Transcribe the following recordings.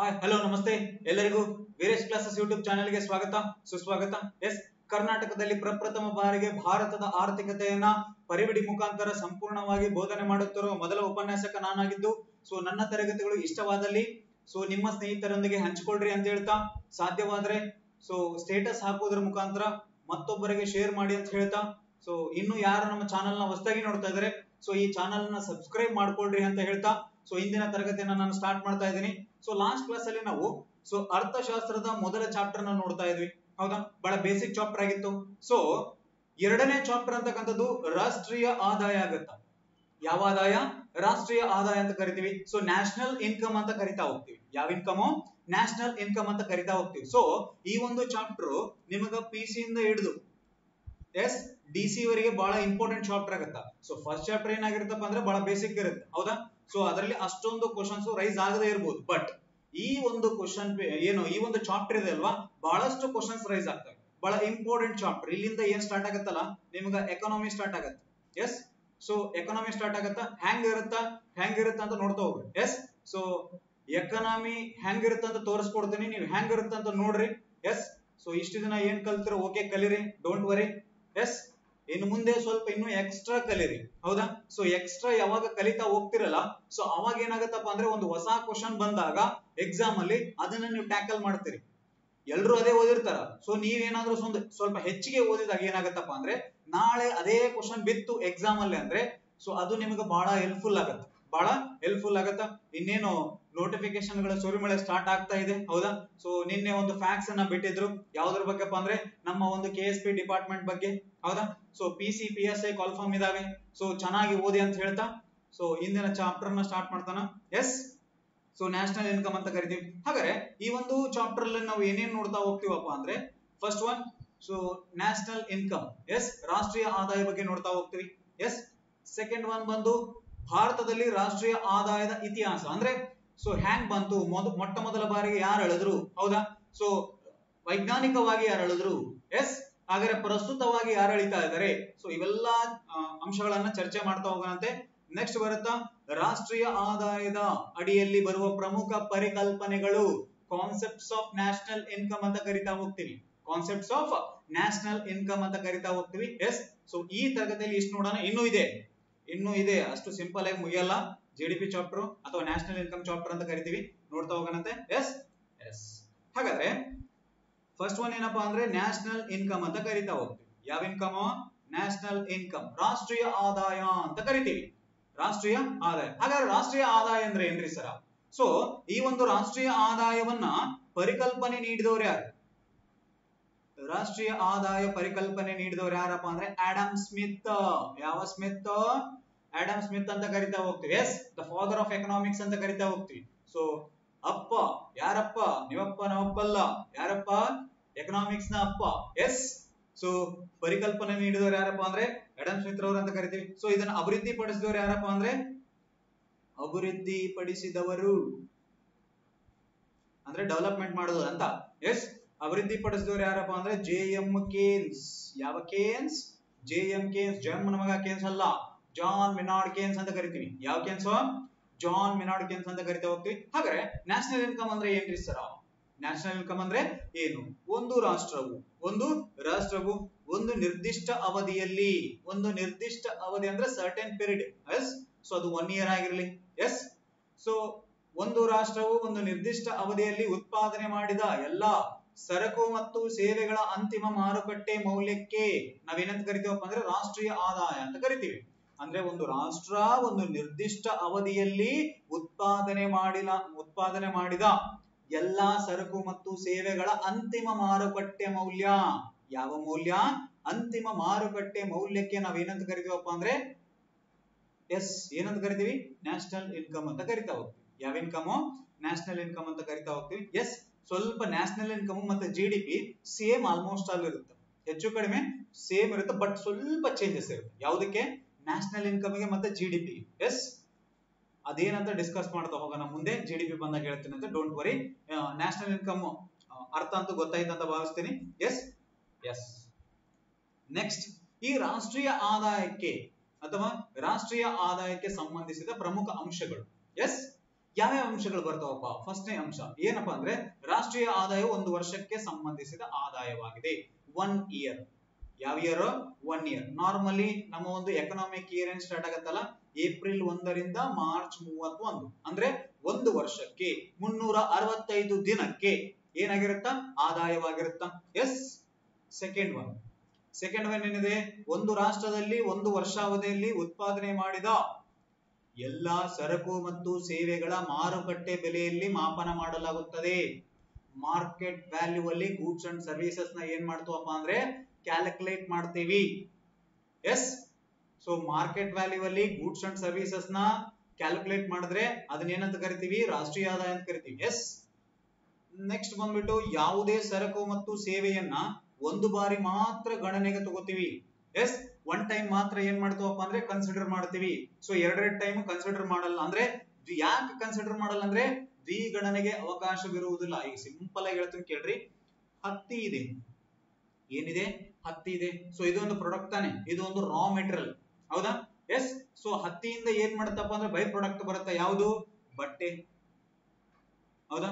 Hi hello ನಮಸ್ತೆ ಎಲ್ಲರಿಗೂ Veeresh classes YouTube ಚಾನೆಲ್ಗೆ ಸ್ವಾಗತ ಸುಸ್ವಾಗತ. ಕರ್ನಾಟಕದಲ್ಲಿ ಪ್ರಪ್ರಥಮ ಬಾರಿಗೆ ಭಾರತದ ಆರ್ಥಿಕತೆಯನ್ನ ಪರಿವಿಡಿ ಮುಖಾಂತರ ಸಂಪೂರ್ಣವಾಗಿ ಬೋಧನೆ ಮಾಡುತ್ತಿರುವ ಮೊದಲ ಉಪನ್ಯಾಸಕ ನಾನಾಗಿದ್ದು, ನನ್ನ ತರಗತಿಗಳು ಇಷ್ಟವಾದಲ್ಲಿ ನಿಮ್ಮ ಸ್ನೇಹಿತರೊಂದಿಗೆ ಹಂಚಿಕೊಳ್ಳ್ರಿ ಅಂತ ಹೇಳ್ತಾ, ಸಾಧ್ಯವಾದ್ರೆ ಸ್ಟೇಟಸ್ ಹಾಕೋದ್ರ ಮುಖಾಂತರ ಮತ್ತೊಬ್ಬರಿಗೆ ಶೇರ್ ಮಾಡಿ ಅಂತ ಹೇಳ್ತಾ, ಇನ್ನು ಯಾರು ನಮ್ಮ ಚಾನೆಲ್ ನ ಹೊಸದಾಗಿ ನೋಡ್ತಾ ಇದಾರೆ ಈ ಚಾನೆಲ್ ನ ಸಬ್ಸ್ಕ್ರೈಬ್ ಮಾಡ್ಕೊಳ್ರಿ ಅಂತ ಹೇಳ್ತಾ, ಇಂದಿನ ತರಗತಿಯನ್ನ ನಾನು ಸ್ಟಾರ್ಟ್ ಮಾಡ್ತಾ ಇದ್ದೀನಿ. ಲಾಸ್ಟ್ ಕ್ಲಾಸ್ ಅಲ್ಲಿ ನಾವು ಅರ್ಥಶಾಸ್ತ್ರದ ಮೊದಲ ಚಾಪ್ಟರ್ ನ ನೋಡ್ತಾ ಇದ್ವಿ, ಹೌದಾ? ಬಹಳ ಬೇಸಿಕ್ ಚಾಪ್ಟರ್ ಆಗಿತ್ತು. ಎರಡನೇ ಚಾಪ್ಟರ್ ಅಂತಕ್ಕಂಥದ್ದು ರಾಷ್ಟ್ರೀಯ ಆದಾಯ ಆಗುತ್ತ. ಯಾವ ಆದಾಯ? ರಾಷ್ಟ್ರೀಯ ಆದಾಯ ಅಂತ ಕರಿತೀವಿ. ನ್ಯಾಷನಲ್ ಇನ್ಕಮ್ ಅಂತ ಕರಿತಾ ಹೋಗ್ತೀವಿ. ಯಾವ ಇನ್ಕಮ್? ನ್ಯಾಷನಲ್ ಇನ್ಕಮ್ ಅಂತ ಕರಿತಾ ಹೋಗ್ತೀವಿ. ಈ ಒಂದು ಚಾಪ್ಟರ್ ನಿಮಗ PC ಇಂದ ಹಿಡಿದು DC ವರೆಗೆ ಬಹಳ ಇಂಪಾರ್ಟೆಂಟ್ ಚಾಪ್ಟರ್ ಆಗುತ್ತಾ. ಫಸ್ಟ್ ಚಾಪ್ಟರ್ ಏನಾಗಿರುತ್ತಪ್ಪ ಅಂದ್ರೆ ಬಹಳ ಬೇಸಿಕ್ ಇರುತ್ತೆ, ಹೌದಾ? ಅದರಲ್ಲಿ ಅಷ್ಟೊಂದು ಕ್ವಶನ್ಸ್ ರೈಸ್ ಆಗದೆ ಇರಬಹುದು, ಬಟ್ ಈ ಒಂದು ಕ್ವಶನ್ ಈ ಒಂದು ಚಾಪ್ಟರ್ ಇದೆ ಅಲ್ವಾ, ಬಹಳಷ್ಟು ಕ್ವಶನ್ಸ್ ರೈಸ್ ಆಗ್ತವೆ. ಬಹಳ ಇಂಪಾರ್ಟೆಂಟ್ ಚಾಪ್ಟರ್. ಇಲ್ಲಿಂದ ಏನ್ ಸ್ಟಾರ್ಟ್ ಆಗತ್ತಲ್ಲ, ನಿಮ್ಗ ಎಕಾನಮಿ ಸ್ಟಾರ್ಟ್ ಆಗತ್ತೆ. ಎಕಾನಮಿ ಸ್ಟಾರ್ಟ್ ಆಗತ್ತ. ಹೆಂಗಿರುತ್ತ ಅಂತ ನೋಡ್ತಾ ಹೋಗ್ರಿ. ಎಕಾನಮಿ ಹೆಂಗಿರುತ್ತ ಅಂತ ತೋರಿಸ್ಕೊಡ್ತೀನಿ, ನೀವು ಹೆಂಗಿರುತ್ತ ಅಂತ ನೋಡ್ರಿ. ಇಷ್ಟು ದಿನ ಏನ್ ಕಲ್ತಿರೋ ಓಕೆ ಕಲೀರಿ, ಡೋಂಟ್ ವರಿ. ಇನ್ನು ಮುಂದೆ ಸ್ವಲ್ಪ ಇನ್ನು ಎಕ್ಸ್ಟ್ರಾ ಕಲೀರಿ, ಹೌದಾ? ಎಕ್ಸ್ಟ್ರಾ ಯಾವಾಗ ಕಲಿತಾ ಹೋಗ್ತಿರಲ್ಲ, ಅವಾಗ ಏನಾಗತ್ತಪ್ಪ ಅಂದ್ರೆ ಒಂದು ಹೊಸ ಕ್ವಶನ್ ಬಂದಾಗ ಎಕ್ಸಾಮ್ ಅಲ್ಲಿ ಅದನ್ನ ನೀವು ಟ್ಯಾಕಲ್ ಮಾಡ್ತೀರಿ. ಎಲ್ರು ಅದೇ ಓದಿರ್ತಾರ, ನೀವೇನಾದ್ರೂ ಸ್ವಲ್ಪ ಹೆಚ್ಚಿಗೆ ಓದಿದಾಗ ಏನಾಗತ್ತಪ್ಪ ಅಂದ್ರೆ ನಾಳೆ ಅದೇ ಕ್ವಶನ್ ಬಿತ್ತು ಎಕ್ಸಾಮ್ ಅಲ್ಲಿ ಅಂದ್ರೆ ಅದು ನಿಮಗೆ ಬಹಳ ಹೆಲ್ಪ್ಫುಲ್ ಆಗತ್ತ. ಇನ್ನೇನು ನೋಟಿಫಿಕೇಶನ್ ಗಳ ಸುರಿಮಳೆ ಸ್ಟಾರ್ಟ್ ಆಗ್ತಾ ಇದೆ, ಹೌದಾ? ನಿನ್ನೆ ಒಂದು ಫ್ಯಾಕ್ಸ್ ಅನ್ನ ಬಿಟ್ಟಿದ್ರು. ಯಾವ್ದ್ರ ಬಗ್ಗೆಪ್ಪ ಅಂದ್ರೆ ನಮ್ಮ ಒಂದು KSP ಡಿಪಾರ್ಟ್ಮೆಂಟ್ ಬಗ್ಗೆ, ಹೌದಾ? PC PSI ಕಾಲ್ಫಾರ್ಮ್ ಇದಾವೆ, ಚೆನ್ನಾಗಿ ಓದಿ ಅಂತ ಹೇಳ್ತಾ ಇಂದಿನ ಚಾಪ್ಟರ್ ನ ಸ್ಟಾರ್ಟ್ ಮಾಡ್ತಾನ. ನ್ಯಾಷನಲ್ ಇನ್ಕಮ್ ಅಂತ ಕರಿತೀವಿ. ಹಾಗಾದ್ರೆ ಈ ಒಂದು ಚಾಪ್ಟರ್ ಅಲ್ಲಿ ನಾವು ಏನೇನ್ ನೋಡ್ತಾ ಹೋಗ್ತೀವಪ್ಪ ಅಂದ್ರೆ, ಫಸ್ಟ್ ಒನ್ ನ್ಯಾಷನಲ್ ಇನ್ಕಮ್, ರಾಷ್ಟ್ರೀಯ ಆದಾಯ ಬಗ್ಗೆ ನೋಡ್ತಾ ಹೋಗ್ತೀವಿ. ಸೆಕೆಂಡ್ ಒನ್ ಬಂದು ಭಾರತದಲ್ಲಿ ರಾಷ್ಟ್ರೀಯ ಆದಾಯದ ಇತಿಹಾಸ, ಅಂದ್ರೆ ಹ್ಯಾಂಗ್ ಬಂತು, ಮೊಟ್ಟ ಮೊದಲ ಬಾರಿಗೆ ಯಾರು ಹೇಳಿದ್ರು, ಹೌದಾ? ವೈಜ್ಞಾನಿಕವಾಗಿ ಯಾರು ಹೇಳಿದ್ರು, ಹಾಗಾದ್ರೆ ಪ್ರಸ್ತುತವಾಗಿ ಯಾರು ಎಳಿತಾ ಇದ್ದಾರೆ, ಇವೆಲ್ಲ ಅಂಶಗಳನ್ನ ಚರ್ಚೆ ಮಾಡ್ತಾ ಹೋಗೋಣಂತೆ. ನೆಕ್ಸ್ಟ್ ಬರುತ್ತಾ ರಾಷ್ಟ್ರೀಯ ಆದಾಯದ ಅಡಿಯಲ್ಲಿ ಬರುವ ಪ್ರಮುಖ ಪರಿಕಲ್ಪನೆಗಳು, ಕಾನ್ಸೆಪ್ಟ್ಸ್ ಆಫ್ ನ್ಯಾಷನಲ್ ಇನ್ಕಮ್ ಅಂತ ಕರಿತಾ ಹೋಗ್ತೀವಿ. ಕಾನ್ಸೆಪ್ಟ್ಸ್ ಆಫ್ ನ್ಯಾಷನಲ್ ಇನ್ಕಮ್ ಅಂತ ಕರಿತಾ ಹೋಗ್ತೀವಿ. ಈ ತರಗತಿಯಲ್ಲಿ ಇಷ್ಟು ನೋಡೋಣ. ಇನ್ನೂ ಇದೆ, ಅಷ್ಟು ಸಿಂಪಲ್ ಆಗಿ ಮುಗಿಯಲ್ಲ. GDP ಚಾಪ್ಟರ್ ಅಥವಾ ನ್ಯಾಷನಲ್ ಇನ್ಕಮ್ ಚಾಪ್ಟರ್ ಅಂತ ಕರಿತೀವಿ, ನೋಡ್ತಾ ಹೋಗೋಣಂತೆ. ಹಾಗಾದ್ರೆ ಫಸ್ಟ್ ಒನ್ ಏನಪ್ಪಾ ಅಂದ್ರೆ ನ್ಯಾಷನಲ್ ಇನ್ಕಮ್ ಅಂತ ಕರಿತಾ ಹೋಗ್ತೀವಿ. ಯಾವ ಇನ್ಕಮ್? ನ್ಯಾಷನಲ್ ಇನ್ಕಮ್, ರಾಷ್ಟ್ರೀಯ ಆದಾಯ ಅಂತ ಕರಿತೀವಿ. ರಾಷ್ಟ್ರೀಯ ಆದಾಯ. ಹಾಗಾದ್ರೆ ರಾಷ್ಟ್ರೀಯ ಆದಾಯ ಅಂದ್ರೆ ಏನ್ರಿ ಸರ? ಈ ಒಂದು ರಾಷ್ಟ್ರೀಯ ಆದಾಯವನ್ನ ಪರಿಕಲ್ಪನೆ ನೀಡಿದವರು ಯಾರು? ರಾಷ್ಟ್ರೀಯ ಆದಾಯ ಪರಿಕಲ್ಪನೆ ನೀಡಿದವರು ಯಾರಪ್ಪ ಅಂದ್ರೆ ಆಡಮ್ ಸ್ಮಿತ್. ಯಾವ ಸ್ಮಿತ್? ಆಡಮ್ ಸ್ಮಿತ್ ಅಂತ ಕರಿತಾ ಹೋಗ್ತೀವಿ. ದ ಫಾದರ್ ಆಫ್ ಎಕನಾಮಿಕ್ಸ್ ಅಂತ ಕರಿತಾ ಹೋಗ್ತೀವಿ. ಅಪ್ಪ ಯಾರಪ್ಪ? ನೀವಪ್ಪ ನಾವಪ್ಪಲ್ಲ, ಯಾರಪ್ಪ? ಎಕನಾಮಿಕ್ಸ್ ನ ಅಪ್ಪ. ಪರಿಕಲ್ಪನೆ ನೀಡಿದವರು ಯಾರಪ್ಪ ಅಂದ್ರೆ ಆಡಮ್ ಸ್ಮಿತ್ ರವರು ಅಂತ ಕರಿತೀವಿ. ಇದನ್ನ ಅಭಿವೃದ್ಧಿ ಪಡಿಸಿದವರು ಯಾರಪ್ಪ ಅಂದ್ರೆ ಅಭಿವೃದ್ಧಿಪಡಿಸಿದವರು ಅಂದ್ರೆ ಡೆವಲಪ್ಮೆಂಟ್ ಮಾಡೋದು ಅಂತ. ಅಭಿವೃದ್ಧಿ ಪಡಿಸಿದವರು ಯಾರಪ್ಪ ಅಂದ್ರೆ JM ಕೇನ್ಸ್. ಯಾವ ಕೇನ್ಸ್? JM ಕೇನ್ಸ್. ಜರ್ಮನ್ ಮಗ ಕೇನ್ಸ್ ಅಲ್ಲ, ಜಾನ್ ಮಿನಾರ್ಡ್ ಕೇನ್ಸ್ ಅಂತ ಕರಿತೀವಿ. ಯಾವ ಕೇನ್ಸ್? ಜಾನ್ ಮಿನಾರ್ಡ್ ಕೇನ್ಸ್ ಅಂತ ಕರಿತಾ ಹೋಗ್ತೀವಿ. ಹಾಗಾದ್ರೆ ನ್ಯಾಷನಲ್ ಇನ್ಕಮ್ ಅಂದ್ರೆ ಏನ್ರಿ ಸರ? ನ್ಯಾಷನಲ್ ಇನ್ಕಮ್ ಅಂದ್ರೆ ಏನು? ಒಂದು ರಾಷ್ಟ್ರವು ಒಂದು ನಿರ್ದಿಷ್ಟ ಅವಧಿಯಲ್ಲಿ, ಅಂದ್ರೆ ಸರ್ಟೆನ್ ಪೀರಿಯಡ್, ಅದು 1 year ಆಗಿರಲಿ. ಒಂದು ರಾಷ್ಟ್ರವು ಒಂದು ನಿರ್ದಿಷ್ಟ ಅವಧಿಯಲ್ಲಿ ಉತ್ಪಾದನೆ ಮಾಡಿದ ಎಲ್ಲಾ ಸರಕು ಮತ್ತು ಸೇವೆಗಳ ಅಂತಿಮ ಮಾರುಕಟ್ಟೆ ಮೌಲ್ಯಕ್ಕೆ ನಾವೇನಂತ ಕರಿತೀವಪ್ಪ ಅಂದ್ರೆ ರಾಷ್ಟ್ರೀಯ ಆದಾಯ ಅಂತ ಕರಿತೀವಿ. ಅಂದ್ರೆ ಒಂದು ರಾಷ್ಟ್ರ ಒಂದು ನಿರ್ದಿಷ್ಟ ಅವಧಿಯಲ್ಲಿ ಉತ್ಪಾದನೆ ಮಾಡಿದ ಎಲ್ಲಾ ಸರಕು ಮತ್ತು ಸೇವೆಗಳ ಅಂತಿಮ ಮಾರುಕಟ್ಟೆ ಮೌಲ್ಯ. ಯಾವ ಮೌಲ್ಯ? ಅಂತಿಮ ಮಾರುಕಟ್ಟೆ ಮೌಲ್ಯಕ್ಕೆ ನಾವೇನಂತ ಕರಿತೀವಪ್ಪ ಅಂದ್ರೆ ಏನಂತ ಕರಿತೀವಿ? ನ್ಯಾಷನಲ್ ಇನ್ಕಮ್ ಅಂತ ಕರಿತಾ ಹೋಗ್ತೀವಿ. ಯಾವ ಇನ್ಕಮ್? ನ್ಯಾಷನಲ್ ಇನ್ಕಮ್ ಅಂತ ಕರಿತಾ ಹೋಗ್ತೀವಿ. ಸ್ವಲ್ಪ ನ್ಯಾಷನಲ್ ಇನ್ಕಮ್ ಮತ್ತೆ GDP ಸೇಮ್ ಆಲ್ಮೋಸ್ಟ್ ಆಲ್ ಇರುತ್ತೆ, ಹೆಚ್ಚು ಕಡಿಮೆ ಸೇಮ್ ಇರುತ್ತೆ, ಬಟ್ ಸ್ವಲ್ಪ ಚೇಂಜಸ್ ಇರುತ್ತೆ. ಯಾವುದಕ್ಕೆ? ನ್ಯಾಷನಲ್ ಇನ್ಕಮ್ ಗೆ ಮತ್ತೆ GDP. ಅದೇನಂತ ಡಿಸ್ಕಸ್ ಮಾಡ್ತಾ ಹೋಗೋಣ ಮುಂದೆ. GDP ಬಂದಾಗ ಹೇಳ್ತೀನಿ ಅಂತ, ಡೋಂಟ್ ವರಿ. ನ್ಯಾಷನಲ್ ಇನ್ಕಮ್ ಅರ್ಥ ಅಂತೂ ಗೊತ್ತಾಯ್ತು ಅಂತ ಭಾವಿಸ್ತೀನಿ. ನೆಕ್ಸ್ಟ್, ಈ ರಾಷ್ಟ್ರೀಯ ಆದಾಯಕ್ಕೆ ಸಂಬಂಧಿಸಿದ ಪ್ರಮುಖ ಅಂಶಗಳು. ಯಾವ್ಯಾವ ಅಂಶಗಳು ಬರ್ತಾವಪ್ಪ? ಫಸ್ಟ್ನೇ ಅಂಶ ಏನಪ್ಪಾ ಅಂದ್ರೆ ರಾಷ್ಟ್ರೀಯ ಆದಾಯ ಒಂದು ವರ್ಷಕ್ಕೆ ಸಂಬಂಧಿಸಿದ ಆದಾಯವಾಗಿದೆ. 1 ಇಯರ್. ಯಾವ ಇಯರ್? 1 ಇಯರ್. ನಾರ್ಮಲಿ ನಮ್ಮ ಒಂದು ಎಕನಾಮಿಕ್ ಇಯರ್ ಏನ್ ಸ್ಟಾರ್ಟ್ ಆಗತ್ತಲ್ಲ ಏಪ್ರಿಲ್ 1ರಿಂದ ಮಾರ್ಚ್ 31, ಅಂದ್ರೆ ಒಂದು ವರ್ಷಕ್ಕೆ 365 ದಿನಕ್ಕೆ ಏನಾಗಿರುತ್ತ? ಆದಾಯವಾಗಿರುತ್ತ. ಎಸ್. ಸೆಕೆಂಡ್ ಒನ್ ಏನಿದೆ? ಒಂದು ರಾಷ್ಟ್ರದಲ್ಲಿ ಒಂದು ವರ್ಷಾವಧಿಯಲ್ಲಿ ಉತ್ಪಾದನೆ ಮಾಡಿದ ಎಲ್ಲಾ ಸರಕು ಮತ್ತು ಸೇವೆಗಳ ಮಾರುಕಟ್ಟೆ ಬೆಲೆಯಲ್ಲಿ ಮಾಪನ ಮಾಡಲಾಗುತ್ತದೆ. ಮಾರ್ಕೆಟ್ ವ್ಯಾಲ್ಯೂ ಅಲ್ಲಿ ಗೂಡ್ಸ್ ಅಂಡ್ ಸರ್ವಿಸಸ್ ನ ಏನ್ ಮಾಡ್ತೀವಪ್ಪ ಅಂದ್ರೆ ಕ್ಯಾಲ್ಕುಲೇಟ್ ಮಾಡ್ತೀವಿ. ಎಸ್. ಸೊ ಮಾರ್ಕೆಟ್ ವ್ಯಾಲ್ಯೂ ಅಲ್ಲಿ ಗೂಡ್ಸ್ ಅಂಡ್ ಸರ್ವಿಸಸ್ ನ ಕ್ಯಾಲ್ಕುಲೇಟ್ ಮಾಡಿದ್ರೆ ಅದನ್ನ ಏನಂತ ಕರಿತೀವಿ? ರಾಷ್ಟ್ರೀಯ ಆದಾಯ ಅಂತ ಕರಿತೀವಿ. ಎಸ್. ನೆಕ್ಸ್ಟ್ ಬಂದ್ಬಿಟ್ಟು ಯಾವುದೇ ಸರಕು ಮತ್ತು ಸೇವೆಯನ್ನ ಒಂದು ಬಾರಿ ಮಾತ್ರ ಗಣನೆಗೆ ತಗೋತೀವಿ. ಎಸ್. ಒನ್ ಟೈಮ್ ಮಾತ್ರ ಏನ್ ಮಾಡ್ತೀವಪ್ಪ ಅಂದ್ರೆ ಕನ್ಸಿಡರ್ ಮಾಡ್ತೀವಿ. ಸೊ ಎರಡೆರಡು ಟೈಮ್ ಕನ್ಸಿಡರ್ ಮಾಡಲ್ಲ. ಅಂದ್ರೆ ಯಾಕೆ ಕನ್ಸಿಡರ್ ಮಾಡಲ್ಲ ಅಂದ್ರೆ ದ್ವಿಗಣನೆಗೆ ಅವಕಾಶವಿರುವುದಿಲ್ಲ. ಈಗ ಸಿಂಪಲ್ ಆಗಿ ಹೇಳ್ತೀನಿ ಕೇಳ್ರಿ. ಹತ್ತಿ ಇದೆ. ಏನಿದೆ? ಹತ್ತಿ ಇದೆ. ಸೊ ಇದೊಂದು ಪ್ರಾಡಕ್ಟ್ ತಾನೆ, ಇದು ಒಂದು ರಾ ಮೆಟೀರಿಯಲ್, ಹೌದಾ? ಎಸ್. ಸೊ ಹತ್ತಿಯಿಂದ ಏನ್ ಮಾಡುತ್ತಪ್ಪ ಅಂದ್ರೆ ಬೈ ಪ್ರಾಡಕ್ಟ್ ಬರುತ್ತೆ. ಯಾವುದು? ಬಟ್ಟೆ, ಹೌದಾ?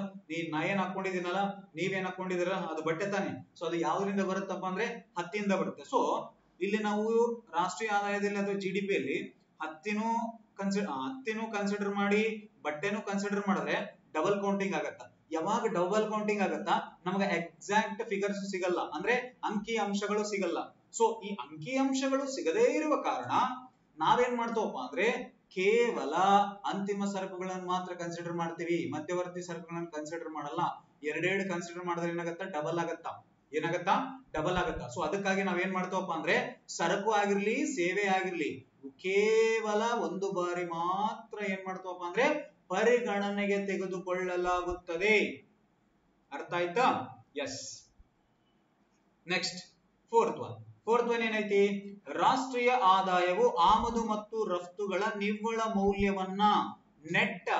ನಾ ಏನ್ ಹಾಕೊಂಡಿದ್ದೀನಲ್ಲ, ನೀವೇನ್ ಹಾಕೊಂಡಿದ್ದೀರ ಅದು ಬಟ್ಟೆ ತಾನೆ. ಸೊ ಅದು ಯಾವ್ದ್ರಿಂದ ಬರುತ್ತಪ್ಪ ಅಂದ್ರೆ ಹತ್ತಿಯಿಂದ ಬರುತ್ತೆ. ಸೊ ಇಲ್ಲಿ ನಾವು ರಾಷ್ಟ್ರೀಯ ಆದಾಯದಲ್ಲಿ ಅಥವಾ GDP ಅಲ್ಲಿ ಹತ್ತಿನೂ ಕನ್ಸಿಡರ್ ಮಾಡಿ ಬಟ್ಟೆನೂ ಕನ್ಸಿಡರ್ ಮಾಡಿದ್ರೆ ಡಬಲ್ ಕೌಂಟಿಂಗ್ ಆಗತ್ತ. ಯಾವಾಗ ಡಬಲ್ ಕೌಂಟಿಂಗ್ ಆಗತ್ತಾ ನಮಗೆ ಎಕ್ಸಾಕ್ಟ್ ಫಿಗರ್ಸ್ ಸಿಗಲ್ಲ, ಅಂದ್ರೆ ಅಂಕಿ ಅಂಶಗಳು ಸಿಗಲ್ಲ. ಸೊ ಈ ಅಂಕಿ ಅಂಶಗಳು ಸಿಗದೇ ಇರುವ ಕಾರಣ ನಾವೇನ್ ಮಾಡ್ತೇವಪ್ಪ ಅಂದ್ರೆ ಕೇವಲ ಅಂತಿಮ ಸರಕುಗಳನ್ನು ಮಾತ್ರ ಕನ್ಸಿಡರ್ ಮಾಡ್ತೀವಿ, ಮಧ್ಯವರ್ತಿ ಸರಕುಗಳನ್ನು ಕನ್ಸಿಡರ್ ಮಾಡಲ್ಲ. ಎರಡೆರಡು ಕನ್ಸಿಡರ್ ಮಾಡಿದ್ರೆ ಏನಾಗತ್ತಾ? ಡಬಲ್ ಆಗತ್ತಾ. ಏನಾಗತ್ತಾ? ಡಬಲ್ ಆಗತ್ತಾ. ಸೊ ಅದಕ್ಕಾಗಿ ನಾವೇನ್ ಮಾಡ್ತೇವಪ್ಪ ಅಂದ್ರೆ ಸರಕು ಆಗಿರ್ಲಿ ಸೇವೆ ಆಗಿರ್ಲಿ ಕೇವಲ ಒಂದು ಬಾರಿ ಮಾತ್ರ ಏನ್ ಮಾಡ್ತೇವಪ್ಪ ಅಂದ್ರೆ ಪರಿಗಣನೆಗೆ ತೆಗೆದುಕೊಳ್ಳಲಾಗುತ್ತದೆ. ಅರ್ಥ ಆಯ್ತಾ? ಎಸ್. ನೆಕ್ಸ್ಟ್ ಫೋರ್ತ್ ಒನ್ ಏನೈತಿ? ರಾಷ್ಟ್ರೀಯ ಆದಾಯವು ಆಮದು ಮತ್ತು ರಫ್ತುಗಳ ನಿವ್ವಳ ಮೌಲ್ಯವನ್ನ ನೆಟ್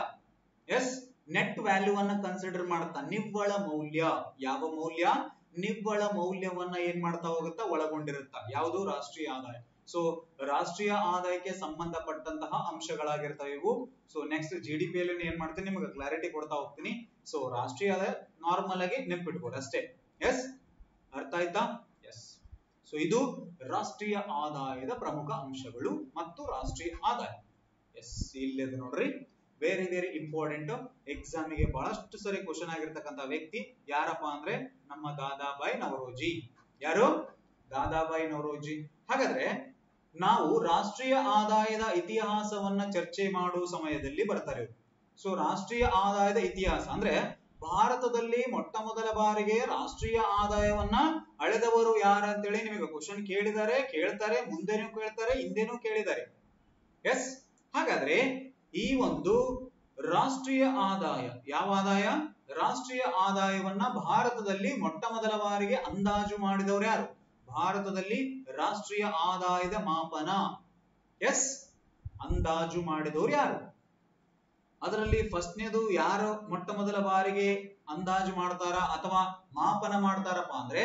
ವ್ಯಾಲ್ಯೂವನ್ನ ಕನ್ಸಿಡರ್ ಮಾಡ್ತಾ. ನಿವ್ವಳ ಮೌಲ್ಯ, ಯಾವ ಮೌಲ್ಯ? ನಿವ್ವಳ ಮೌಲ್ಯವನ್ನ ಏನ್ ಮಾಡ್ತಾ ಹೋಗುತ್ತಾ? ಒಳಗೊಂಡಿರುತ್ತ. ಯಾವುದು? ರಾಷ್ಟ್ರೀಯ ಆದಾಯ. ಸೊ ರಾಷ್ಟ್ರೀಯ ಆದಾಯಕ್ಕೆ ಸಂಬಂಧಪಟ್ಟಂತಹ ಅಂಶಗಳಾಗಿರ್ತವೆ ಇವು. ಸೊ ನೆಕ್ಸ್ಟ್ GDP ಅಲ್ಲಿ ಏನ್ ಮಾಡ್ತೀನಿ ನಿಮಗೆ ಕ್ಲಾರಿಟಿ ಕೊಡ್ತಾ ಹೋಗ್ತೀನಿ. ಸೊ ರಾಷ್ಟ್ರೀಯ ಆದಾಯ ನಾರ್ಮಲ್ ಆಗಿ ನೆನ್ಪಿಟ್ಕೊಡಿ ಅಷ್ಟೇ. ಎಸ್. ಅರ್ಥ ಆಯ್ತಾ? ಎಸ್. ಸೊ ಇದು ರಾಷ್ಟ್ರೀಯ ಆದಾಯದ ಪ್ರಮುಖ ಅಂಶಗಳು ಮತ್ತು ರಾಷ್ಟ್ರೀಯ ಆದಾಯ. ಎಸ್. ಇಲ್ಲಿದೆ ನೋಡ್ರಿ, ವೆರಿ ವೆರಿ ಇಂಪಾರ್ಟೆಂಟ್. ಎಕ್ಸಾಮಿಗೆ ಬಹಳಷ್ಟು ಸರಿ ಕ್ವಶನ್ ಆಗಿರ್ತಕ್ಕಂಥ ವ್ಯಕ್ತಿ ಯಾರಪ್ಪ ಅಂದ್ರೆ ನಮ್ಮ ದಾದಾಬಾಯಿ ನವರೋಜಿ. ಯಾರು? ದಾದಾಬಾಯಿ ನವರೋಜಿ. ಹಾಗಾದ್ರೆ ನಾವು ರಾಷ್ಟ್ರೀಯ ಆದಾಯದ ಇತಿಹಾಸವನ್ನ ಚರ್ಚೆ ಮಾಡುವ ಸಮಯದಲ್ಲಿ ಬರ್ತಾರೆ. ಸೊ ರಾಷ್ಟ್ರೀಯ ಆದಾಯದ ಇತಿಹಾಸ ಅಂದ್ರೆ ಭಾರತದಲ್ಲಿ ಮೊಟ್ಟ ಮೊದಲ ಬಾರಿಗೆ ರಾಷ್ಟ್ರೀಯ ಆದಾಯವನ್ನ ಅಳೆದವರು ಯಾರಂತೇಳಿ ನಿಮಗೆ ಕ್ವಶನ್ ಕೇಳ್ತಾರೆ, ಮುಂದೆನೂ ಕೇಳ್ತಾರೆ, ಹಿಂದೆನೂ ಕೇಳಿದ್ದಾರೆ. ಎಸ್. ಹಾಗಾದ್ರೆ ಈ ಒಂದು ರಾಷ್ಟ್ರೀಯ ಆದಾಯ, ಯಾವ ಆದಾಯ? ರಾಷ್ಟ್ರೀಯ ಆದಾಯವನ್ನ ಭಾರತದಲ್ಲಿ ಮೊಟ್ಟ ಮೊದಲ ಬಾರಿಗೆ ಅಂದಾಜು ಮಾಡಿದವರು ಯಾರು? ಭಾರತದಲ್ಲಿ ರಾಷ್ಟ್ರೀಯ ಆದಾಯದ ಮಾಪನ, ಎಸ್, ಅಂದಾಜು ಮಾಡಿದವರು ಯಾರು? ಅದರಲ್ಲಿ ಫಸ್ಟ್ನೇದು ಯಾರು ಮೊಟ್ಟ ಮೊದಲ ಬಾರಿಗೆ ಅಂದಾಜು ಮಾಡ್ತಾರ ಅಥವಾ ಮಾಪನ ಮಾಡ್ತಾರಪ್ಪ ಅಂದ್ರೆ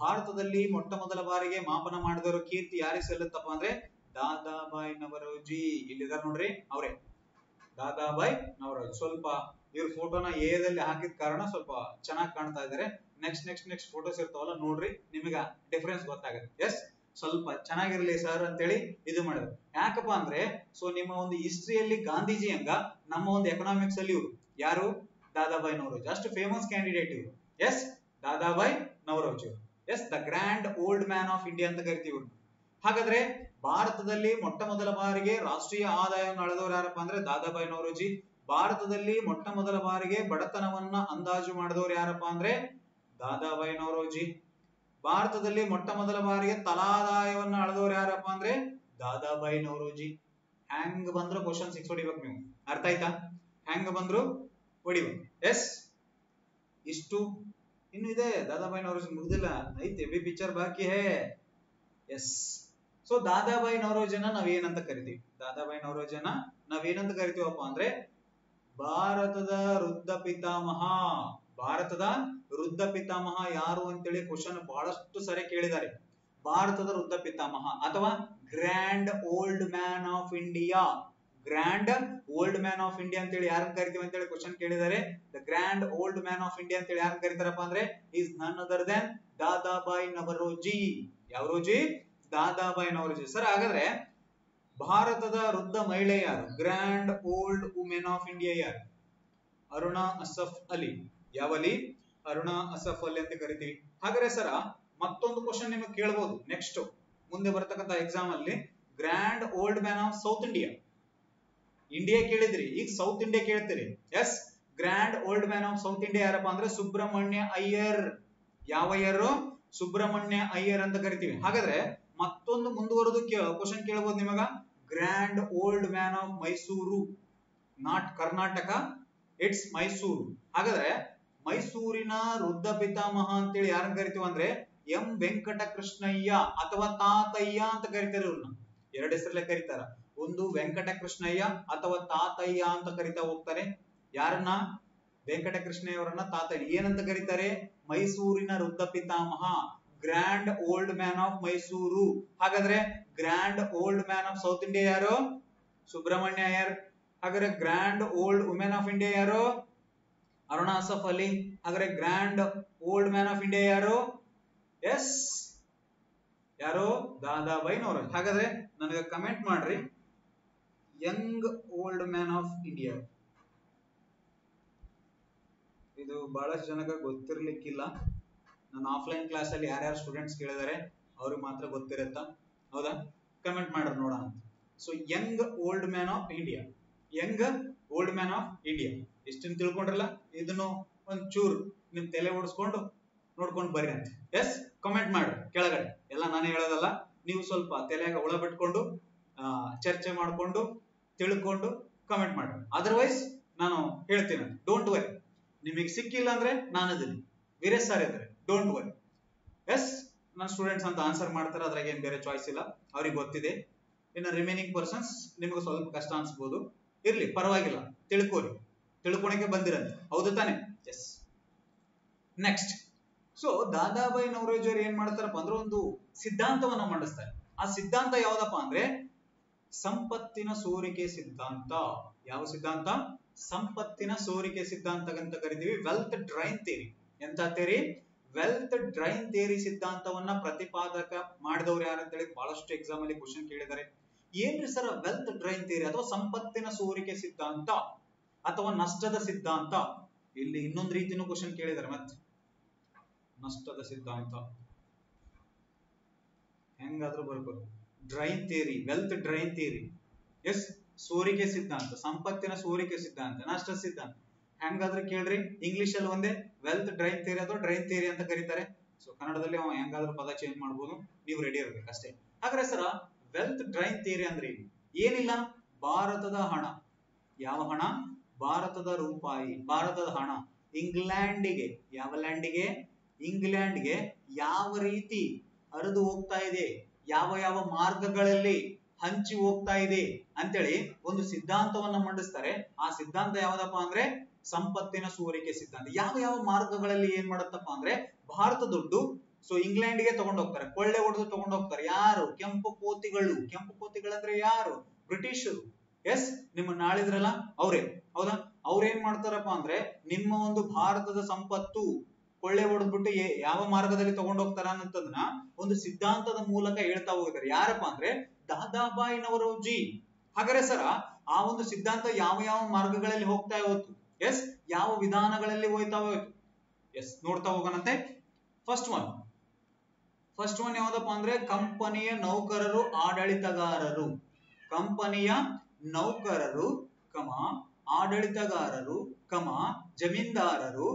ಭಾರತದಲ್ಲಿ ಮೊಟ್ಟ ಮೊದಲ ಬಾರಿಗೆ ಮಾಪನ ಮಾಡಿದವರು ಕೀರ್ತಿ ಯಾರಿಗೆ ಸಲ್ಲುತ್ತಪ್ಪ ಅಂದ್ರೆ ದಾದಾಬಾಯಿ ನವರೋಜಿ. ಇಲ್ಲಿದ್ದಾರೆ ನೋಡ್ರಿ, ಅವರೇ ದಾದಾಬಾಯಿ ನವರೋಜಿ. ಸ್ವಲ್ಪ ಇವ್ರ ಫೋಟೋನ ಎದಲ್ಲಿ ಹಾಕಿದ ಕಾರಣ ಸ್ವಲ್ಪ ಚೆನ್ನಾಗಿ ಕಾಣ್ತಾ ಇದಾರೆ. ನೆಕ್ಸ್ಟ್ ಫೋಟೋಸ್ ಇರ್ತಾವಲ್ಲ ನೋಡ್ರಿ, ನಿಮಗೆ ಡಿಫರೆನ್ಸ್ ಗೊತ್ತಾಗುತ್ತೆ. ಎಸ್, ಸ್ವಲ್ಪ ಚೆನ್ನಾಗಿರ್ಲಿ ಸರ್ ಅಂತೇಳಿ ಇದು ಮಾಡಿದ್ರು. ಯಾಕಪ್ಪ ಅಂದ್ರೆ ಸೊ ನಿಮ್ಮ ಒಂದು ಹಿಸ್ಟ್ರಿಯಲ್ಲಿ ಗಾಂಧೀಜಿ ಹಂಗ ನಮ್ಮ ಒಂದು ಎಕನಾಮಿಕ್ಸ್ ಅಲ್ಲಿ ಇವರು ಯಾರು? ದಾದಾಬಾಯಿ ನವರೋಜಿ. ಅಷ್ಟು ಫೇಮಸ್ ಕ್ಯಾಂಡಿಡೇಟ್ ಇವರು. Yes, Dadabhai Naoroji. Yes, the grand old man of India ಅಂತ ಕರಿತೀವಿ. ಹಾಗಾದ್ರೆ ಭಾರತದಲ್ಲಿ ಮೊಟ್ಟ ಮೊದಲ ಬಾರಿಗೆ ರಾಷ್ಟ್ರೀಯ ಆದಾಯವನ್ನು ಅಳೆದವರು ಯಾರಪ್ಪ ಅಂದ್ರೆ ದಾದಾಬಾಯಿ ನವರೋಜಿ. ಭಾರತದಲ್ಲಿ ಮೊಟ್ಟ ಮೊದಲ ಬಾರಿಗೆ ಬಡತನವನ್ನ ಅಂದಾಜು ಮಾಡಿದವರು ಯಾರಪ್ಪ ಅಂದ್ರೆ ದಾದಾಬಾಯಿ ನವರೋಜಿ. ಭಾರತದಲ್ಲಿ ಮೊಟ್ಟ ಮೊದಲ ಬಾರಿಗೆ ತಲಾದಾಯವನ್ನ ಅಳೆದವರು ಯಾರಪ್ಪ ಅಂದ್ರೆ ದಾದಾಬಾಯಿ ನವರೋಜಿ. ಹ್ಯಾಂಗ್ ಬಂದ್ರು ಕ್ವಶನ್ 6 ಹೊಡಿಬೇಕು ನೀವು. ಅರ್ಥ ಆಯ್ತಾ? ಹ್ಯಾಂಗ್ ಬಂದ್ರು ಹೊಡಿಬೇಕು. ಎಸ್, ಇಷ್ಟು ಇನ್ನು ಇದೆ. ದಾದಾಬಾಯಿ ನವರೋಜಿ ಮುಗ್ದಿಲ್ಲ, ಐತೆ ಬಿ ಪಿಕ್ಚರ್ ಬಾಕಿ ಹೇ. ಎಸ್, ಸೊ ದಾದಾಬಾಯಿ ನವರೋಜಿನ ನಾವೇನಂತ ಕರಿತೀವಿ? ದಾದಾಬಾಯಿ ನವರೋಜಿನ ನಾವೇನಂತ ಕರಿತೀವಪ್ಪ ಅಂದ್ರೆ ಭಾರತದ ವೃದ್ಧ ಪಿತಾಮಹ. ಭಾರತದ ವೃದ್ಧ ಪಿತಾಮಹ ಯಾರು ಅಂತೇಳಿ ಕ್ವಶನ್ ಬಹಳಷ್ಟು ಸರಿ ಕೇಳಿದ್ದಾರೆ. ಭಾರತದ ವೃದ್ಧ ಪಿತಾಮಹ ಅಥವಾ grand old man of India. Grand old man of India ಅಂತ ಹೇಳಿ ಯಾರನ್ನ ಕರಿತೀವಿ ಅಂತ ಹೇಳಿ ಕ್ವಶನ್ ಕೇಳಿದ್ದಾರೆ. The grand old man of India ಅಂತ ಹೇಳಿ ಯಾರನ್ನ ಕರೀತಾರಪ್ಪ ಅಂದ್ರೆ is none other than Dadabhai Naoroji. ಯಾವರೋಜಿ? ದಾದಾಬಾಯಿ ನವರೋಜಿ. ಸರ್ ಹಾಗಾದ್ರೆ ಭಾರತದ ವೃದ್ಧ ಮಹಿಳೆ ಯಾರು? Grand old women of India ಯಾರು? ಅರುಣಾ ಅಸಫ್ ಅಲಿ. ಯಾವ ಅಲಿ? ಅರುಣಾ ಅಸಫ್ ಅಲಿ ಅಂತ ಕರಿತೀವಿ. ಹಾಗಾದ್ರೆ ಸರ ಮತ್ತೊಂದು ಕ್ವಶನ್ ನಿಮಗೆ ಕೇಳಬಹುದು ನೆಕ್ಸ್ಟ್ ಮುಂದೆ ಬರತಕ್ಕಂತ ಎಕ್ಸಾಮ್ ಅಲ್ಲಿ. Grand old man of south India. India ಕೇಳಿದ್ರಿ, ಈಗ ಸೌತ್ ಇಂಡಿಯಾ ಕೇಳ್ತೀರಿ. Yes, grand old man of south India ಯಾರಪ್ಪ ಅಂದ್ರೆ ಸುಬ್ರಹ್ಮಣ್ಯ ಅಯ್ಯರ್. ಯಾವ ಅಯ್ಯರು? ಸುಬ್ರಹ್ಮಣ್ಯ ಅಯ್ಯರ್ ಅಂತ ಕರಿತೀವಿ. ಹಾಗಾದ್ರೆ ಮತ್ತೊಂದು ಮುಂದುವರೆದು ಕ್ವಶನ್ ಕೇಳಬಹುದು ನಿಮಗ. Grand old man of Mysuru, not Karnataka, it's Mysuru. ಹಾಗಾದ್ರೆ ಮೈಸೂರಿನ ವೃದ್ಧ ಪಿತಾಮಹ ಅಂತೇಳಿ ಯಾರನ್ನ ಕರಿತೀವಿ ಅಂದ್ರೆ ಎಂ ವೆಂಕಟಕೃಷ್ಣಯ್ಯ ಅಥವಾ ತಾತಯ್ಯ ಅಂತ ಕರಿತಾರೆ. ಇವ್ರನ್ನ ಎರಡು ಹೆಸರಲ್ಲೇ ಕರೀತಾರ. ಒಂದು ವೆಂಕಟಕೃಷ್ಣಯ್ಯ ಅಥವಾ ತಾತಯ್ಯ ಅಂತ ಕರಿತಾ ಹೋಗ್ತಾರೆ. ಯಾರನ್ನ? ವೆಂಕಟಕೃಷ್ಣಯ್ಯ ಅವರನ್ನ ತಾತಯ್ಯ ಏನಂತ ಕರೀತಾರೆ? ಮೈಸೂರಿನ ವೃದ್ಧ ಪಿತಾಮಹ, grand old man of Mysuru. ಹಾಗಾದ್ರೆ grand old man of south India ಯಾರು? ಸುಬ್ರಹ್ಮಣ್ಯ ಅಯ್ಯರ್. ಹಾಗಾದ್ರೆ grand old women of India ಯಾರು? ಅರುಣಾ ಅಸಫ್ ಅಲಿ. ಹಾಗಾದ್ರೆ grand old man of India ಯಾರು? ಎಸ್, ಯಾರು? ದಾದಾಬಾಯಿ ನವರೋಜಿ. ಹಾಗಾದ್ರೆ ನನಗೆ ಕಮೆಂಟ್ ಮಾಡ್ರಿ young old man of India. ಇದು ಬಹಳಷ್ಟು ಜನಕ್ಕೆ ಗೊತ್ತಿರ್ಲಿಕ್ಕಿಲ್ಲ. ನಾನು ಆಫ್ಲೈನ್ ಕ್ಲಾಸ್ ಅಲ್ಲಿ ಯಾರ್ಯಾರು ಸ್ಟೂಡೆಂಟ್ಸ್ ಕೇಳಿದಾರೆ ಅವ್ರಿಗೆ ಮಾತ್ರ ಗೊತ್ತಿರುತ್ತಾ? ಹೌದಾ? ಕಮೆಂಟ್ ಮಾಡ್ರಿ ನೋಡೋಣ. So Young old man of India, Young old man of India ಇಷ್ಟನ್ನು ತಿಳ್ಕೊಂಡ್ರಲ್ಲ. ಇದನ್ನು ಒಂದ್ ಚೂರು ನಿಮ್ ತಲೆ ಓಡಿಸ್ಕೊಂಡು ನೋಡ್ಕೊಂಡು ಬರ್ರಿ ಅಂತ. ಎಸ್, ಕಮೆಂಟ್ ಮಾಡ್ರಿ ಕೆಳಗಡೆ. ಎಲ್ಲ ನಾನೇ ಹೇಳೋದಲ್ಲ, ನೀವು ಸ್ವಲ್ಪ ತಲೆಯಾಗ ಹುಳ ಬಿಟ್ಕೊಂಡು ಚರ್ಚೆ ಮಾಡ್ಕೊಂಡು ತಿಳ್ಕೊಂಡು ಕಮೆಂಟ್ ಮಾಡ್ರಿ. ಅದರ್ವೈಸ್ ನಾನು ಹೇಳ್ತೀನಿ, ಡೋಂಟ್ ವರಿ. ನಿಮಗೆ ಸಿಕ್ಕಿಲ್ಲ ಅಂದ್ರೆ ನಾನು ಅದೀನಿ, ವೀರೇಶ್ ಸರ್ ಇದ್ದಾರೆ, ಡೋಂಟ್ ವರಿ. ಎಸ್, ನನ್ನ ಸ್ಟೂಡೆಂಟ್ಸ್ ಅಂತ ಆನ್ಸರ್ ಮಾಡ್ತಾರೆ, ಅದ್ರಾಗ ಏನ್ ಬೇರೆ ಚಾಯ್ಸ್ ಇಲ್ಲ, ಅವ್ರಿಗೆ ಗೊತ್ತಿದೆ. ಇನ್ನು ರಿಮೈನಿಂಗ್ ಪರ್ಸನ್ಸ್ ನಿಮಗೆ ಸ್ವಲ್ಪ ಕಷ್ಟ ಅನ್ಸ್ಬೋದು, ಇರ್ಲಿ ಪರವಾಗಿಲ್ಲ, ತಿಳ್ಕೋರಿ, ತಿಳ್ಕೊಳಕ್ಕೆ ಬಂದಿರಂತೆ. ಹೌದು ತಾನೆ? Yes. Next, so Dadabhai Naoroji ಅವರು ಏನ್ ಮಾಡ್ತಾರಪ್ಪ ಅಂದ್ರೆ ಒಂದು ಸಿದ್ಧಾಂತವನ್ನ ಮಂಡಿಸ್ತಾರೆ. ಆ ಸಿದ್ಧಾಂತ ಯಾವ್ದಪ್ಪ ಅಂದ್ರೆ ಸಂಪತ್ತಿನ ಸೋರಿಕೆ ಸಿದ್ಧಾಂತ. ಯಾವ ಸಿದ್ಧಾಂತ? ಸಂಪತ್ತಿನ ಸೋರಿಕೆ ಸಿದ್ಧಾಂತ ಅಂತ ಕರಿತೀವಿ. Wealth drain theory. ಎಂತ ಥಿಯರಿ? ವೆಲ್ತ್ ಡ್ರೈನ್ ಥಿಯರಿ ಸಿದ್ಧಾಂತವನ್ನ ಪ್ರತಿಪಾದಕ ಮಾಡಿದವರು ಯಾರಂತೇಳಿ ಬಹಳಷ್ಟು ಎಕ್ಸಾಮ್ ಅಲ್ಲಿ ಕ್ವಶನ್ ಕೇಳಿದ್ದಾರೆ. ಏನ್ರಿ ಸರ್ ವೆಲ್ತ್ ಡ್ರೈನ್ ಥಿಯರಿ ಅಥವಾ ಸಂಪತ್ತಿನ ಸೋರಿಕೆ ಸಿದ್ಧಾಂತ ಅಥವಾ ನಷ್ಟದ ಸಿದ್ಧಾಂತ? ಇಲ್ಲಿ ಇನ್ನೊಂದು ರೀತಿನೂ ಕ್ವಶನ್ ಕೇಳಿದ್ದಾರೆ. ಮತ್ತೆ ನಷ್ಟದ ಸಿದ್ಧಾಂತ ಹೆಂಗಾದ್ರೂ ಬರ್ಬೋದು. Drain theory, wealth drain theory. Yes, ಸೋರಿಕೆ ಸಿದ್ಧಾಂತ, ಸಂಪತ್ತಿನ ಸೋರಿಕೆ ಸಿದ್ಧಾಂತ, ನಷ್ಟದ ಸಿದ್ಧಾಂತ ಹೆಂಗಾದ್ರೂ ಕೇಳ್ರಿ. ಇಂಗ್ಲಿಷ್ ಅಲ್ಲಿ ಒಂದೇ ವೆಲ್ತ್ ಡ್ರೈನ್ ಥಿಯರಿ ಅಥವಾ ಡ್ರೈನ್ ಥಿಯರಿ ಅಂತ ಕರೀತಾರೆ. ಸೊ ಕನ್ನಡದಲ್ಲಿ ಹೆಂಗಾದ್ರೂ ಪದ ಚೇಂಜ್ ಮಾಡಬಹುದು, ನೀವು ರೆಡಿ ಇರ್ಬೇಕು ಅಷ್ಟೇ. ಹಾಗಾದ್ರೆ ಸರ ವೆಲ್ತ್ ಡ್ರೈನ್ ಥಿಯರಿ ಅಂದ್ರೆ ಏನಿಲ್ಲ, ಭಾರತದ ಹಣ. ಯಾವ ಹಣ? ಭಾರತದ ರೂಪಾಯಿ, ಭಾರತದ ಹಣ ಇಂಗ್ಲೆಂಡಿಗೆ, ಯಾವ ಲ್ಯಾಂಡಿಗೆ? ಇಂಗ್ಲೆಂಡ್ಗೆ ಯಾವ ರೀತಿ ಹರಿದು ಹೋಗ್ತಾ ಇದೆ, ಯಾವ ಯಾವ ಮಾರ್ಗಗಳಲ್ಲಿ ಹಂಚಿ ಹೋಗ್ತಾ ಇದೆ ಅಂತೇಳಿ ಒಂದು ಸಿದ್ಧಾಂತವನ್ನ ಮಂಡಿಸ್ತಾರೆ. ಆ ಸಿದ್ಧಾಂತ ಯಾವ್ದಪ್ಪ ಅಂದ್ರೆ ಸಂಪತ್ತಿನ ಸೋರಿಕೆ ಸಿದ್ಧಾಂತ. ಯಾವ ಯಾವ ಮಾರ್ಗಗಳಲ್ಲಿ ಏನ್ ಮಾಡತ್ತಪ್ಪ ಅಂದ್ರೆ ಭಾರತ ದುಡ್ಡು ಸೊ ಇಂಗ್ಲೆಂಡ್ಗೆ ತಗೊಂಡು ಹೋಗ್ತಾರೆ, ಕೊಳ್ಳೆ ಹೊಡೆದು ತಗೊಂಡು ಹೋಗ್ತಾರೆ. ಯಾರು? ಕೆಂಪು ಕೋತಿಗಳು. ಕೆಂಪು ಕೋತಿಗಳಂದ್ರೆ ಯಾರು? ಬ್ರಿಟಿಷರು. ಎಸ್, ನಿಮ್ಮ ನಾಳಿದ್ರಲ್ಲ ಅವರೇ. ಹೌದಾ? ಅವ್ರೇನ್ ಮಾಡ್ತಾರಪ್ಪ ಅಂದ್ರೆ ನಿಮ್ಮ ಒಂದು ಭಾರತದ ಸಂಪತ್ತು ಕೊಳ್ಳೆ ಹೊಡೆದ್ಬಿಟ್ಟು ಯಾವ ಮಾರ್ಗದಲ್ಲಿ ತಗೊಂಡು ಹೋಗ್ತಾರ ಅನ್ನೋದನ್ನ ಒಂದು ಸಿದ್ಧಾಂತದ ಮೂಲಕ ಹೇಳ್ತಾ ಹೋಗಿದ್ದಾರೆ. ಯಾರಪ್ಪ ಅಂದ್ರೆ ದಾದಾಬಾಯಿ ನವರೋಜಿ. ಹಾಗಾದ್ರೆ ಸರ ಆ ಒಂದು ಸಿದ್ಧಾಂತ ಯಾವ ಯಾವ ಮಾರ್ಗಗಳಲ್ಲಿ ಹೋಗ್ತಾ ಹೋಯ್ತು? ಎಸ್, ಯಾವ ವಿಧಾನಗಳಲ್ಲಿ ಹೋಯ್ತಾ ಹೋಯ್ತು? ಎಸ್, ನೋಡ್ತಾ ಹೋಗೋಣಂತೆ. ಫಸ್ಟ್ ಒನ್ ಯಾವ್ದಪ್ಪ ಅಂದ್ರೆ ಕಂಪನಿಯ ನೌಕರರು ಆಡಳಿತಗಾರರು. ಕಂಪನಿಯ ನೌಕರರು ಆಡಳಿತಗಾರರು ಜಮೀನ್ದಾರರು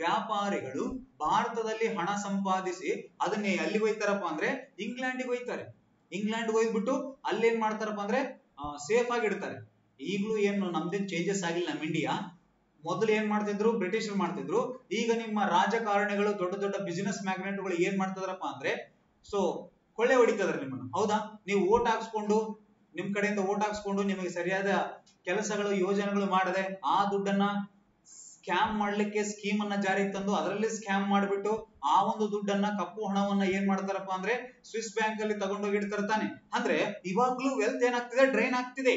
ವ್ಯಾಪಾರಿಗಳು ಭಾರತದಲ್ಲಿ ಹಣ ಸಂಪಾದಿಸಿ ಅದನ್ನೇ ಅಲ್ಲಿ ಹೋಯ್ತಾರಪ್ಪ ಅಂದ್ರೆ ಇಂಗ್ಲೆಂಡ್ಗೆ ಹೋಯ್ತಾರೆ. ಇಂಗ್ಲೆಂಡ್ ಹೋಯ್ಬಿಟ್ಟು ಅಲ್ಲೇನ್ ಮಾಡ್ತಾರಪ್ಪ ಅಂದ್ರೆ ಸೇಫ್ ಆಗಿ ಇಡ್ತಾರೆ. ಈಗಲೂ ಏನು ನಮ್ದೇನ್ ಚೇಂಜಸ್ ಆಗಿಲ್ಲ. ನಮ್ಮ ಇಂಡಿಯಾ ಮೊದಲು ಏನ್ ಮಾಡ್ತಿದ್ರು? ಬ್ರಿಟಿಷರು ಮಾಡ್ತಿದ್ರು. ಈಗ ನಿಮ್ಮ ರಾಜಕಾರಣಿಗಳು, ದೊಡ್ಡ ದೊಡ್ಡ ಬಿಸಿನೆಸ್ ಮ್ಯಾಗ್ನೆಟ್ಗಳು ಏನ್ ಮಾಡ್ತಿದಾರಪ್ಪ ಅಂದ್ರೆ ಸೊ ಕೊಳ್ಳೆ ಹೊಡಿತಿದಾರೆ ನಿಮ್ಮನ್ನು. ಹೌದಾ? ನೀವು ಓಟ್ ಹಾಕ್ಸ್ಕೊಂಡು, ನಿಮ್ ಕಡೆಯಿಂದ ಓಟ್ ಹಾಕ್ಸ್ಕೊಂಡು ನಿಮಗೆ ಸರಿಯಾದ ಕೆಲಸಗಳು ಯೋಜನೆಗಳು ಮಾಡದೆ ಆ ದುಡ್ಡನ್ನ ಸ್ಕ್ಯಾಮ್ ಮಾಡ್ಲಿಕ್ಕೆ ಸ್ಕೀಮ್ ಅನ್ನ ಜಾರಿಗೆ ತಂದು ಅದರಲ್ಲಿ ಸ್ಕ್ಯಾಮ್ ಮಾಡಿಬಿಟ್ಟು ಆ ಒಂದು ದುಡ್ಡನ್ನ, ಕಪ್ಪು ಹಣವನ್ನ ಏನ್ ಮಾಡ್ತಾರಪ್ಪ ಅಂದ್ರೆ ಸ್ವಿಸ್ ಬ್ಯಾಂಕ್ ಅಲ್ಲಿ ತಗೊಂಡೋಗಿ ಇಡ್ತಾರೆ ತಾನೆ. ಅಂದ್ರೆ ಇವಾಗ್ಲೂ ವೆಲ್ತ್ ಏನಾಗ್ತಿದೆ? ಡ್ರೈನ್ ಆಗ್ತಿದೆ.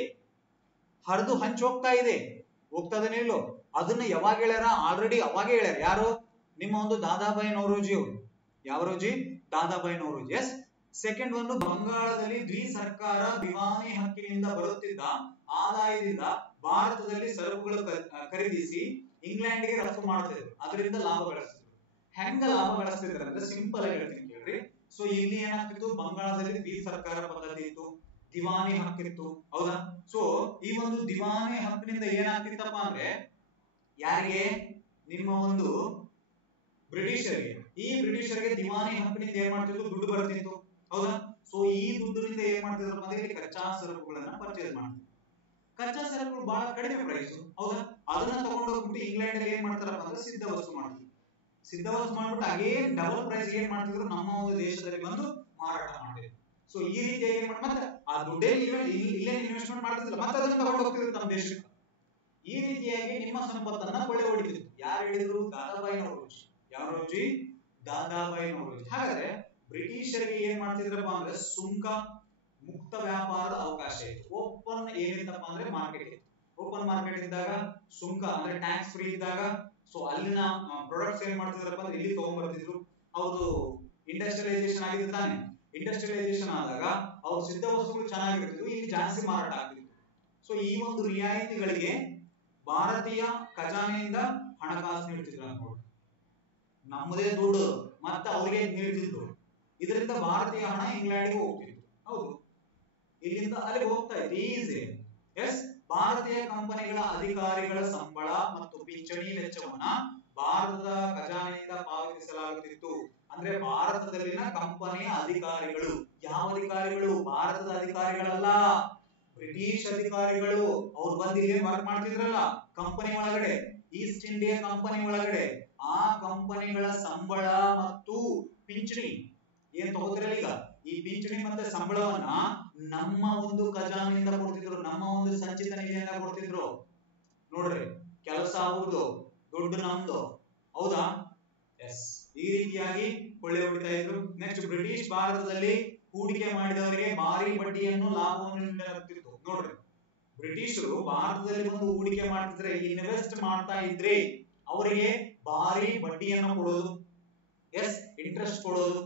ಹರಿದು ಹಂಚ್ ಹೋಗ್ತಾ ಇದೆ, ಹೋಗ್ತದೇನೆ ಇಲ್ಲೋ. ಅದನ್ನ ಯಾವಾಗ ಹೇಳ್ಯಾರ? ಆಲ್ರೆಡಿ ಅವಾಗೇ ಹೇಳ್ಯಾರ. ಯಾರು? ನಿಮ್ಮ ಒಂದು ದಾದಾಬಾಯಿ ನವರೋಜಿ ಅವರು. ಯಾವ ರೋಜಿ? ದಾದಾಬಾಯಿ ನವರೋಜಿ. ಎಸ್. ಸೆಕೆಂಡ್ ಒಂದು, ಬಂಗಾಳದಲ್ಲಿ ಸರ್ಕಾರ ದಿವಾನಿ ಹಕ್ಕಿನಿಂದ ಬರುತ್ತಿದ್ದ ಆದಾಯದಿಂದ ಭಾರತದಲ್ಲಿ ಸರಕುಗಳು ಖರೀದಿಸಿ ಇಂಗ್ಲೆಂಡ್ಗೆ ರಫ್ತು ಮಾಡ್ತಿದ್ರು, ಅದರಿಂದ ಲಾಭ ಗಳಿಸ್ತಿದ್ರು. ಹೆಂಗ ಲಾಭ ಗಳಿಸ್ತಿದ್ರು ಅಂದ್ರೆ ಸಿಂಪಲ್ ಆಗಿ ಹೇಳ್ತೀನಿ ಕೇಳ್ರಿ. ಸೊ ಇಲ್ಲಿ ಏನಾಗ್ತಿತ್ತು? ಬಂಗಾಳದಲ್ಲಿ ಸರ್ಕಾರ ಪದ್ಧತಿ ಇತ್ತು, ದಿವಾನಿ ಹಕ್ಕಿತ್ತು, ಹೌದಾ? ಸೊ ಈ ಒಂದು ದಿವಾನಿ ಹಕ್ಕಿನಿಂದ ಏನಾಗ್ತಿತ್ತಪ್ಪ ಅಂದ್ರೆ ಯಾರಿಗೆ? ನಿಮ್ಮ ಒಂದು ಬ್ರಿಟಿಷರಿಗೆ. ಈ ಬ್ರಿಟಿಷರಿಗೆ ದಿವಾನಿ ಹಕ್ಕಿನಿಂದ ಏನ್ ಮಾಡ್ತಿದ್ರು? ದುಡ್ಡು ಬರ್ತಿತ್ತು, ಹೌದಾ? ಸೊ ಈ ದುಡ್ಡಿನಿಂದ ಏನ್ ಮಾಡ್ತಿದ್ರು ಅಂದ್ರೆ ಕಚ್ಚಾ ಸರಕುಗಳನ್ನ ಪರ್ಚೇಸ್ ಮಾಡ್ತಿದ್ರು. ಕಚ್ಚಾ ಸರಕುಗಳು ಬಹಳ ಕಡಿಮೆ ಪ್ರೈಸ್, ಹೌದಾ? ಅದನ್ನ ತಗೊಂಡೋಗ್ಬಿಟ್ಟು ಇಂಗ್ಲೆಂಡ್ ಅಲ್ಲಿ ಏನ್ ಮಾಡ್ತಾರಪ್ಪ ಅಂದ್ರೆ ಸಿದ್ಧ ವಸ್ತು ಮಾಡ್ತಿದ್ರು. ಸಿದ್ಧ ವಸ್ತು ಮಾಡ್ಬಿಟ್ಟು ಅಗೇನ್ ಡಬಲ್ ಪ್ರೈಸ್ ಏನ್ ಮಾಡ್ತಿದ್ರು? ನಮ್ಮ ಒಂದು ದೇಶದಲ್ಲಿ ಬಂದು ಮಾರಾಟ ಮಾಡ್ತಿದ್ರು. ಸೊ ಈ ರೀತಿ ಏನ್ ಮತ್ತೆ ಆ ದುಡ್ಡೇ ಇಲ್ಲೇ ಇನ್ವೆಸ್ಟ್ಮೆಂಟ್ ಮಾಡ್ತಿದ್ರು, ಮತ್ತೆ ಅದನ್ನ ತಗೊಂಡು ಹೋಗ್ತಿದ್ರು ನಮ್ಮ ದೇಶಕ್ಕೆ. ಈ ರೀತಿಯಾಗಿ ನಿಮ್ಮ ಸಂಪತ್ತನ್ನ ಕೊಳ್ಳೆ ಹೊಡಿತಿದ್ರು. ಯಾರು ಹೇಳಿದ್ರು? ದಾದಾಬಾಯಿ ನವರೋಜಿ. ಯಾವ ರೋಜಿ? ದಾದಾಬಾಯಿ ನವರೋಜಿ. ಹಾಗಾದ್ರೆ ಬ್ರಿಟಿಷರಿಗೆ ಏನ್ ಮಾಡ್ತಿದ್ರಪ್ಪ ಅಂದ್ರೆ ಸುಂಕ ಮುಕ್ತ ವ್ಯಾಪಾರದ ಅವಕಾಶ ಇತ್ತು. ಓಪನ್ ಏನಿತ್ತಪ್ಪ ಅಂದ್ರೆ ಮಾರ್ಕೆಟ್ ಇತ್ತು. ಓಪನ್ ಮಾರ್ಕೆಟ್ ಇದ್ದಾಗ ಸುಂಕ ಅಂದ್ರೆ ಟ್ಯಾಕ್ಸ್ ಫ್ರೀ ಇದ್ದಾಗ ಸೊ ಅಲ್ಲಿನ ಪ್ರಾಡಕ್ಟ್ಸ್ ಏನ್ ಮಾಡ್ತಿದ್ರಪ್ಪ ಅಂದ್ರೆ ಇಲ್ಲಿ ತಗೊಂಡ್ಬರ್ತಿದ್ರು. ಅವ್ರು ಇಂಡಸ್ಟ್ರಿಯಲೈಸೇಷನ್ ಆಗಿದ್ದು ತಾನೆ. ಇಂಡಸ್ಟ್ರಿಯಲೈಸೇಷನ್ ಆದಾಗ ಅವ್ರ ಸಿದ್ಧ ವಸ್ತುಗಳು ಚೆನ್ನಾಗಿರ್ತಿದ್ವು, ಇಲ್ಲಿ ಜಾಸ್ತಿ ಮಾರಾಟ ಆಗ್ತಿತ್ತು. ಸೊ ಈ ಒಂದು ರಿಯಾಯಿತಿಗಳಿಗೆ ಭಾರತೀಯ ಖಜಾನೆಯಿಂದ ಹಣಕಾಸು ನೀಡ್ತಿದ್ರು ಅನ್ಕೊಂಡು, ನಮ್ಮದೇ ದುಡ್ಡು ಮತ್ತೆ ಅವರಿಗೆ ನೀಡ್ತಿದ್ರು. ಇದರಿಂದ ಭಾರತೀಯ ಹಣ ಇಂಗ್ಲೆಂಡ್ಗೆ ಹೋಗ್ತಿತ್ತು, ಹೌದು, ಇಲ್ಲಿಂದ ಅಲ್ಲಿಗೆ ಹೋಗ್ತಾ ಇತ್ತು ಈಸಿ. ಎಸ್. ಭಾರತೀಯ ಕಂಪನಿಗಳ ಅಧಿಕಾರಿಗಳ ಸಂಬಳ ಮತ್ತು ಪಿಂಚಣಿ ವೆಚ್ಚವನ್ನ ಭಾರತದ ಖಜಾನೆಯಿಂದ ಪಾವತಿಸಲಾಗುತ್ತಿತ್ತು. ಅಂದ್ರೆ ಭಾರತದಲ್ಲಿನ ಕಂಪನಿಯ ಅಧಿಕಾರಿಗಳು. ಯಾವ ಅಧಿಕಾರಿಗಳು? ಭಾರತದ ಅಧಿಕಾರಿಗಳಲ್ಲ, ಬ್ರಿಟಿಷ್ ಅಧಿಕಾರಿಗಳು. ಅವ್ರು ಬಂದು ಇಲ್ಲಿ ವರ್ಕ್ ಮಾಡ್ತಿದ್ರಲ್ಲ ಕಂಪನಿ ಒಳಗಡೆ, ಈಸ್ಟ್ ಇಂಡಿಯಾ ಕಂಪನಿ ಒಳಗಡೆ, ಆ ಕಂಪನಿಗಳ ಸಂಬಳ ಮತ್ತು ಪಿಂಚಣಿ ಏನ್ ತಗೋತಿರಲ್ಲ ಈಗ, ಈ ಪಿಂಚಣಿ ಮತ್ತೆ ಸಂಬಳವನ್ನ ನಮ್ಮ ಒಂದು ಖಜಾನೆಯಿಂದ ಕೊಡ್ತಿದ್ರು, ನಮ್ಮ ಒಂದು ಸಂಚಿತ ನಿಧಿಯಿಂದ ಕೊಡ್ತಿದ್ರು. ನೋಡ್ರಿ, ಕೆಲಸ ಅವ್ರದ್ದು, ದುಡ್ಡು ನಮ್ದು, ಹೌದಾ? ಎಸ್. ಈ ರೀತಿಯಾಗಿ ಕೊಳ್ಳೆ ಹೊಡಿತಾ ಇದ್ರು. ನೆಕ್ಸ್ಟ್, ಬ್ರಿಟಿಷ್ ಭಾರತದಲ್ಲಿ ಹೂಡಿಕೆ ಮಾಡಿದವರಿಗೆ ಭಾರಿ ಬಡ್ಡಿಯನ್ನು ಲಾಭವನ್ನು ನೀಡಲಾಗುತ್ತಿತ್ತು. ನೋಡ್ರಿ, ಬ್ರಿಟಿಷರು ಭಾರತದಲ್ಲಿ ಒಂದು ಹೂಡಿಕೆ ಮಾಡ್ತಿದ್ರೆ, ಇನ್ವೆಸ್ಟ್ ಮಾಡ್ತಾ ಇದ್ರೆ ಅವರಿಗೆ ಭಾರಿ ಬಡ್ಡಿಯನ್ನು ಕೊಡೋದು, ಎಸ್, ಇಂಟ್ರೆಸ್ಟ್ ಕೊಡೋದು,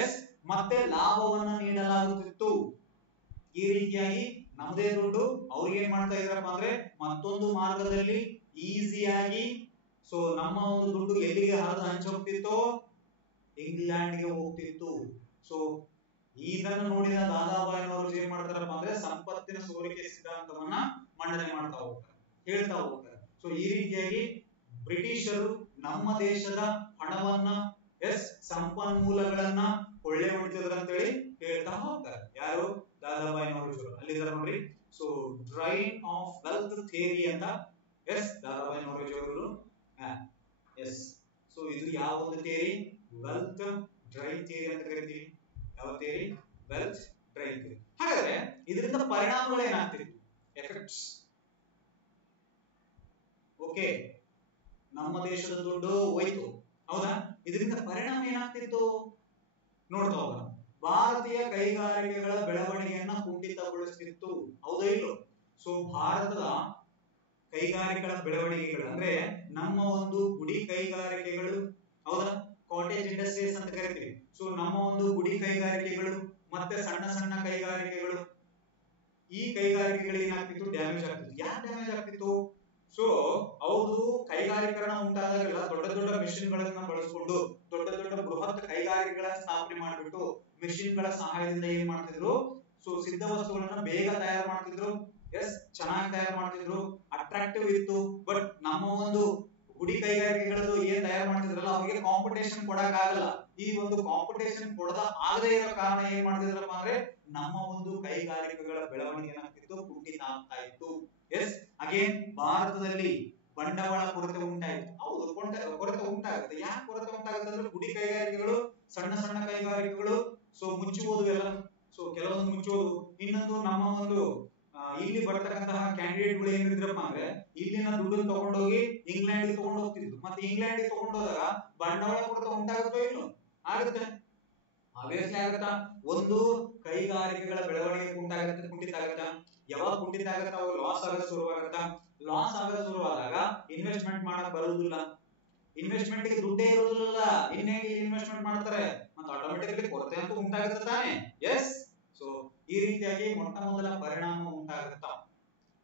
ಎಸ್, ಮತ್ತೆ ಲಾಭವನ್ನ ನೀಡಲಾಗುತ್ತಿತ್ತು. ಈ ರೀತಿಯಾಗಿ ನಮ್ಮದೇ ದುಡ್ಡು ಅವ್ರಿಗೆ ಏನ್ ಮಾಡ್ತಾ ಇದ್ರಪ್ಪ ಅಂದ್ರೆ ಮತ್ತೊಂದು ಮಾರ್ಗದಲ್ಲಿ ಈಸಿಯಾಗಿ, ಸೊ ನಮ್ಮ ಒಂದು ದುಡ್ಡು ಎಲ್ಲಿಗೆ ಹರಿದು ಹಂಚಿ ಹೋಗ್ತಿತ್ತೋ? ಇಂಗ್ಲೆಂಡ್ಗೆ ಹೋಗ್ತಿತ್ತು. ಸೊ ಇದನ್ನು ನೋಡಿದ ದಾದಾಬಾಯಿ ನವರೋಜಿ ಏನ್ ಮಾಡ್ತಾರಪ್ಪ ಅಂದ್ರೆ ಸಂಪತ್ತಿನ ಸೋರಿಕೆ ಸಿದ್ಧಾಂತವನ್ನ ಮಂಡನೆ ಮಾಡ್ತಾ ಹೋಗ್ತಾರೆ, ಹೇಳ್ತಾ ಹೋಗ್ತಾರೆ. ಸೊ ಈ ರೀತಿಯಾಗಿ ಬ್ರಿಟಿಷರು ನಮ್ಮ ದೇಶದ ಹಣವನ್ನ, ಎಸ್, ಸಂಪನ್ಮೂಲಗಳನ್ನ ಕೊಳ್ಳೆ ಹೊಡಿತಿದ್ರು ಅಂತೇಳಿ ಹೇಳ್ತಾ ಹೋಗ್ತಾರೆ. ಯಾರು? ದಾದಾಬಾಯಿ ನವರೋಜಿ. ಅಲ್ಲಿದ್ದಾರೆ ನೋಡ್ರಿ. So drain of wealth theory ಅಂತ, ಎಸ್, ದಾದಾಬಾಯಿ ನವರೋಜಿ ಅವರು. ಎಸ್. ಸೊ ಇದು ಯಾವ ಒಂದು ಥಿಯರಿ? ವೆಲ್ತ್ ಡ್ರೈನ್ ಥಿಯರಿ ಅಂತ ಕರಿತೀವಿ. ಯಾವ ಥಿಯರಿ? Wealth drain theory. ಹಾಗಾದ್ರೆ ಇದರಿಂದ ಪರಿಣಾಮಗಳು ಏನಾಗ್ತಿತ್ತು? ಎಫೆಕ್ಟ್ಸ್. ಓಕೆ, ನಮ್ಮ ದೇಶದ ದುಡ್ಡು ಹೋಯ್ತು, ಹೌದಾ? ಇದರಿಂದ ಪರಿಣಾಮ ಏನಾಗ್ತಿತ್ತು ನೋಡ್ತಾ ಹೋಗೋಣ. ಭಾರತೀಯ ಕೈಗಾರಿಕೆಗಳ ಬೆಳವಣಿಗೆಯನ್ನ ಕುಂಠಿತಗೊಳಿಸುತ್ತಿತ್ತು, ಹೌದಾ ಇಲ್ಲೋ? ಸೊ ಭಾರತದ ಕೈಗಾರಿಕೆಗಳ ಬೆಳವಣಿಗೆಗಳು ಅಂದ್ರೆ ನಮ್ಮ ಒಂದು ಗುಡಿ ಕೈಗಾರಿಕೆಗಳು, ಹೌದಾ, ಕಾಟೇಜ್ ಇಂಡಸ್ಟ್ರೀಸ್ ಅಂತ ಕರಿತೀವಿ. ಸೊ ನಮ್ಮ ಒಂದು ಗುಡಿ ಕೈಗಾರಿಕೆಗಳು ಮತ್ತೆ ಸಣ್ಣ ಸಣ್ಣ ಕೈಗಾರಿಕೆಗಳು, ಈ ಕೈಗಾರಿಕೆಗಳಿಗೆ ಏನಾಗ್ತಿತ್ತು? ಡ್ಯಾಮೇಜ್ ಆಗ್ತಿತ್ತು. ಯಾಕೆ ಡ್ಯಾಮೇಜ್ ಆಗ್ತಿತ್ತು? ಸೊ ಹೌದು, ಕೈಗಾರಿಕರಣ ಉಂಟಾದಾಗೆಲ್ಲ ದೊಡ್ಡ ದೊಡ್ಡ ಮಿಷಿನ್ ಗಳನ್ನ ಬಳಸಿಕೊಂಡು ದೊಡ್ಡ ದೊಡ್ಡ ಬೃಹತ್ ಕೈಗಾರಿಕೆಗಳ ಸ್ಥಾಪನೆ ಮಾಡಿಬಿಟ್ಟು ಮಿಷಿನ್ ಗಳ ಸಹಾಯದಿಂದ ಏನ್ ಮಾಡ್ತಿದ್ರು? ಸೊ ಸಿದ್ಧ ವಸ್ತುಗಳನ್ನ ಬೇಗ ತಯಾರು ಮಾಡ್ತಿದ್ರು, ಎಸ್, ಚೆನ್ನಾಗಿ ತಯಾರು ಮಾಡ್ತಿದ್ರು, ಅಟ್ರಾಕ್ಟಿವ್ ಇತ್ತು. ಬಟ್ ನಮ್ಮ ಒಂದು ಗುಡಿ ಕೈಗಾರಿಕೆಗಳದ್ದು ಏನ್ ತಯಾರು ಮಾಡ್ತಿದ್ರಲ್ಲ ಅವರಿಗೆ ಕಾಂಪಿಟೇಷನ್ ಕೊಡಕ್ ಆಗಲ್ಲ. ಈ ಒಂದು ಕಾಂಪಿಟೇಷನ್ ಆಗದೇ ಇರೋ ಕಾರಣ ಏನ್ ಮಾಡ್ತಿದ್ರಪ್ಪ ಅಂದ್ರೆ ನಮ್ಮ ಒಂದು ಕೈಗಾರಿಕೆಗಳ ಬೆಳವಣಿಗೆ ಏನಾಗ್ತಿತ್ತು? ಕುಂಠಿತ ಆಗ್ತಾ ಇತ್ತು. ಎಸ್, ಅಗೇನ್ ಭಾರತದಲ್ಲಿ ಬಂಡವಾಳ ಕೊರತೆ ಉಂಟಾಯಿತು. ಹೌದು, ಕೊರತೆ ಉಂಟಾಗುತ್ತೆ. ಯಾಕೆ ಕೊರತೆ ಆಗುತ್ತೆ ಅಂದ್ರೆ ಗುಡಿ ಕೈಗಾರಿಕೆಗಳು, ಸಣ್ಣ ಸಣ್ಣ ಕೈಗಾರಿಕೆಗಳು ಸೊ ಮುಚ್ಚಬಹುದು ಎಲ್ಲ. ಸೊ ಕೆಲವೊಂದು ಮುಚ್ಚಬಹುದು. ಇನ್ನೊಂದು ನಮ್ಮ ಒಂದು ಇಲ್ಲಿ ಬರ್ತಕ್ಕಂತಹ ಕ್ಯಾಂಡಿಡೇಟ್ಗಳು ಏನಿದ್ರಪ್ಪ ಅಂದ್ರೆ ಇಲ್ಲಿನ ದುಡ್ಡು ತಗೊಂಡೋಗಿ ಇಂಗ್ಲೆಂಡ್ ತಗೊಂಡು ಹೋಗ್ತಿದ್ರು. ಮತ್ತೆ ಇಂಗ್ಲೆಂಡ್ ತಗೊಂಡೋದಾಗ ಬಂಡವಾಳ ಕೊರತೆ ಉಂಟಾಗುತ್ತೋ ಇಲ್ಲೋ? ಆಗುತ್ತೆ, ಆಬ್ವಿಯಸ್ಲಿ ಆಗುತ್ತಾ? ಒಂದು ಕೈಗಾರಿಕೆಗಳ ಬೆಳವಣಿಗೆ ಕುಂಠಿತ ಆಗುತ್ತಾ? ಯಾವಾಗ ಕುಂಠಿತ ಆಗತ್ತ ಅವಾಗ ಲಾಸ್ ಆಗೋದು ಶುರುವಾಗತ್ತ. ಲಾಸ್ ಆಗೋದು ಶುರುವಾದಾಗ ಇನ್ವೆಸ್ಟ್ಮೆಂಟ್ ಮಾಡಕ್ ಬರುವುದಿಲ್ಲ. ಇನ್ವೆಸ್ಟ್ಮೆಂಟ್ ಗೆ ದುಡ್ಡೇ ಇರುವುದಿಲ್ಲ, ಇನ್ನೇಗೆ ಇನ್ವೆಸ್ಟ್ಮೆಂಟ್ ಮಾಡ್ತಾರೆ, ಮತ್ತೆ ಆಟೋಮೆಟಿಕಲಿ ಕೊರತೆ ಅಂತೂ ಉಂಟಾಗುತ್ತೆ ತಾನೆ. ಎಸ್, ಸೊ ಈ ರೀತಿಯಾಗಿ ಮೊಟ್ಟ ಮೊದಲ ಪರಿಣಾಮ ಉಂಟಾಗುತ್ತಾ,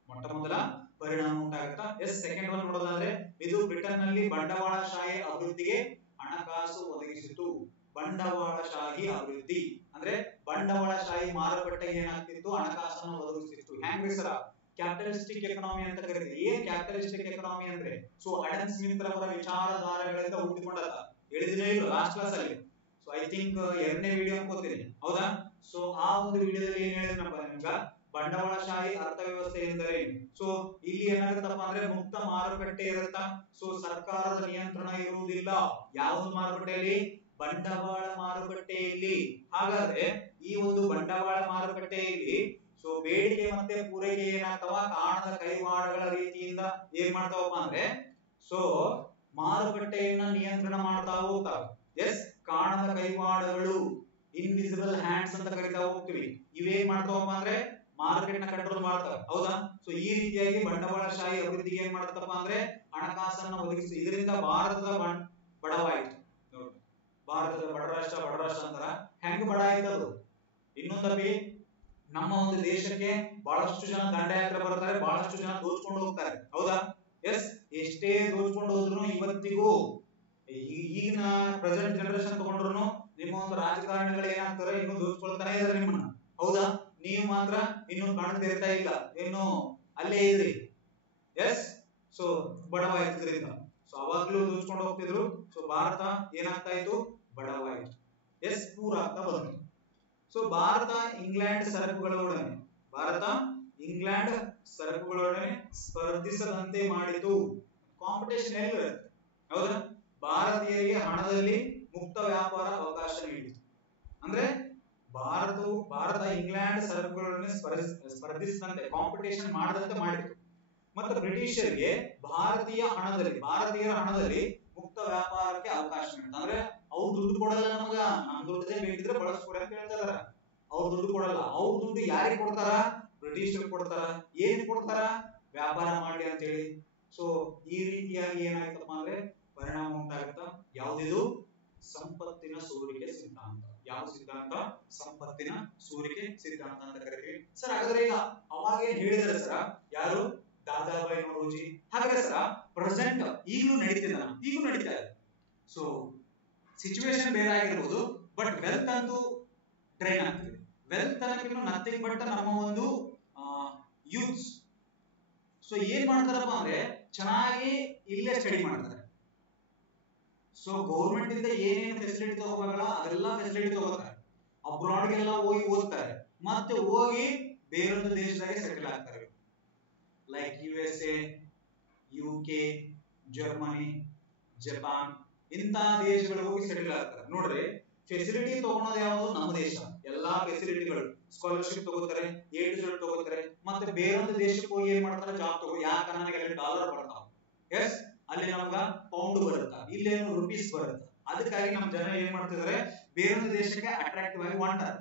ಮೊಟ್ಟ ಮೊದಲ ಪರಿಣಾಮ ಉಂಟಾಗುತ್ತಾ. ಎಸ್, ಸೆಕೆಂಡ್ ಒನ್ ನೋಡೋದಾದ್ರೆ ಇದು ಬ್ರಿಟನ್ ನಲ್ಲಿ ಬಂಡವಾಳಶಾಹಿ ಅಭಿವೃದ್ಧಿಗೆ ಹಣಕಾಸು ಒದಗಿಸಿತು. ಬಂಡವಾಳಶಾಹಿ ಅಭಿವೃದ್ಧಿ ಅಂದ್ರೆ ಬಂಡವಾಳಶಾಹಿ ಮಾರುಕಟ್ಟೆಗೆ ಏನಾಗ್ತಿತ್ತು, ಹಣಕಾಸನ್ನು ಒದಗಿಸ್ತಿತ್ತು. ಹೆಂಗ್ರಿ ಸರ, ಕ್ಯಾಪಿಟಲಿಸ್ಟಿಕ್ ಎಕನಾಮಿ ಅಂತ ಕರೀತೀವಿ. ಏನ್ ಕ್ಯಾಪಿಟಲಿಸ್ಟಿಕ್ ಎಕನಾಮಿ ಅಂದ್ರೆ, ಸೊ ಅಡಮ್ ಸ್ಮಿತ್ ರವರ ವಿಚಾರಧಾರೆಗಳಿಂದ ಹುಟ್ಟಿಕೊಂಡದ. ಹೇಳಿದಿನೇ ಇಲ್ಲ ಲಾಸ್ಟ್ ಕ್ಲಾಸ್ ಅಲ್ಲಿ. ಸೊ ಐ ಥಿಂಕ್ ಎರಡನೇ ವಿಡಿಯೋ ಅನ್ಕೋತೀನಿ, ಹೌದಾ. ಸೊ ಆ ಒಂದು ವಿಡಿಯೋದಲ್ಲಿ ಏನ್ ಹೇಳಿದ್ನಪ್ಪ ನಿಮ್ಗ, ಬಂಡವಾಳಶಾಹಿ ಅರ್ಥವ್ಯವಸ್ಥೆ ಎಂದರೆ, ಸೊ ಇಲ್ಲಿ ಏನಾಗುತ್ತಪ್ಪ ಅಂದ್ರೆ ಮುಕ್ತ ಮಾರುಕಟ್ಟೆ ಇರುತ್ತಾ. ಸೊ ಸರ್ಕಾರದ ನಿಯಂತ್ರಣ ಇರುವುದಿಲ್ಲ. ಯಾವುದು ಮಾರುಕಟ್ಟೆಯಲ್ಲಿ, ಬಂಡವಾಳ ಮಾರುಕಟ್ಟೆಯಲ್ಲಿ. ಹಾಗಾದ್ರೆ ಈ ಒಂದು ಬಂಡವಾಳ ಮಾರುಕಟ್ಟೆಯಲ್ಲಿ ಸೊ ಬೇಡಿಕೆ ಮತ್ತೆ ಪೂರೈಕೆ ಏನಾಗ್ತಾವ, ಕಾಣದ ಕೈವಾಡಗಳ ರೀತಿಯಿಂದ ಏನ್ ಮಾಡ್ತಾವಪ್ಪ ಅಂದ್ರೆ, ಸೊ ಮಾರುಕಟ್ಟೆಯನ್ನ ನಿಯಂತ್ರಣ ಮಾಡ್ತಾ ಹೋಗ್ತಾವ. ಎಸ್, ಕಾಣದ ಕೈವಾಡಗಳು, ಇನ್ವಿಸಿಬಲ್ ಹ್ಯಾಂಡ್ಸ್ ಅಂತ ಕರಿತಾ ಹೋಗ್ತೀವಿ. ಇವೇನ್ ಮಾಡ್ತಾವಪ್ಪ ಅಂದ್ರೆ ಮಾರ್ಕೆಟ್ ನ ಕಂಟ್ರೋಲ್ ಮಾಡ್ತಾವ, ಹೌದಾ. ಸೊ ಈ ರೀತಿಯಾಗಿ ಬಂಡವಾಳಶಾಹಿ ಅಭಿವೃದ್ಧಿಗೆ ಏನ್ ಮಾಡ್ತಪ್ಪ ಅಂದ್ರೆ ಹಣಕಾಸನ್ನ ಒದಗಿಸಿ. ಇದರಿಂದ ಭಾರತದ ಬಡವಾಯಿತು. ಭಾರತದ ಬಡ ರಾಷ್ಟ್ರ ಅಂತಾರ. ಹೆಂಗ್ ಬಡ ಆಯ್ತದು, ಇನ್ನೊಂದಪ್ಪಿ ನಮ್ಮ ಒಂದು ದೇಶಕ್ಕೆ ಬಹಳಷ್ಟು ಜನ ದಂಡಯಾತ್ರೆ ಬರ್ತಾರೆ, ಬಹಳಷ್ಟು ಜನ ದೋಚ್ಕೊಂಡು ಹೋಗ್ತಾರೆ, ಹೌದಾ. ಎಸ್, ಎಷ್ಟೇ ದೋಚ್ಕೊಂಡು ಹೋದ್ರು ಇವತ್ತಿಗೂ ಈಗಿನ ಪ್ರೆಸೆಂಟ್ ಜನರೇಷನ್ ತಗೊಂಡ್ರು ನಿಮ್ಮ ಒಂದು ರಾಜಕಾರಣಿಗಳು ಏನಾಗ್ತಾರೆ, ಇನ್ನು ದೋಚ್ಕೊಳ್ತಾನೆ ಇದಾರೆ ನಿಮ್ಮನ್ನ, ಹೌದಾ. ನೀವು ಮಾತ್ರ ಇನ್ನು ಕಾಣ್ತಿರ್ತಾ ಇಲ್ಲ, ಏನು ಅಲ್ಲೇ ಇದ್ರಿ. ಎಸ್, ಸೊ ಬಡವಾಯ್ತಿದ್ರಿಂದ ಸೊ ಅವಾಗ್ಲೂ ದೋಚ್ಕೊಂಡು ಹೋಗ್ತಿದ್ರು. ಸೊ ಭಾರತ ಏನಾಗ್ತಾ ಇತ್ತು, ಬಡವಾಯಿತು. ಎಸ್, ಪೂರ ಆಗ್ತಾ ಬಂತು. ಸೊ ಭಾರತ ಇಂಗ್ಲೆಂಡ್ ಸರಕುಗಳೊಡನೆ ಸ್ಪರ್ಧಿಸದಂತೆ ಮಾಡಿತು. ಕಾಂಪಿಟೇಷನ್ ಎಲ್ಲಿರುತ್ತೆ, ಹೌದಾ. ಭಾರತೀಯರಿಗೆ ಹಣದಲ್ಲಿ ಮುಕ್ತ ವ್ಯಾಪಾರ ಅವಕಾಶ ನೀಡಿತು. ಅಂದ್ರೆ ಭಾರತ ಇಂಗ್ಲೆಂಡ್ ಸರಕುಗಳೊಡನೆ ಸ್ಪರ್ಧಿಸದಂತೆ, ಕಾಂಪಿಟೇಷನ್ ಮಾಡದಂತೆ ಮಾಡಿತು. ಮತ್ತು ಬ್ರಿಟಿಷರಿಗೆ ಭಾರತೀಯರ ಹಣದಲ್ಲಿ ಮುಕ್ತ ವ್ಯಾಪಾರಕ್ಕೆ ಅವಕಾಶ ನೀಡಿತು. ಅಂದ್ರೆ ಅವ್ರು ದುಡ್ಡು ಕೊಡಲ್ಲ ನಮಗ, ನಮ್ ದುಡ್ಡೇ ಬೇಕಿದ್ರೆ ಬಳಸ್ಕೊಡಿ ಅಂತ ಹೇಳ್ತಾರ. ಅವ್ರು ದುಡ್ಡು ಕೊಡಲ್ಲ. ಅವ್ರ ದುಡ್ಡು ಯಾರಿಗೆ ಕೊಡ್ತಾರ, ಬ್ರಿಟಿಷರಿಗೆ ಕೊಡ್ತಾರ. ಏನ್ ಕೊಡ್ತಾರ, ವ್ಯಾಪಾರ ಮಾಡಿ ಅಂತ ಹೇಳಿ. ಸೊ ಈ ರೀತಿಯಾಗಿ ಏನಾಯ್ತಪ್ಪ ಅಂದ್ರೆ ಪರಿಣಾಮ ಉಂಟಾಗುತ್ತ. ಯಾವ್ದಿದು, ಸಂಪತ್ತಿನ ಸೋರಿಕೆ ಸಿದ್ಧಾಂತ. ಯಾವ ಸಿದ್ಧಾಂತ, ಸಂಪತ್ತಿನ ಸೋರಿಕೆ ಸಿದ್ಧಾಂತ ಅಂತ ಕರೀತೀವಿ. ಸರ್ ಹಾಗಾದ್ರೆ ಈಗ ಅವಾಗ ಏನ್ ಹೇಳಿದಾರೆ ಸರ್, ಯಾರು, ದಾದಾಬಾಯಿ ನೌರೋಜಿ. ಹಾಗಾದ್ರೆ ಸರ್ ಪ್ರೆಸೆಂಟ್ ಈಗಲೂ ನಡೀತಾ ಇದೆ. ಸೊ ಸಿಚುವೇಶನ್ ಬೇರೆ ಆಗಿರ್ಬೋದು, ಬಟ್ ವೆಲ್ತ್ ಅಂತೂ ಡ್ರೈನ್ ಆಗ್ತಿದೆ. ವೆಲ್ತ್ ಅನ್ನೋದಕ್ಕೆ ನಥಿಂಗ್ ಬಟ್ ನಮ್ಮ ಒಂದು ಯೂತ್ಸ್. ಸೊ ಏನ್ ಮಾಡ್ತಾರಪ್ಪ ಅಂದ್ರೆ ಚೆನ್ನಾಗಿ ಇಲ್ಲೇ ಸ್ಟಡಿ ಮಾಡ್ತಾರೆ. ಸೊ ಗೌರ್ಮೆಂಟ್ ಇಂದ ಏನೇನು ಫೆಸಿಲಿಟಿ ತಗೋಬೇಕಲ್ಲ ಅದೆಲ್ಲ ಫೆಸಿಲಿಟಿ ತಗೋತಾರೆ. ಅಬ್ರಾಡ್ಗೆಲ್ಲ ಹೋಗಿ ಓದ್ತಾರೆ, ಮತ್ತೆ ಹೋಗಿ ಬೇರೊಂದು ದೇಶದಾಗೆ ಸೆಟಲ್ ಆಗ್ತಾರೆ. Like USA, UK, Germany, Japan ಇಂತ ದೇಶಗಳಿಗೆ ಹೋಗಿ ಸೆಟಲ್ ಆಗ್ತಾರೆ. ನೋಡ್ರಿ, ಫೆಸಿಲಿಟಿ ತಗೊಳೋದು ಯಾವುದು, ನಮ್ಮ ದೇಶ. ಎಲ್ಲಾ ಫೆಸಿಲಿಟಿಗಳು, ಸ್ಕಾಲರ್ಶಿಪ್ ತಗೋತಾರೆ, A to Z ತಗೋತಾರೆ. ಮತ್ತೆ ಬೇರೊಂದು ದೇಶಕ್ಕೆ ಹೋಗಿ ಏನ್ ಮಾಡ್ತಾರೆ, ಜಾಬ್ ತಗೋ. ಯಾಕಂದ್ರೆ ನನಗೆ ಅಲ್ಲಿ ಡಾಲರ್ ಬರ್ತಾವ. ಎಸ್, ಅಲ್ಲಿ ನಮ್ಗ ಪೌಂಡ್ ಬರುತ್ತಾ, ಇಲ್ಲೇನು ರುಪೀಸ್ ಬರುತ್ತಾ. ಅದಕ್ಕಾಗಿ ನಮ್ಮ ಜನ ಏನ್ ಮಾಡ್ತಿದ್ದಾರೆ, ಬೇರೊಂದು ದೇಶಕ್ಕೆ ಅಟ್ರಾಕ್ಟಿವ್ ಆಗಿ ಹೊಂಟಾರೆ.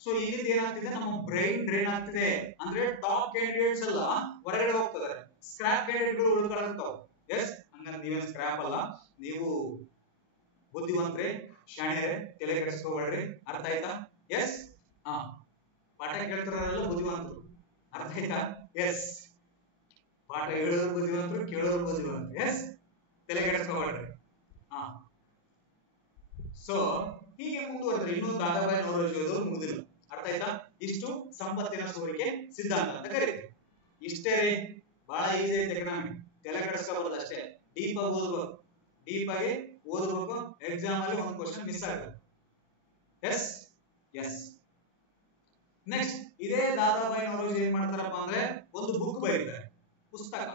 ಸೊ ಇಲ್ಲಿ ಏನಾಗ್ತಿದೆ, ನಮ್ಮ ಬ್ರೈನ್ ಡ್ರೈನ್ ಆಗ್ತಿದೆ. ಅಂದ್ರೆ ಟಾಪ್ ಕ್ಯಾಂಡಿಡೇಟ್ಸ್ ಎಲ್ಲ ಹೊರಗಡೆ ಹೋಗ್ತಿದ್ದಾರೆ, ಸ್ಕ್ರಾಪ್ ಕ್ಯಾಂಡಿಡೇಟ್ಗಳು ಉಳ್ಕೊಳ್ತಾವ. ಎಸ್, ಹಂಗಂದ್ರೆ ನೀವೇನು ಸ್ಕ್ರಾಪ್ ಅಲ್ಲ, ನೀವು ಬುದ್ಧಿವಂತರೇ, ಶಾಣ್ಯರೇ, ತಲೆ ಕೆಡಿಸ್ಕೋಬೇಡ್ರಿ. ಅರ್ಥ ಆಯ್ತಾ? ಎಸ್, ಪಾಠ ಕೇಳ್ತಾರೆಲ್ಲ ಬುದ್ಧಿವಂತರು. ಅರ್ಥ ಆಯ್ತಾ? ಎಸ್, ಪಾಠ ಹೇಳೋರು ಬುದ್ಧಿವಂತರು, ಕೇಳೋರು ಬುದ್ಧಿವಂತರು. ಎಸ್, ತಲೆ ಕೆಡಿಸ್ಕೋಬೇಡ್ರಿ. ಸೊ ಹೀಗೆ ಮುಂದುವರೆದ್ರೆ ಇನ್ನೂ ದಾದಾಬಾಯಿ ನೌರೋಜಿ ಅವರು ಮುಗಿದಿಲ್ಲ. ಅರ್ಥ ಆಯ್ತಾ? ಇಷ್ಟು ಸಂಪತ್ತಿನ ಸೋರಿಕೆ ಸಿದ್ಧಾಂತ ಅಂತ ಕರೀತೀವಿ. ಇಷ್ಟೇ ರೀ, ಬಹಳ ಈಸಿ ಐತೆ ಎಕನಾಮಿ. ತಲೆ ಕೆಡಿಸ್ಕೋಬಹುದು ಅಷ್ಟೇ. ಡೀಪ್ ಆಗಿ ಓದಬೇಕು. ಎಕ್ಸಾಮ್ ಅಲ್ಲಿ ಒಂದು ಕ್ವಶನ್ ಮಿಸ್ ಆಗುತ್ತೆ. ಎಸ್. ನೆಕ್ಸ್ಟ್, ಇದೇ ದಾದಾಬಾಯಿ ನೌರೋಜಿ ಏನ್ ಮಾಡ್ತಾರಪ್ಪ ಅಂದ್ರೆ ಒಂದು ಬುಕ್ ಬರೀತಾರೆ, ಪುಸ್ತಕ.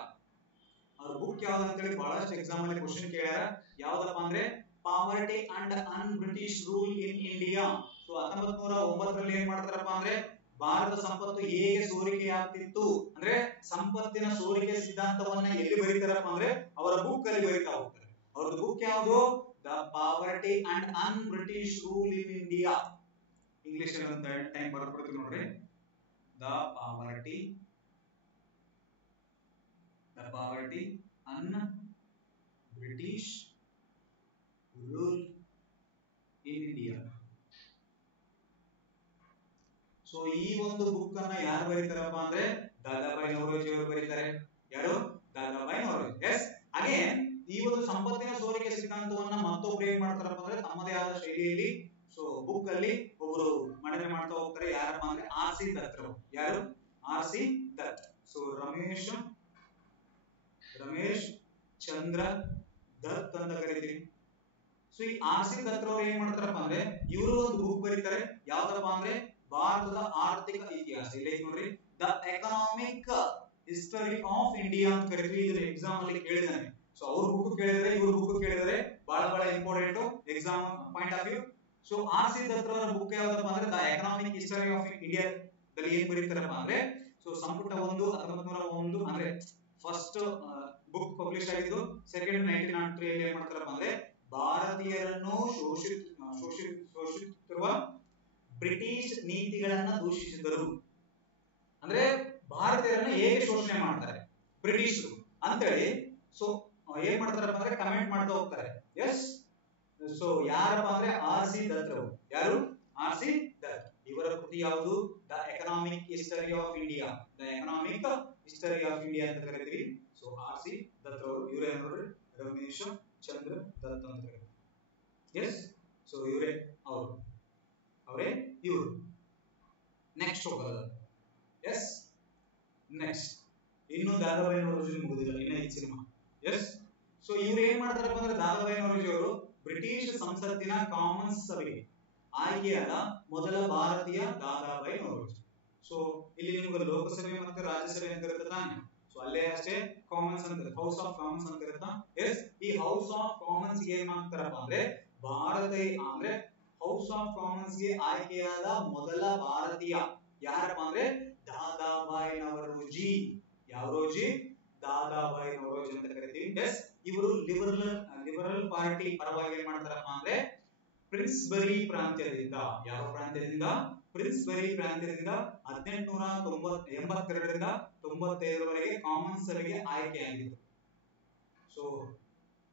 ಅವ್ರ ಬುಕ್ ಯಾವ್ದು ಅಂತ ಹೇಳಿ ಬಹಳಷ್ಟು ಎಕ್ಸಾಮ್ ಅಲ್ಲಿ ಕ್ವಶನ್ ಕೇಳ್ಯಾರ. ಯಾವ್ದಪ್ಪ ಅಂದ್ರೆ poverty and un British rule in India. So 1909ರಲ್ಲಿ ಏನ್ ಮಾಡ್ತಾರಪ್ಪ ಅಂದ್ರೆ ಭಾರತ ಸಂಪತ್ತು ಹೇಗೆ ಸೋರಿಕೆ ಆಗ್ತಿತ್ತು ಅಂದ್ರೆ ಸಂಪತ್ತಿನ ಸೋರಿಕೆ ಸಿದ್ಧಾಂತವನ್ನ ಎಲ್ಲಿ ಬರೀತಾರಪ್ಪ ಅಂದ್ರೆ ಅವರ ಬುಕ್ ಅಲ್ಲಿ ಬರೀತಾ ಹೋಗ್ತಾರೆ. ಅವ್ರದ್ದು ಬುಕ್ ಯಾವುದು, the poverty and un British rule in India. English ಅಲ್ಲಿ ಒಂದು ಟೈಮ್ ಬರ್ಕೊಡ್ತೀವಿ ನೋಡ್ರಿ. the poverty and British rule in India. So ಈ ಒಂದು ಬುಕ್ ಅನ್ನ ಯಾರು ಬರೀತಾರಪ್ಪ ಅಂದ್ರೆ ದಾದಾಬಾಯಿ ನವರೋಜಿ ಅವರು ಬರೀತಾರೆ. ಯಾರು? ದಾದಾಬಾಯಿ ನವರೋಜಿ. ಎಸ್. ಅಗೇನ್ ಈ ಒಂದು ಸಂಪತ್ತಿನ ಸೋರಿಕೆ ಸಿದ್ಧಾಂತವನ್ನ ಮತ್ತೊಬ್ರು ಏನ್ ಮಾಡ್ತಾರಪ್ಪ ಅಂದ್ರೆ ತಮ್ಮದೇ ಆದ ಶೈಲಿಯಲ್ಲಿ ಸೊ ಬುಕ್ ಅಲ್ಲಿ ಒಬ್ಬರು ಮಂಡನೆ ಮಾಡ್ತಾ ಹೋಗ್ತಾರೆ. ಯಾರಪ್ಪ ಅಂದ್ರೆ ಆರ್ ಸಿ ದತ್. ಯಾರು? R C Dutt. So Ramesh Chandra Dutt ಅಂತ ಕರೀತೀವಿ. ಸೊ ಈ ಆರ್ ಸಿ ದತ್ ಅವರು ಏನ್ ಮಾಡ್ತಾರಪ್ಪ ಅಂದ್ರೆ ಇವರು ಒಂದು ಬುಕ್ ಬರೀತಾರೆ. ಯಾವ್ದಪ್ಪ ಅಂದ್ರೆ ಭಾರತದ ಆರ್ಥಿಕ ಇತಿಹಾಸ. ಇಲ್ಲಿ ನೋಡ್ರಿ, the economic history of India ಅಂತ ಕರೀತೀವಿ. ಇದ್ರ ಎಕ್ಸಾಮ್ ಅಲ್ಲಿ ಕೇಳಿದಾನೆ. ಸೊ ಅವ್ರ ಬುಕ್ ಕೇಳಿದ್ರೆ ಇವ್ರ ಬುಕ್ ಕೇಳಿದ್ರೆ ಬಹಳ important exam point of view. So R C Dutt ಅವರ ಬುಕ್ ಯಾವ್ದಪ್ಪ ಅಂದ್ರೆ the economic history of India ದಲ್ಲಿ ಏನ್ ಬರೀತಾರಪ್ಪ ಅಂದ್ರೆ ಸೊ ಸಂಪುಟ 1 1901 ಅಂದ್ರೆ ಫಸ್ಟ್ ಬುಕ್ ಪಬ್ಲಿಷ್ ಆಗಿದ್ದು. ಸೆಕೆಂಡ್ 1903 ಅಲ್ಲಿ ಏನ್ ಮಾಡ್ತಾರಪ್ಪ ಅಂದ್ರೆ ಭಾರತೀಯರನ್ನು ಶೋಷಿಸುತ್ತಿರುವ ಬ್ರಿಟಿಷ್ ನೀತಿಗಳನ್ನ ದೂಷಿಸಿದರು. ಅಂದ್ರೆ ಭಾರತೀಯರನ್ನ ಹೇಗೆ ಶೋಷಣೆ ಮಾಡ್ತಾರೆ ಬ್ರಿಟಿಷರು ಅಂತೇಳಿ ಸೊ ಏನ್ ಮಾಡ್ತಾರಪ್ಪ ಅಂದ್ರೆ ಕಮೆಂಟ್ ಮಾಡ್ತಾ ಹೋಗ್ತಾರೆ. ಎಸ್. ಸೊ ಯಾರಪ್ಪ ಅಂದ್ರೆ ಆರ್ ಸಿ ದತ್. ಯಾರು? R C Dutt. ಇವರ ಕೃತಿ ಯಾವುದು? The economic history of India. The economic history of India ಅಂತ ಕರೀತೀವಿ. ಸೊ ಆರ್ ಸಿ ದತ್ ಅವರು. ಇವರೇ ನೋಡ್ರಿ, ರಮೇಶ್ ಚಂದ್ರ ದತ್ ಅಂತ ಕರೀತೀವಿ. ಎಸ್. ಸೊ ಇವರೇ ಅವರೇ ಇವರು. ನೆಕ್ಸ್ಟ್ ಹೋಗೋದು. ಎಸ್. ನೆಕ್ಸ್ಟ್ ಇನ್ನು ದಾದಾಬಾಯಿ ನವರೋಜಿ ಮುಗಿದಿಲ್ಲ, ಇನ್ನ ಈ ಸಿನಿಮಾ. ಎಸ್. ಸೊ ಇವ್ರು ಏನ್ ಮಾಡ್ತಾರಪ್ಪ ಅಂದ್ರೆ ದಾದಾಬಾಯಿ ನವರೋಜಿ ಅವರು ಬ್ರಿಟಿಷ್ ಸಂಸತ್ತಿನ ಕಾಮನ್ಸ್ ಸಭೆಗೆ ಆಯ್ಕೆಯಾದ ಮೊದಲ ಭಾರತೀಯ ದಾದಾಬಾಯಿ ನವರೋಜಿ. ಸೊ ಇಲ್ಲಿ ನಿಮ್ಗೆ ಲೋಕಸಭೆ ಮತ್ತೆ ರಾಜ್ಯಸಭೆ ಅಂತ ಇರುತ್ತೆ ತಾನೆ. ಸೊ ಅಲ್ಲೇ ಅಷ್ಟೇ ಕಾಮನ್ಸ್ ಅಂತ, ಹೌಸ್ ಆಫ್ ಕಾಮನ್ಸ್ ಅಂತ ಇರುತ್ತಾ. ಎಸ್. ಈ ಹೌಸ್ ಆಫ್ ಕಾಮನ್ಸ್ ಗೆ ಏನ್ ಮಾಡ್ತಾರಪ್ಪ ಅಂದ್ರೆ ಅಂದ್ರೆ ಹೌಸ್ ಆಫ್ ಕಾಮನ್ಸ್ ಗೆ ಆಯ್ಕೆಯಾದ ಮೊದಲ ಭಾರತೀಯ ಯಾರಪ್ಪ ಅಂದ್ರೆ ದಾದಾಬಾಯಿ ನವರೋಜಿ. ಯಾವ ರೋಜಿ? ದಾದಾಬಾಯಿ ನವರೋಜಿ ಅಂತ ಕರಿತೀವಿ. ಎಸ್. ಇವರು ಲಿಬರಲ್ ಪಾರ್ಟಿ ಪರವಾಗಿ ಏನ್ ಮಾಡ್ತಾರಪ್ಪ ಅಂದ್ರೆ ಪ್ರಿನ್ಸ್ಬರಿ ಪ್ರಾಂತ್ಯದಿಂದ, ಯಾವ ಪ್ರಾಂತ್ಯದಿಂದ? ಪ್ರಿನ್ಸ್ಬರಿ ಪ್ರಾಂತ್ಯದಿಂದ 1882ರಿಂದ 95ರವರೆಗೆ ಕಾಮನ್ ಸಭೆಗೆ ಆಯ್ಕೆಯಾಗಿತ್ತು. ಸೊ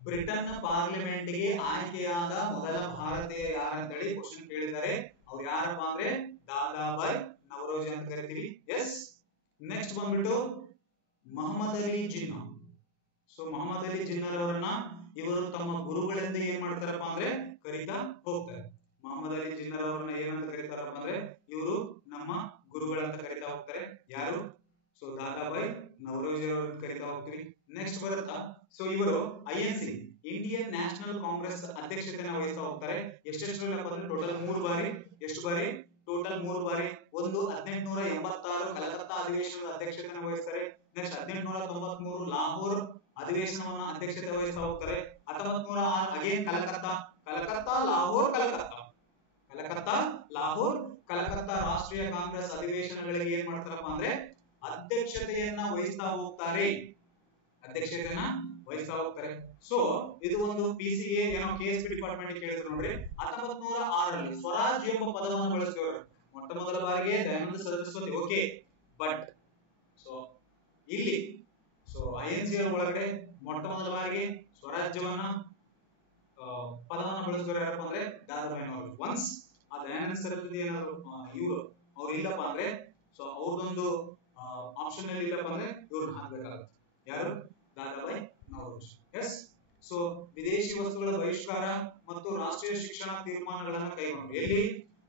ಬ್ರಿಟನ್ ಪಾರ್ಲಿಮೆಂಟ್ ಗೆ ಆಯ್ಕೆಯಾದ ಮೊದಲ ಭಾರತೀಯ ಯಾರಂತೇಳಿ ಕ್ವಶನ್ ಕೇಳಿದ್ದಾರೆ. ಅವ್ರು ಯಾರಪ್ಪ ಅಂದ್ರೆ ದಾದಾಬಾಯಿ ನವರೋಜಿ ಅಂತ ಕರಿತೀವಿ. ಎಸ್. ನೆಕ್ಸ್ಟ್ ಬಂದ್ಬಿಟ್ಟು ಮೊಹಮ್ಮದ್ ಅಲಿ ಜಿನ್ನಾ. ಸೊ ಮೊಹಮ್ಮದ್ ಅಲಿ ಜಿನ್ನಾ ಅವರನ್ನ ಇವರು ತಮ್ಮ ಗುರುಗಳೆಂದು ಏನ್ ಮಾಡ್ತಾರಪ್ಪ ಅಂದ್ರೆ ಕರೀತಾ ಹೋಗ್ತಾರೆ. ಮೊಹಮ್ಮದ್ ಅಲಿ ಜಿನ್ನಾ ಅವರನ್ನ ಏನಂತ ಕರೀತಾರಪ್ಪ ಅಂದ್ರೆ ಇವರು ನಮ್ಮ ಗುರುಗಳಂತ ಕರೀತಾ ಹೋಗ್ತಾರೆ. ಯಾರು? ಸೊ ದಾದಾಬಾಯಿ ನವರೋಜಿ ಅವರನ್ನು ಕರೀತಾ ಹೋಗ್ತೀವಿ. ನೆಕ್ಸ್ಟ್ ಬರುತ್ತಾ ಸೊ ಇವರು ಐಎನ್ಸಿ ಇಂಡಿಯನ್ ನ್ಯಾಷನಲ್ ಕಾಂಗ್ರೆಸ್ ಅಧ್ಯಕ್ಷತೆಯನ್ನು ವಹಿಸ್ತಾ ಹೋಗ್ತಾರೆ. ಎಷ್ಟು ಅಂದ್ರೆ ಟೋಟಲ್ 3 ಬಾರಿ. ಎಷ್ಟು ಬಾರಿ? ಟೋಟಲ್ 3 ಬಾರಿ. ಒಂದು 1886 ಕಲಕತ್ತಾ ಅಧಿವೇಶನದ ಅಧ್ಯಕ್ಷತೆಯನ್ನು ವಹಿಸ್ತಾರೆ. ನೆಕ್ಸ್ಟ್ 1893 ಲಾಹೋರ್ ಅಧಿವೇಶನವನ್ನ ಅಧ್ಯಕ್ಷತೆ ವಹಿಸ್ತಾ ಹೋಗ್ತಾರೆ. 1906 ಅಗೇನ್ ಕಲಕತ್ತಾ ಲಾಹೋರ್ ಕಲಕತ್ತಾ ರಾಷ್ಟ್ರೀಯ ಕಾಂಗ್ರೆಸ್ ಅಧಿವೇಶನಗಳಿಗೆ ಏನ್ ಮಾಡ್ತಾರಪ್ಪ ಅಂದ್ರೆ ಅಧ್ಯಕ್ಷತೆಯನ್ನ ವಹಿಸ್ತಾ ಹೋಗ್ತಾರೆ. ಸೊ ಇದು ಒಂದು ಪಿಸಿಎ ಏನೋ ಕೆಎಸ್ಪಿ ಡಿಪಾರ್ಟ್ಮೆಂಟ್ ಕೇಳಿದ್ರು ನೋಡ್ರಿ. 1906ರಲ್ಲಿ ಸ್ವರಾಜ್ ಎಂಬ ಪದವನ್ನು ಬಳಸಿದವರು ಮೊಟ್ಟ ಮೊದಲ ಬಾರಿಗೆ Dayananda Saraswati. Okay, but so ಇಲ್ಲಿ ಸೊ ಐಎನ್ಸಿ ಒಳಗಡೆ ಮೊಟ್ಟ ಮೊದಲ ಬಾರಿಗೆ ಸ್ವರಾಜ್ಯವನ್ನ ಪದವನ್ನು ಬಳಸಿದವರು ಯಾರಪ್ಪ ಅಂದ್ರೆ ದಾದಾಬಾಯಿ ನವರೋಜಿ. ಒನ್ಸ್ ಆ ದಯಾನಂದ ಸರಸ್ವತಿ ಏನಾದ್ರು ಇವರು ಅವ್ರು ಇಲ್ಲಪ್ಪ ಅಂದ್ರೆ ಸೊ ಅವ್ರದೊಂದು ಆಪ್ಷನ್ ಅಲ್ಲಿ ಇಲ್ಲಪ್ಪ ಅಂದ್ರೆ ಇವ್ರನ್ನ ಹಾಕ್ಬೇಕಾಗುತ್ತೆ. ಯಾರು? ದಾದಾಬಾಯಿ ನವರೋಜಿ. ಎಸ್. ಸೊ ವಿದೇಶಿ ವಸ್ತುಗಳ ಬಹಿಷ್ಕಾರ ಮತ್ತು ರಾಷ್ಟ್ರೀಯ ಶಿಕ್ಷಣ ತೀರ್ಮಾನಗಳನ್ನು ಕೈಗೊಂಡರು. ಎಲ್ಲಿ?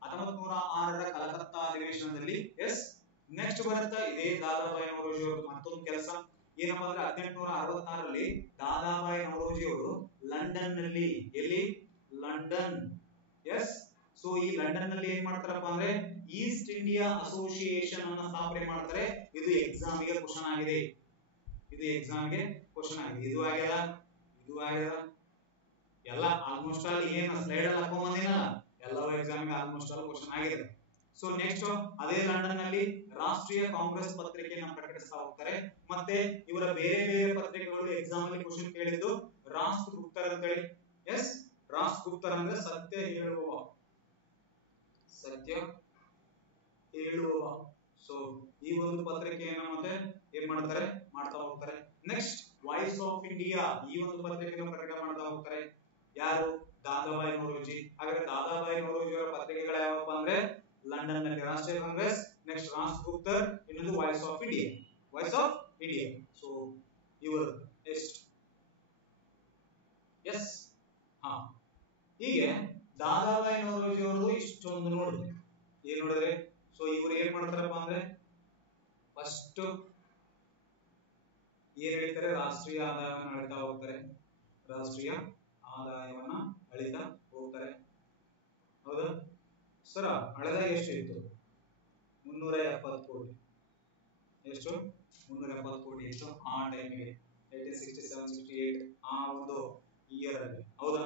1906ರ ಕಲಕತ್ತಾ ಅಧಿವೇಶನದಲ್ಲಿ. ಎಸ್. ನೆಕ್ಸ್ಟ್ ಬರುತ್ತಾ ಇದೇ ದಾದಾಬಾಯಿ ನವರೋಜಿ ಅವರು ಮತ್ತೊಂದು ಕೆಲಸ ಏನಪ್ಪಾ ಅಂದ್ರೆ 1866ರಲ್ಲಿ ದಾದಾಬಾಯಿ ನವರೋಜಿ ಅವರು ಲಂಡನ್ ನಲ್ಲಿ, ಎಲ್ಲಿ? ಲಂಡನ್. ಎಸ್. ಸೊ ಈ ಲಂಡನ್ ನಲ್ಲಿ ಏನ್ ಮಾಡ್ತಾರಪ್ಪ ಅಂದ್ರೆ ಈಸ್ಟ್ ಇಂಡಿಯಾ ಅಸೋಸಿಯೇಷನ್ ಅನ್ನ ಸ್ಥಾಪನೆ ಮಾಡ್ತಾರೆ. ಇದು ಎಕ್ಸಾಮ್ ಗೆ ಕ್ವಶನ್ ಆಗಿದೆ. ಇದು ಆಗ್ಯದ ಎಲ್ಲ ಆಲ್ಮೋಸ್ಟ್ ಆಲ್ ಏನು ಸ್ಲೈಡ್ ಅಲ್ಲಿ ಹಾಕೊಂಡ್ ಬಂದಿನಲ್ಲ ಎಲ್ಲವೂ ಎಕ್ಸಾಮ್ ಗೆ ಆಲ್ಮೋಸ್ಟ್ ಆಲ್ ಕ್ವಶನ್ ಆಗಿದೆ. ಸೊ ನೆಕ್ಸ್ಟ್ ಅದೇ ಲಂಡನ್ ನಲ್ಲಿ ರಾಷ್ಟ್ರೀಯ ಕಾಂಗ್ರೆಸ್ ಪತ್ರಿಕೆಯನ್ನು ಪ್ರಕಟಿಸ್ತಾ ಹೋಗ್ತಾರೆ. ಮತ್ತೆ ಇವರ ಬೇರೆ ಬೇರೆ ಪತ್ರಿಕೆಗಳು ಎಕ್ಸಾಮ್ ಅಲ್ಲಿ ಕ್ವಶನ್ ಕೇಳಿದ್ದು ರಾಸ್ ಗುಪ್ತರ್ ಅಂತ ಹೇಳಿ. ಎಸ್. ರಾಸ್ ಗುಪ್ತರ್ ಅಂದ್ರೆ ಸತ್ಯ ಹೇಳುವ. ಸೊ ಈ ಒಂದು ಪತ್ರಿಕೆಯನ್ನು ಮತ್ತೆ ಏನ್ ಮಾಡ್ತಾರೆ ಮಾಡ್ತಾ ಹೋಗ್ತಾರೆ. ನೆಕ್ಸ್ಟ್ ವಾಯ್ಸ್ ಆಫ್ ಇಂಡಿಯಾ, ಈ ಒಂದು ಪತ್ರಿಕೆಯನ್ನು ಪ್ರಕಟ ಮಾಡ್ತಾ ಹೋಗ್ತಾರೆ. ಯಾರು? ದಾದಾಬಾಯಿ ನೌರೋಜಿ. ಹಾಗಾದ್ರೆ ದಾದಾಬಾಯಿ ನೌರೋಜಿ ಅವರ ಪತ್ರಿಕೆಗಳು ಯಾವಪ್ಪ ಅಂದ್ರೆ ಲಂಡನ್ ನಲ್ಲಿ ರಾಷ್ಟ್ರೀಯ ಕಾಂಗ್ರೆಸ್, ನೆಕ್ಸ್ಟ್ ರಾಷ್ಟ್ರಗುಪ್ತರ್, ಇನ್ನೊಂದು voice of India. Voice of India. So ಇವರು ಎಷ್ಟು? ಎಸ್. ಹಾ, ಹೀಗೆ ದಾದಾಬಾಯಿ ನೌರೋಜಿ ಅವರು ಇಷ್ಟೊಂದು ನೋಡಿದ್ರೆ ಏನ್ ನೋಡಿದ್ರೆ, ಸೊ ಇವರು ಏನ್ ಮಾಡ್ತಾರಪ್ಪ ಅಂದ್ರೆ ಫಸ್ಟ್ ಏನ್ ಹೇಳ್ತಾರೆ, ರಾಷ್ಟ್ರೀಯ ಆದಾಯವನ್ನ ಅಳಿತಾ ಹೋಗ್ತಾರೆ. ರಾಷ್ಟ್ರೀಯ ಆದಾಯವನ್ನ ಅಳಿತಾ ಹೋಗ್ತಾರೆ. ಹೌದಾ ಸರ? ಹಳೆದಾಗ ಎಷ್ಟು ಇತ್ತು? 370 ಕೋಟಿ. ಎಷ್ಟು? 370 ಕೋಟಿ ಇತ್ತು ಆ ಟೈಮಿಗೆ, 1867-68 ಆ ಒಂದು ಇಯರ್ ಅಲ್ಲಿ. ಹೌದಾ?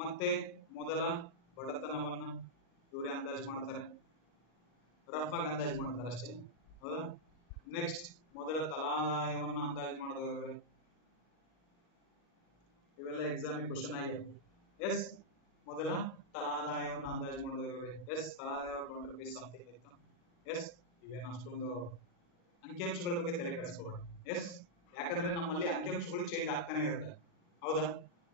ಮತ್ತೆ ಮೊದಲ ಬಡತನವನ್ನ ಇವರೇ ಅಂದಾಜು ಮಾಡ್ತಾರೆ, ರಫ್ ಆಗಿ ಅಂದಾಜು ಮಾಡ್ತಾರೆ ಅಷ್ಟೇ. ಹೌದಾ? ನೆಕ್ಸ್ಟ್ ಮೊದಲ ತಲಾದಾಯವನ್ನ ಅಂದಾಜು ಮಾಡಿದವರು. ಇವೆಲ್ಲ ಎಕ್ಸಾಮ್ ಕ್ವಶನ್ ಆಗಿದೆ. ಎಸ್, ಮೊದಲ ತಲಾದಾಯವನ್ನು ಅಂದಾಜು ಮಾಡಿದವರು. ಎಸ್, ತಲಾದಾಯ ಸಮಥಿಂಗ್ ಆಯ್ತಾ? ಎಸ್, ಇವೇನು ಅಷ್ಟೊಂದು ಅಂಕಿಅಂಶಗಳ ಬಗ್ಗೆ ತಲೆ ಕೆಡಿಸ್ಕೋಬೇಡ. ಎಸ್, ಯಾಕಂದ್ರೆ ನಮ್ಮಲ್ಲಿ ಅಂಕಿಅಂಶಗಳು ಚೇಂಜ್ ಆಗ್ತಾನೆ ಇರುತ್ತೆ. ಹೌದಾ?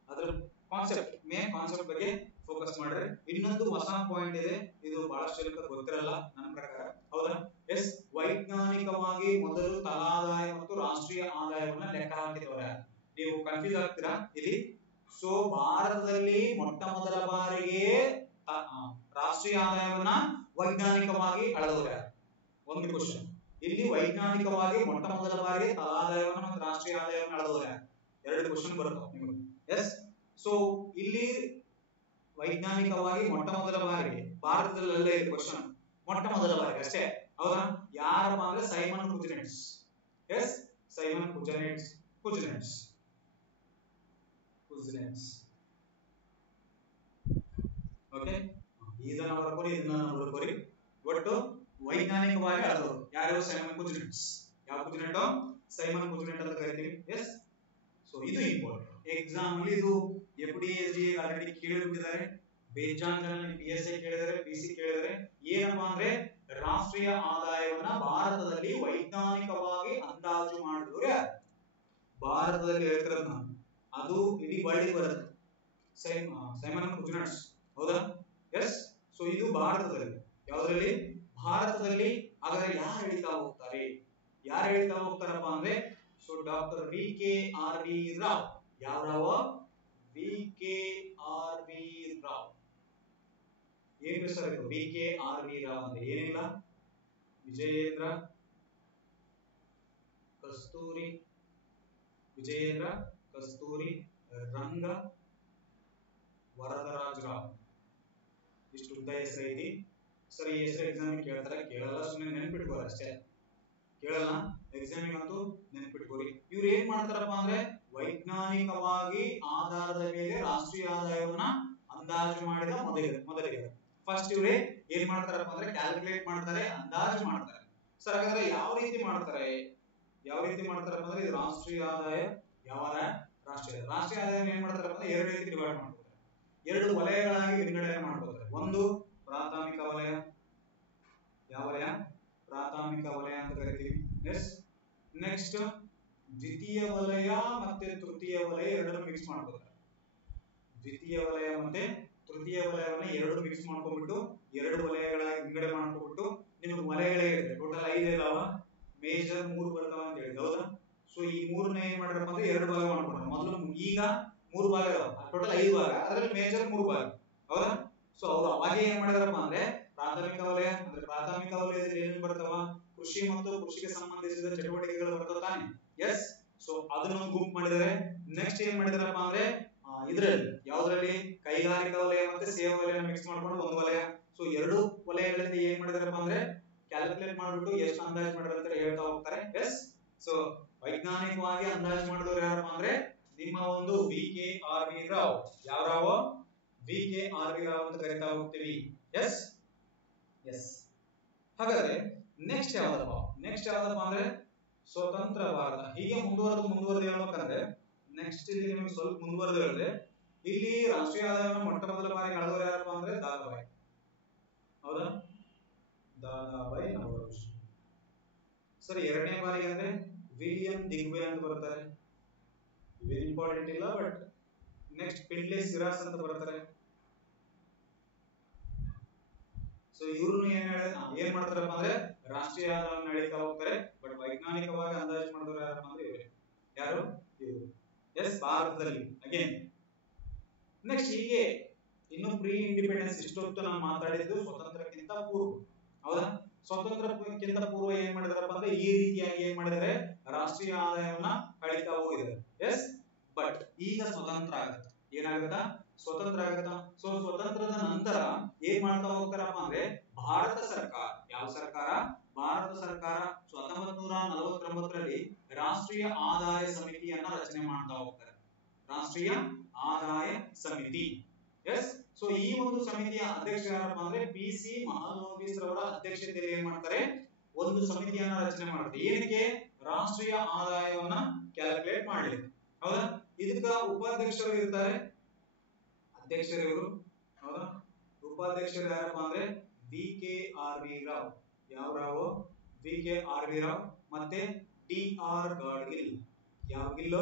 ಅದರ ಕಾನ್ಸೆಪ್ಟ್, ಮೇನ್ ಕಾನ್ಸೆಪ್ಟ್ ಬಗ್ಗೆ ಫೋಕಸ್ ಮಾಡ್ರಿ. ಇನ್ನೊಂದು ಹೊಸ ಪಾಯಿಂಟ್ ಇದೆ, ಇದು ಬಹಳಷ್ಟು ಜನಕ್ಕೆ ಗೊತ್ತಿರಲ್ಲ ನನ್ನ ಪ್ರಕಾರ. ಹೌದಾ? ಎಸ್, ವೈಜ್ಞಾನಿಕವಾಗಿ ಮೊದಲು ತಲಾದಾಯ ಮತ್ತು ರಾಷ್ಟ್ರೀಯ ಆದಾಯವನ್ನ ಲೆಕ್ಕ ಹಾಕಿದವರು. ನೀವು ಕನ್ಫ್ಯೂಸ್ ಆಗ್ತೀರಾ ಇಲ್ಲಿ. ಸೊ ಭಾರತದಲ್ಲಿ ಮೊಟ್ಟ ಮೊದಲ ಬಾರಿಗೆ ರಾಷ್ಟ್ರೀಯ ಆದಾಯವನ್ನ ವೈಜ್ಞಾನಿಕವಾಗಿ ಅಳೆದವರು. ಒಂದು ಕ್ವಶನ್ ಇಲ್ಲಿ, ವೈಜ್ಞಾನಿಕವಾಗಿ ಮೊಟ್ಟ ಮೊದಲ ಬಾರಿಗೆ ತಲಾದಾಯವನ್ನ ಮತ್ತು ರಾಷ್ಟ್ರೀಯ ಆದಾಯವನ್ನ ಅಳೆದವರು. ಎರಡು ಕ್ವಶನ್ ಬರುತ್ತೆ ನಿಮಗೆ. ಎಸ್, ಸೊ ಇಲ್ಲಿ ವೈಜ್ಞಾನಿಕವಾಗಿ ಮೊಟ್ಟ ಮೊದಲ ಬಾರಿಗೆ ಭಾರತದಲ್ಲೇ ಕ್ವಶನ್, ಮೊಟ್ಟ ಮೊದಲ ಬಾರಿಗೆ ಅಷ್ಟೇ. ಹೌದಾ? ಯಾರಪ್ಪ ಅಂದ್ರೆ Simon Kuznets. Yes, Simon Kuznets. Okay, ಇದನ್ನ ಬರ್ಕೋರಿ, ಇದನ್ನ ಬರ್ಕೋರಿ. ಒಟ್ಟು ವೈಜ್ಞಾನಿಕವಾಗಿ ಅಳೆದವರು ಯಾರು? Simon Kuznets. ಯಾವ ಕುಜ್ನೆಟ್? ಸೈಮನ್ ಕುಜ್ನೆಟ್ ಅಂತ ಕರಿತೀವಿ. ಎಸ್, ಸೊ ಇದು ಇಂಪಾರ್ಟೆಂಟ್. ಎಕ್ಸಾಮ್ ಅಲ್ಲಿ ಇದು FDSD ಆಲ್ರೆಡಿ ಕೇಳಿಬಿಟ್ಟಿದ್ದಾರೆ, ಬೇಜಾನ್ PSI ಕೇಳಿದರೆ, PC ಕೇಳಿದರೆ. ಏನಪ್ಪಾ ಅಂದ್ರೆ ರಾಷ್ಟ್ರೀಯ ಆದಾಯವನ್ನ ಭಾರತದಲ್ಲಿ ವೈಜ್ಞಾನಿಕವಾಗಿ ಅಂದಾಜು ಮಾಡಿದವರು ಯಾರು? ಭಾರತದಲ್ಲಿ ಹೇಳ್ತಿರೋದು ನಾನು, ಅದು ಇಡೀ ವರ್ಲ್ಡ್ ಬರುತ್ತೆ. Simon Kuznets. ಹೌದಾ? ಎಸ್, ಸೊ ಇದು ಭಾರತದಲ್ಲಿ. ಯಾವುದರಲ್ಲಿ? ಭಾರತದಲ್ಲಿ. ಹಾಗಾದ್ರೆ ಯಾರು ಹೇಳ್ತಾ ಹೋಗ್ತಾರೆ? ಯಾರು ಹೇಳ್ತಾ ಹೋಗ್ತಾರಪ್ಪ ಅಂದ್ರೆ, ಸೊ ಡಾಕ್ಟರ್ VKRV ರಾವ್. ಯಾವ ರಾವ್? VKRV ರಾವ್. ಏನ್ ಹೆಸರು ಇದು? VKRV ರಾವ್ ಅಂದ್ರೆ ಏನಿಲ್ಲ, ವಿಜಯೇಂದ್ರ ಕಸ್ತೂರಿ ರಂಗ ವರದರಾಜ ರಾವ್. ಇಷ್ಟು ಉದ್ದ ಹೆಸರು ಐತಿ. ಸರ್ ಈ ಹೆಸರು ಎಕ್ಸಾಮ್ ಕೇಳ್ತಾರೆ? ಕೇಳಲ್ಲ, ಸುಮ್ಮನೆ ನೆನ್ಪಿಟ್ಕೋರಿ ಅಷ್ಟೇ. ಕೇಳಲ್ಲ, ಎಕ್ಸಾಮಿಗೆ ಅಂತೂ ನೆನ್ಪಿಟ್ಕೋರಿ. ಇವ್ರು ಏನ್ ಮಾಡ್ತಾರಪ್ಪ ಅಂದ್ರೆ ವೈಜ್ಞಾನಿಕವಾಗಿ ಆಧಾರದ ಮೇಲೆ ರಾಷ್ಟ್ರೀಯ ಆದಾಯವನ್ನ ಅಂದಾಜು ಮಾಡಿದ ಮೊದಲಿಗೆ ಫಸ್ಟ್ ಇವರೇ ಏನ್ ಮಾಡ್ತಾರಪ್ಪ ಅಂದ್ರೆ ಕ್ಯಾಲ್ಕುಲೇಟ್ ಮಾಡ್ತಾರೆ, ಅಂದಾಜು ಮಾಡ್ತಾರೆ. ಸರ್ ಹಾಗಾದ್ರೆ ಯಾವ ರೀತಿ ಮಾಡ್ತಾರೆ ಅಂದ್ರೆ, ಇದು ರಾಷ್ಟ್ರೀಯ ಆದಾಯ. ಯಾವ ರಾಷ್ಟ್ರೀಯ ಆದಾಯ ಏನ್ ಮಾಡ್ತಾರಪ್ಪ ಅಂದ್ರೆ ಎರಡು ರೀತಿ ಡಿವೈಡ್ ಮಾಡ್ತಾರೆ, ಎರಡು ವಲಯಗಳಾಗಿ ವಿಂಗಡಣೆ ಮಾಡ್ತಾರೆ. ಒಂದು ಪ್ರಾಥಮಿಕ ವಲಯ. ಯಾವ ವಲಯ? ಪ್ರಾಥಮಿಕ ವಲಯ ಅಂತ ಕರಿತೀವಿ. ಎಸ್, ನೆಕ್ಸ್ಟ್ ದ್ವಿತೀಯ ವಲಯ ಮತ್ತೆ ತೃತೀಯ ವಲಯ ಎರಡನ್ನು ಮಿಕ್ಸ್ ಮಾಡ್ತಾರೆ. ದ್ವಿತೀಯ ವಲಯ ಮತ್ತೆ ತೃತೀಯ ವಲಯವನ್ನ ಎರಡು ಮಿಕ್ಸ್ ಮಾಡ್ಕೊಂಡ್ಬಿಟ್ಟು ಎರಡು ವಲಯಗಳಾಗಿ ವಿಂಗಡಣೆ ಮಾಡ್ಕೊಂಡ್ಬಿಟ್ಟು ನಿಮಗೆ ವಲಯಗಳೇ ಇರುತ್ತೆ. ಟೋಟಲ್ 5 ಇದಾವ, ಮೇಜರ್ 3 ಬರ್ತಾವ ಅಂತ ಹೇಳಿ. ಹೌದಾ? ಸೊ ಈ ಮೂರನ್ನ ಏನ್ ಮಾಡ್ರಪ್ಪ ಅಂದ್ರೆ ಎರಡು ಭಾಗ ಮಾಡ್ಕೊಂಡ್ರೆ, ಮೊದಲು ಈಗ 3 ಭಾಗ ಇದಾವ, ಟೋಟಲ್ 5 ಭಾಗ, ಅದರಲ್ಲಿ ಮೇಜರ್ 3 ಭಾಗ. ಹೌದಾ? ಸೊ ಅವ್ರು ಅವಾಗ ಏನ್ ಮಾಡಿದಾರಪ್ಪ ಅಂದ್ರೆ ಪ್ರಾಥಮಿಕ ವಲಯ ಅಂದ್ರೆ ಪ್ರಾಥಮಿಕ ವಲಯದಲ್ಲಿ ಏನೇನು ಬರ್ತಾವ? ಕೃಷಿ ಮತ್ತು ಕೃಷಿಗೆ ಸಂಬಂಧಿಸಿದ ಚಟುವಟಿಕೆಗಳು ಬರ್ತಾವ ತಾನೆ. ಎಸ್, ಸೊ ಅದನ್ನ ಗ್ರೂಪ್ ಮಾಡಿದ್ದಾರೆ. ನೆಕ್ಸ್ಟ್ ಏನ್ ಮಾಡಿದಾರಪ್ಪ ಅಂದ್ರೆ ಇದರಲ್ಲಿ ಯಾವ್ದ್ರಲ್ಲಿ ಕೈಗಾರಿಕಾ ವಲಯ ಮತ್ತೆ ಸೇವಾ ವಲಯ ಮಿಕ್ಸ್ ಮಾಡ್ಕೊಂಡು ಒಂದು ವಲಯ. ಸೊ ಎರಡು ವಲಯಗಳಲ್ಲಿ ಏನ್ ಮಾಡಿದಾರಪ್ಪ ಅಂದ್ರೆ ಕ್ಯಾಲ್ಕುಲೇಟ್ ಮಾಡ್ಬಿಟ್ಟು ಎಷ್ಟು ಅಂದಾಜು ಮಾಡಿದಾರೆ ಅಂತ ಹೇಳ್ತಾ ಹೋಗ್ತಾರೆ. ಎಸ್, ಸೊ ವೈಜ್ಞಾನಿಕವಾಗಿ ಅಂದಾಜು ಮಾಡಿದವರು ಯಾರಪ್ಪ ಅಂದ್ರೆ ನಿಮ್ಮ ಒಂದು VKRV ರಾವ್. ಯಾವ ರಾವ್? VKRV ರಾವ್ ಅಂತ ಕರೀತಾ ಹೋಗ್ತೀವಿ. ಎಸ್, ಹಾಗಾದ್ರೆ ನೆಕ್ಸ್ಟ್ ಯಾವ್ದಪ್ಪ ಅಂದ್ರೆ ಸ್ವತಂತ್ರ ಭಾರತ. ಹೀಗೆ ಮುಂದುವರೆದು ಹೇಳ್ಬೇಕಂದ್ರೆ ನೆಕ್ಸ್ಟ್ ಇಲ್ಲಿ ನಿಮಗೆ ಸ್ವಲ್ಪ ಮುಂದುವರೆದು ಹೇಳಿದ್ರೆ, ಇಲ್ಲಿ ರಾಷ್ಟ್ರೀಯ ಆದಾಯವನ್ನು ಮೊಟ್ಟ ಮೊದಲ ಬಾರಿಗೆ ಅಳೆದವರು ಯಾರಪ್ಪ ಅಂದ್ರೆ ದಾದಾಬಾಯಿ. ಹೌದಾ? ದಾದಾಬಾಯಿ ನವರೋಜಿ. ಸರ್ ಎರಡನೇ ಬಾರಿಗೆ ಅಂದ್ರೆ ವಿಲಿಯಂ ದಿಗ್ವೆ ಅಂತ ಬರ್ತಾರೆ, ವೆರಿ ಇಂಪಾರ್ಟೆಂಟ್ ಇಲ್ಲ ಬಟ್ ನೆಕ್ಸ್ಟ್ ಪಿಂಡ್ಲೆ ಸಿರಾಸ್ ಅಂತ ಬರ್ತಾರೆ. ಸೊ ಇವ್ರನ್ನು ಏನ್ ಮಾಡ್ತಾರಪ್ಪ ಅಂದ್ರೆ ರಾಷ್ಟ್ರೀಯ ಆದಾಯವನ್ನು ಅಳಿತಾ ಹೋಗ್ತಾರೆ. ಬಟ್ ವೈಜ್ಞಾನಿಕವಾಗಿ ಅಂದಾಜು ಮಾಡಿದ್ರು ಯಾರಪ್ಪ ಅಂದ್ರೆ ಇವರೇ. ಯಾರು? ಇವರು. ಎಸ್, ಭಾರತದಲ್ಲಿ ಅಗೇನ್. ನೆಕ್ಸ್ಟ್ ಹೀಗೆ ಇನ್ನು ಪ್ರೀ ಇಂಡಿಪೆಂಡೆನ್ಸ್, ಇಷ್ಟೊತ್ತು ನಾನು ಮಾತಾಡಿದ್ದು ಸ್ವತಂತ್ರಕ್ಕಿಂತ ಪೂರ್ವ, ಹೌದಾ? ಸ್ವತಂತ್ರಕ್ಕಿಂತ ಪೂರ್ವ ಏನ್ ಮಾಡಿದಾರಪ್ಪ ಅಂದ್ರೆ ಈ ರೀತಿಯಾಗಿ ಏನ್ ಮಾಡಿದ್ದಾರೆ, ರಾಷ್ಟ್ರೀಯ ಆದಾಯವನ್ನ ಕಳೀತಾ ಹೋಗಿದ್ದಾರೆ. ಎಸ್, ಬಟ್ ಈಗ ಸ್ವತಂತ್ರ ಆಗುತ್ತೆ. ಏನಾಗುತ್ತಾ? ಸ್ವತಂತ್ರ ಆಗುತ್ತಾ? ಸೊ ಸ್ವತಂತ್ರದ ನಂತರ ಏನ್ ಮಾಡ್ತಾ ಹೋಗ್ತಾರಪ್ಪ ಅಂದ್ರೆ ಭಾರತ ಸರ್ಕಾರ, ಯಾವ ಸರ್ಕಾರ? ಭಾರತ ಸರ್ಕಾರ 1949ರಲ್ಲಿ ರಾಷ್ಟ್ರೀಯ ಆದಾಯ ಸಮಿತಿಯನ್ನ ರಚನೆ ಮಾಡ್ತಾ ಹೋಗ್ತಾರೆ. ರಾಷ್ಟ್ರೀಯ ಆದಾಯ ಸಮಿತಿ. ಎಸ್, ಸೊ ಈ ಒಂದು ಸಮಿತಿಯ ಅಧ್ಯಕ್ಷ ಯಾರಪ್ಪ ಅಂದ್ರೆ PC ಮಹಲನೋಬಿಸ್ ರವರ ಅಧ್ಯಕ್ಷತೆಯಲ್ಲಿ ಏನ್ ಮಾಡ್ತಾರೆ, ಒಂದು ಸಮಿತಿಯನ್ನ ರಚನೆ ಮಾಡ್ತಾರೆ. ಏನಕ್ಕೆ? ರಾಷ್ಟ್ರೀಯ ಆದಾಯವನ್ನ ಕ್ಯಾಲ್ಕುಲೇಟ್ ಮಾಡ್ಲಿಕ್ಕೆ, ಹೌದಾ? ಇದಕ್ಕ ಉಪಾಧ್ಯಕ್ಷರು ಇರ್ತಾರೆ, ಅಧ್ಯಕ್ಷರು ಇವರು, ಹೌದಾ? ಉಪಾಧ್ಯಕ್ಷರು ಯಾರಪ್ಪ ಅಂದ್ರೆ VKRV ರಾವ್. ಯಾವ ರಾವ್? VKRV ರಾವ್. ಮತ್ತೆ DR ಗಾಡ್ಗಿಲ್. ಯಾವ ಗಿಲ್?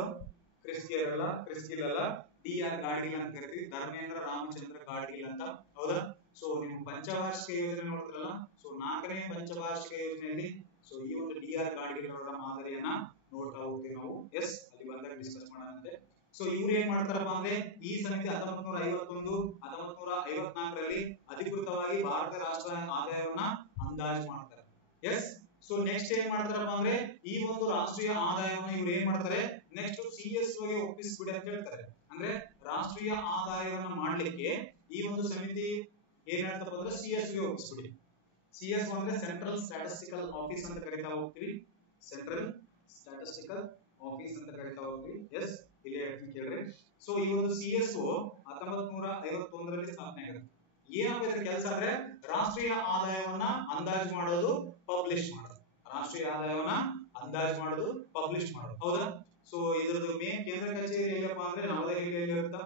ಕ್ರಿಸ್ಗಿಲ್ ಅಲ್ಲ, DR ಗಾಡ್ಗಿಲ್ ಅಂತ ಕರಿತೀವಿ. ಧರ್ಮೇಂದ್ರ ರಾಮಚಂದ್ರ ಗಾಡ್ಗಿಲ್ ಅಂತ, ಹೌದಾ? ಸೊ ನೀವು ಪಂಚವಾರ್ಷಿಕ ಯೋಜನೆ ನೋಡ್ತಿರಲ್ಲ, ಸೊ 4ನೇ ಪಂಚವಾರ್ಷಿಕ ಯೋಜನೆಯಲ್ಲಿ ಸೊ ಈ ಒಂದು DR ಗಾಡ್ಗಿಲ್ ಅವರ ಮಾದರಿಯನ್ನ ನೋಡ್ತಾ ಹೋಗ್ತೀವಿ ನಾವು. ಎಸ್, ಅಲ್ಲಿ ಬಂದಾಗ ಡಿಸ್ಕಸ್ ಮಾಡೋಣಂತೆ. ಸೊ ಇವ್ರು ಏನ್ ಮಾಡ್ತಾರಪ್ಪ ಅಂದ್ರೆ ಈ ಸಮಿತಿ 1951 1954ರಲ್ಲಿ ಅಧಿಕೃತವಾಗಿ ಭಾರತ ರಾಷ್ಟ್ರ ಆದಾಯವನ್ನ ಅಂದಾಜು ಮಾಡ್ತಾರೆ. ಎಸ್, ಸೊ ನೆಕ್ಸ್ಟ್ ಏನ್ ಮಾಡ್ತಾರಪ್ಪ ಅಂದ್ರೆ ಈ ಒಂದು ರಾಷ್ಟ್ರೀಯ ಆದಾಯವನ್ನ ಇವ್ರು ಏನ್ ಮಾಡ್ತಾರೆ, ನೆಕ್ಸ್ಟ್ CSO ಗೆ ಒಪ್ಪಿಸ್ಬಿಡಿ ಅಂತ ಹೇಳ್ತಾರೆ. ಅಂದ್ರೆ ರಾಷ್ಟ್ರೀಯ ಆದಾಯವನ್ನ ಮಾಡ್ಲಿಕ್ಕೆ ಈ ಒಂದು ಸಮಿತಿ ಏನ್ ಹೇಳ್ತಪ್ಪ ಅಂದ್ರೆ CSO ಗೆ ಒಪ್ಪಿಸ್ಬಿಡಿ. CSO ಅಂದ್ರೆ ಸೆಂಟ್ರಲ್ ಸ್ಟ್ಯಾಟಿಸ್ಟಿಕಲ್ ಆಫೀಸ್ ಅಂತ ಕರೀತಾ ಹೋಗ್ತೀವಿ. ಸೆಂಟ್ರಲ್ ಸ್ಟ್ಯಾಟಿಸ್ಟಿಕಲ್ ಆಫೀಸ್ ಅಂತ ಕರೀತಾ ಹೋಗ್ತೀವಿ. ಎಸ್, ಇಲ್ಲಿ ಹೇಳ್ತೀನಿ ಕೇಳ್ರಿ. ಸೊ ಈ ಒಂದು CSO 1951ರಲ್ಲಿ ಸ್ಥಾಪನೆ ಆಗುತ್ತೆ. ಏನಾಗುತ್ತೆ ಕೆಲಸ ಅಂದ್ರೆ ರಾಷ್ಟ್ರೀಯ ಆದಾಯವನ್ನ ಅಂದಾಜು ಮಾಡೋದು, ಪಬ್ಲಿಷ್ ಮಾಡೋದು. ರಾಷ್ಟ್ರೀಯ ಆದಾಯವನ್ನ ಅಂದಾಜು ಮಾಡೋದು, ಪಬ್ಲಿಷ್ ಮಾಡೋದು, ಹೌದಾ? ಸೊ ಇದ್ರದ್ದು ಮೇನ್ ಕೇಂದ್ರ ಕಚೇರಿ ಎಲ್ಲಪ್ಪ ಅಂದ್ರೆ ನವದೆಹಲಿಯಲ್ಲಿ ಇರುತ್ತಾ?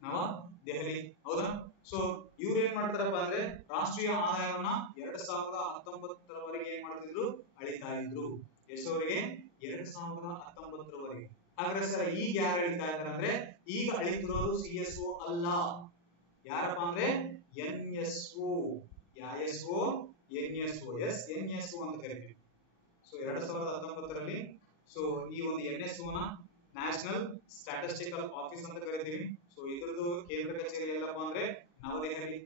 ನವದೆಹಲಿ, ಹೌದಾ? ಸೊ ಇವ್ರು ಏನ್ ಮಾಡ್ತಾರಪ್ಪ ಅಂದ್ರೆ ರಾಷ್ಟ್ರೀಯ ಆದಾಯವನ್ನ 2019ರವರೆಗೆ ಏನ್ ಮಾಡ್ತಿದ್ರು, ಅಳಿತಾ ಇದ್ರು. ಎಷ್ಟವರೆಗೆ? 2019ರವರೆಗೆ. ಹಾಗಾದ್ರೆ ಸರ್ ಈಗ ಯಾರು ಅಳಿತಾ ಇದ್ದಾರೆ ಅಂದ್ರೆ ಈಗ ಅಳಿತಿರೋರು CSO ಅಲ್ಲ, ಯಾರಪ್ಪ ಅಂದ್ರೆ NSO. ಯಾವ SO? NSO. ಎಸ್, NSO ಅಂತ ಕರಿತೀವಿ. ಸೊ 2019ರಲ್ಲಿ ಸೊ ಈ ಒಂದು NSO ನ ನ್ಯಾಷನಲ್ ಸ್ಟ್ಯಾಟಿಸ್ಟಿಕಲ್ ಆಫೀಸ್ ಅಂತ ಕರಿತೀವಿ. ಸೊ ಇದ್ರದ್ದು ಕೇಂದ್ರ ಕಚೇರಿ ಎಲ್ಲಪ್ಪ ಅಂದ್ರೆ ನವದೆಹಲಿ.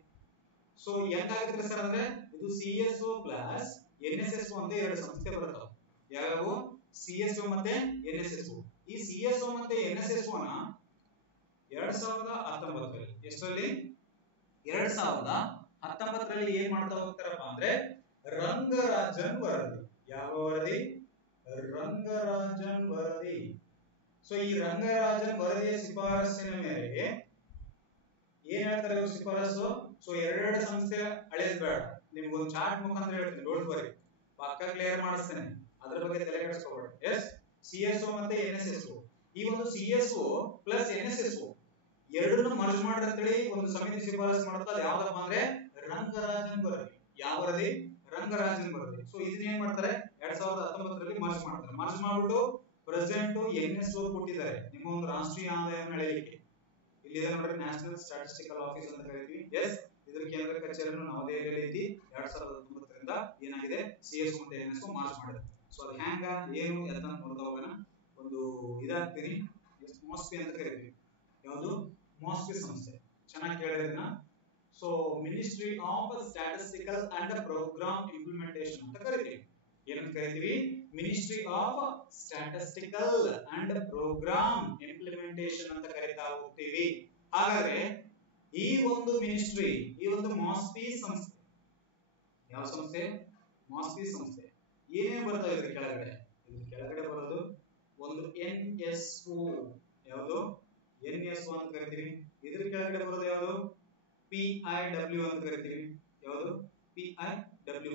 ಸೊ ಎಂತಾಗುತ್ತೆ ಸರ್ ಅಂದ್ರೆ ಇದು CSO ಪ್ಲಸ್ NSSO ಅಂತ ಎರಡು ಸಂಸ್ಥೆ ಬರ್ತವೆ. ಯಾವ್ಯಾವು? CSO ಮತ್ತೆ NSSO. ಈ CSO ಮತ್ತೆ NSSO ನ 2019ರಲ್ಲಿ, ಎಷ್ಟರಲ್ಲಿ? 2019ರಲ್ಲಿ ಏನ್ ಮಾಡ್ತಾ ಹೋಗ್ತಾರಪ್ಪ ಅಂದ್ರೆ ರಂಗರಾಜನ್ ವರದಿ. ಯಾವ ವರದಿ? ರಂಗರಾಜನ್ ವರದಿ. ಸೊ ಈ ರಂಗರಾಜನ್ ವರದಿಯ ಶಿಫಾರಸಿನ ಮೇರೆಗೆ ಏನ್ ಹೇಳ್ತಾರೆ ಇವರು ಶಿಫಾರಸು? ಸೊ ಎರಡು ಸಂಸ್ಥೆ ಅಳೆಯೋದು ಬೇಡ, ನಿಮ್ಗೊಂದು ಚಾರ್ಟ್ ಮುಖಾಂತರ ಹೇಳ್ತೀನಿ, ಡೋಂಟ್ ವರಿ, ಪಕ್ಕ ಕ್ಲಿಯರ್ ಮಾಡಿಸ್ತೇನೆ, ಅದ್ರ ಬಗ್ಗೆ ತಲೆ ಕೆಡಿಸ್ಕೋಬೇಡಿ. ಎಸ್, CSO ಮತ್ತೆ NSSO. ಈ ಒಂದು CSO ಪ್ಲಸ್ NSSO ಎರಡನ್ನು ಮರ್ಜ್ ಮಾಡಿರ್ತೇಳಿ ಒಂದು ಸಮಿತಿ ಶಿಫಾರಸು ಮಾಡುತ್ತದೆ. ಯಾವ್ದಪ್ಪ ಅಂದ್ರೆ ರಂಗರಾಜನ್ ವರದಿ. ಯಾವ ವರದಿ? ರಂಗರಾಜನ್ ವರದಿ. ಸೊ ಇದನ್ನ ಏನ್ ಮಾಡ್ತಾರೆ 2019ರಲ್ಲಿ ಮರ್ಜ್ ಮಾಡ್ತಾರೆ. ಮರ್ಜ್ ಮಾಡ್ಬಿಟ್ಟು ಪ್ರೆಸಿಡೆಂಟ್ NSO ಕೊಟ್ಟಿದ್ದಾರೆ ನಿಮ್ಮ ಒಂದು ರಾಷ್ಟ್ರೀಯ ಆದಾಯವನ್ನು ಅಳೆಯಲಿಕ್ಕೆ. ಇಲ್ಲಿದೆ ನೋಡ್ರಿ, ನ್ಯಾಷನಲ್ ಸ್ಟ್ಯಾಟಿಸ್ಟಿಕಲ್ ಆಫೀಸ್ ಅಂತ ಕರಿತೀವಿ. ಎಸ್, ಇದರ ಕೇಂದ್ರ ಕಚೇರಿಯನ್ನು ನವದೆಹಲಿಯಲ್ಲಿ ಐತಿ. 2019ರಿಂದ ಏನಾಗಿದೆ CSO ಮತ್ತೆ NSO ಮಾರ್ಚ್ ಮಾಡಿದೆ. ಸೊ ಅದು ಹ್ಯಾಂಗ ಏನು ಅಂತ ನೋಡ್ತಾ ಹೋಗೋಣ. ಒಂದು ಇದಾಗ್ತೀನಿ, MOSPI ಅಂತ ಕರಿತೀವಿ. ಯಾವುದು? MOSPI ಸಂಸ್ಥೆ. ಚೆನ್ನಾಗಿ ಕೇಳಿದ್ರನ್ನ. So ministry of statistical and programme implementation ಅಂತ ಕರಿತೀವಿ. ಏನಂತ ಕರಿತೀವಿ? Ministry of statistical and programme implementation ಅಂತ ಕರೀತಾ ಹೋಗ್ತೀವಿ. ಹಾಗಾದ್ರೆ ಈ ಒಂದು ಮಿನಿಸ್ಟ್ರಿ, ಈ ಒಂದು MOSPI ಸಂಸ್ಥೆ, ಯಾವ ಸಂಸ್ಥೆ? MOSPI ಸಂಸ್ಥೆ. ಏನೇ ಬರ್ತದೆ ಇದ್ರ ಕೆಳಗಡೆ? ಇದ್ರ ಕೆಳಗಡೆ ಬರೋದು ಒಂದು NSO. ಯಾವುದು? NSO ಅಂತ ಕರಿತೀವಿ. ಇದ್ರ ಕೆಳಗಡೆ ಬರೋದು ಯಾವುದು? PIW ಅಂತ ಕರಿತೀವಿ. ಯಾವುದು? PIW.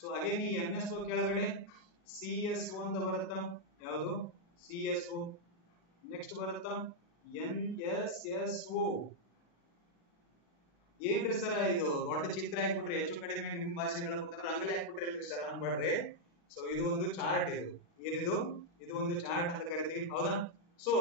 ಸೊ ಅಗೇನ್ ಈ NSO ಕೆಳಗಡೆ CSO ಅಂತ ಬರುತ್ತಾ? ಯಾವುದು? CSO. ನೆಕ್ಸ್ಟ್ ಬರುತ್ತಾ NSSO. ಏನ್ರಿ ಸರ್ ಇದು ದೊಡ್ಡ ಚಿತ್ರ ಹಾಕ್ಬಿಟ್ರಿ, ಹೆಚ್ಚು ಕಡಿಮೆ ನಿಮ್ ಭಾಷೆ ಹೇಳ್ಬೇಕಂದ್ರೆ ರಂಗೋಲಿ ಹಾಕ್ಬಿಟ್ರಿ ಸರ್ ಅನ್ಬೇಡ್ರಿ. ಸೊ ಇದು ಒಂದು ಚಾರ್ಟ್, ಏನಿದು ಇದು ಒಂದು ಚಾರ್ಟ್ ಅಂತ ಕರಿತೀವಿ, ಹೌದಾ. ಸೊ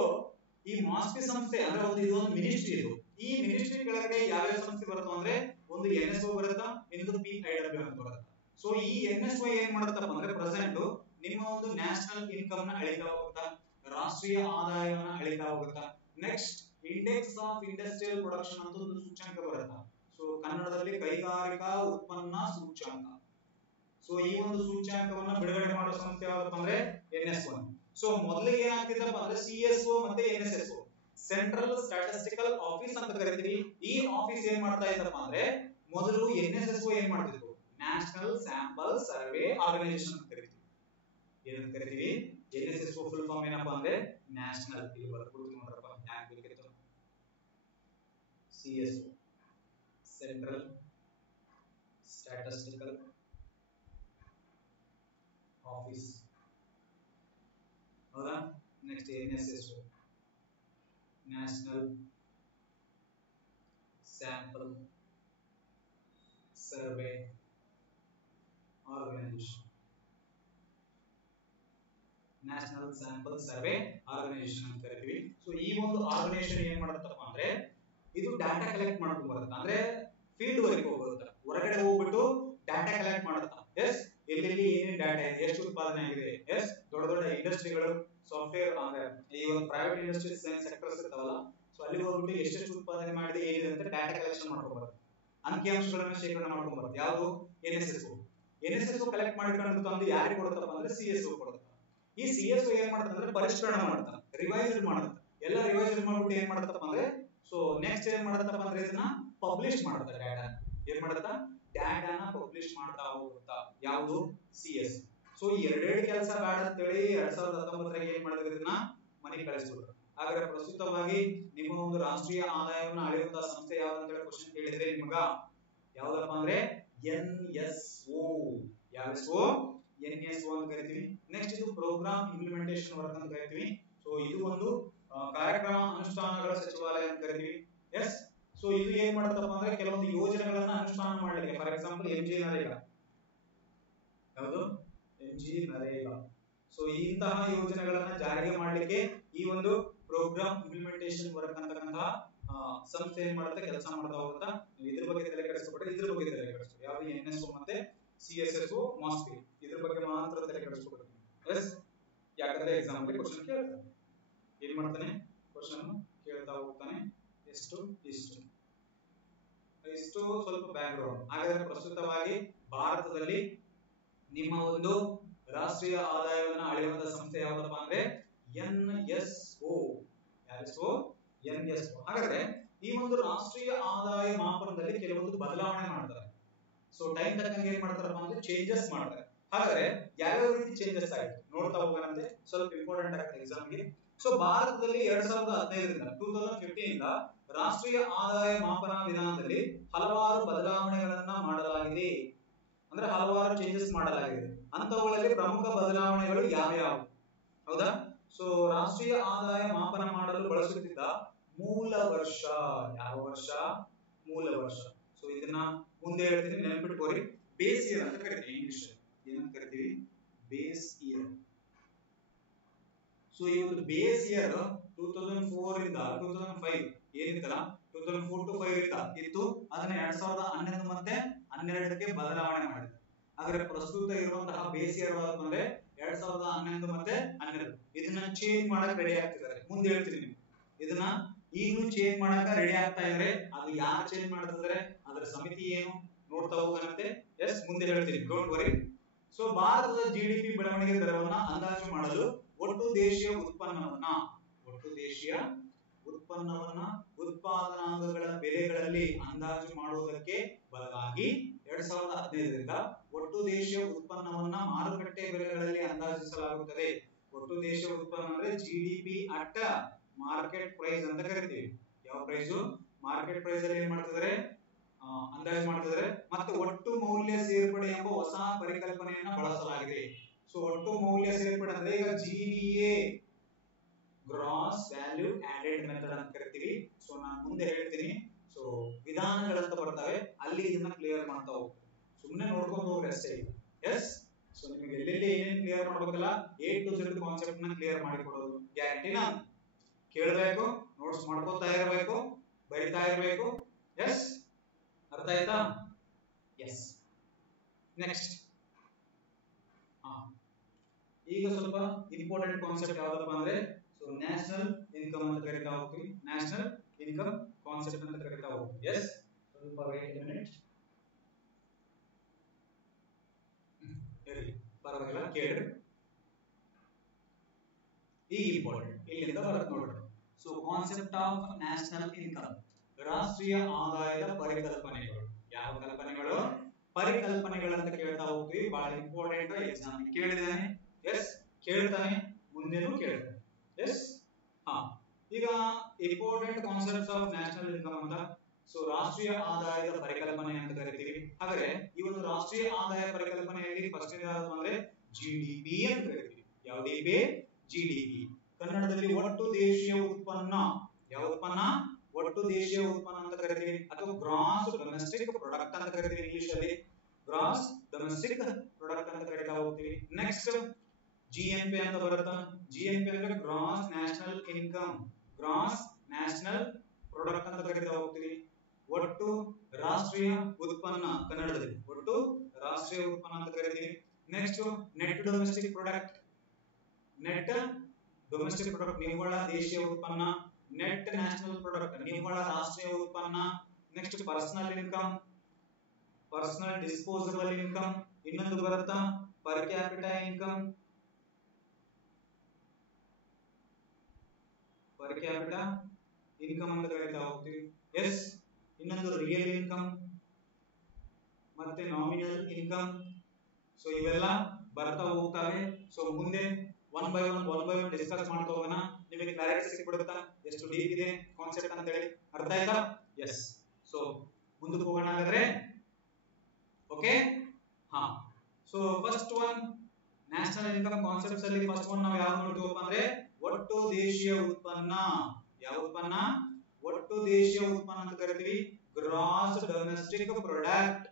ಈ ಮಾಸ್ಪಿ ಸಂಸ್ಥೆ ಅಂದ್ರೆ ಇದು ಒಂದು ಮಿನಿಸ್ಟ್ರಿ. ಈ ಮಿನಿಸ್ಟ್ರಿ ಕೆಳಗಡೆ ಯಾವ್ಯಾವ ಸಂಸ್ಥೆ ಬರುತ್ತೋ ಅಂದ್ರೆ ಒಂದು NSO ಬರುತ್ತಾ, ಇನ್ನೊಂದು PIW ಅಂತ ಬರುತ್ತೆ. ಸೊ ಈ NSO ಏನ್ ಮಾಡುತ್ತಪ್ಪ ಅಂದ್ರೆ ಪ್ರೆಸೆಂಟ್ ನಿಮ್ಮ ಒಂದು ನ್ಯಾಷನಲ್ ಇನ್ಕಮ್ ನ ಅಳಿತಾ ಹೋಗುತ್ತಾ, ರಾಷ್ಟ್ರೀಯ ಆದಾಯವನ್ನ ಅಳಿತಾ ಹೋಗುತ್ತಾ. Next index of industrial production ಅಂತ ಒಂದು ಸೂಚ್ಯಂಕ ಬರುತ್ತಾ. ಸೊ ಕನ್ನಡದಲ್ಲಿ ಕೈಗಾರಿಕಾ ಉತ್ಪನ್ನ ಸೂಚ್ಯಂಕ. ಸೊ ಈ ಒಂದು ಸೂಚ್ಯಂಕವನ್ನ ಬಿಡುಗಡೆ ಮಾಡುವ ಸಂಸ್ಥೆ ಯಾವ್ದಪ್ಪ ಅಂದ್ರೆ NSO. ಸೊ ಮೊದಲಿಗೆ ಏನಾಗ್ತಿದ್ದಪ್ಪ ಅಂದ್ರೆ CSO ಮತ್ತೆ NSSO, ಸೆಂಟ್ರಲ್ ಸ್ಟಾಟಿಸ್ಟಿಕಲ್ ಆಫೀಸ್ ಅಂತ ಕರಿತೀವಿ. ಈ ಆಫೀಸ್ ಏನ್ ಮಾಡ್ತಾ ಇದ್ದಪ್ಪ ಅಂದ್ರೆ ಮೊದಲು NSSO ಏನ್ ಮಾಡ್ತಿದ್ರು, ನ್ಯಾಷನಲ್ ಸ್ಯಾಂಪಲ್ ಸರ್ವೆ ಆರ್ಗನೈಸೇಷನ್ ಅಂತ ಕರಿತೀವಿ. ಏನಂತ ಕರಿತೀವಿ, NSSO ಫುಲ್ ಫಾರ್ಮ್ ಏನಪ್ಪ ಅಂದ್ರೆ ನ್ಯಾಷನಲ್, ಇಲ್ಲಿ ಬರ್ಕೊಡ್ತೀನಿ ನೋಡ್ರಪ್ಪ ಯಾಕೆ ಬೇಕಿತ್ತು, CSO ಸೆಂಟ್ರಲ್ ಸ್ಟಾಟಿಸ್ಟಿಕಲ್ ಆಫೀಸ್, ಹೌದಾ. Next NSSO national sample survey organisation, national sample survey organisation ಅಂತ ಕರಿತೀವಿ. ಸೊ ಈ ಒಂದು ಆರ್ಗನೈಸೇಷನ್ ಏನ್ ಮಾಡುತ್ತಪ್ಪ ಅಂದ್ರೆ ಇದು ಡಾಟಾ ಕಲೆಕ್ಟ್ ಮಾಡ್ಕೊಂಡು ಬರುತ್ತೆ, ಅಂದ್ರೆ ಫೀಲ್ಡ್ ವರೆಗೆ ಹೋಗುತ್ತೆ, ಹೊರಗಡೆ ಹೋಗ್ಬಿಟ್ಟು ಡಾಟಾ ಕಲೆಕ್ಟ್ ಮಾಡುತ್ತಾ. ಎಸ್ ಎಲ್ಲೆಲ್ಲಿ ಏನೇನ್ ಡಾಟಾ ಇದೆ, ಎಷ್ಟು ಉತ್ಪಾದನೆ ಆಗಿದೆ, ಎಸ್ ದೊಡ್ಡ ದೊಡ್ಡ ಇಂಡಸ್ಟ್ರಿಗಳು ಸಾಫ್ಟ್ವೇರ್ ಅಂದ್ರೆ ಈ ಒಂದು ಪ್ರೈವೇಟ್ ಇಂಡಸ್ಟ್ರೀಸ್ ಸೆಕ್ಟರ್ಸ್ ಇರ್ತಾವಲ್ಲ, ಸೊ ಅಲ್ಲಿ ಹೋಗ್ಬಿಟ್ಟು ಎಷ್ಟೆಷ್ಟು ಉತ್ಪಾದನೆ ಮಾಡಿದೆ ಏನಿದೆ ಅಂತ ಡಾಟಾ ಕಲೆಕ್ಷನ್ ಮಾಡ್ಕೊಂಡು ಬರುತ್ತೆ, ಅಂಕಿಅಂಶಗಳನ್ನ ಶೇಖರಣೆ ಮಾಡ್ಕೊಂಡು ಬರುತ್ತೆ. ಯಾವುದು NSSO ಕಲೆಕ್ಟ್ ಮಾಡಿಕೊಂಡು ತಂದು ಯಾರಿಗೆ ಕೊಡುತ್ತಪ್ಪ ಅಂದ್ರೆ CSO ಕೊಡುತ್ತೆ. ಈ CSO ಏನ್ ಮಾಡುತ್ತೆ ಅಂದ್ರೆ ಪರಿಷ್ಕರಣೆ ಮಾಡುತ್ತೆ, ರಿವೈಸ್ ಮಾಡುತ್ತೆ, ಎಲ್ಲ ರಿವೈಸ್ ಮಾಡ್ಬಿಟ್ಟು ಏನ್ ಮಾಡುತ್ತಪ್ಪ ಅಂದ್ರೆ ಸೊ ನೆಕ್ಸ್ಟ್ ಏನ್ ಮಾಡುತ್ತಪ್ಪ ಅಂದ್ರೆ ಇದನ್ನ ಪಬ್ಲಿಷ್ ಮಾಡುತ್ತೆ. ಡಾಟಾ ಏನ್ ಮಾಡುತ್ತಾ, ಡಾಟಾನ ಪಬ್ಲಿಷ್ ಮಾಡ್ತಾ ಹೋಗುತ್ತಾ ಯಾವುದು CSO. ಸೊ ಈ ಎರಡೆರಡು ಕೆಲಸ ಬೇಡ ಅಂತ ಹೇಳಿ 2019 ಏನ್ ಮಾಡಿದ್ರು, ಇದನ್ನ ಮನೆ ಕಳಿಸ್ಬಿಟ್ರು. ಹಾಗಾದ್ರೆ ಪ್ರಸ್ತುತವಾಗಿ ನಿಮ್ಮ ಒಂದು ರಾಷ್ಟ್ರೀಯ ಆದಾಯವನ್ನು ಅಳೆಯುವಂತಹ ಸಂಸ್ಥೆ ಯಾವ್ದು ಅಂತ ಹೇಳಿ ಕ್ವಶನ್ ಕೇಳಿದ್ರೆ ನಿಮಗ ಯಾವ್ದಪ್ಪ ಅಂದ್ರೆ NSO. ಯಾವ್ದು NSO ಅಂತ ಕರಿತೀವಿ. ನೆಕ್ಸ್ಟ್ ಇದು ಪ್ರೋಗ್ರಾಮ್ ಇಂಪ್ಲಿಮೆಂಟೇಷನ್ ವರ್ಕ್ ಅಂತ ಕರಿತೀವಿ. ಸೊ ಇದು ಒಂದು ಕಾರ್ಯಕ್ರಮ ಅನುಷ್ಠಾನಗಳ ಸಚಿವಾಲಯ ಅಂತ ಕರಿತೀವಿ. ಎಸ್ ಸೊ ಇದು ಏನ್ ಮಾಡುತ್ತಪ್ಪ ಅಂದ್ರೆ ಕೆಲವೊಂದು ಯೋಜನೆಗಳನ್ನ ಅನುಷ್ಠಾನ ಮಾಡಲಿಕ್ಕೆ, ಫಾರ್ ಎಕ್ಸಾಂಪಲ್ MG ನರೇಗಾ, ಯಾವುದು MG ನರೇಗಾ. ಸೊ ಇಂತಹ ಯೋಜನೆಗಳನ್ನ ಜಾರಿಗೆ ಮಾಡಲಿಕ್ಕೆ ಈ ಒಂದು ಪ್ರೋಗ್ರಾಮ್ ಇಂಪ್ಲಿಮೆಂಟೇಷನ್ ವರ್ಕ್ ಅಂತಕ್ಕಂತಹ ಸಂಸ್ಥೆ ಏನ್ ಮಾಡುತ್ತೆ, ಕೆಲಸ ಮಾಡ್ತಾ ಹೋಗುತ್ತಾ. ಇದ್ರ ಬಗ್ಗೆ ತಲೆ ಕೆಡಿಸ್ಕೊಬಿಟ್ರೆ ಇದ್ರ ಬಗ್ಗೆ ತಲೆ ಕೆಡಿಸ್ಕೊಡಿ, ಯಾವುದು NSO ಮತ್ತೆ CSSO ಮಾಸ್ಪಿ, ಇದ್ರ ಬಗ್ಗೆ ಮಾತ್ರ ತಲೆ ಕೆಡಿಸ್ಕೊಡ್ತೀನಿ. ಎಸ್ ಯಾಕಂದ್ರೆ ಎಕ್ಸಾಮ್ ಅಲ್ಲಿ ಕ್ವಶನ್ ಕೇಳ್ತಾನೆ, ಏನ್ ಮಾಡ್ತಾನೆ, ಕ್ವಶನ್ ಕೇಳ್ತಾ ಹೋಗ್ತಾನೆ. ಎಷ್ಟು ಸ್ವಲ್ಪ ಬ್ಯಾಕ್ ಗ್ರೌಂಡ್. ಹಾಗಾದ್ರೆ ಪ್ರಸ್ತುತವಾಗಿ ಭಾರತದಲ್ಲಿ ನಿಮ್ಮ ಒಂದು ರಾಷ್ಟ್ರೀಯ ಆದಾಯವನ್ನು ಅಳೆಯುವಂತಹ ಸಂಸ್ಥೆ ಯಾವ್ದಪ್ಪ ಅಂದ್ರೆ NSO. NSO. ಹಾಗಾದ್ರೆ ಈ ಒಂದು ರಾಷ್ಟ್ರೀಯ ಆದಾಯ ಮಾಪನದಲ್ಲಿ ಕೆಲವೊಂದು ಬದಲಾವಣೆ ಮಾಡ್ತಾರೆ. ಸೊ ಟೈಮ್ ತಕ್ಕಂಗೆ ಏನ್ ಮಾಡ್ತಾರಪ್ಪ ಅಂದ್ರೆ ಚೇಂಜಸ್ ಮಾಡ್ತಾರೆ. ಹಾಗಾದ್ರೆ ಯಾವ್ಯಾವ ರೀತಿ ಚೇಂಜಸ್ ಆಯ್ತು ನೋಡ್ತಾ ಹೋಗೋಣಂತೆ, ಸ್ವಲ್ಪ ಇಂಪಾರ್ಟೆಂಟ್ ಆಗುತ್ತೆ ಎಕ್ಸಾಮ್ಗೆ. ಸೊ ಭಾರತದಲ್ಲಿ 2015 ರಾಷ್ಟ್ರೀಯ ಆದಾಯ ಮಾಪನ ವಿಧಾನದಲ್ಲಿ ಹಲವಾರು ಬದಲಾವಣೆಗಳನ್ನ ಮಾಡಲಾಗಿದೆ, ಅಂದ್ರೆ ಹಲವಾರು ಚೇಂಜಸ್ ಮಾಡಲಾಗಿದೆ. ಅಂತವುಗಳಲ್ಲಿ ಪ್ರಮುಖ ಬದಲಾವಣೆಗಳು ಯಾವ್ಯಾವು, ಹೌದಾ. ಸೊ ರಾಷ್ಟ್ರೀಯ ಆದಾಯ ಮಾಪನ ಮಾಡಲು ಬಳಸುತ್ತಿದ್ದ ಮೂಲ ವರ್ಷ, ಯಾವ ವರ್ಷ, ಮೂಲ ವರ್ಷ. ಸೊ ಇದನ್ನ ಮುಂದೆ ಹೇಳ್ತೀನಿ, ನೆನಪಿಟ್ಕೋರಿ. ಬೇಸ್ ಇಯರ್ ಅಂತ ಕರಿತೀವಿ, ಇಂಗ್ಲಿಷ್ ಏನಂತ ಕರಿತೀವಿ, ಬೇಸ್ ಇಯರ್. ಸೊ ಈ ಒಂದು ಬೇಸ್ ಇಯರ್ 2004 ಇಂದ 2005 ಏನಿತ್ತಲ್ಲ, 2004 to 5 ಇತ್ತು, ಅದನ್ನ 2011 ಮತ್ತೆ 12ಕ್ಕೆ ಬದಲಾವಣೆ ಮಾಡಿದ್ರು. ಹಾಗಾದ್ರೆ ಪ್ರಸ್ತುತ ಇರುವಂತಹ ಬೇಸ್ ಇಯರ್ ಅಂದ್ರೆ 2011 ಮತ್ತೆ 12. ಇದನ್ನ ಚೇಂಜ್ ಮಾಡಕ್ ರೆಡಿ ಆಗ್ತಿದ್ದಾರೆ, ಮುಂದೆ ಹೇಳ್ತೀನಿ ನಿಮ್ಗೆ. ಇದನ್ನ ಈಗಲೂ ಚೇಂಜ್ ಮಾಡಕ ರೆಡಿ ಆಗ್ತಾ ಇದ್ರೆ ಅದು ಯಾರು ಚೇಂಜ್ ಮಾಡ್ತಿದ್ರೆ, ಅದರ ಸಮಿತಿ ಏನು ನೋಡ್ತಾ ಹೋಗೋಣಂತೆ. ಎಸ್ ಮುಂದೆ ಹೇಳ್ತೀನಿ, ಡೋಂಟ್ ವರಿ. ಸೊ ಭಾರತದ GDP ಬೆಳವಣಿಗೆ ದರವನ್ನ ಅಂದಾಜು ಮಾಡಲು ಒಟ್ಟು ದೇಶೀಯ ಉತ್ಪನ್ನವನ್ನ ಉತ್ಪಾದನಾಂಗಗಳ ಬೆಲೆಗಳಲ್ಲಿ ಅಂದಾಜು ಮಾಡುವುದಕ್ಕೆ ಬದಲಾಗಿ 2015ರಿಂದ ಒಟ್ಟು ದೇಶೀಯ ಉತ್ಪನ್ನವನ್ನ ಮಾರುಕಟ್ಟೆ ಬೆಲೆಗಳಲ್ಲಿ ಅಂದಾಜಿಸಲಾಗುತ್ತದೆ. ಒಟ್ಟು ದೇಶೀಯ ಉತ್ಪನ್ನ ಅಂದ್ರೆ GDP ಅಟ್ ಮಾರ್ಕೆಟ್ ಪ್ರೈಸ್ ಅಂತ ಕರಿತೀವಿ. ಯಾವ ಪ್ರೈಸ್, ಮಾರ್ಕೆಟ್ ಪ್ರೈಸ್ ಅಲ್ಲಿ ಏನ್ ಮಾಡ್ತಿದ್ದಾರೆ, ಅಂದಾಜು ಮಾಡ್ತಿದ್ದಾರೆ. ಮತ್ತೆ ಒಟ್ಟು ಮೌಲ್ಯ ಸೇರ್ಪಡೆ ಎಂಬ ಹೊಸ ಪರಿಕಲ್ಪನೆಯನ್ನ ಬಳಸಲಾಗಿದೆ. ಸೊ ಒಟ್ಟು ಮೌಲ್ಯ ಸೇರ್ಪಡೆ ಅಂದ್ರೆ ಈಗ GVA, gross value added method ಅಂತ ಕರಿತೀವಿ. ಸೊ ನಾನು ಮುಂದೆ ಹೇಳ್ತೀನಿ. ಸೊ ವಿಧಾನಗಳಂತ ಬರ್ತವೆ, ಅಲ್ಲಿ ಇದನ್ನ ಕ್ಲಿಯರ್ ಮಾಡ್ತಾ ಹೋಗ್ತೀವಿ. ಸುಮ್ಮನೆ ನೋಡ್ಕೊಂಡು ಹೋಗ್ರಿ ಅಷ್ಟೇ. ಎಸ್, ಸೊ ನಿಮಗೆ ಎಲ್ಲೆಲ್ಲಿ ಏನೇನು ಕ್ಲಿಯರ್ ಮಾಡ್ಬೇಕಲ್ಲ A to Z ಕಾನ್ಸೆಪ್ಟ್ ನ ಕ್ಲಿಯರ್ ಮಾಡಿ ಕೊಡೋದು ಗ್ಯಾರಂಟಿ ನಾನು. ಕೇಳಬೇಕು, ನೋಟ್ಸ್ ಮಾಡ್ಕೋತಾ ಇರಬೇಕು, ಬರಿತಾ ಇರಬೇಕು. ಎಸ್, ಅರ್ಥ ಆಯ್ತಾ? ಎಸ್, ನೆಕ್ಸ್ಟ್ ಈಗ ಸ್ವಲ್ಪ ಇಂಪಾರ್ಟೆಂಟ್ ಕಾನ್ಸೆಪ್ಟ್ ಯಾವ್ದಪ್ಪ ಅಂದ್ರೆ, ಸೊ ನ್ಯಾಷನಲ್ ಇನ್ಕಮ್ ಅಂತ ಕರೀತಾ ಹೋಗ್ತೀವಿ. ನ್ಯಾಷನಲ್ ಇನ್ಕಮ್ ಕಾನ್ಸೆಪ್ಟ್ ಅಂತ ಕರೀತಾ ಹೋಗ್ತೀವಿ. ಎಸ್, ಸ್ವಲ್ಪ ವೇಟ್ ಎ ಮಿನಿಟ್. ಪರವಾಗಿಲ್ಲ, ಕೇಳ್ರಿ. ಈಗ ಇಂಪಾರ್ಟೆಂಟ್ ಇಲ್ಲಿಂದ ಬರುತ್ತೆ ನೋಡ್ರಿ. So concept of national income, ರಾಷ್ಟ್ರೀಯ ಆದಾಯದ ಪರಿಕಲ್ಪನೆಗಳು. ಯಾವ ಕಲ್ಪನೆಗಳು? ಪರಿಕಲ್ಪನೆಗಳಂತ ಕೇಳ್ತಾ ಹೋಗ್ತೀವಿ. ಬಹಳ ಇಂಪಾರ್ಟೆಂಟ್, ಎಕ್ಸಾಮ್ ಕೇಳಿದಾನೆ. ಎಸ್, ಕೇಳ್ತಾನೆ, ಮುಂದೆನೂ ಕೇಳ್ತಾನೆ. ಎಸ್, ಈಗ important concepts of national income ಅಂತ, ಸೊ ರಾಷ್ಟ್ರೀಯ ಆದಾಯದ ಪರಿಕಲ್ಪನೆ ಅಂತ ಕರಿತೀವಿ. ಹಾಗಾದ್ರೆ ಈ ಒಂದು ರಾಷ್ಟ್ರೀಯ ಆದಾಯ ಪರಿಕಲ್ಪನೆಯಲ್ಲಿ ಫಸ್ಟ್ ಯಾವುದು ಅಂದ್ರೆ ಜಿಡಿಪಿ ಅಂತ ಕರಿತೀವಿ. ಯಾವ ಡಿಪಿ? ಜಿಡಿಪಿ. ಕನ್ನಡದಲ್ಲಿ ಒಟ್ಟು ದೇಶೀಯ ಉತ್ಪನ್ನ. ಯಾವ ಉತ್ಪನ್ನ? ಒಟ್ಟು ದೇಶೀಯ ಉತ್ಪನ್ನ ಅಂತ ಕರಿತೀವಿ, ಅಥವಾ ಗ್ರಾಸ್ ಡೊಮೆಸ್ಟಿಕ್ ಪ್ರಾಡಕ್ಟ್ ಅಂತ ಕರಿತೀವಿ ಇಂಗ್ಲಿಷ್ ಅಲ್ಲಿ. ಗ್ರಾಸ್ ಡೊಮೆಸ್ಟಿಕ್ ಪ್ರಾಡಕ್ಟ್ ಅಂತ ಕರೀತಾ ಹೋಗ್ತೀವಿ. ನೆಕ್ಸ್ಟ್ ಜಿಎನ್ಪಿ ಅಂತ ಬರುತ್ತಾ. ಜಿಎನ್ಪಿ ಅಂದ್ರೆ gross national income, gross national product ಅಂತ ಕರೀತಾ ಹೋಗ್ತೀವಿ. ಒಟ್ಟು ರಾಷ್ಟ್ರೀಯ ಉತ್ಪನ್ನ, ಕನ್ನಡದಲ್ಲಿ ಒಟ್ಟು ರಾಷ್ಟ್ರೀಯ ಉತ್ಪನ್ನ ಅಂತ ಕರಿತೀವಿ. Next net domestic product, net domestic product ನಿವ್ವಳ ದೇಶೀಯ ಉತ್ಪನ್ನ. ನೆಟ್ ನ್ಯಾಷನಲ್ ಪ್ರಾಡಕ್ಟ್ ನಿವ್ವಳ ರಾಷ್ಟ್ರೀಯ ಉತ್ಪನ್ನ. Next personal income, personal disposable income. ಇನ್ನೊಂದು ಬರುತ್ತಾ per capita income, per capita income ಅಂತ ಕರೀತಾ ಹೋಗ್ತೀವಿ. ಎಸ್, ಇನ್ನೊಂದು ರಿಯಲ್ ಇನ್ಕಮ್ ಮತ್ತೆ ನಾಮಿನಲ್ ಇನ್ಕಮ್. ಸೊ ಇವೆಲ್ಲ ಬರ್ತಾ ಹೋಗ್ತವೆ. ಸೊ ಮುಂದೆ ಒನ್ ಬೈ ಒನ್ ಡಿಸ್ಕಸ್ ಮಾಡ್ತಾ ಹೋಗೋಣ. ನಿಮಗೆ ಕ್ಲಾರಿಟಿ ಸಿಕ್ಬಿಡುತ್ತಾ ಎಷ್ಟು ಡೀಪ್ ಇದೆ ಕಾನ್ಸೆಪ್ಟ್ ಅಂತ ಹೇಳಿ? ಅರ್ಥ ಆಯ್ತಾ? ಎಸ್, ಸೊ ಮುಂದಕ್ಕೆ ಹೋಗೋಣ ಹಾಗಾದ್ರೆ. Okay, so first one national income concepts ಅಲ್ಲಿ ಫಸ್ಟ್ ಒನ್ ನಾವು ಯಾವ್ದು ನೋಡ್ತೀವಪ್ಪ ಅಂದ್ರೆ ಒಟ್ಟು ದೇಶೀಯ ಉತ್ಪನ್ನ. ಯಾವ ಉತ್ಪನ್ನ? ಒಟ್ಟು ದೇಶೀಯ ಉತ್ಪನ್ನ ಅಂತ ಕರಿತೀವಿ. Gross domestic product,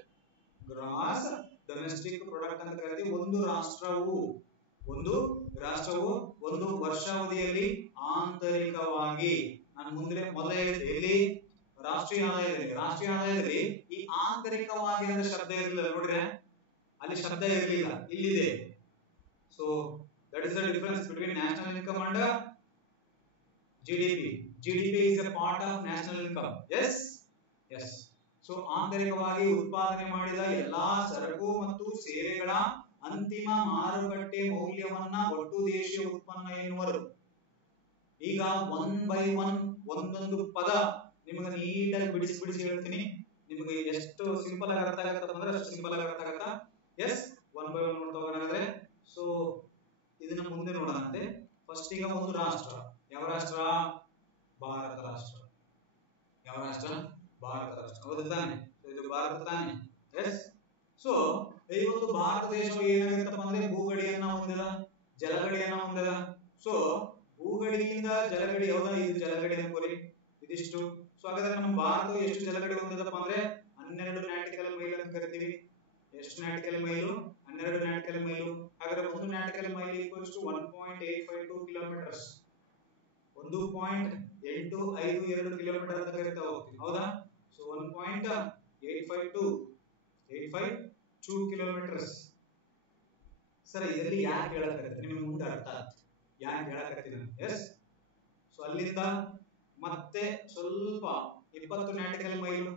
gross domestic product ಅಂತ ಕರಿತೀವಿ. ಒಂದು ರಾಷ್ಟ್ರವು ಒಂದು ವರ್ಷಾವಧಿಯಲ್ಲಿ ಆಂತರಿಕವಾಗಿ, ನಾನು ಮೊದಲೇ ಹೇಳಿದೆ, ರಾಷ್ಟ್ರೀಯ ಆದಾಯದಲ್ಲಿ ಈ ಆಂತರಿಕವಾಗಿ ಅಂದ್ರೆ ಶಬ್ದ ಇರಲಿಲ್ಲ ನೋಡ್ರೆ, ಅಲ್ಲಿ ಶಬ್ದ ಇರಲಿಲ್ಲ, ಇಲ್ಲಿದೆ. So that is the difference between national income and GDP. GDP is a part of national income. Yes. So ಆಂತರಿಕವಾಗಿ ಉತ್ಪಾದನೆ ಮಾಡಿದ ಎಲ್ಲಾ ಸರಕು ಮತ್ತು ಸೇವೆಗಳ ಅಂತಿಮ ಮಾರುಕಟ್ಟೆ ಮೌಲ್ಯವನ್ನ ಒಟ್ಟು ದೇಶೀಯ ಉತ್ಪನ್ನ ಎನ್ನುವರು. ಈಗ ಒನ್ ಬೈ ಒನ್ ಒಂದೊಂದು ಪದ ನಿಮಗೆ ನೀಟಾಗಿ ಬಿಡಿಸಿ ಹೇಳ್ತೀನಿ. ನಿಮಗೆ ಎಷ್ಟು ಸಿಂಪಲ್ ಆಗಿ ಅರ್ಥ ಆಗತ್ತ ಅಂದ್ರೆ ಅಷ್ಟು ಸಿಂಪಲ್ ಆಗಿ ಅರ್ಥ ಆಗತ್ತಾ. ಎಸ್, ಒನ್ ಬೈ ಒನ್ ನೋಡ್ತಾ ಹೋಗೋಣ. ಸೊ ಇದನ್ನ ಮುಂದೆ ನೋಡೋಣಂತೆ. ಫಸ್ಟ್ ಈಗ ಒಂದು ರಾಷ್ಟ್ರ. ಯಾವ ರಾಷ್ಟ್ರ? ಭಾರತ ರಾಷ್ಟ್ರ. ಯಾವ ರಾಷ್ಟ್ರ? ಭಾರತ ರಾಷ್ಟ್ರ. ಹೌದು ತಾನೆ? ಇದು ಭಾರತ ತಾನೆ? ಎಸ್. ಸೊ ಈ ಒಂದು ಭಾರತ ದೇಶವು ಏನಾಗಿರುತ್ತಪ್ಪ ಅಂದ್ರೆ ಭೂಗಡಿಯನ್ನ ಹೊಂದಿದ, ಜಲಗಡಿಯನ್ನ ಹೊಂದಿದ. ಸೊ ಭೂಗಡಿಯಿಂದ ಜಲಗಡಿ, ಹೌದಾ? ಇದು ಜಲಗಡಿ ಅನ್ಕೋರಿ, ಇದಿಷ್ಟು. ಸೊ ಹಾಗಾದ್ರೆ ನಮ್ಮ ಭಾರತ ಎಷ್ಟು ಜಲಗಡಿ ಹೊಂದಿದಪ್ಪ ಅಂದ್ರೆ 12 ನಾಟಿಕಲ್ ಮೈಲ್ ಅಂತ ಕರಿತೀವಿ. ಎಷ್ಟು ನಾಟಿಕಲ್ ಮೈಲು? 12 nautical mile. ಹಾಗಾದ್ರೆ ಒಂದು nautical mile equals to 1.852 kilometres. 1.852 kilometre ಅಂತ ಕರಿತಾ ಹೋಗ್ತೀವಿ, ಹೌದಾ? So 1.852 kilometres. ಸರಿ, ಇದರಲ್ಲಿ ಯಾಕೆ ಹೇಳಕತ್ತೀನಿ ನಿಮಗೆ ಮುಂದೆ ಅರ್ಥ ಆಗುತ್ತೆ ಯಾಕೆ ಹೇಳಕತ್ತೀನಿ. ಎಸ್. ಸೊ ಅಲ್ಲಿಂದ ಮತ್ತೆ ಸ್ವಲ್ಪ 20 nautical mile.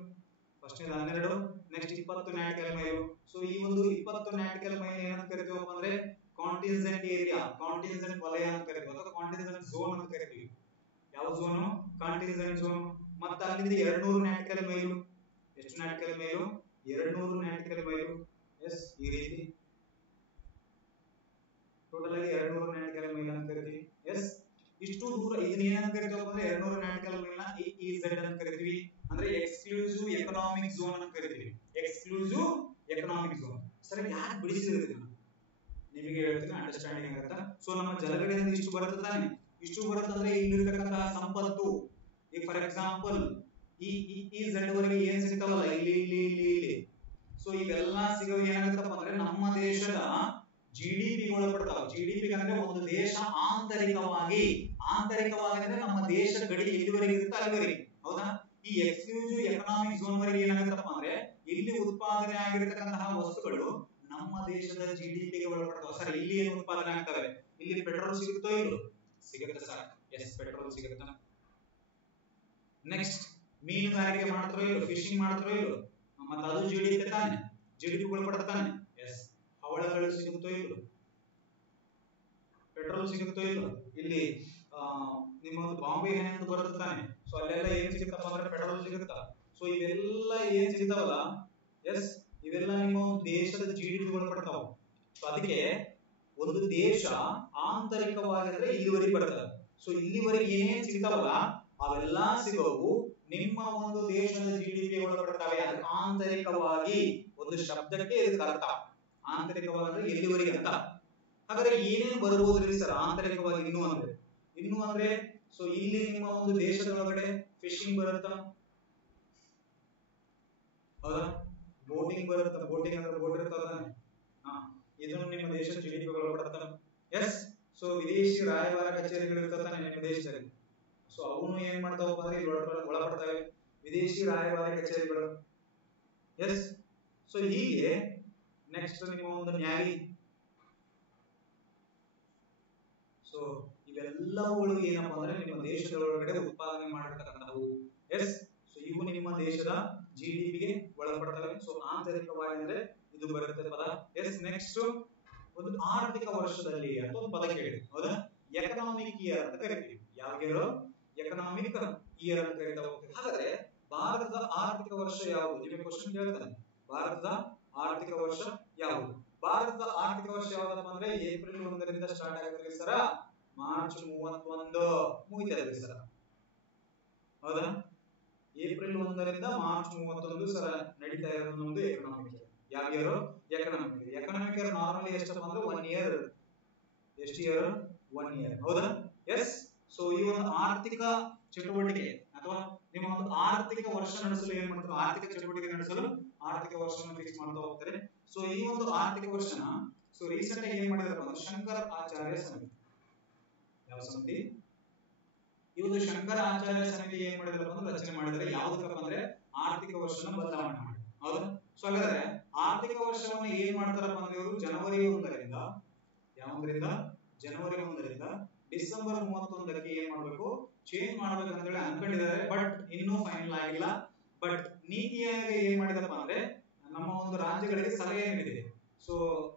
First 12, next 20 nautical mile. So ಈ ಒಂದು 20 ನಾಟಿಕಲ್ ಮೈಲ್ ಏನಂತ ಕರಿತೀವಪ್ಪ ಅಂದ್ರೆ ಕಾಂಟಿಂಜೆಂಟ್ ಏರಿಯಾ, ಕಾಂಟಿಂಜೆಂಟ್ ವಲಯ ಅಂತ ಕರಿತೀವಿ, ಅಥವಾ ಕಾಂಟಿಂಜೆಂಟ್ ಝೋನ್ ಅಂತ ಕರಿತೀವಿ. ಯಾವ ಝೋನು? Contingent zone. ಮತ್ತೆ ಅಲ್ಲಿಂದ 200 ನಾಟಿಕಲ್ ಮೈಲು. ಎಷ್ಟು nautical mile? 200 nautical mile. Yes, ಈ ರೀತಿ ಟೋಟಲ್ ಆಗಿ 200 ನಾಟಿಕಲ್ ಮೈಲ್ ಅಂತ ಕರಿತೀವಿ. ಎಸ್. ಇಷ್ಟು ದೂರ ಇದನ್ನ ಏನಂತ ಕರಿತೀವಪ್ಪ ಅಂದ್ರೆ 200 ನಾಟಿಕಲ್ ಮೈಲ್ ನ EEZ ಅಂತ ಕರಿತೀವಿ, ಅಂದ್ರೆ ಎಕ್ಸ್ಕ್ಲೂಸಿವ್ ಎಕನಾಮಿಕ್ ಝೋನ್ ಅಂತ ಕರಿತೀವಿ. Exclusive economic zone. ಸರಿ, ಯಾಕೆ ಬಿಡಿಸಿದ್ರೆ ನಿಮಗೆ ಹೇಳ್ತೀನಿ, ಅಂಡರ್ಸ್ಟ್ಯಾಂಡಿಂಗ್ ಆಗುತ್ತಾ? ಸೊ ನಮ್ಮ ಜಲಗಡಿಯಿಂದ ಇಷ್ಟು ಬರುತ್ತೆ ತಾನೆ? ಇಷ್ಟು ಬರುತ್ತಂದ್ರೆ ಇಲ್ಲಿರತಕ್ಕಂತಹ ಸಂಪತ್ತು, ಈಗ ಫಾರ್ ಎಕ್ಸಾಂಪಲ್ ಈ Z ವರೆಗೆ ಏನ್ ಸಿಗ್ತಾವಲ್ಲ ಇಲ್ಲಿ ಸೊ ಇವೆಲ್ಲ ಸಿಗೋ ಏನಾಗುತ್ತಪ್ಪ ಅಂದ್ರೆ ನಮ್ಮ ದೇಶದ ಜಿಡಿಪಿ ಒಳಪಡ್ತಾವ. ಜಿಡಿಪಿ ಅಂದ್ರೆ ಒಂದು ದೇಶ ಆಂತರಿಕವಾಗಿ ಅಂದ್ರೆ ನಮ್ಮ ದೇಶ ಗಡಿ ಎಲ್ಲಿವರೆಗೆ ಇರುತ್ತೆ ಅಲ್ಲಿವರೆಗೆ, ಹೌದಾ? ಈ ಎಕ್ಸ್ಕ್ಲೂಸಿವ್ ಎಕನಾಮಿಕ್ ಝೋನ್ ವರೆಗೆ ಏನಾಗುತ್ತಪ್ಪ ಅಂದ್ರೆ ಇಲ್ಲಿ ಉತ್ಪಾದನೆ ಆಗಿರತಕ್ಕಂತಹ ವಸ್ತುಗಳು ನಮ್ಮ ದೇಶದ ಜಿಡಿಪಿಗೆ ಒಳಪಡ್ತಾವ. ಸರ್ ಇಲ್ಲಿ ಏನು ಉತ್ಪಾದನೆ ಆಗ್ತವೆ? ಇಲ್ಲಿ ಪೆಟ್ರೋಲ್ ಸಿಗುತ್ತೋ ಇಲ್ಲೋ? ಸಿಗುತ್ತೆ ಸರ್, ಎಸ್ ಪೆಟ್ರೋಲ್ ಸಿಗುತ್ತಾ. ನೆಕ್ಸ್ಟ್ ಮೀನುಗಾರಿಕೆ ಮಾಡ್ತಾರೋ ಇಲ್ಲೋ? ಫಿಶಿಂಗ್ ಮಾಡ್ತಾರೋ ಇಲ್ಲೋ? ಮತ್ತೆ ಅದು ಜಿಡಿಪಿ ತಾನೆ, ಜಿಡಿಪಿ ಒಳಪಡ್ತಾನೆ. ಎಸ್ ಹವಳಗಳು ಸಿಗುತ್ತೋ ಇಲ್ಲೋ? ಪೆಟ್ರೋಲ್ ಸಿಗುತ್ತೋ ಇಲ್ಲೋ? ಇಲ್ಲಿ ನಿಮ್ಮ ಒಂದು ಬಾಂಬೆ ಅಂತ ಬರುತ್ತಾನೆ, ಸೊ ಅಲ್ಲೆಲ್ಲ ಏನ್ ಸಿಗುತ್ತಪ್ಪ ಅಂದ್ರೆ ಪೆಟ್ರೋಲ್ ಸಿಗುತ್ತಾ. ಸೊ ಇವೆಲ್ಲ ಏನ್ ಸಿಗ್ತಾವಲ್ಲ, ಎಸ್ ಇವೆಲ್ಲ ನಿಮ್ಮ ಒಂದು ದೇಶದ ಜಿಡಿಪಿ ಒಳಪಡ್ತಾವ. ಸೊ ಅದಕ್ಕೆ ಒಂದು ದೇಶ ಆಂತರಿಕವಾಗಿದ್ರೆ ಇಲ್ಲಿವರೆಗೆ ಬರ್ತದೆ. ಸೊ ಇಲ್ಲಿವರೆಗೆ ಏನೇನ್ ಸಿಗ್ತಾವಲ್ಲ ಅವೆಲ್ಲ ಸಿಗೋವು ನಿಮ್ಮ ಒಂದು ದೇಶದ ಜಿಡಿಪಿ ಒಳಪಡ್ತವೆ. ಅಂದ್ರೆ ಆಂತರಿಕವಾಗಿ ಒಂದು ಶಬ್ದಕ್ಕೆ ಇದಕ್ಕೆ ಅರ್ಥ ಆಂತರಿಕವಾಗಿ ಎಲ್ಲಿವರೆಗೆ ಅಂತ. ಹಾಗಾದ್ರೆ ಏನೇನು ಬರಬಹುದ್ರಿ ಸರ್ ಆಂತರಿಕವಾಗಿ ಇನ್ನು ಅಂದ್ರೆ ಸೊ ಇಲ್ಲಿ ನಿಮ್ಮ ಒಂದು ದೇಶದ ಒಳಗಡೆ ಫಿಶಿಂಗ್ ಬರುತ್ತಾ, ಹೌದಾ? ಬೋಟಿಂಗ್ ಬರುತ್ತಾ? ಬೋಟಿಂಗ್ ಅಂದ್ರೆ ಬೋಟ್ ಇರ್ತದ, ಇದನ್ನು ನಿಮ್ಮ ದೇಶದ ಜಿಡಿಪಿ ಒಳಪಡ್ತಾ. ಎಸ್ ಸೊ ವಿದೇಶಿ ರಾಯಭಾರ ಕಚೇರಿಗಳು ಇರ್ತದೆ ನಿಮ್ಮ ದೇಶದಲ್ಲಿ. ಸೊ ಅವನು ಏನ್ ಮಾಡ್ತಾವಪ್ಪ ಅಂದ್ರೆ ಒಳಪಡ್ತವೆ ವಿದೇಶಿ ರಾಯಭಾರ ಕಚೇರಿಗಳು. ಎಸ್ ಸೊ ಹೀಗೆ ನೆಕ್ಸ್ಟ್ ನಿಮ್ಮ ಒಂದು ನ್ಯಾವಿ. ಸೊ ಇವೆಲ್ಲವುಗಳು ಏನಪ್ಪಾ ಅಂದ್ರೆ ನಿಮ್ಮ ದೇಶದ ಒಳಗಡೆ ಉತ್ಪಾದನೆ ಮಾಡಿರ್ತಕ್ಕಂಥವು. ಎಸ್ ಸೊ ಇವು ನಿಮ್ಮ ದೇಶದ ಜಿಡಿಪಿಗೆ ಒಳಪಡ್ತವೆ. ಸೊ ಆಂತರಿಕವಾಗಿ ಅಂದ್ರೆ ಇದು ಬರುತ್ತೆ ಪದ. ಎಸ್ ನೆಕ್ಸ್ಟ್ ಒಂದು ಆರ್ಥಿಕ ವರ್ಷದಲ್ಲಿ ಅಂತ ಒಂದು ಪದ ಕೇಳಿ, ಹೌದಾ? ಎಕನಾಮಿಕ್ ಇಯರ್ ಅಂತ ಕರಿತೀವಿ. ಯಾವ ಇಯರ್? ಎಕನಾಮಿಕ್ ಇಯರ್ ಅಂತ ಕರೀತಾ ಹೋಗ್ತೀವಿ. ಹಾಗಾದ್ರೆ ಭಾರತದ ಆರ್ಥಿಕ ವರ್ಷ ಯಾವುದು? ನಿಮಗೆ ಕ್ವಶನ್ ಕೇಳ್ತಾನೆ, ಭಾರತದ ಆರ್ಥಿಕ ವರ್ಷ ಯಾವುದು? ಭಾರತದ ಆರ್ಥಿಕ ವರ್ಷ ಯಾವ್ದಪ್ಪ ಅಂದ್ರೆ ಏಪ್ರಿಲ್ 1ರಿಂದ ಸ್ಟಾರ್ಟ್ ಆಗುತ್ತೆ ಸರ, ಮಾರ್ಚ್ 31 ಮುಗಿತದೆ ಸರ, ಹೌದಾ? ಏಪ್ರಿಲ್ 1ರಿಂದ ಮಾರ್ಚ್ 31 ಸರ ನಡೀತಾ ಇರೋದು ನಮ್ದು ಎಕನಾಮಿಕ್ ಇಯರ್. ಯಾವ year? Economic year. Economic year normally ಎಷ್ಟಪ್ಪ ಅಂದ್ರೆ 1 ಇಯರ್. ಎಷ್ಟು ಇಯರ್? 1 ಇಯರ್, ಹೌದಾ? ಎಸ್ ಸೊ ಈ ಒಂದು ಆರ್ಥಿಕ ಚಟುವಟಿಕೆ ಅಥವಾ ನಿಮ್ಮ ಒಂದು ಆರ್ಥಿಕ ವರ್ಷ ನಡೆಸಲು ಏನ್ ಮಾಡ್ತಾರೆ? ಆರ್ಥಿಕ ಚಟುವಟಿಕೆ ನಡೆಸಲು ಆರ್ಥಿಕ ವರ್ಷವನ್ನು ಫಿಕ್ಸ್ ಮಾಡ್ತಾ ಹೋಗ್ತಾರೆ. ಸೊ ಈ ಒಂದು ಆರ್ಥಿಕ ವರ್ಷನ ಸೊ ರೀಸೆಂಟ್ ಆಗಿ ಏನ್ ಮಾಡಿದಾರಪ್ಪ ಅಂದ್ರೆ ಶಂಕರ ಆಚಾರ್ಯ ಸಮಿತಿ. ಯಾವ ಸಮಿತಿ? ಈ ಒಂದು ಶಂಕರ ಆಚಾರ್ಯ ಸಮಿತಿ ಏನ್ ಮಾಡಿದಾರಪ್ಪ ಅಂದ್ರೆ ರಚನೆ ಮಾಡಿದರೆ ಯಾವುದಕ್ಕಪ್ಪ ಅಂದ್ರೆ ಆರ್ಥಿಕ ವರ್ಷನ ಬದಲಾವಣೆ ಮಾಡಿ, ಹೌದಾ? ಸೊ ಹಾಗಾದ್ರೆ ಆರ್ಥಿಕ ವರ್ಷವನ್ನು ಏನ್ ಮಾಡ್ತಾರಪ್ಪ ಅಂದ್ರೆ ಇವರು ಜನವರಿ 1ರಿಂದ ಯಾವ್ದ್ರಿಂದ? ಜನವರಿ 1ರಿಂದ ಡಿಸೆಂಬರ್ 31ಕ್ಕೆ ಏನ್ ಮಾಡ್ಬೇಕು? ಚೇಂಜ್ ಮಾಡ್ಬೇಕು ಅಂತ ಹೇಳಿ ಅನ್ಕೊಂಡಿದ್ದಾರೆ. ಬಟ್ ಇನ್ನೂ ಫೈನಲ್ ಆಗಿಲ್ಲ. ಬಟ್ ನೀತಿ ಆಯೋಗ ಏನ್ ಮಾಡಿದಪ್ಪ ಅಂದ್ರೆ ನಮ್ಮ ಒಂದು ರಾಜ್ಯಗಳಿಗೆ ಸಲಹೆ ನೀಡಿದೆ. ಸೊ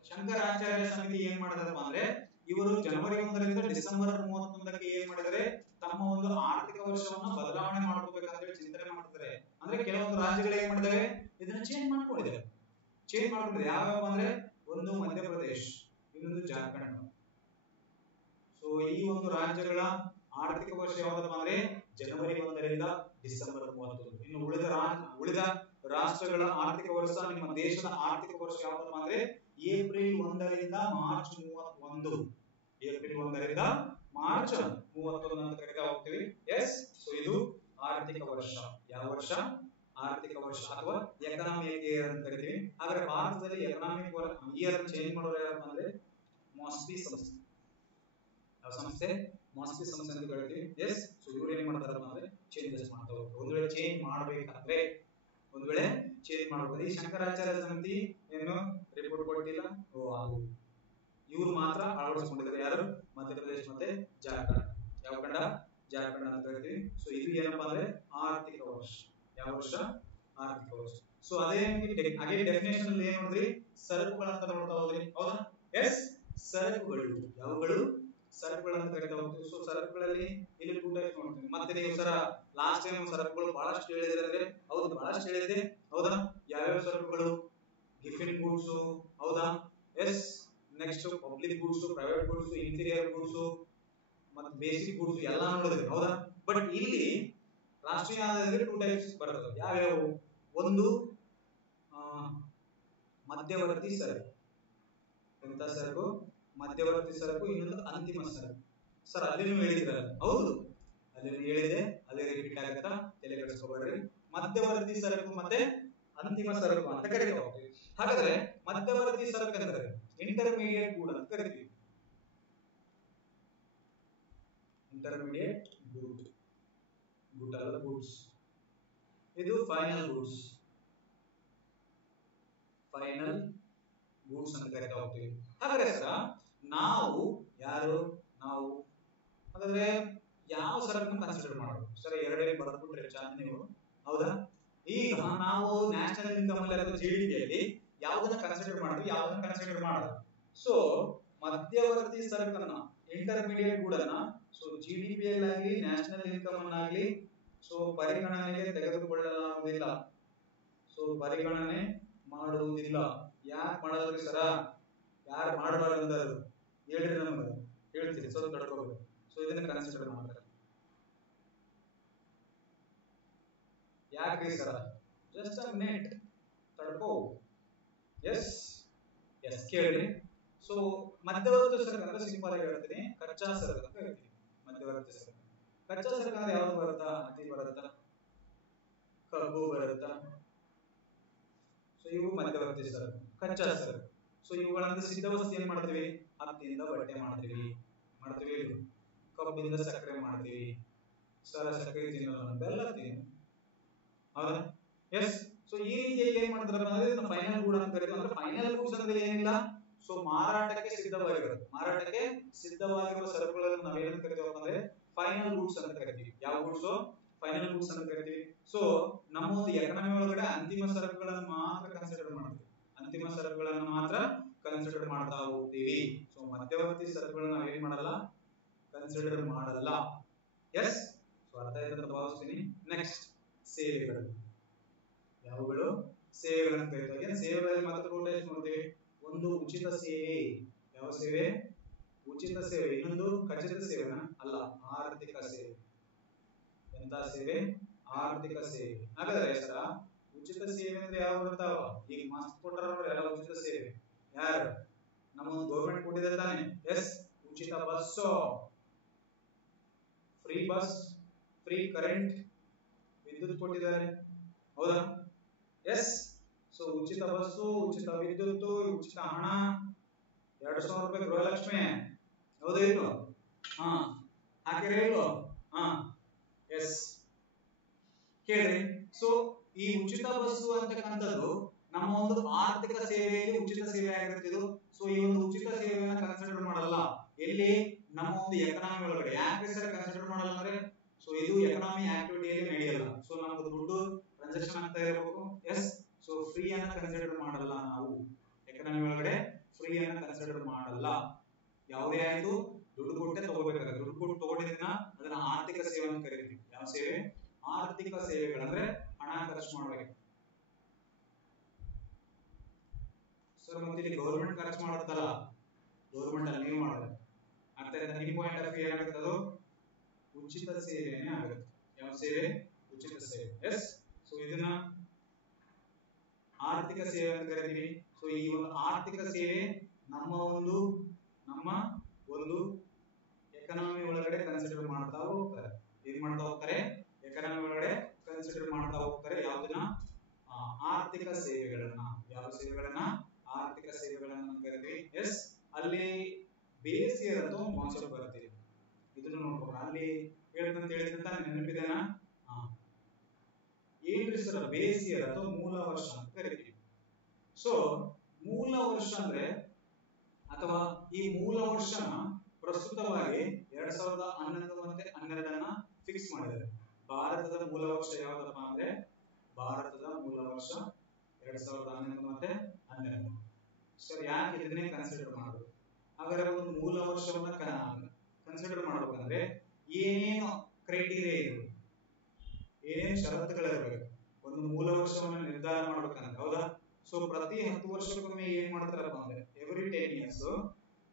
ಶಂಕರಾಚಾರ್ಯ ಸಮಿತಿ ಏನ್ ಮಾಡಿದಪ್ಪ ಅಂದ್ರೆ ಇವರು ಜನವರಿ 1ರಿಂದ ಡಿಸೆಂಬರ್ 31ಕ್ಕೆ ಏನ್ ಮಾಡಿದರೆ ತಮ್ಮ ಒಂದು ಆರ್ಥಿಕ ವರ್ಷವನ್ನು ಬದಲಾವಣೆ ಮಾಡ್ಕೋಬೇಕಂತ ಹೇಳಿ ಚಿಂತನೆ ಮಾಡ್ತಾರೆ. ಅಂದ್ರೆ ಕೆಲವೊಂದು ರಾಜ್ಯಗಳು ಏನ್ ಮಾಡಿದಾವೆ ಇದನ್ನ ಚೇಂಜ್ ಮಾಡ್ಕೊಂಡಿದ್ದಾರೆ. ಯಾವ ಅಂದ್ರೆ ಒಂದು ಮಧ್ಯಪ್ರದೇಶ್, ಇನ್ನೊಂದು ಜಾರ್ಖಂಡ್. ಸೊ ಈ ಒಂದು ರಾಜ್ಯಗಳ ಆರ್ಥಿಕ ವರ್ಷ ಯಾವ್ದಪ್ಪ ಅಂದ್ರೆ ಜನವರಿ 1ರಿಂದ ಡಿಸೆಂಬರ್ 31. ಇನ್ನು ಉಳಿದ ರಾಷ್ಟ್ರಗಳ ಆರ್ಥಿಕ ವರ್ಷ, ನಿಮ್ಮ ದೇಶದ ಆರ್ಥಿಕ ವರ್ಷ ಯಾವ್ದಪ್ಪ ಅಂದ್ರೆ ಏಪ್ರಿಲ್ 1ರಿಂದ ಮಾರ್ಚ್ 31. ಏಪ್ರಿಲ್ 1ರಿಂದ ಮಾರ್ಚ್ 31 ಅಂತ ಕರೀತಾ ಹೋಗ್ತೀವಿ. ಎಸ್ ಸೊ ಇದು ಆರ್ಥಿಕ ವರ್ಷ. ಯಾವ ವರ್ಷ? ಆರ್ಥಿಕ ವರ್ಷ ಅಥವಾ ಎಕನಾಮಿಕ್ ಇಯರ್ ಅಂತ ಕರಿತೀವಿ. ಹಾಗಾದ್ರೆ ಭಾರತದಲ್ಲಿ ಎಕನಾಮಿಕ್ ಇಯರ್ ಚೇಂಜ್ ಮಾಡೋರು ಯಾರಪ್ಪ ಅಂದ್ರೆ ಮಾಸ್ಪಿ ಸಂಸ್ಥೆ. ಯಾವ ಸಂಸ್ಥೆ? ಮಾಸ್ಪಿ ಸಂಸ್ಥೆ ಅಂತ ಕರಿತೀವಿ. ಎಸ್ ಸೊ ಇವರು ಏನ್ ಮಾಡ್ತಾರಪ್ಪ ಅಂದ್ರೆ ಚೇಂಜಸ್ ಮಾಡ್ತಾ ಹೋಗ್ತಾರೆ. ಒಂದು ವೇಳೆ ಚೇಂಜ್ ಮಾಡ್ಬೇಕಾದ್ರೆ ಈ ಶಂಕರಾಚಾರ್ಯ ಸಮಿತಿ ಏನು ರಿಪೋರ್ಟ್ ಕೊಟ್ಟಿಲ್ಲ, ಇವರು ಮಾತ್ರ ಅಳವಡಿಸಿಕೊಂಡಿದ್ದಾರೆ. ಯಾರು? ಮಧ್ಯಪ್ರದೇಶ ಮತ್ತೆ ಜಾರ್ಖಂಡ್. ಯಾವ ಖಂಡ? ಜಾರ್ಖಂಡ್ ಅಂತ ಕರಿತೀವಿ. ಸೊ ಇದು ಏನಪ್ಪಾ ಅಂದ್ರೆ ಆರ್ಥಿಕ ವರ್ಷ. ಯಾವ ವರ್ಷ? ಆರ್ಥಿಕ ವರ್ಷ. ಸೊ ಅದೇ ಹಾಗೆ ಡೆಫಿನೇಷನ್ ಅಲ್ಲಿ ಏನ್ ನೋಡಿದ್ರಿ? ಸರಕುಗಳು ಅಂತ ನೋಡ್ತಾ ಹೋದ್ರಿ, ಹೌದಾ? ಎಸ್ ಸರಕುಗಳು ಯಾವುಗಳು? ಸರಕುಗಳನ್ನು ಕರೀತಾ ಹೋಗ್ತೀವಿ. ಸೊ ಸರಕುಗಳಲ್ಲಿ ಇಲ್ಲಿ 2 ಟೈಪ್ ನೋಡ್ತೀವಿ. ಮತ್ತೆ ನೀವು ಸರ ಲಾಸ್ಟ್ ಟೈಮ್ ಸರಕುಗಳು ಬಹಳಷ್ಟು ಹೇಳಿದ್ರೆ, ಹೌದು ಬಹಳಷ್ಟು ಹೇಳಿದೆ, ಹೌದಾ? ಯಾವ್ಯಾವ ಸರಕುಗಳು? ಗಿಫ್ಟ್ ಗೂಡ್ಸ್, ಹೌದಾ? Yes next public goods, private goods, inferior goods ಮತ್ತೆ ಬೇಸಿಕ್ ಗೂಡ್ಸ್ ಎಲ್ಲ ನೋಡಿದ್ರಿ, ಹೌದಾ? ಬಟ್ ಇಲ್ಲಿ ರಾಷ್ಟ್ರೀಯ ಆದಾಯದಲ್ಲಿ 2 ಟೈಪ್ಸ್ ಬರ್ತದೆ. ಯಾವ್ಯಾವು? ಒಂದು ಮಧ್ಯವರ್ತಿ ಸರಕು. ಎಂತ ಸರಕು? ಮಧ್ಯವರ್ತಿ ಸರಕು. ಇನ್ನೊಂದು ಅಂತಿಮ ಸರಕು. ಸರ್ ಅಲ್ಲಿ ನೀವು ಹೇಳಿದ್ರಲ್ಲ, ಹೌದು ಅಲ್ಲಿ ಹೇಳಿದೆ, ಅದೇ ರಿಪೀಟ್ ಆಗತ್ತಾ? ತಲೆ ಕೆಡಿಸ್ಕೋಬೇಡ್ರಿ. ಮಧ್ಯವರ್ತಿ ಸರಕು ಮತ್ತೆ ಅಂತಿಮ ಸರಕು ಅಂತ ಕರಿತಾ ಹೋಗ್ತೀವಿ. ಹಾಗಾದ್ರೆ ಮಧ್ಯವರ್ತಿ ಸರಕು ಅಂದ್ರೆ ಇಂಟರ್ಮೀಡಿಯೇಟ್ ಗೂಡ್ ಅಂತ ಕರಿತೀವಿ. ಇಂಟರ್ಮೀಡಿಯೇಟ್ ಗೂಡ್, ಗೂಡ್ ಅಲ್ಲ ಗೂಡ್ಸ್. ಇದು ಫೈನಲ್ ಗೂಡ್ಸ್, ಫೈನಲ್ ಗೂಡ್ಸ್ ಅಂತ ಕರಿತಾ ಹೋಗ್ತೀವಿ. ಹಾಗಾದ್ರೆ ಸರ್ ನಾವು ಯಾರು ನಾವು ಹಾಗಾದ್ರೆ ಯಾವ ಸರಕನ್ನು ಕನ್ಸಿಡರ್ ಮಾಡೋದು ಸರ್? ಎರಡೇ ಬರೆದ್ಬಿಟ್ರೆ ಚಾನ್ ನೀವು, ಹೌದಾ? ಈಗ ನಾವು ನ್ಯಾಷನಲ್ ಇನ್ಕಮ್ ಅಲ್ಲಿ ಅಥವಾ ಜಿಡಿಪಿ ಅಲ್ಲಿ ಯಾವುದನ್ನ ಕನ್ಸಿಡರ್ ಮಾಡ್ತೀವಿ, ಯಾವುದನ್ನ ಕನ್ಸಿಡರ್ ಮಾಡಲ್ಲ. ಸೊ ಮಧ್ಯವರ್ತಿ ಸರಕನ್ನ, ಇಂಟರ್ಮೀಡಿಯೇಟ್ ಗೂಡ್ ಅನ್ನ ಸೊ ಜಿಡಿಪಿ ಅಲ್ಲಿ ನ್ಯಾಷನಲ್ ಇನ್ಕಮ್ ಅನ್ನಾಗಲಿ ಸೊ ಪರಿಗಣನೆಗೆ ತೆಗೆದುಕೊಳ್ಳಲಾಗುವುದಿಲ್ಲ. ಸೊ ಪರಿಗಣನೆ ಮಾಡುವುದಿಲ್ಲ. ಯಾಕೆ ಮಾಡೋದ್ರಿ ಸರ? ಯಾರು ಮಾಡಬಾರ್ದು ಅಂದರು ಹೇಳ್ರಿ, ನಮ್ಗೆ ಹೇಳ್ತೀರಿ, ಸ್ವಲ್ಪ ತಡ್ಕೋಬೇಕು. ಸೊ ಇದನ್ನ ಕನ್ಸಿಡರ್ ಮಾಡ್ತಾರೆ. ಯಾಕ್ರಿ ಸರ? ಜಸ್ಟ್ ಅ ಮಿನಿಟ್ ತಡ್ಕೋ. ಎಸ್ ಎಸ್ ಕೇಳ್ರಿ. ಸೊ ಮಧ್ಯವರ್ತಿ ಸರಕು ಅಂದ್ರೆ ಸಿಂಪಲ್ ಆಗಿ ಹೇಳ್ತೀನಿ, ಕಚ್ಚಾ ಸರಕು ಅಂತ ಹೇಳ್ತೀವಿ. ಮಧ್ಯವರ್ತಿ ಸರಕು, ಕಚ್ಚಾ ಸರಕು ಅಂದ್ರೆ ಯಾವ್ದು ಬರುತ್ತಾ? ಹತ್ತಿ ಬರುತ್ತಾ, ಕಬ್ಬು ಬರುತ್ತಾ? ಸೊ ಇವು ಮಧ್ಯವರ್ತಿ ಸರಕು, ಕಚ್ಚಾ ಸರಕು. ಸೊ ಇವುಗಳನ್ನ ಸಿದ್ಧವಸ್ತು ಏನ್ ಮಾಡ್ತೀವಿ? ಹತ್ತಿಯಿಂದ ಬಟ್ಟೆ ಮಾಡ್ತೀವಿ, ಕಬ್ಬಿನಿಂದ ಸಕ್ಕರೆ ಮಾಡ್ತೀವಿ, ಸಕ್ಕರೆ ತಿನ್ನೋದು, ಬೆಲ್ಲ ತಿನ್ನು, ಹೌದಾ? ಎಸ್. ಸೊ ಈ ರೀತಿಯಾಗಿ ಏನ್ ಮಾಡ್ತಾರೆ ಅಂದ್ರೆ ಫೈನಲ್ ಗೂಡ್ ಅಂತ ಕರೀತೀವಿ. ಅಂದ್ರೆ ಫೈನಲ್ ಗೂಡ್ಸ್ ಅಂದ್ರೆ ಏನಿಲ್ಲ, ಸೊ ಮಾರಾಟಕ್ಕೆ ಸಿದ್ಧವಾಗಿರೋದು, ಮಾರಾಟಕ್ಕೆ ಸಿದ್ಧವಾಗಿರುವ ಸರಕುಗಳನ್ನು ನಾವೇನು ಕರಿತೀವಿ ಅಂದ್ರೆ ಫೈನಲ್ ಗೂಡ್ಸ್ ಅಂತ ಕರಿತೀವಿ. ಯಾವ ಗೂಡ್ಸ್? ಫೈನಲ್ ಗೂಡ್ಸ್ ಅಂತ ಕರಿತೀವಿ. ಸೊ ನಮ್ಮ ಒಂದು ಎಕಾನಮಿ ಒಳಗಡೆ ಅಂತಿಮ ಸರಕುಗಳನ್ನು ಮಾತ್ರ ಕನ್ಸಿಡರ್ ಮಾಡ್ತೀವಿ, ಅಂತಿಮ ಸರಕುಗಳನ್ನು ಮಾತ್ರ ಕನ್ಸಿಡರ್ ಮಾಡ್ತಾ ಹೋಗ್ತೀವಿ. ಸೊ ಮಧ್ಯವರ್ತಿ ಸರಕುಗಳನ್ನ ನಾವೇನ್ ಮಾಡಲ್ಲ, ಕನ್ಸಿಡರ್ ಮಾಡಲ್ಲ. ಎಸ್. ಸೊ ಅರ್ಥ ಆಯ್ತು ಅಂತ ಭಾವಿಸ್ತೀನಿ. ನೆಕ್ಸ್ಟ್ ಸೇವೆಗಳು. ಯಾವುಗಳು? ಸೇವೆಗಳನ್ನು ಕರೀತಾರೆ. ಸೇವೆಗಳಲ್ಲಿ ಮಾತ್ರ ಟೋಟಲ್ ನೋಡ್ತೀವಿ. ಒಂದು ಉಚಿತ ಸೇವೆ. ಯಾವ ಸೇವೆ? ಉಚಿತ ಸೇವೆ. ಇನ್ನೊಂದು ಖಚಿತ ಸೇವೆನಾ? ಅಲ್ಲ, ಆರ್ಥಿಕ ಸೇವೆ. ಎಂತ ಸೇವೆ? ಆರ್ಥಿಕ ಸೇವೆ. ಹಾಗಾದ್ರೆ ಸರ ಉಚಿತ ಸೇವೆ ಅಂದ್ರೆ ಯಾವ ಬರ್ತಾವ? ಈಗ ಮಾಸ್ಕ್ ಕೊಟ್ಟರೆ ಎಲ್ಲ ಉಚಿತ ಸೇವೆ. ಯಾರು? ನಮ್ಮ ಗೌರ್ಮೆಂಟ್ ಕೊಟ್ಟಿದೆ ತಾನೆ. ಎಸ್. ಉಚಿತ bus, free bus, free current, ವಿದ್ಯುತ್ ಕೊಟ್ಟಿದ್ದಾರೆ, ಹೌದಾ? ಎಸ್. ಸೊ ಉಚಿತ ಬಸ್ಸು, ಉಚಿತ ವಿದ್ಯುತ್, ಉಚಿತ ಹಣ, 2,000 ರೂಪಾಯಿ ಗೃಹಲಕ್ಷ್ಮಿ, ಹೌದಾ ಇಲ್ವೋ? ಹಾ ಹಾಕಿರ ಇಲ್ವೋ? ಹಾ ಎಸ್ ಕೇಳ್ರಿ. ಸೊ ಈ ಉಚಿತ ಬಸ್ಸು ಅಂತಕ್ಕಂಥದ್ದು ನಮ್ಮ ಒಂದು ಆರ್ಥಿಕ ಸೇವೆಯಲ್ಲಿ ಉಚಿತ ಸೇವೆ ಆಗಿರುತ್ತಿದ್ದು. ಸೊ ಈ ಒಂದು ಉಚಿತ ಸೇವೆಯನ್ನು ಕನ್ಸಿಡರ್ ಮಾಡಲ್ಲ ಎಲ್ಲಿ? ನಮ್ಮ ಒಂದು ಎಕನಾಮಿ ಒಳಗಡೆ. ಯಾಕೆ ಸರ್ ಕನ್ಸಿಡರ್ ಮಾಡಲ್ಲ ಅಂದ್ರೆ ಸೊ ಇದು ಎಕನಾಮಿ ಆಕ್ಟಿವಿಟಿಯಲ್ಲಿ ನಡೆಯಲ್ಲ. ಸೊ ನಮ್ದು ದುಡ್ಡು ಟ್ರಾನ್ಸಾಕ್ಷನ್ ಆಗ್ತಾ ಇರಬೇಕು. ಎಸ್. ಸೊ ಫ್ರೀ ಅನ್ನ ಕನ್ಸಿಡರ್ ಮಾಡಲ್ಲ ನಾವು ಎಕನಾಮಿ ಒಳಗಡೆ, ಫ್ರೀ ಅನ್ನ ಕನ್ಸಿಡರ್ ಮಾಡಲ್ಲ. ಯಾವುದೇ ಆಯ್ತು ದುಡ್ಡು ಕೊಟ್ಟೆ ತಗೋಬೇಕಾಗುತ್ತೆ. ದುಡ್ಡು ಕೊಟ್ಟು ತಗೊಂಡಿದ್ದನ್ನ ಅದನ್ನ ಆರ್ಥಿಕ ಸೇವೆ ಅಂತ ಕರಿತೀವಿ. ಯಾವ ಸೇವೆ? ಆರ್ಥಿಕ ಸೇವೆಗಳಂದ್ರೆ ಹಣ ಖರ್ಚು ಮಾಡಬೇಕು. ಸರ್ ಮತ್ತೆ ಇಲ್ಲಿ ಗೌರ್ಮೆಂಟ್ ಖರ್ಚು ಮಾಡುತ್ತಲ್ಲ, ಗೌರ್ಮೆಂಟ್ ಅಲ್ಲಿ ನೀವು ಮಾಡಬೇಕು. ಅರ್ಥ ಆಯ್ತಾ? ನಿಮ್ಮ ಪಾಯಿಂಟ್ ಆಫ್ ವ್ಯೂ ಏನಾಗುತ್ತೆ? ಅದು ಉಚಿತ ಸೇವೆನೇ ಆಗುತ್ತೆ. ಯಾವ ಸೇವೆ? ಉಚಿತ ಸೇವೆ. ಎಸ್. ಸೊ ಇದನ್ನ ಆರ್ಥಿಕ ಸೇವೆ ಅಂತ ಕರಿತೀವಿ. ಸೊ ಈ ಒಂದು ಆರ್ಥಿಕ ಸೇವೆ ನಮ್ಮ ಒಂದು ಎಕನಾಮಿ ಒಳಗಡೆ ಕನ್ಸಿಡರ್ ಮಾಡ್ತಾ ಹೋಗ್ತಾರೆ. ಏನ್ ಮಾಡ್ತಾ ಹೋಗ್ತಾರೆ? ಎಕನಾಮಿ ಒಳಗಡೆ ಕನ್ಸಿಡರ್ ಮಾಡ್ತಾ ಹೋಗ್ತಾರೆ. ಯಾವ್ದನ್ನ? ಆರ್ಥಿಕ ಸೇವೆಗಳನ್ನ. ಯಾವ ಸೇವೆಗಳನ್ನ? ಆರ್ಥಿಕ ಸೇವೆಗಳನ್ನ ಕರಿತೀವಿ. ಎಸ್. ಅಲ್ಲಿ ಬೇಸ್ ಇಯರ್ ಅಂತ ಒಂದು ಕಾನ್ಸೆಪ್ಟ್ ಬರುತ್ತೆ. ಇದನ್ನು ನೋಡ್ಬೇಕು. ಅಲ್ಲಿ ಹೇಳಿದಂತ ನೆನಪಿದೆನಾ? ಏನ್ರಿ ಸರ್ ಬೇಸ್ ಇಯರ್ ಅಥವಾ ಮೂಲ ವರ್ಷ ಅಂತ ಕರಿತೀವಿ. ಸೊ ಮೂಲ ವರ್ಷ ಅಂದ್ರೆ ಅಥವಾ ಈ ಮೂಲ ವರ್ಷನ ಪ್ರಸ್ತುತವಾಗಿ 2011 ಮತ್ತೆ 12 ಫಿಕ್ಸ್ ಮಾಡಿದ್ದಾರೆ. ಭಾರತದ ಮೂಲ ವರ್ಷ ಯಾವ್ದಪ್ಪ ಅಂದ್ರೆ ಭಾರತದ ಮೂಲ ವರ್ಷ 2011 ಮತ್ತೆ 12. ಸರ್ ಯಾಕೆ ಇದನ್ನೇ ಕನ್ಸಿಡರ್ ಮಾಡೋದು? ಹಾಗಾದ್ರೆ ಒಂದು ಮೂಲ ವರ್ಷವನ್ನ ಕನ್ಸಿಡರ್ ಮಾಡಬೇಕಂದ್ರೆ ಏನೇನು ಕ್ರೈಟೀರಿಯಾ ಇರಬೇಕು, ಏನೇನು ಷರತ್ತುಗಳಿರಬೇಕು ಒಂದು ಮೂಲ ವರ್ಷವನ್ನ ನಿರ್ಧಾರ ಮಾಡ್ಬೇಕಂದ್ರೆ, ಹೌದಾ? ಸೊ ಪ್ರತಿ 10 ವರ್ಷಕ್ಕೊಮ್ಮೆ ಏನ್ ಮಾಡ್ತಾರಪ್ಪ ಅಂದ್ರೆ ಎವ್ರಿ 10 ಇಯರ್ಸ್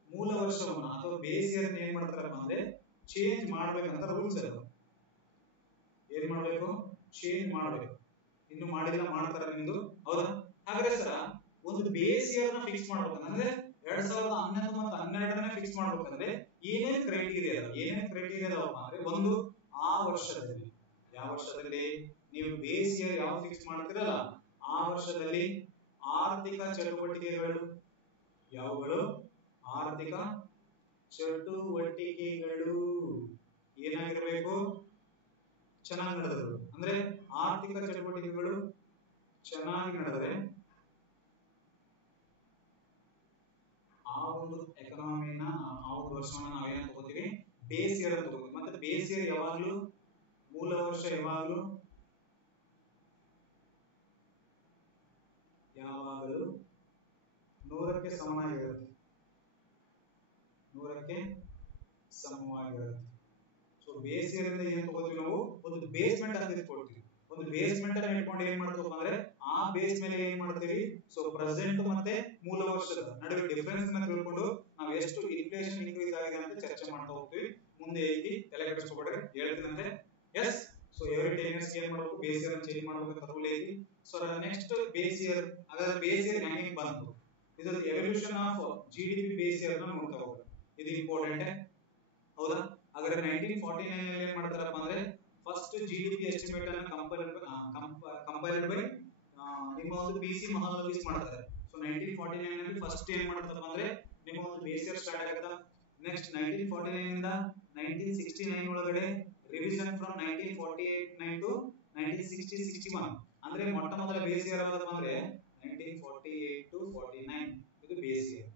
ಮೂಲ ವರ್ಷವನ್ನ ಅಥವಾ ಬೇಸ್ ಇಯರ್ ಏನ್ ಮಾಡ್ತಾರಪ್ಪ ಅಂದ್ರೆ ಚೇಂಜ್ ಮಾಡ್ಬೇಕಂತ ರೂಲ್ಸ್ ಇರೋದು. ಏನ್ ಮಾಡ್ಬೇಕು? ಚೇಂಜ್ ಮಾಡ್ಬೇಕು. ಇನ್ನು ಮಾಡಿಲ್ಲ, ಮಾಡ್ತಾರ ನಿಮ್ದು, ಹೌದಾ? ಹಾಗಾದ್ರೆ ಸರ ಒಂದು ಬೇಸ್ ಇಯರ್ ನ ಫಿಕ್ಸ್ ಮಾಡ್ಬೇಕಂದ್ರೆ 2011 ಮತ್ತು 12 ಫಿಕ್ಸ್ ಮಾಡ್ಬೇಕಂದ್ರೆ ಏನೇನು ಕ್ರೈಟೀರಿಯಾ ಇದಾವಪ್ಪ ಅಂದ್ರೆ ಒಂದು ಆ ವರ್ಷದಲ್ಲಿ, ಯಾವ ವರ್ಷದಲ್ಲಿ ನೀವು ಬೇಸ್ ಇಯರ್ ಯಾವ ಮಾಡ್ತಿರಲ್ಲ ಆ ವರ್ಷದಲ್ಲಿ ಆರ್ಥಿಕ ಚಟುವಟಿಕೆಗಳು ಯಾವುಗಳು? ಆರ್ಥಿಕ ಚಟುವಟಿಕೆಗಳು ಏನಾಗಿರಬೇಕು? ಚೆನ್ನಾಗಿ ನಡೆದಿರಬೇಕು. ಅಂದ್ರೆ ಆರ್ಥಿಕ ಚಟುವಟಿಕೆಗಳು ಚೆನ್ನಾಗಿ ನಡೆದರೆ ಆ ಒಂದು ಎಕನಾಮಿನ ಆ ಒಂದು ವರ್ಷವನ್ನ ನಾವೇನ ತಗೋತೀವಿ? ಬೇಸ್ ಇಯರ್ ಅಂತ ತಗೋತೀವಿ. ಮತ್ತೆ ಬೇಸ್ ಇಯರ್ ಯಾವಾಗಲೂ ಮೂಲ ವರ್ಷ ಯಾವಾಗಲೂ 100ಕ್ಕೆ ಸಮನಾಗಿರುತ್ತೆ. 100ಕ್ಕೆ ಸಮವಾಗಿರುತ್ತೆ. ಸೊ ಬೇಸ್ ಇಯರ್ ಇಂದ ಏನ್ ತಗೋತೀವಿ ನಾವು? ಒಂದು ಬೇಸ್ಮೆಂಟ್ ಅಂತ ಇಟ್ಕೊಳ್ತೀವಿ. ಒಂದು ಬೇಸ್ಮೆಂಟ್ ಅನ್ನ ಇಟ್ಕೊಂಡು ಏನ್ ಮಾಡ್ತೀವಿ ಅಂದ್ರೆ ಆ ಬೇಸ್ ಮೇಲೆ ಏನ್ ಮಾಡ್ತೀವಿ? ಸೊ ಪ್ರೆಸೆಂಟ್ ಮತ್ತೆ ಮೂಲ ವರ್ಷದ ನಡುವೆ ಡಿಫರೆನ್ಸ್ ಅನ್ನ ತಿಳ್ಕೊಂಡು ನಾವು ಎಷ್ಟು ಇನ್ಫ್ಲೇಷನ್ ಇನ್ಕ್ರೀಸ್ ಆಗಿದೆ ಅಂತ ಚರ್ಚೆ ಮಾಡ್ತಾ ಹೋಗ್ತೀವಿ. ಮುಂದೆ ಇಲ್ಲಿ ತಲೆ ಕೆಡಿಸ್ಕೊಬೇಡ್ರಿ, ಹೇಳ್ತೀನಂತೆ. ಎಸ್, ಸೊ ಎವ್ರಿ 10 years ಏನ್ ಮಾಡಬೇಕು? ಬೇಸ್ ಇಯರ್ ಅನ್ನು ಚೇಂಜ್ ಮಾಡಬೇಕು ಅಂತ ರೂಲ್ ಐತಿ. ಸೊ ನೆಕ್ಸ್ಟ್ ಬೇಸ್ ಇಯರ್, ಹಾಗಾದ್ರೆ ಬೇಸ್ ಇಯರ್ ಹೆಂಗೆ ಬಂತು? ಇದು evolution of GDP base year ಅನ್ನು ನೋಡ್ತಾ ಹೋಗೋಣ. ಇದು ಇಂಪಾರ್ಟೆಂಟ್, ಹೌದಾ? ಹಾಗಾದ್ರೆ 1949 ಏನ್ ಮಾಡ್ತಾರಪ್ಪ ಅಂದ್ರೆ ಫಸ್ಟ್ ಜಿಡಿಪಿ ಎಸ್ಟಿಮೇಟ್ ಅನ್ನು ಕಂಪೈಲ್ಡ್ ಬೈ ನಿಮ್ಮ ಒಂದು ಬಿಸಿ ಮಹಾಲನೋಬಿಸ್ ಮಾಡ್ತಾರೆ. ಸೊ 1949 ನಲ್ಲಿ ಫಸ್ಟ್ ಏನ್ ಮಾಡ್ತಾರಪ್ಪ ಅಂದ್ರೆ ನಿಮ್ಮ ಒಂದು ಬೇಸ್ ಇಯರ್ ಸ್ಟಾರ್ಟ್ ಆಗುತ್ತಾ. ನೆಕ್ಸ್ಟ್ 1949 ಇಂದ 1969 ಒಳಗಡೆ ರಿವಿಷನ್ ಫ್ರಮ್ 1949 ಟು 1960-61 ಅಂದ್ರೆ ಮೊಟ್ಟ ಮೊದಲ ಬೇಸ್ ಇಯರ್ ಯಾವುದು ಅಂದ್ರೆ 1948 ಟು 49 ಇದು base year.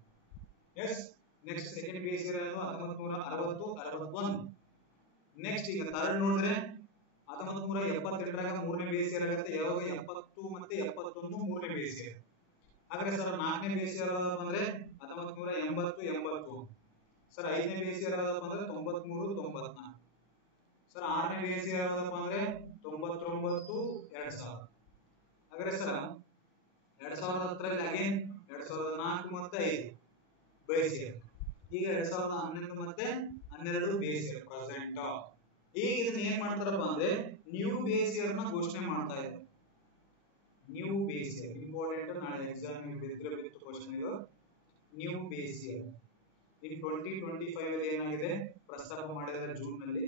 Yes, next second base year ಯಾವುದು? 1960-61. ನೆಕ್ಸ್ಟ್ ಈಗ ಥರ್ಡ್ ನೋಡಿದ್ರೆ 1972ರಾಗ ಮೂರನೇ ಬೇಸ್ ಇಯರ್ ಆಗುತ್ತೆ. ಯಾವಾಗ? 70 ಮತ್ತೆ 71 ಮೂರನೇ ಬೇಸ್ ಇಯರ್. ಹಾಗಾದ್ರೆ ಸರ್ ನಾಲ್ಕನೇ ಬೇಸ್ ಇಯರ್ ಯಾವುದು ಅಂದ್ರೆ 1980-81. ಸರ್ ಐದನೇ ಬೇಸ್ ಇಯರ್ ಯಾವುದು ಅಂದ್ರೆ 93-94. ಸರ್ ಆರನೇ ಬೇಸ್ ಇಯರ್ ಯಾವುದು ಅಂದ್ರೆ 99-2000. ಹಾಗಾದ್ರೆ ಸರ್ 2010ರಲ್ಲಿ ಅಗೇನ್ 2004 ಮತ್ತೆ 5 ಬೇಸ್ ಇಯರ್. ಈಗ 2011 ಮತ್ತೆ 12 ಬೇಸ್ ಇಯರ್ ಪ್ರೆಸೆಂಟ್. ಈಗ ಇದನ್ನ ಏನ್ ಮಾಡ್ತಾರಪ್ಪ ಅಂದ್ರೆ ನ್ಯೂ ಬೇಸ್ ಇಯರ್ ನ ಘೋಷಣೆ ಮಾಡ್ತಾ ಇದ್ದಾರೆ. ನ್ಯೂ ಬೇಸ್ ಇಯರ್ ಇಂಪಾರ್ಟೆಂಟ್, ನಾಳೆ ಎಕ್ಸಾಮ್ ಬಿತ್ತು ಕ್ವಶನ್ ಇದು. ನ್ಯೂ ಬೇಸ್ ಇಯರ್ ಇನ್ 2025 ಅಲ್ಲಿ ಏನಾಗಿದೆ? ಪ್ರಸ್ತಾಪ ಮಾಡಿದ್ದಾರೆ ಜೂನ್ ನಲ್ಲಿ.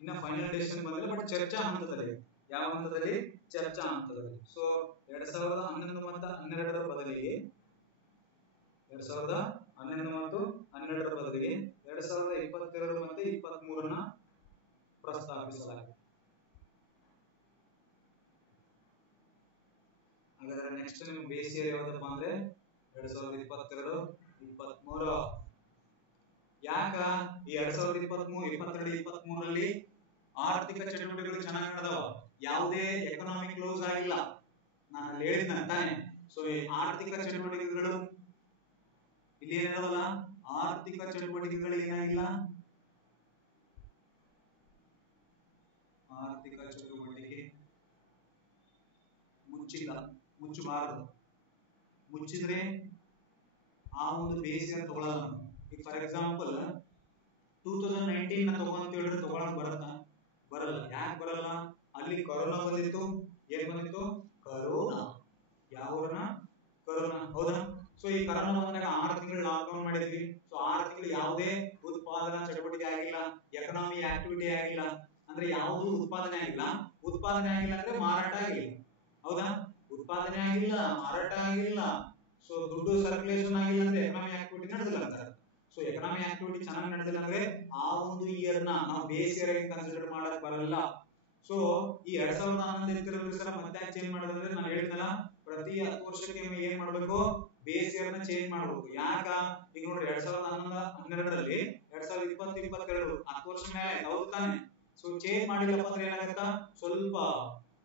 ಇನ್ನ ಫೈನಲ್ ಡಿಸಿಷನ್ ಬಂದಿಲ್ಲ, ಬಟ್ ಚರ್ಚಾ ಹಂತದಲ್ಲಿ. ಯಾವ ಹಂತದಲ್ಲಿ? ಚರ್ಚಾ ಹಂತದಲ್ಲಿ. ಸೊ 2011 ಮತ್ತು 12ರ ಬದಲಿಗೆ 2011 ಮತ್ತು 12ರ ಬದಲಿಗೆ 2022 ಮತ್ತು 23 ಪ್ರಸ್ತಾಪಿಸಲಾಗಿದೆ. ಹಾಗಾದ್ರೆ ನೆಕ್ಸ್ಟ್ ನಿಮ್ಗೆ ಬೇಸ್ ಇಯರ್ ಯಾವ್ದಪ್ಪ ಅಂದ್ರೆ 2022-23. ಯಾಕ ಈ 2023-23ರಲ್ಲಿ ಆರ್ಥಿಕ ಚಟುವಟಿಕೆಗಳು ಚೆನ್ನಾಗಿ ನಡೆದವ, ಯಾವುದೇ ಎಕನಾಮಿಕ್ ಕ್ಲೋಸ್ ಆಗಿಲ್ಲ. ನಾನು ಹೇಳಿದ್ನ ತಾನೆ. ಸೊ ಈ ಆರ್ಥಿಕ ಚಟುವಟಿಕೆಗಳು ಇಲ್ಲಿ ಏನಿರಲ್ಲ, ಆರ್ಥಿಕ ಚಟುವಟಿಕೆಗಳು ಏನಾಗಿಲ್ಲ, ಆರ್ಥಿಕ ಚಟುವಟಿಕೆ ಮುಚ್ಚಿಲ್ಲ, ಮುಚ್ಚಬಾರದು. ಮುಚ್ಚಿದ್ರೆ ಆ ಒಂದು ಬೇಸ್ ಇಯರ್ ತಗೊಳ್ಳಲ್ಲ. ಈಗ ಫಾರ್ ಎಕ್ಸಾಂಪಲ್ 2019 ನ ತಗೊಂತ ಹೇಳಿದ್ರೆ ತಗೊಳಕ್ ಬರುತ್ತಾ? ಬರಲ್ಲ. ಯಾಕೆ ಬರಲ್ಲ? ಅಲ್ಲಿ ಕೊರೋನಾ ಬಂದಿತ್ತು. ಏನ್ ಬಂದಿತ್ತು? ಕರೋನಾ. ಯಾವನ? ಕರೋನಾ, ಹೌದಾ? ಸೊ ಈ ಕರೋನಾ ಬಂದಾಗ 6 ತಿಂಗಳು ಲಾಕ್ಡೌನ್ ಮಾಡಿದ್ವಿ. ಸೊ 6 ತಿಂಗಳು ಯಾವುದೇ ಉತ್ಪಾದನಾ ಚಟುವಟಿಕೆ ಆಗಿಲ್ಲ, ಎಕನಾಮಿ ಆಕ್ಟಿವಿಟಿ ಆಗಿಲ್ಲ. ಅಂದ್ರೆ ಯಾವುದು ಉತ್ಪಾದನೆ ಆಗಿಲ್ಲ. ಉತ್ಪಾದನೆ ಆಗಿಲ್ಲ ಅಂದ್ರೆ ಮಾರಾಟ ಆಗಿಲ್ಲ, ಹೌದಾ? ಉತ್ಪಾದನೆ ಆಗಿಲ್ಲ, ಮಾರಾಟ ಆಗಿಲ್ಲ. ಸೊ ದುಡ್ಡು ಸರ್ಕ್ಯುಲೇಷನ್ ಆಗಿಲ್ಲ ಅಂದ್ರೆ ಎಕನಾಮಿ ಆಕ್ಟಿವಿಟಿ ನಡೆದಿಲ್ಲ ಅಂತ. ಸೊ ಎಕನಾಮಿ ಆಕ್ಟಿವಿಟಿ ಚೆನ್ನಾಗಿ ನಡೆದಿಲ್ಲ ಅಂದ್ರೆ ಆ ಒಂದು ಇಯರ್ ನ ನಾವು ಬೇಸ್ ಇಯರ್ ಆಗಿ ಕನ್ಸಿಡರ್ ಮಾಡಕ್ ಬರಲ್ಲ. ಸೊ ಈ 2011 ಮತ್ತೆ ಚೇಂಜ್ ಮಾಡೋದಂದ್ರೆ ನಾನು ಹೇಳಿದ್ನಲ್ಲ, ಪ್ರತಿ 10 ವರ್ಷಕ್ಕೆ ನೀವು ಏನ್ ಮಾಡ್ಬೇಕು? ಬೇಸ್ ಇಯರ್ ನ ಚೇಂಜ್ ಮಾಡ್ಬೇಕು. ಯಾಕ? ಈಗ ನೋಡ್ರಿ 2011-12ರಲ್ಲಿ 2020-22 10 ವರ್ಷ ಮೇಲೆ, ಹೌದು ತಾನೆ? ಸೊ ಚೇಂಜ್ ಮಾಡಿಲ್ಲಪ್ಪ ಅಂದ್ರೆ ಏನಾಗುತ್ತಾ? ಸ್ವಲ್ಪ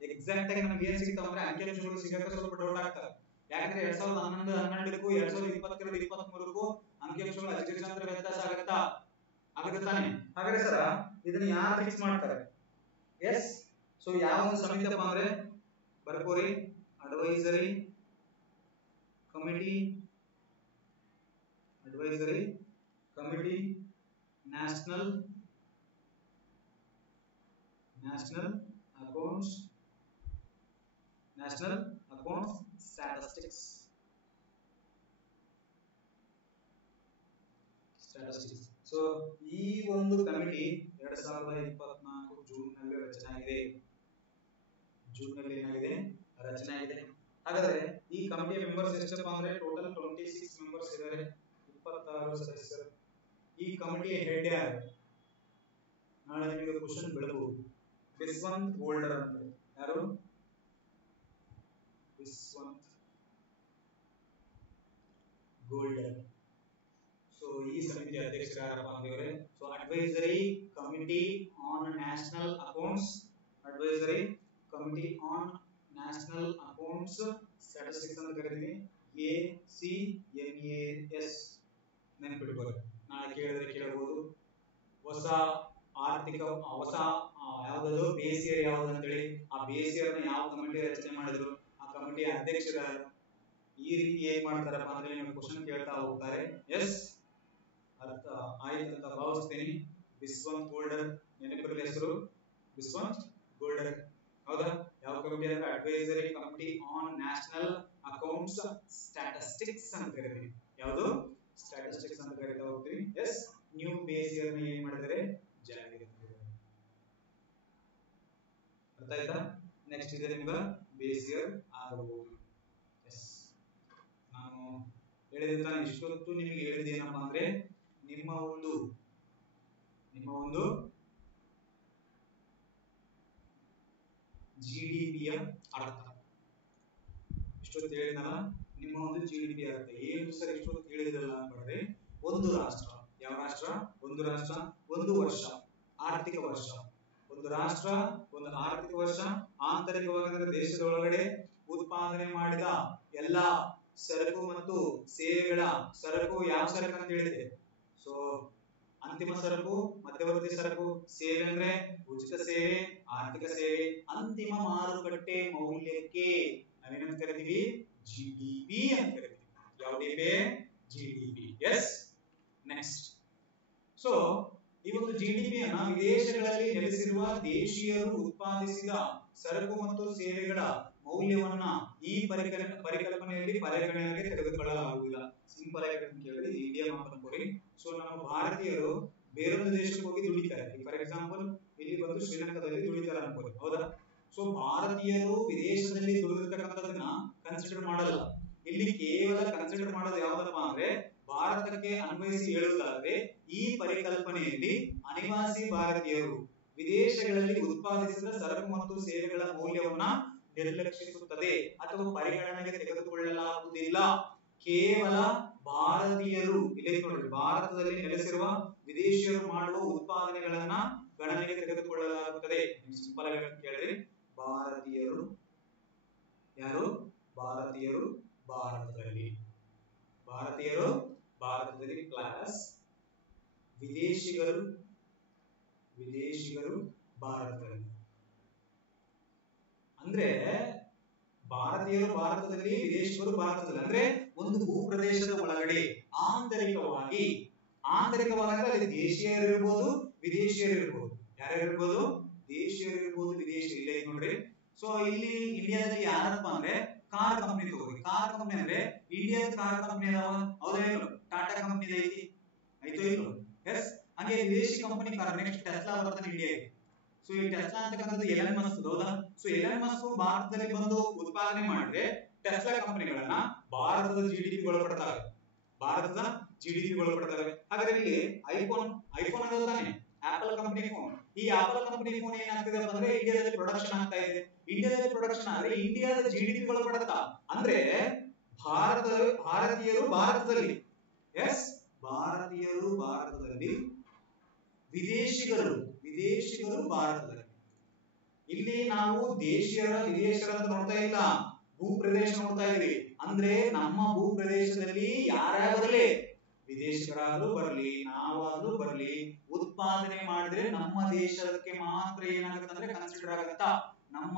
ಎಕ್ಸಾಕ್ಟ್ ಆಗಿ ನಮ್ಗೆ ಏನ್ ಸಿಗ್ತಾವ ಅಂದ್ರೆ ಅಂಕಿಅಂಶಗಳು ಸಿಗಕ್ಕೆ ಸ್ವಲ್ಪ ಡೌಟ್ ಆಗ್ತದೆ. ಯಾಕಂದ್ರೆ 2011-12ಕ್ಕೂ 2022-23ಕ್ಕೂ ಅಂಕಿಅಂಶಗಳು ಅಜಗಜಾಂತರ ವ್ಯತ್ಯಾಸ ಆಗುತ್ತಾ? ಆಗುತ್ತಾನೆ. ಹಾಗಾದ್ರೆ ಸರ್ ಇದನ್ನ ಯಾರು ಫಿಕ್ಸ್ ಮಾಡ್ತಾರೆ? ಎಸ್, ಸೊ ಯಾವ ಒಂದು ಸಮಿತಿಯಪ್ಪ ಅಂದ್ರೆ ಬರ್ಕೋರಿ, advisory committee, advisory committee, national accounts statistics. So ಈ ಒಂದು ಕಮಿಟಿ 2024 ಜೂನ್ ನಲ್ಲಿ ರಚನೆ ಆಗಿದೆ. ಜೂನ್ ನಲ್ಲಿ ಏನಾಗಿದೆ ರಚನೆ ಆಗಿದೆ. ಹಾಗಾದ್ರೆ ಈ ಕಮಿಟಿಯ ಮೆಂಬರ್ಸ್ ಎಷ್ಟಪ್ಪ ಅಂದ್ರೆ ಟೋಟಲ್ 26 ಮೆಂಬರ್ಸ್ ಇದ್ದಾರೆ, 26 ಸದಸ್ಯರು. ಈ ಕಮಿಟಿಯ ಹೆಡ್ ಯಾರು? ನಾಳೆ ನಿಮಗೆ ಕ್ವಶನ್ ಬೀಳಬಹುದು. ಬಿಸ್ವಂತ್ ಗೋಲ್ಡರ್ ಅಂತ. ಯಾರು? ಬಿಸ್ವಂತ್ ಗೋಲ್ಡರ್. ಸೊ ಈ ಸಮಿತಿ ಅಧ್ಯಕ್ಷರು ಯಾರಪ್ಪ ಅಂದ್ರೆ so advisory committee on national accounts, advisory committee on national accounts statistics ಅಂತ ಕರೀತೀವಿ, ACNAS. ನೆನಪಿಟ್ಕೊಳ್ಳಿ, ನಾಳೆ ಕೇಳಿದ್ರೆ ಕೇಳಬಹುದು. ಹೊಸ ಆರ್ಥಿಕ ಹೊಸ ಯಾವ್ದು ಬೇಸ್ ಇಯರ್ ಯಾವ್ದು ಅಂತೇಳಿ, ಆ ಬೇಸ್ ಇಯರ್ ನ ಯಾವ ಕಮಿಟಿ ರಚನೆ ಮಾಡಿದ್ರು, ಆ ಕಮಿಟಿಯ ಅಧ್ಯಕ್ಷರು ಯಾರು, ಈ ರೀತಿ ಏನ್ ಮಾಡ್ತಾರಪ್ಪ ಅಂದ್ರೆ ನಿಮಗೆ ಕ್ವಶನ್ ಕೇಳ್ತಾ ಹೋಗ್ತಾರೆ. ಎಸ್, ಅರ್ಥ ಆಯ್ತು ಅಂತ ಭಾವಿಸ್ತೀನಿ. ಬಿಸ್ವಂತ್ ಗೋಲ್ಡರ್, ನೆನಪಿರಲಿ ಹೆಸರು ಬಿಸ್ವಂತ್ ಗೋಲ್ಡರ್. ಹೌದಾ? ಯಾವ ಕಮಿಟಿ ಅಂದ್ರೆ advisory committee on national accounts statistics ಅಂತ ಕರೀತೀವಿ. ಯಾವುದು? ಸ್ಟ್ಯಾಟಿಸ್ಟಿಕ್ಸ್ ಅಂತ ಕರೀತಾ ಹೋಗ್ತೀವಿ. ಎಸ್, ನ್ಯೂ ಬೇಸ್ ಇಯರ್ ನ ಏನ್ ಮಾಡಿದರೆ ಜಾರಿಗೆ ತಂದಿದ್ದಾರೆ. ಅರ್ಥ ಆಯ್ತಾ? ನೆಕ್ಸ್ಟ್ ಇದೆ ನಿಮ್ಗೆ ಬೇಸ್ ಇಯರ್ ಆಗಬಹುದು. ಎಸ್, ನಾನು ಹೇಳಿದ ಇಷ್ಟೊತ್ತು ನಿಮಗೆ ಹೇಳಿದ ಏನಪ್ಪಾ ಅಂದ್ರೆ ನಿಮ್ಮ ಒಂದು ಜಿಡಿಪಿಯ ಅರ್ಥ. ಇಷ್ಟೊತ್ತು ಹೇಳಿದಲ್ಲ ನಿಮ್ಮ ಒಂದು ಜಿಡಿಪಿ ಅರ್ಥ ಏನು ಸರ್? ಇಷ್ಟೊತ್ತು ಹೇಳಿದ್ರಲ್ಲ ಅಂದ್ರೆ ಒಂದು ರಾಷ್ಟ್ರ, ಯಾವ ರಾಷ್ಟ್ರ? ಒಂದು ರಾಷ್ಟ್ರ, ಒಂದು ವರ್ಷ, ಆರ್ಥಿಕ ವರ್ಷ. ಒಂದು ರಾಷ್ಟ್ರ, ಒಂದು ಆರ್ಥಿಕ ವರ್ಷ, ಆಂತರಿಕವಾಗಿ ದೇಶದೊಳಗಡೆ ಉತ್ಪಾದನೆ ಮಾಡಿದ ಎಲ್ಲಾ ಸರಕು ಮತ್ತು ಸೇವೆಗಳ ಸರಕು. ಯಾವ ಸರಕು ಅಂತ ಹೇಳಿದೆ? ಸೊ ಅಂತಿಮ ಸರಕು, ಮಧ್ಯವರ್ತಿ ಸರಕು, ಸೇವೆ ಅಂದ್ರೆ ಉಚಿತ ಸೇವೆ, ಆರ್ಥಿಕ ಸೇವೆ, ಅಂತಿಮ ಮಾರುಕಟ್ಟೆ ಮೌಲ್ಯಕ್ಕೆ ನಾವೇನಂತ ಕರಿತೀವಿ? ಜಿಡಿಪಿ ಅಂತ ಕರಿತೀವಿ. ಯಾವ ಜಿಡಿಪಿ? ಎಸ್. ನೆಕ್ಸ್ಟ್, ಸೊ ಈ ಒಂದು ಜಿಡಿಪಿಯನ್ನ ವಿದೇಶಗಳಲ್ಲಿ ನೆಲೆಸಿರುವ ದೇಶೀಯರು ಉತ್ಪಾದಿಸಿದ ಸರಕು ಮತ್ತು ಸೇವೆಗಳ ಮೌಲ್ಯವನ್ನ ಈ ಪರಿಕಲ್ಪನೆಯಲ್ಲಿ ಪರಿಗಣನೆಗೆ ತೆಗೆದುಕೊಳ್ಳಲಾಗುವುದಿಲ್ಲ. ಸಿಂಪಲ್ ಆಗಿ ಕೇಳಿ, ಇಂಡಿಯಾ ಮಾತಾಡ್ಕೊಳ್ಳಿ. ಸೊ ನಮ್ಮ ಭಾರತೀಯರು ಬೇರೊಂದು ದೇಶಕ್ಕೆ ಹೋಗಿ ದುಡಿತಾರೆ. ಫಾರ್ ಎಕ್ಸಾಂಪಲ್ ಇಲ್ಲಿ ಬಂದು ಶ್ರೀಲಂಕಾದಲ್ಲಿ ದುಡಿತಾರೆ ಅನ್ಕೊಳ್ಳಿ, ಹೌದಾ? ಸೊ ಭಾರತೀಯರು ವಿದೇಶದಲ್ಲಿ ದುಡಿದಿರ್ತಕ್ಕಂಥದನ್ನ ಕನ್ಸಿಡರ್ ಮಾಡಲ್ಲ. ಇಲ್ಲಿ ಕೇವಲ ಕನ್ಸಿಡರ್ ಮಾಡೋದು ಯಾವ್ದಪ್ಪ ಅಂದ್ರೆ ಭಾರತಕ್ಕೆ ಅನ್ವಯಿಸಿ ಹೇಳುವುದಾದ್ರೆ ಈ ಪರಿಕಲ್ಪನೆಯಲ್ಲಿ ಅನಿವಾಸಿ ಭಾರತೀಯರು ವಿದೇಶಗಳಲ್ಲಿ ಉತ್ಪಾದಿಸಿದ ಸರಕು ಮತ್ತು ಸೇವೆಗಳ ಮೌಲ್ಯವನ್ನ ನಿರ್ಲಕ್ಷಿಸುತ್ತದೆ ಅಥವಾ ಪರಿಗಣನೆಗೆ ತೆಗೆದುಕೊಳ್ಳಲಾಗುವುದಿಲ್ಲ. ಕೇವಲ ಭಾರತೀಯರು, ಇಲ್ಲಿ ನೋಡಿ, ಭಾರತದಲ್ಲಿ ನೆಲೆಸಿರುವ ವಿದೇಶಿಯರು ಮಾಡುವ ಉತ್ಪಾದನೆಗಳನ್ನ ಗಣನೆಗೆ ತೆಗೆದುಕೊಳ್ಳಲಾಗುತ್ತದೆ. ಸಿಂಪಲ್ ಆಗಿ ಕೇಳಿದ್ರೆ ಭಾರತೀಯರು ಯಾರು? ಭಾರತೀಯರು ಭಾರತದಲ್ಲಿ ಪ್ಲಸ್ ವಿದೇಶಿಗರು ಭಾರತದಲ್ಲಿ. ಅಂದ್ರೆ ಭಾರತೀಯರು ಭಾರತದಲ್ಲಿ, ವಿದೇಶಿಗರು ಭಾರತದಲ್ಲಿ. ಅಂದ್ರೆ ಒಂದು ಭೂಪ್ರದೇಶದ ಒಳಗಡೆ ಆಂತರಿಕವಾಗಿ ಅಲ್ಲಿ ದೇಶೀಯರು ಇರಬಹುದು, ವಿದೇಶಿಯರು ಇರಬಹುದು. ಯಾರ್ಯಾರಿರ್ಬೋದು? ದೇಶೀಯರು ಇರಬಹುದು, ವಿದೇಶಿ. ಇಲ್ಲ ನೋಡ್ರಿ. ಸೊ ಇಲ್ಲಿ ಇಂಡಿಯಾದಲ್ಲಿ ಯಾರಪ್ಪ ಅಂದ್ರೆ ಕಾರ್ ಕಂಪನಿ ತಗೋರಿ. ಕಾರ್ ಕಂಪನಿ ಅಂದ್ರೆ ಇಂಡಿಯಾದ ಕಾರ್ ಕಂಪನಿ ಅದಾವ, ಹೌದಾ ಇಲ್ಲೋ? ಟಾಟಾ ಕಂಪನಿ ಐತಿ, ಆಯ್ತೋ ಇಲ್ಲೋ? ಎಸ್. ಹಾಗೆ ವಿದೇಶಿ ಕಂಪನಿ ಕಾರ್, ನೆಕ್ಸ್ಟ್ ಟೆಸ್ಲಾ ಬರ್ತಾನೆ ಇಂಡಿಯಾಗೆ. ಸೊ ಈ ಟೆಸ್ಲಾ ಅಂತಕ್ಕಂಥದ್ದು ಎಲನ್ ಮಸ್ಕ್, ಹೌದಾ? ಸೊ ಎಲನ್ ಮಸ್ಕ್ ಭಾರತದಲ್ಲಿ ಬಂದು ಉತ್ಪಾದನೆ ಮಾಡಿದ್ರೆ ಟೆಸ್ಲಾ ಕಂಪನಿಗಳನ್ನ ಭಾರತದ ಜಿಡಿಪಿ ಒಳಪಡ್ತವೆ. ಹಾಗಾದ್ರೆ ಇಲ್ಲಿ ಐಫೋನ್ ಅನ್ನೋದು ತಾನೆ ಆಪಲ್ ಕಂಪನಿ ಫೋನ್. ಈ ಆಪಲ್ ಕಂಪನಿ ಫೋನ್ ಏನಾಗ್ತದೆ ಅಂದ್ರೆ ಇಂಡಿಯಾದಲ್ಲಿ ಪ್ರೊಡಕ್ಷನ್ ಆಗ್ತಾ ಇದೆ. ಇಂಡಿಯಾದಲ್ಲಿ ಪ್ರೊಡಕ್ಷನ್ ಆದ್ರೆ ಇಂಡಿಯಾದ ಜಿಡಿಪಿ ಒಳಪಡುತ್ತಾ. ಅಂದ್ರೆ ಭಾರತೀಯರು ಭಾರತದಲ್ಲಿ, ಎಸ್, ಭಾರತೀಯರು ಭಾರತದಲ್ಲಿ, ವಿದೇಶಿಗರು ಭಾರತದಲ್ಲಿ. ಇಲ್ಲಿ ನಾವು ದೇಶೀಯರ ವಿದೇಶಿಯರ ಅಂತ ನೋಡ್ತಾ ಇಲ್ಲ, ಭೂಪ್ರದೇಶ ನೋಡ್ತಾ ಇದೀವಿ. ಅಂದ್ರೆ ನಮ್ಮ ಭೂಪ್ರದೇಶದಲ್ಲಿ ಯಾರ್ಯಾರು ಬರಲಿ, ವಿದೇಶಿಗರಾದ್ರೂ ಬರಲಿ, ನಾವಾದ್ರೂ ಬರಲಿ, ಉತ್ಪಾದನೆ ಮಾಡಿದ್ರೆ ನಮ್ಮ ದೇಶಕ್ಕೆ ಮಾತ್ರ ಏನಾಗುತ್ತೆ ಅಂದ್ರೆ ಕನ್ಸಿಡರ್ ಆಗತ್ತಾ? ನಮ್ಮ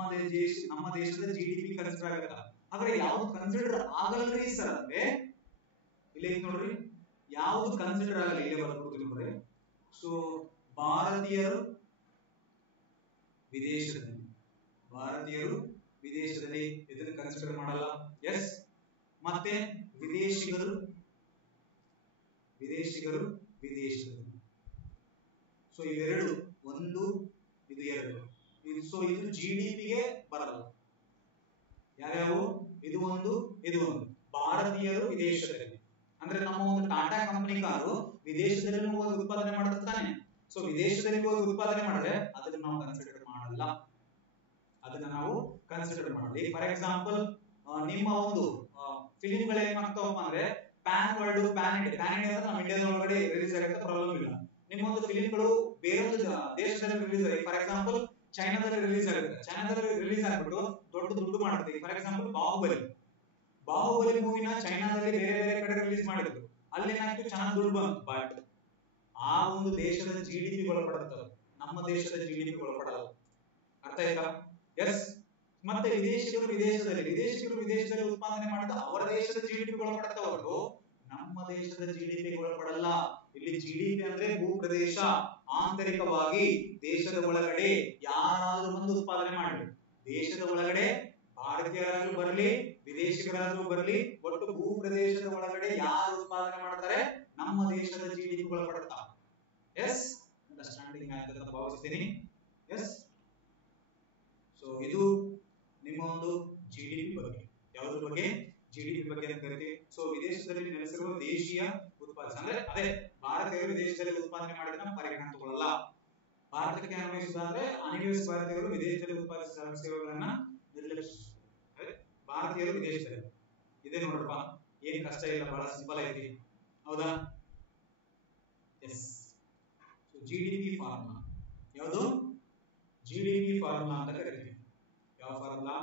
ದೇಶದ ಜಿಡಿಪಿ ಕನ್ಸಿಡರ್ ಆಗತ್ತ. ಹಾಗಾದ್ರೆ ಯಾವ್ದು ಕನ್ಸಿಡರ್ ಆಗಲ್ರಿ ಸರ್ ಅಂದ್ರೆ ಇಲ್ಲಿ ನೋಡ್ರಿ, ಯಾವ್ದು ಕನ್ಸಿಡರ್ ಆಗಲ್ಲ. ಇಲ್ಲೇ ಬರ್ಕೊಡ್ತೀನಿ ನೋಡ್ರಿ. ಸೊ ಭಾರತೀಯರು ವಿದೇಶದಲ್ಲಿ ಇದನ್ನು ಕನ್ಸಿಡರ್ ಮಾಡಲ್ಲ. ಎಸ್. ಮತ್ತೆ ವಿದೇಶಿಗರು ವಿದೇಶದಲ್ಲಿ. ಸೊ ಇವೆರಡು, ಒಂದು ಇದು ಎರಡು, ಇದು ಸೊ ಇದು ಜಿಡಿಪಿಗೆ ಬರಲ್ಲ. ಯಾವ್ಯಾವು? ಇದು ಒಂದು, ಇದು ಒಂದು. ಭಾರತೀಯರು ವಿದೇಶದಲ್ಲಿ ಅಂದ್ರೆ ನಮ್ಮ ಒಂದು ಟಾಟಾ ಕಂಪನಿ ಕಾರು ವಿದೇಶದಲ್ಲಿ ಹೋಗಿ ಉತ್ಪಾದನೆ ಮಾಡುತ್ತಾನೆ. ಸೊ ವಿದೇಶದಲ್ಲಿ ಹೋಗಿ ಉತ್ಪಾದನೆ ಮಾಡಿದ್ರೆ ಅದನ್ನ ನಾವು ಕನ್ಸಿಡರ್ ಮಾಡಲ್ಲ, ಅದನ್ನ ನಾವು ಕನ್ಸಿಡರ್ ಮಾಡಲಿ. ಫಾರ್ ಎಕ್ಸಾಂಪಲ್ ನಿಮ್ಮ ಒಂದು ಫಿಲಿಂಗಳು ಏನ್ ಮಾಡ್ತಾವಪ್ಪ ಅಂದ್ರೆ ಪ್ಯಾನ್ ವರ್ಲ್ಡ್, ಪ್ಯಾನ್ ಇಂಡಿಯಾ ನಮ್ಮ ಇಂಡಿಯಾದ ಒಳಗಡೆ ರಿಲೀಸ್ ಆಗುತ್ತೆ, ಪ್ರಾಬ್ಲಮ್ ಇಲ್ಲ. ನಿಮ್ಮ ಒಂದು ಫಿಲಿಂಗಳು ಬೇರೆ ಒಂದು ದೇಶದಲ್ಲಿ ರಿಲೀಸ್ ಆಗಿ, ಫಾರ್ ಎಕ್ಸಾಂಪಲ್ ಚೈನಾದಲ್ಲಿ ರಿಲೀಸ್ ಆಗುತ್ತೆ, ಚೈನಾದಲ್ಲಿ ರಿಲೀಸ್ ಆಗ್ಬಿಟ್ಟು ದೊಡ್ಡ ದುಡ್ಡು ಮಾಡುತ್ತೆ. ಫಾರ್ ಎಕ್ಸಾಂಪಲ್ ಬಾಹುಬಲಿ ಮೂವಿನ ಚೈನಾದಲ್ಲಿ ಬೇರೆ ಬೇರೆ ಕಡೆ ರಿಲೀಸ್ ಮಾಡಿದ್ರು, ಅಲ್ಲಿ ಏನಾಯ್ತು, ಚೆನ್ನಾಗಿ ದುಡ್ಡು ಬಂತು. ಬಟ್ ಆ ಒಂದು ದೇಶದ ಜಿಡಿಪಿ ಒಳಪಡುತ್ತದೆ, ನಮ್ಮ ದೇಶದ ಜಿಡಿಪಿ ಒಳಪಡಲ್ಲ. ಅರ್ಥ ಆಯ್ತಾ? ಎಸ್. ಮತ್ತೆ ವಿದೇಶಿಗರು ವಿದೇಶದಲ್ಲಿ ಉತ್ಪಾದನೆ ಮಾಡಿದ ಅವರ ದೇಶದ ಜಿಡಿಪಿ ಒಳಪಡುತ್ತೆ ಹೊರತು ನಮ್ಮ ದೇಶದ ಜಿಡಿಪಿ ಒಳಪಡಲ್ಲ. ಇಲ್ಲಿ ಜಿಡಿಪಿ ಅಂದ್ರೆ ಭೂಪ್ರದೇಶ, ಆಂತರಿಕವಾಗಿ ದೇಶದ ಒಳಗಡೆ ಯಾರಾದ್ರೂ ಒಂದು ಉತ್ಪಾದನೆ ಮಾಡಲಿ, ದೇಶದ ಒಳಗಡೆ ಭಾರತೀಯರಾದ್ರೂ ಬರಲಿ ವಿದೇಶಿಗರಾದ್ರೂ ಬರಲಿ, ಒಟ್ಟು ಭೂಪ್ರದೇಶದ ಒಳಗಡೆ ಯಾರು ಉತ್ಪಾದನೆ ಮಾಡ್ತಾರೆ ನಮ್ಮ ದೇಶದ ಜಿಡಿಪಿ ಒಳಪಡುತ್ತಾ. ಎಸ್, ಅಂಡರ್ಸ್ಟ್ಯಾಂಡಿಂಗ್ ಆಯ್ತು ಅಂತ ಭಾವಿಸ್ತೀನಿ. ಎಸ್. ಸೊ ಇದು ನಿಮ್ಮ ಒಂದು ಜಿಡಿಪಿ ಬಗ್ಗೆ. ಯಾವುದ್ರ ಬಗ್ಗೆ? ಜಿಡಿಪಿ ಬಗ್ಗೆ ಅಂತ ಕರಿತೀವಿ. ಸೊ ವಿದೇಶದಲ್ಲಿ ನೆಲೆಸಿರುವ ದೇಶೀಯ ಉತ್ಪಾದನೆ ಅಂದ್ರೆ ಅದೇ ಭಾರತೀಯರು ವಿದೇಶದಲ್ಲಿ ಉತ್ಪಾದನೆ ಮಾಡಿದ್ರೆ ಪರಿಗಣನೆ ತಗೊಳ್ಳಲ್ಲ. ಭಾರತಕ್ಕೆ ಅನ್ವಯಿಸಿದ್ರೆ ಅನಿವಾಸಿ ಭಾರತೀಯರು ವಿದೇಶದಲ್ಲಿ ಉತ್ಪಾದಿಸಿದ ಸೇವೆಗಳನ್ನ ನಿರ್ಲಕ್ಷಿಸುತ್ತಾರೆ. ಭಾರತೀಯರು ವಿದೇಶದಲ್ಲಿ ಇದೇ ನೋಡ್ರಪ್ಪ, ಏನ್ ಕಷ್ಟ ಇಲ್ಲ, ಬಹಳ ಸಿಂಪಲ್ ಐತಿ, ಹೌದಾ? ಎಸ್. ಸೊ ಜಿಡಿಪಿ ಫಾರ್ಮುಲಾ ಯಾವುದು? ಜಿಡಿಪಿ ಫಾರ್ಮುಲಾ ಅಂತ ಕರಿತೀವಿ. ಯಾವ ಫಾರ್ಮುಲಾ?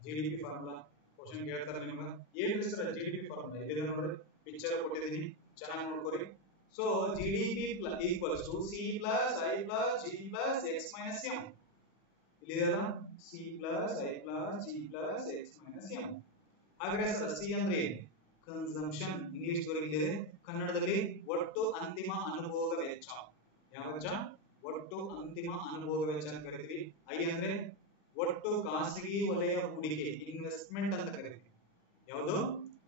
GDP formula. ಕ್ವಶನ್ ಕೇಳ್ತಾರೆ ನಿಮಗೆ, ಏನು ಸರ್ ಜಿಡಿಪಿ ಫಾರ್ಮುಲಾ? ಇದೆ ನೋಡ್ರಿ, ಪಿಕ್ಚರ್ ಕೊಟ್ಟಿದ್ದೀನಿ, ಚೆನ್ನಾಗಿ ನೋಡ್ಕೊರಿ. So GDP equals to C plus I plus G plus X minus M. ಇಲ್ಲಿದೆಲ್ಲ C plus I plus G plus X minus M. ಹಾಗಾದ್ರೆ ಸರ್ ಸಿ ಅಂದ್ರೆ ಕನ್ಸಂಪ್ಷನ್, ಇಂಗ್ಲಿಷ್ ಇಲ್ಲಿದೆ, ಕನ್ನಡದಲ್ಲಿ ಒಟ್ಟು ಅಂತಿಮ ಅನುಭೋಗ ವೆಚ್ಚ. ಯಾವ ವೆಚ್ಚ? ಒಟ್ಟು ಅಂತಿಮ ಅನುಭೋಗ ವೆಚ್ಚ ಅಂತ ಕರಿತೀವಿ. ಐ ಅಂದ್ರೆ ಒಟ್ಟು ಖಾಸಗಿ ವಲಯ ಹೂಡಿಕೆ, ಇನ್ವೆಸ್ಟ್ಮೆಂಟ್ ಅಂತ ಕರಿತೀವಿ. ಯಾವುದು?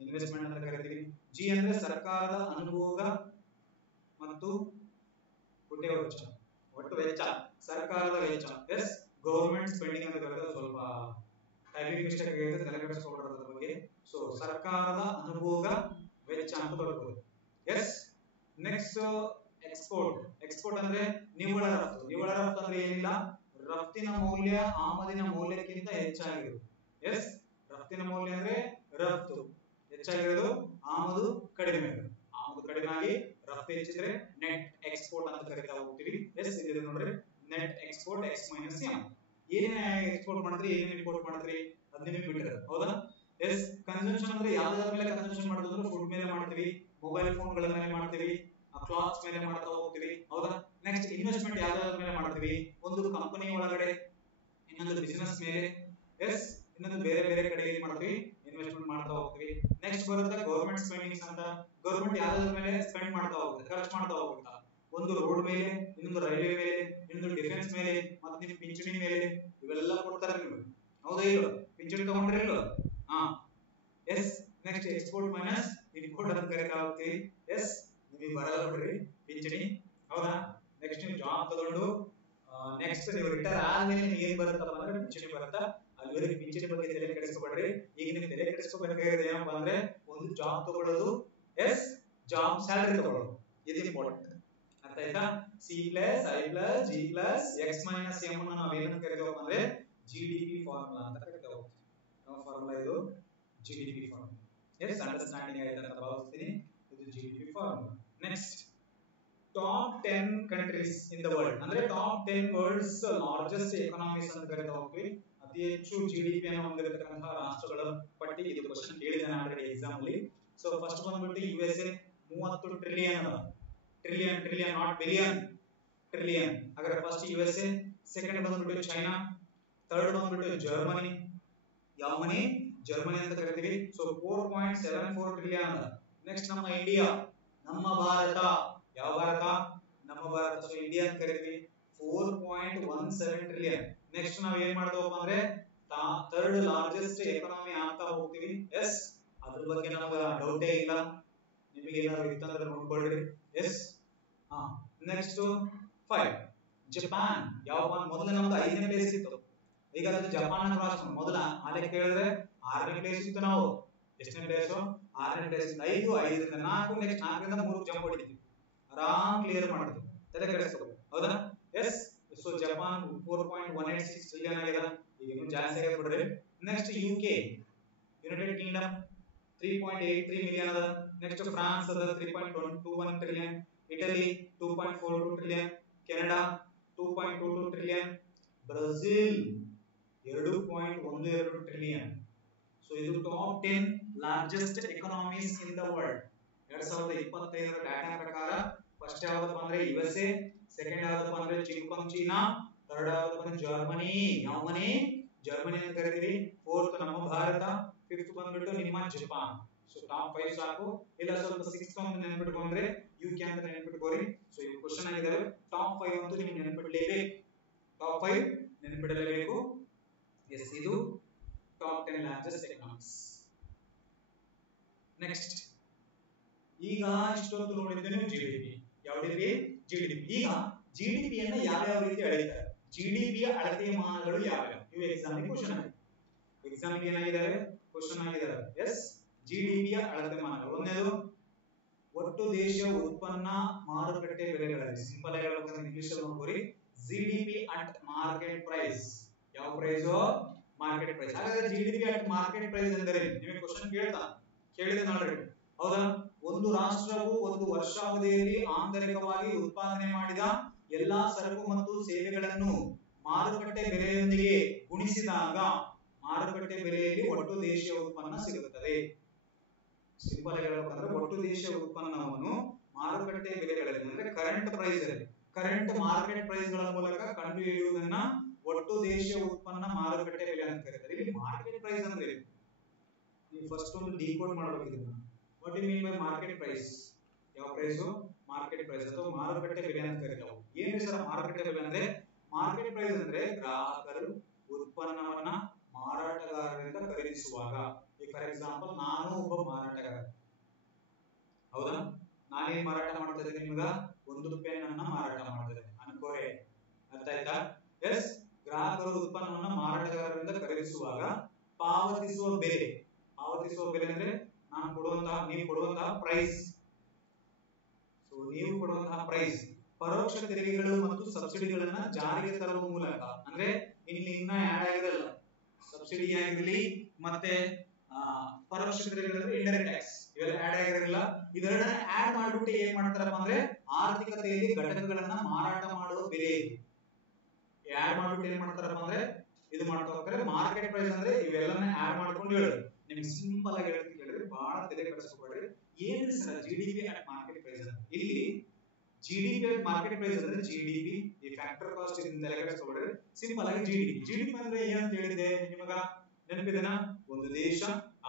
ಇನ್ವೆಸ್ಟ್ಮೆಂಟ್ ಅಂತ ಕರಿತೀವಿ. ಜಿ ಅಂದ್ರೆ ಸರ್ಕಾರದ ಅನುಭೋಗ ಮತ್ತು ಹುಟ್ಟುವ ವೆಚ್ಚ, ಒಟ್ಟು ವೆಚ್ಚ, ಸರ್ಕಾರದ ವೆಚ್ಚ. ಎಸ್, ಗವರ್ಮೆಂಟ್ ಸ್ಪೆಂಡಿಂಗ್ ಅಂತ ಕರೆಯೋದು. ಸ್ವಲ್ಪ ಟೈಪಿಂಗ್ ಮಿಸ್ಟೇಕ್ ಆಗಿದೆ, ತಲೆ ಕೆಡಿಸ್ಕೊಳ್ಳೋದ್ರ ಬಗ್ಗೆ. ಸೊ ಸರ್ಕಾರದ ಅನುಭೋಗ ವೆಚ್ಚ ಅಂತ ಬರ್ತದೆ. ಎಸ್. ನೆಕ್ಸ್ಟ್ ಎಕ್ಸ್ಪೋರ್ಟ್ ಅಂದ್ರೆ ನಿವ್ವಳ ರಫ್ತು. ನಿವ್ವಳ ರಫ್ತು ಅಂದ್ರೆ ಏನಿಲ್ಲ, ರಫ್ತಿನ ಮೌಲ್ಯ ಆಮದಿನ ಮೌಲ್ಯಕ್ಕಿಂತ ಹೆಚ್ಚಾಗಿರುವುದು. ಎಸ್, ರಫ್ತಿನ ಮೌಲ್ಯ ಅಂದ್ರೆ ರಫ್ತು ಹೆಚ್ಚಾಗಿರೋದು, ಆಮದು ಕಡಿಮೆ ಇರೋದು. ಆಮದು ಕಡಿಮೆ ಆಗಿ ರಫ್ತು ಹೆಚ್ಚಿದ್ರೆ ನೆಟ್ ಎಕ್ಸ್ಪೋರ್ಟ್ ಅಂತ ಕರೀತಾ ಹೋಗ್ತೀವಿ. ಎಸ್, ಇದು ನೋಡ್ರಿ net export X minus M. ಏನೇನು ಎಕ್ಸ್ಪೋರ್ಟ್ ಮಾಡಿದ್ರಿ, ಏನೇನು ಇಂಪೋರ್ಟ್ ಮಾಡಿದ್ರಿ ಅದನ್ನ ನಿಮಗೆ ಬಿಟ್ಟಿರೋದು, ಹೌದಾ? ಎಸ್. ಕನ್ಸಂಪ್ಷನ್ ಅಂದ್ರೆ ಯಾವ್ದಾದ್ರ ಮೇಲೆ ಕನ್ಸಂಪ್ಷನ್ ಮಾಡೋದು? ಫುಡ್ ಮೇಲೆ ಮಾಡ್ತೀವಿ, ಮೊಬೈಲ್ ಫೋನ್ ಗಳ ಮೇಲೆ ಮಾಡ್ತೀವಿ, ಕ್ಲಾತ್ಸ್ ಮೇಲೆ ಮಾಡ್ತಾ ಹೋಗ್ತೀವಿ, ಹೌದಾ? ನೆಕ್ಸ್ಟ್ ಇನ್ವೆಸ್ಟ್ಮೆಂಟ್ ಯಾವ್ದಾದ್ರ ಮೇಲೆ ಮಾಡ್ತೀವಿ? ಒಂದು ಕಂಪನಿ ಒಳಗಡೆ, ಇನ್ನೊಂದು ಬಿಸಿನೆಸ್ ಮೇಲೆ, ಎಸ್, ಇನ್ನೊಂದು ಬೇರೆ ಬೇರೆ ಕಡೆ ಏನ್ ಮಾಡ್ತೀವಿ? ಇನ್ವೆಸ್ಟ್ಮೆಂಟ್ ಮಾಡ್ತಾ ಹೋಗ್ತೀವಿ. ನೆಕ್ಸ್ಟ್ ಬರುತ್ತೆ ಗವರ್ಮೆಂಟ್ ಸ್ಪೆಂಡಿಂಗ್ಸ್ ಅಂತ. ಗವರ್ಮೆಂಟ್ ಯಾವ್ದಾದ್ರ ಮೇಲೆ ಸ್ಪೆಂಡ್ ಮಾಡ್ತಾ ಹೋಗುತ್ತೆ, ಖರ್ಚು ಮಾಡ್ತಾ ಹೋಗುತ್ತಾ? ಒಂದು ರೋಡ್ ಮೇಲೆ, ಇನ್ನೊಂದು ರೈಲ್ವೆ ಮೇಲೆ, ಇನ್ನೊಂದು ಡಿಫೆನ್ಸ್ ಮೇಲೆ, ಮತ್ತೆ ನಿಮ್ ಪಿಂಚಣಿ ಮೇಲೆ, ಇವೆಲ್ಲ ಕೊಡ್ತಾರೆ ನಿಮಗೆ, ಹೌದಾ? ಇಲ್ಲ ಪಿಂಚಣಿ ತಗೊಂಡ್ರೆ ಇಲ್ಲ. ಹಾ, yes. Next export minus import ಅಂತ ಕರೀತಾ ಹೋಗ್ತೀವಿ. ಎಸ್, ನಿಮಗೆ ಬರಲ್ಲ ಬಿಡ್ರಿ ಪಿಂಚಣಿ, ಹೌದಾ? ನೆಕ್ಸ್ಟ್ ನೀವು ಜಾಬ್ ತಗೊಂಡು ನೆಕ್ಸ್ಟ್ ನೀವು ರಿಟೈರ್ ಆದ್ಮೇಲೆ ನಿಮಗೆ ಏನ್ ಬರುತ್ತಪ್ಪ ಅಂದ್ರೆ ಪಿಂಚಣಿ ಬರುತ್ತಾ. ಅಲ್ಲಿವರೆಗೆ ಪಿಂಚಣಿ ಬಗ್ಗೆ ತಲೆ ಕೆಡಿಸ್ಕೊಬೇಡ್ರಿ. ಈಗ ನೀವು ತಲೆ ಕೆಡಿಸ್ಕೋಬೇಕಾಗಿರೋದು ಏನಪ್ಪಾ ಅಂದ್ರೆ ಒಂದು ಜಾಬ್ ತಗೊಳ್ಳೋದು, ಎಸ್, ಜಾಬ್ ಸ್ಯಾಲರಿ ತಗೊಳ್ಳೋದು, ಇದು ಇಂಪಾರ್ಟೆಂಟ್. ಅರ್ಥ ಆಯ್ತಾ? C plus I plus G plus X minus M ಅನ್ನು ನಾವು ಏನಂತ ಕರಿತೀವಪ್ಪ ಅಂದ್ರೆ ಜಿಡಿಪಿ ಫಾರ್ಮುಲಾ ಅಂತ ಕರಿತಾ ಹೋಗ್ತೀವಿ. ಯಾವ ಫಾರ್ಮುಲಾ ಇದು? GDP formula. ಎಸ್, ಅಂಡರ್ಸ್ಟ್ಯಾಂಡಿಂಗ್ ಆಯ್ತು ಅಂತ ಭಾವಿಸ್ತೀನಿ. ಇದು GDP formula. Next, top 10 countries in the world ಅಂದ್ರೆ ಟಾಪ್ 10 ವರ್ಲ್ಡ್ಸ್ ಲಾರ್ಜೆಸ್ಟ್ ಎಕಾನಮೀಸ್ ಅಂತ ಕರೀತಾ ಹೋಗ್ತೀವಿ. ಅತಿ ಹೆಚ್ಚು ಜಿಡಿಪಿ ಅನ್ನು ಹೊಂದಿರತಕ್ಕಂತಹ ರಾಷ್ಟ್ರಗಳ ಪಟ್ಟಿ. ಇದು ಕ್ವಶನ್ ಕೇಳಿದಾನೆ ಆಲ್ರೆಡಿ ಎಕ್ಸಾಮ್ ಅಲ್ಲಿ. ಸೊ ಫಸ್ಟ್ ಬಂದ್ಬಿಟ್ಟು ಯುಎಸ್ಎ 30 ಟ್ರಿಲಿಯನ್ ಅದ. Trillion not billion, trillion. ಹಾಗಾದ್ರೆ ಫಸ್ಟ್ ಯುಎಸ್ಎ, ಸೆಕೆಂಡ್ ಬಂದ್ಬಿಟ್ಟು ಚೈನಾ, ಥರ್ಡ್ ಬಂದ್ಬಿಟ್ಟು ಜರ್ಮನಿ. ಯಾವ ಮನಿ? ಜರ್ಮನಿ ಅಂತ ಕರಿತೀವಿ. ಸೊ 4.74 ಟ್ರಿಲಿಯನ್ ಅದ. ನೆಕ್ಸ್ಟ್ ನಮ್ಮ ಇಂಡಿಯಾ, ನಮ್ಮ ಭಾರತ. ಯಾವ ಭಾರತ? ನಮ್ಮ ಭಾರತ. ಸೊ ಇಂಡಿಯಾ ಅಂತ ಕರಿತೀವಿ, 4.17 ಟ್ರಿಲಿಯನ್. ನೆಕ್ಸ್ಟ್ ನಾವು ಏನ್ ಮಾಡ್ತೇವಪ್ಪ ಅಂದ್ರೆ ಥರ್ಡ್ ಲಾರ್ಜೆಸ್ಟ್ ಎಕಾನಮಿ ಆಗ್ತಾ ಹೋಗ್ತೀವಿ. ಎಸ್, ಅದ್ರ ಬಗ್ಗೆ ನಮಗೆ ಡೌಟೇ ಇಲ್ಲ. ನಿಮಗೆ ಏನಾದ್ರು ಇತ್ತಂದ್ರೆ ನೋಡ್ಕೊಳ್ಳಿ. ಎಸ್. Next 5 Japan. ಯಾವ ಮೊದಲು ನಮ್ದು 5ನೇ ಪ್ಲೇಸ್ ಇತ್ತು, ಈಗ ಅದು ಜಪಾನ್ ಕ್ರಾಸ್ ಮೊದಲ ಆಲೆ ಕೇಳಿದ್ರೆ 6ನೇ ಪ್ಲೇಸ್ ಇತ್ತು, ನಾವು ಎಷ್ಟನೇ ಪ್ಲೇಸ್ 6ನೇ ಪ್ಲೇಸ್ 5 5ರಿಂದ 4 ನೆಕ್ಸ್ಟ್ 4ರಿಂದ 3 ಜಂಪ್ ಹೊಡಿತೀವಿ, ಆರಾಮ್ ಕ್ಲಿಯರ್ ಮಾಡ್ತೀವಿ, ತಲೆ ಕೆಡಿಸ್ಕೋಬೇಕು. ಹೌದಾ? ಎಸ್. ಸೊ ಜಪಾನ್ 4.186 ಟ್ರಿಲಿಯನ್ ಆಗಿದೆ, ಈಗ ಇನ್ನೂ ಜಾಸ್ತಿ ಆಗಿದೆ ಬಿಡ್ರಿ. Next UK United Kingdom 3.83 million ಅದ. ನೆಕ್ಸ್ಟ್ ಫ್ರಾನ್ಸ್ ಅದ 3.21 trillion, Italy 2.42 trillion, Canada 2.22 trillion, Brazil 2.12 trillion. So ಇದು top 10 largest economies in the world 2025 data ಪ್ರಕಾರ. ಫಸ್ಟ್ ಯಾವ್ದಪ್ಪ ಅಂದ್ರೆ ಯುಎಸ್ಎ, ಸೆಕೆಂಡ್ ಯಾವ್ದಪ್ಪ ಅಂದ್ರೆ ಚೀನಾ, ಥರ್ಡ್ ಯಾವ್ದಪ್ಪ ಅಂದ್ರೆ ಜರ್ಮನಿ. ಯಾವ ಮನಿ? ಜರ್ಮನಿ ಅಂತ ಕರೀತೀವಿ. ಫೋರ್ತ್ ನಮ್ಮ ಭಾರತ, ಫಿಫ್ತ್ ಬಂದ್ಬಿಟ್ಟು ನಿಮ್ಮ ಜಪಾನ್. ಸೊ ಟಾಪ್ 5 ಸಾಕು. ಇಲ್ಲ ಸ್ವಲ್ಪ 6th ಒಂದು ನೆನಪಿಟ್ಕೊಂಡ್ರೆ ಯುಕೆ ಅಂತ ನೆನಪಿಟ್ಕೋರಿ. ಸೊ ಈ ಕ್ವಶನ್ ಆಗಿದಾವೆ. ಟಾಪ್ 5 ಅಂತೂ ನಿಮಗೆ ನೆನಪಿಡಲೇಬೇಕು, ಟಾಪ್ 5 ನೆನಪಿಡಲೇಬೇಕು. ಎಸ್, ಇದು ಟಾಪ್ 10 ಲಾರ್ಜೆಸ್ಟ್ ಎಕನಾಮಿಕ್ಸ್. ನೆಕ್ಸ್ಟ್, ಈಗ ಇಷ್ಟೊತ್ತು ನೋಡಿದ್ರೆ ನೀವು ಜಿಡಿಪಿ. ಯಾವ್ದಿದೆ? ಜಿಡಿಪಿ. ಈಗ ಜಿಡಿಪಿಯನ್ನ ಯಾವ ರೀತಿ ಅಳೆಯುತ್ತಾರೆ? ಜಿಡಿಪಿಯ ಅಳತೆಯ ಮಾನಗಳು ಯಾವ್ಯಾವ? ಇವು ಎಕ್ಸಾಮ್ ಕ್ವಶನ್ ಆಗಿದೆ. ಎಕ್ಸಾಮ್ ಏನಾಗಿದ್ದಾರೆ? ಕ್ವಶನ್ ಆಗಿದ್ದಾರೆ. ಎಸ್, ಜಿಡಿಪಿಯ ಅಳತೆ ಮಾನಗಳು. ಒಂದೇದು ಒಟ್ಟು ದೇಶ ಉತ್ಪನ್ನ ಮಾರುಕಟ್ಟೆ ಬೆಲೆಗಳಲ್ಲಿ. ಸಿಂಪಲ್ ಆಗಿ ಹೇಳ್ಬೇಕಂದ್ರೆ ಇಂಗ್ಲಿಷ್ ಅಲ್ಲಿ ನೋಡ್ಕೋರಿ, ಜಿಡಿಪಿ ಅಟ್ ಮಾರ್ಕೆಟ್ ಪ್ರೈಸ್. ಯಾವ ಪ್ರೈಸ್? Market price. ಹಾಗಾದ್ರೆ ಜಿಡಿಪಿ ಅಟ್ ಮಾರ್ಕೆಟ್ ಪ್ರೈಸ್ ಅಂದರೆ ನಿಮಗೆ ಕ್ವಶನ್ ಕೇಳಿದೆ ನೋಡ್ರಿ. ಹೌದಾ? ಒಂದು ರಾಷ್ಟ್ರವು ಒಂದು ವರ್ಷಾವಧಿಯಲ್ಲಿ ಆಂತರಿಕವಾಗಿ ಉತ್ಪಾದನೆ ಮಾಡಿದ ಎಲ್ಲಾ ಸರಕು ಮತ್ತು ಸೇವೆಗಳನ್ನು ಮಾರುಕಟ್ಟೆ ಬೆಲೆಯೊಂದಿಗೆ ಗುಣಿಸಿದಾಗ ಮಾರುಕಟ್ಟೆ ಬೆಲೆಯಲ್ಲಿ ಒಟ್ಟು ದೇಶೀಯ ಉತ್ಪನ್ನ ಸಿಗುತ್ತದೆ. ಸಿಂಪಲ್ ಆಗಿ ಹೇಳಬೇಕಂದ್ರೆ ಒಟ್ಟು ದೇಶೀಯ ಉತ್ಪನ್ನವನ್ನು ಮಾರುಕಟ್ಟೆ ಬೆಲೆಗಳಲ್ಲಿ ಅಂದ್ರೆ ಕರೆಂಟ್ ಪ್ರೈಸ್ ಅಲ್ಲಿ, ಕರೆಂಟ್ ಮಾರ್ಕೆಟ್ ಪ್ರೈಸ್ ಗಳ ಮೂಲಕ ಕಂಡುಹಿಡಿಯುವುದನ್ನ ಒಟ್ಟು ದೇಶೀಯ ಉತ್ಪನ್ನ ಮಾರುಕಟ್ಟೆ ಬೆಲೆ ಅಂತ ಕರೀತಾರೆ. ಇಲ್ಲಿ ಮಾರ್ಕೆಟ್ ಪ್ರೈಸ್ ಅಂದ್ರೆ ನೀವು ಫಸ್ಟ್ ಒಂದು ಡಿಕೋಡ್ ಮಾಡಬೇಕು. What you mean by market price? ಯಾವ ಪ್ರೈಸ್? ಮಾರ್ಕೆಟ್ ಪ್ರೈಸ್ ಅಥವಾ ಮಾರುಕಟ್ಟೆ ಬೆಲೆ ಅಂತ ಕರೀತಾರೆ. ಏನ್ರಿ ಸರ್ ಮಾರುಕಟ್ಟೆ ಬೆಲೆ ಅಂದ್ರೆ? ಮಾರ್ಕೆಟ್ ಪ್ರೈಸ್ ಅಂದ್ರೆ ಗ್ರಾಹಕರು ಉತ್ಪನ್ನವನ್ನ ಮಾರಾಟಗಾರರಿಂದ ಖರೀದಿಸುವಾಗ. ಈಗ ಫಾರ್ ಎಕ್ಸಾಂಪಲ್ ನಾನು ಒಬ್ಬ ಮಾರಾಟಗಾರ, ಹೌದಾ? ನಾನೇನ್ ಮಾರಾಟ ಮಾಡ್ತಾ ಇದ್ದೀನಿ? ನಿಮ್ಗ ಒಂದು ಪೆನ್ ಅನ್ನ ಮಾರಾಟ ಮಾಡ್ತಾ ಇದ್ದೀನಿ ಅನ್ಕೋರೆ. ಅರ್ಥ ಆಯ್ತಾ? ಎಸ್, ಗ್ರಾಹಕರು ಉತ್ಪನ್ನವನ್ನ ಮಾರಾಟಗಾರರಿಂದ ಖರೀದಿಸುವಾಗ ಪಾವತಿಸುವ ಬೆಲೆ. ಪಾವತಿಸುವ ಬೆಲೆ ಅಂದ್ರೆ ನಾನು ಕೊಡುವಂತಹ, ನೀವು ಕೊಡುವಂತಹ ಪ್ರೈಸ್. ಸೊ ನೀವು ಕೊಡುವಂತಹ ಪ್ರೈಸ್ ಪರೋಕ್ಷ ತೆರಿಗೆಗಳು ಮತ್ತು ಸಬ್ಸಿಡಿಗಳನ್ನ ಜಾರಿಗೆ ತರುವ ಮೂಲಕ, ಅಂದ್ರೆ ಇಲ್ಲಿ ಇನ್ನ ಆಡ್ ಆಗಿರಲ್ಲ, ಸಬ್ಸಿಡಿ ಆಗಿರಲಿ ಮತ್ತೆ ಪರೋಕ್ಷ ತೆರಿಗೆಗಳು ಇಂಡೈರೆಕ್ಟ್ ಟ್ಯಾಕ್ಸ್ ಇವೆಲ್ಲ ಆಡ್ ಆಗಿರಲಿಲ್ಲ. ಇವೆರಡನ್ನ ಆಡ್ ಮಾಡ್ಬಿಟ್ಟು ಏನ್ ಮಾಡ್ತಾರಪ್ಪ ಅಂದ್ರೆ ಆರ್ಥಿಕತೆಯಲ್ಲಿ ಘಟಕಗಳನ್ನ ಮಾರಾಟ ಮಾಡುವ ಬೆಲೆ ಆಡ್ ಮಾಡ್ಬಿಟ್ಟು ಏನ್ ಮಾಡ್ತಾರಪ್ಪ ಅಂದ್ರೆ ಇದು ಮಾಡ್ತಾ ಹೋಗ್ತಾರೆ. ಮಾರ್ಕೆಟ್ ಪ್ರೈಸ್ ಅಂದ್ರೆ ಇವೆಲ್ಲನ ಆಡ್ ಮಾಡ್ಕೊಂಡು ಹೇಳೋದು. ನಿಮ್ಗೆ ಸಿಂಪಲ್ ಆಗಿ ಹೇಳಿದ್ರೆ ಬಹಳ ತಲೆ ಕೆಡಿಸ್ಕೊಬೇಡ್ರಿ. ಏನ್ರಿ sir GDP at market price? ಇಲ್ಲಿ ಜಿಡಿಪಿ ಅಟ್ ಮಾರ್ಕೆಟ್ ಪ್ರೈಸ್ ಅಂದ್ರೆ ಜಿಡಿಪಿ ಈ ಫ್ಯಾಕ್ಟರ್ ಕಾಸ್ಟ್ ಇಂದ ತಲೆ ಕೆಡಿಸ್ಕೊಬೇಡ್ರಿ. ಸಿಂಪಲ್ ಆಗಿ ಜಿಡಿಪಿ ಅಂದ್ರೆ ಏನಂತ ಹೇಳಿದೆ ನಿಮಗ ನೆನಪಿದೆನಾ? ಒಂದು ದೇಶ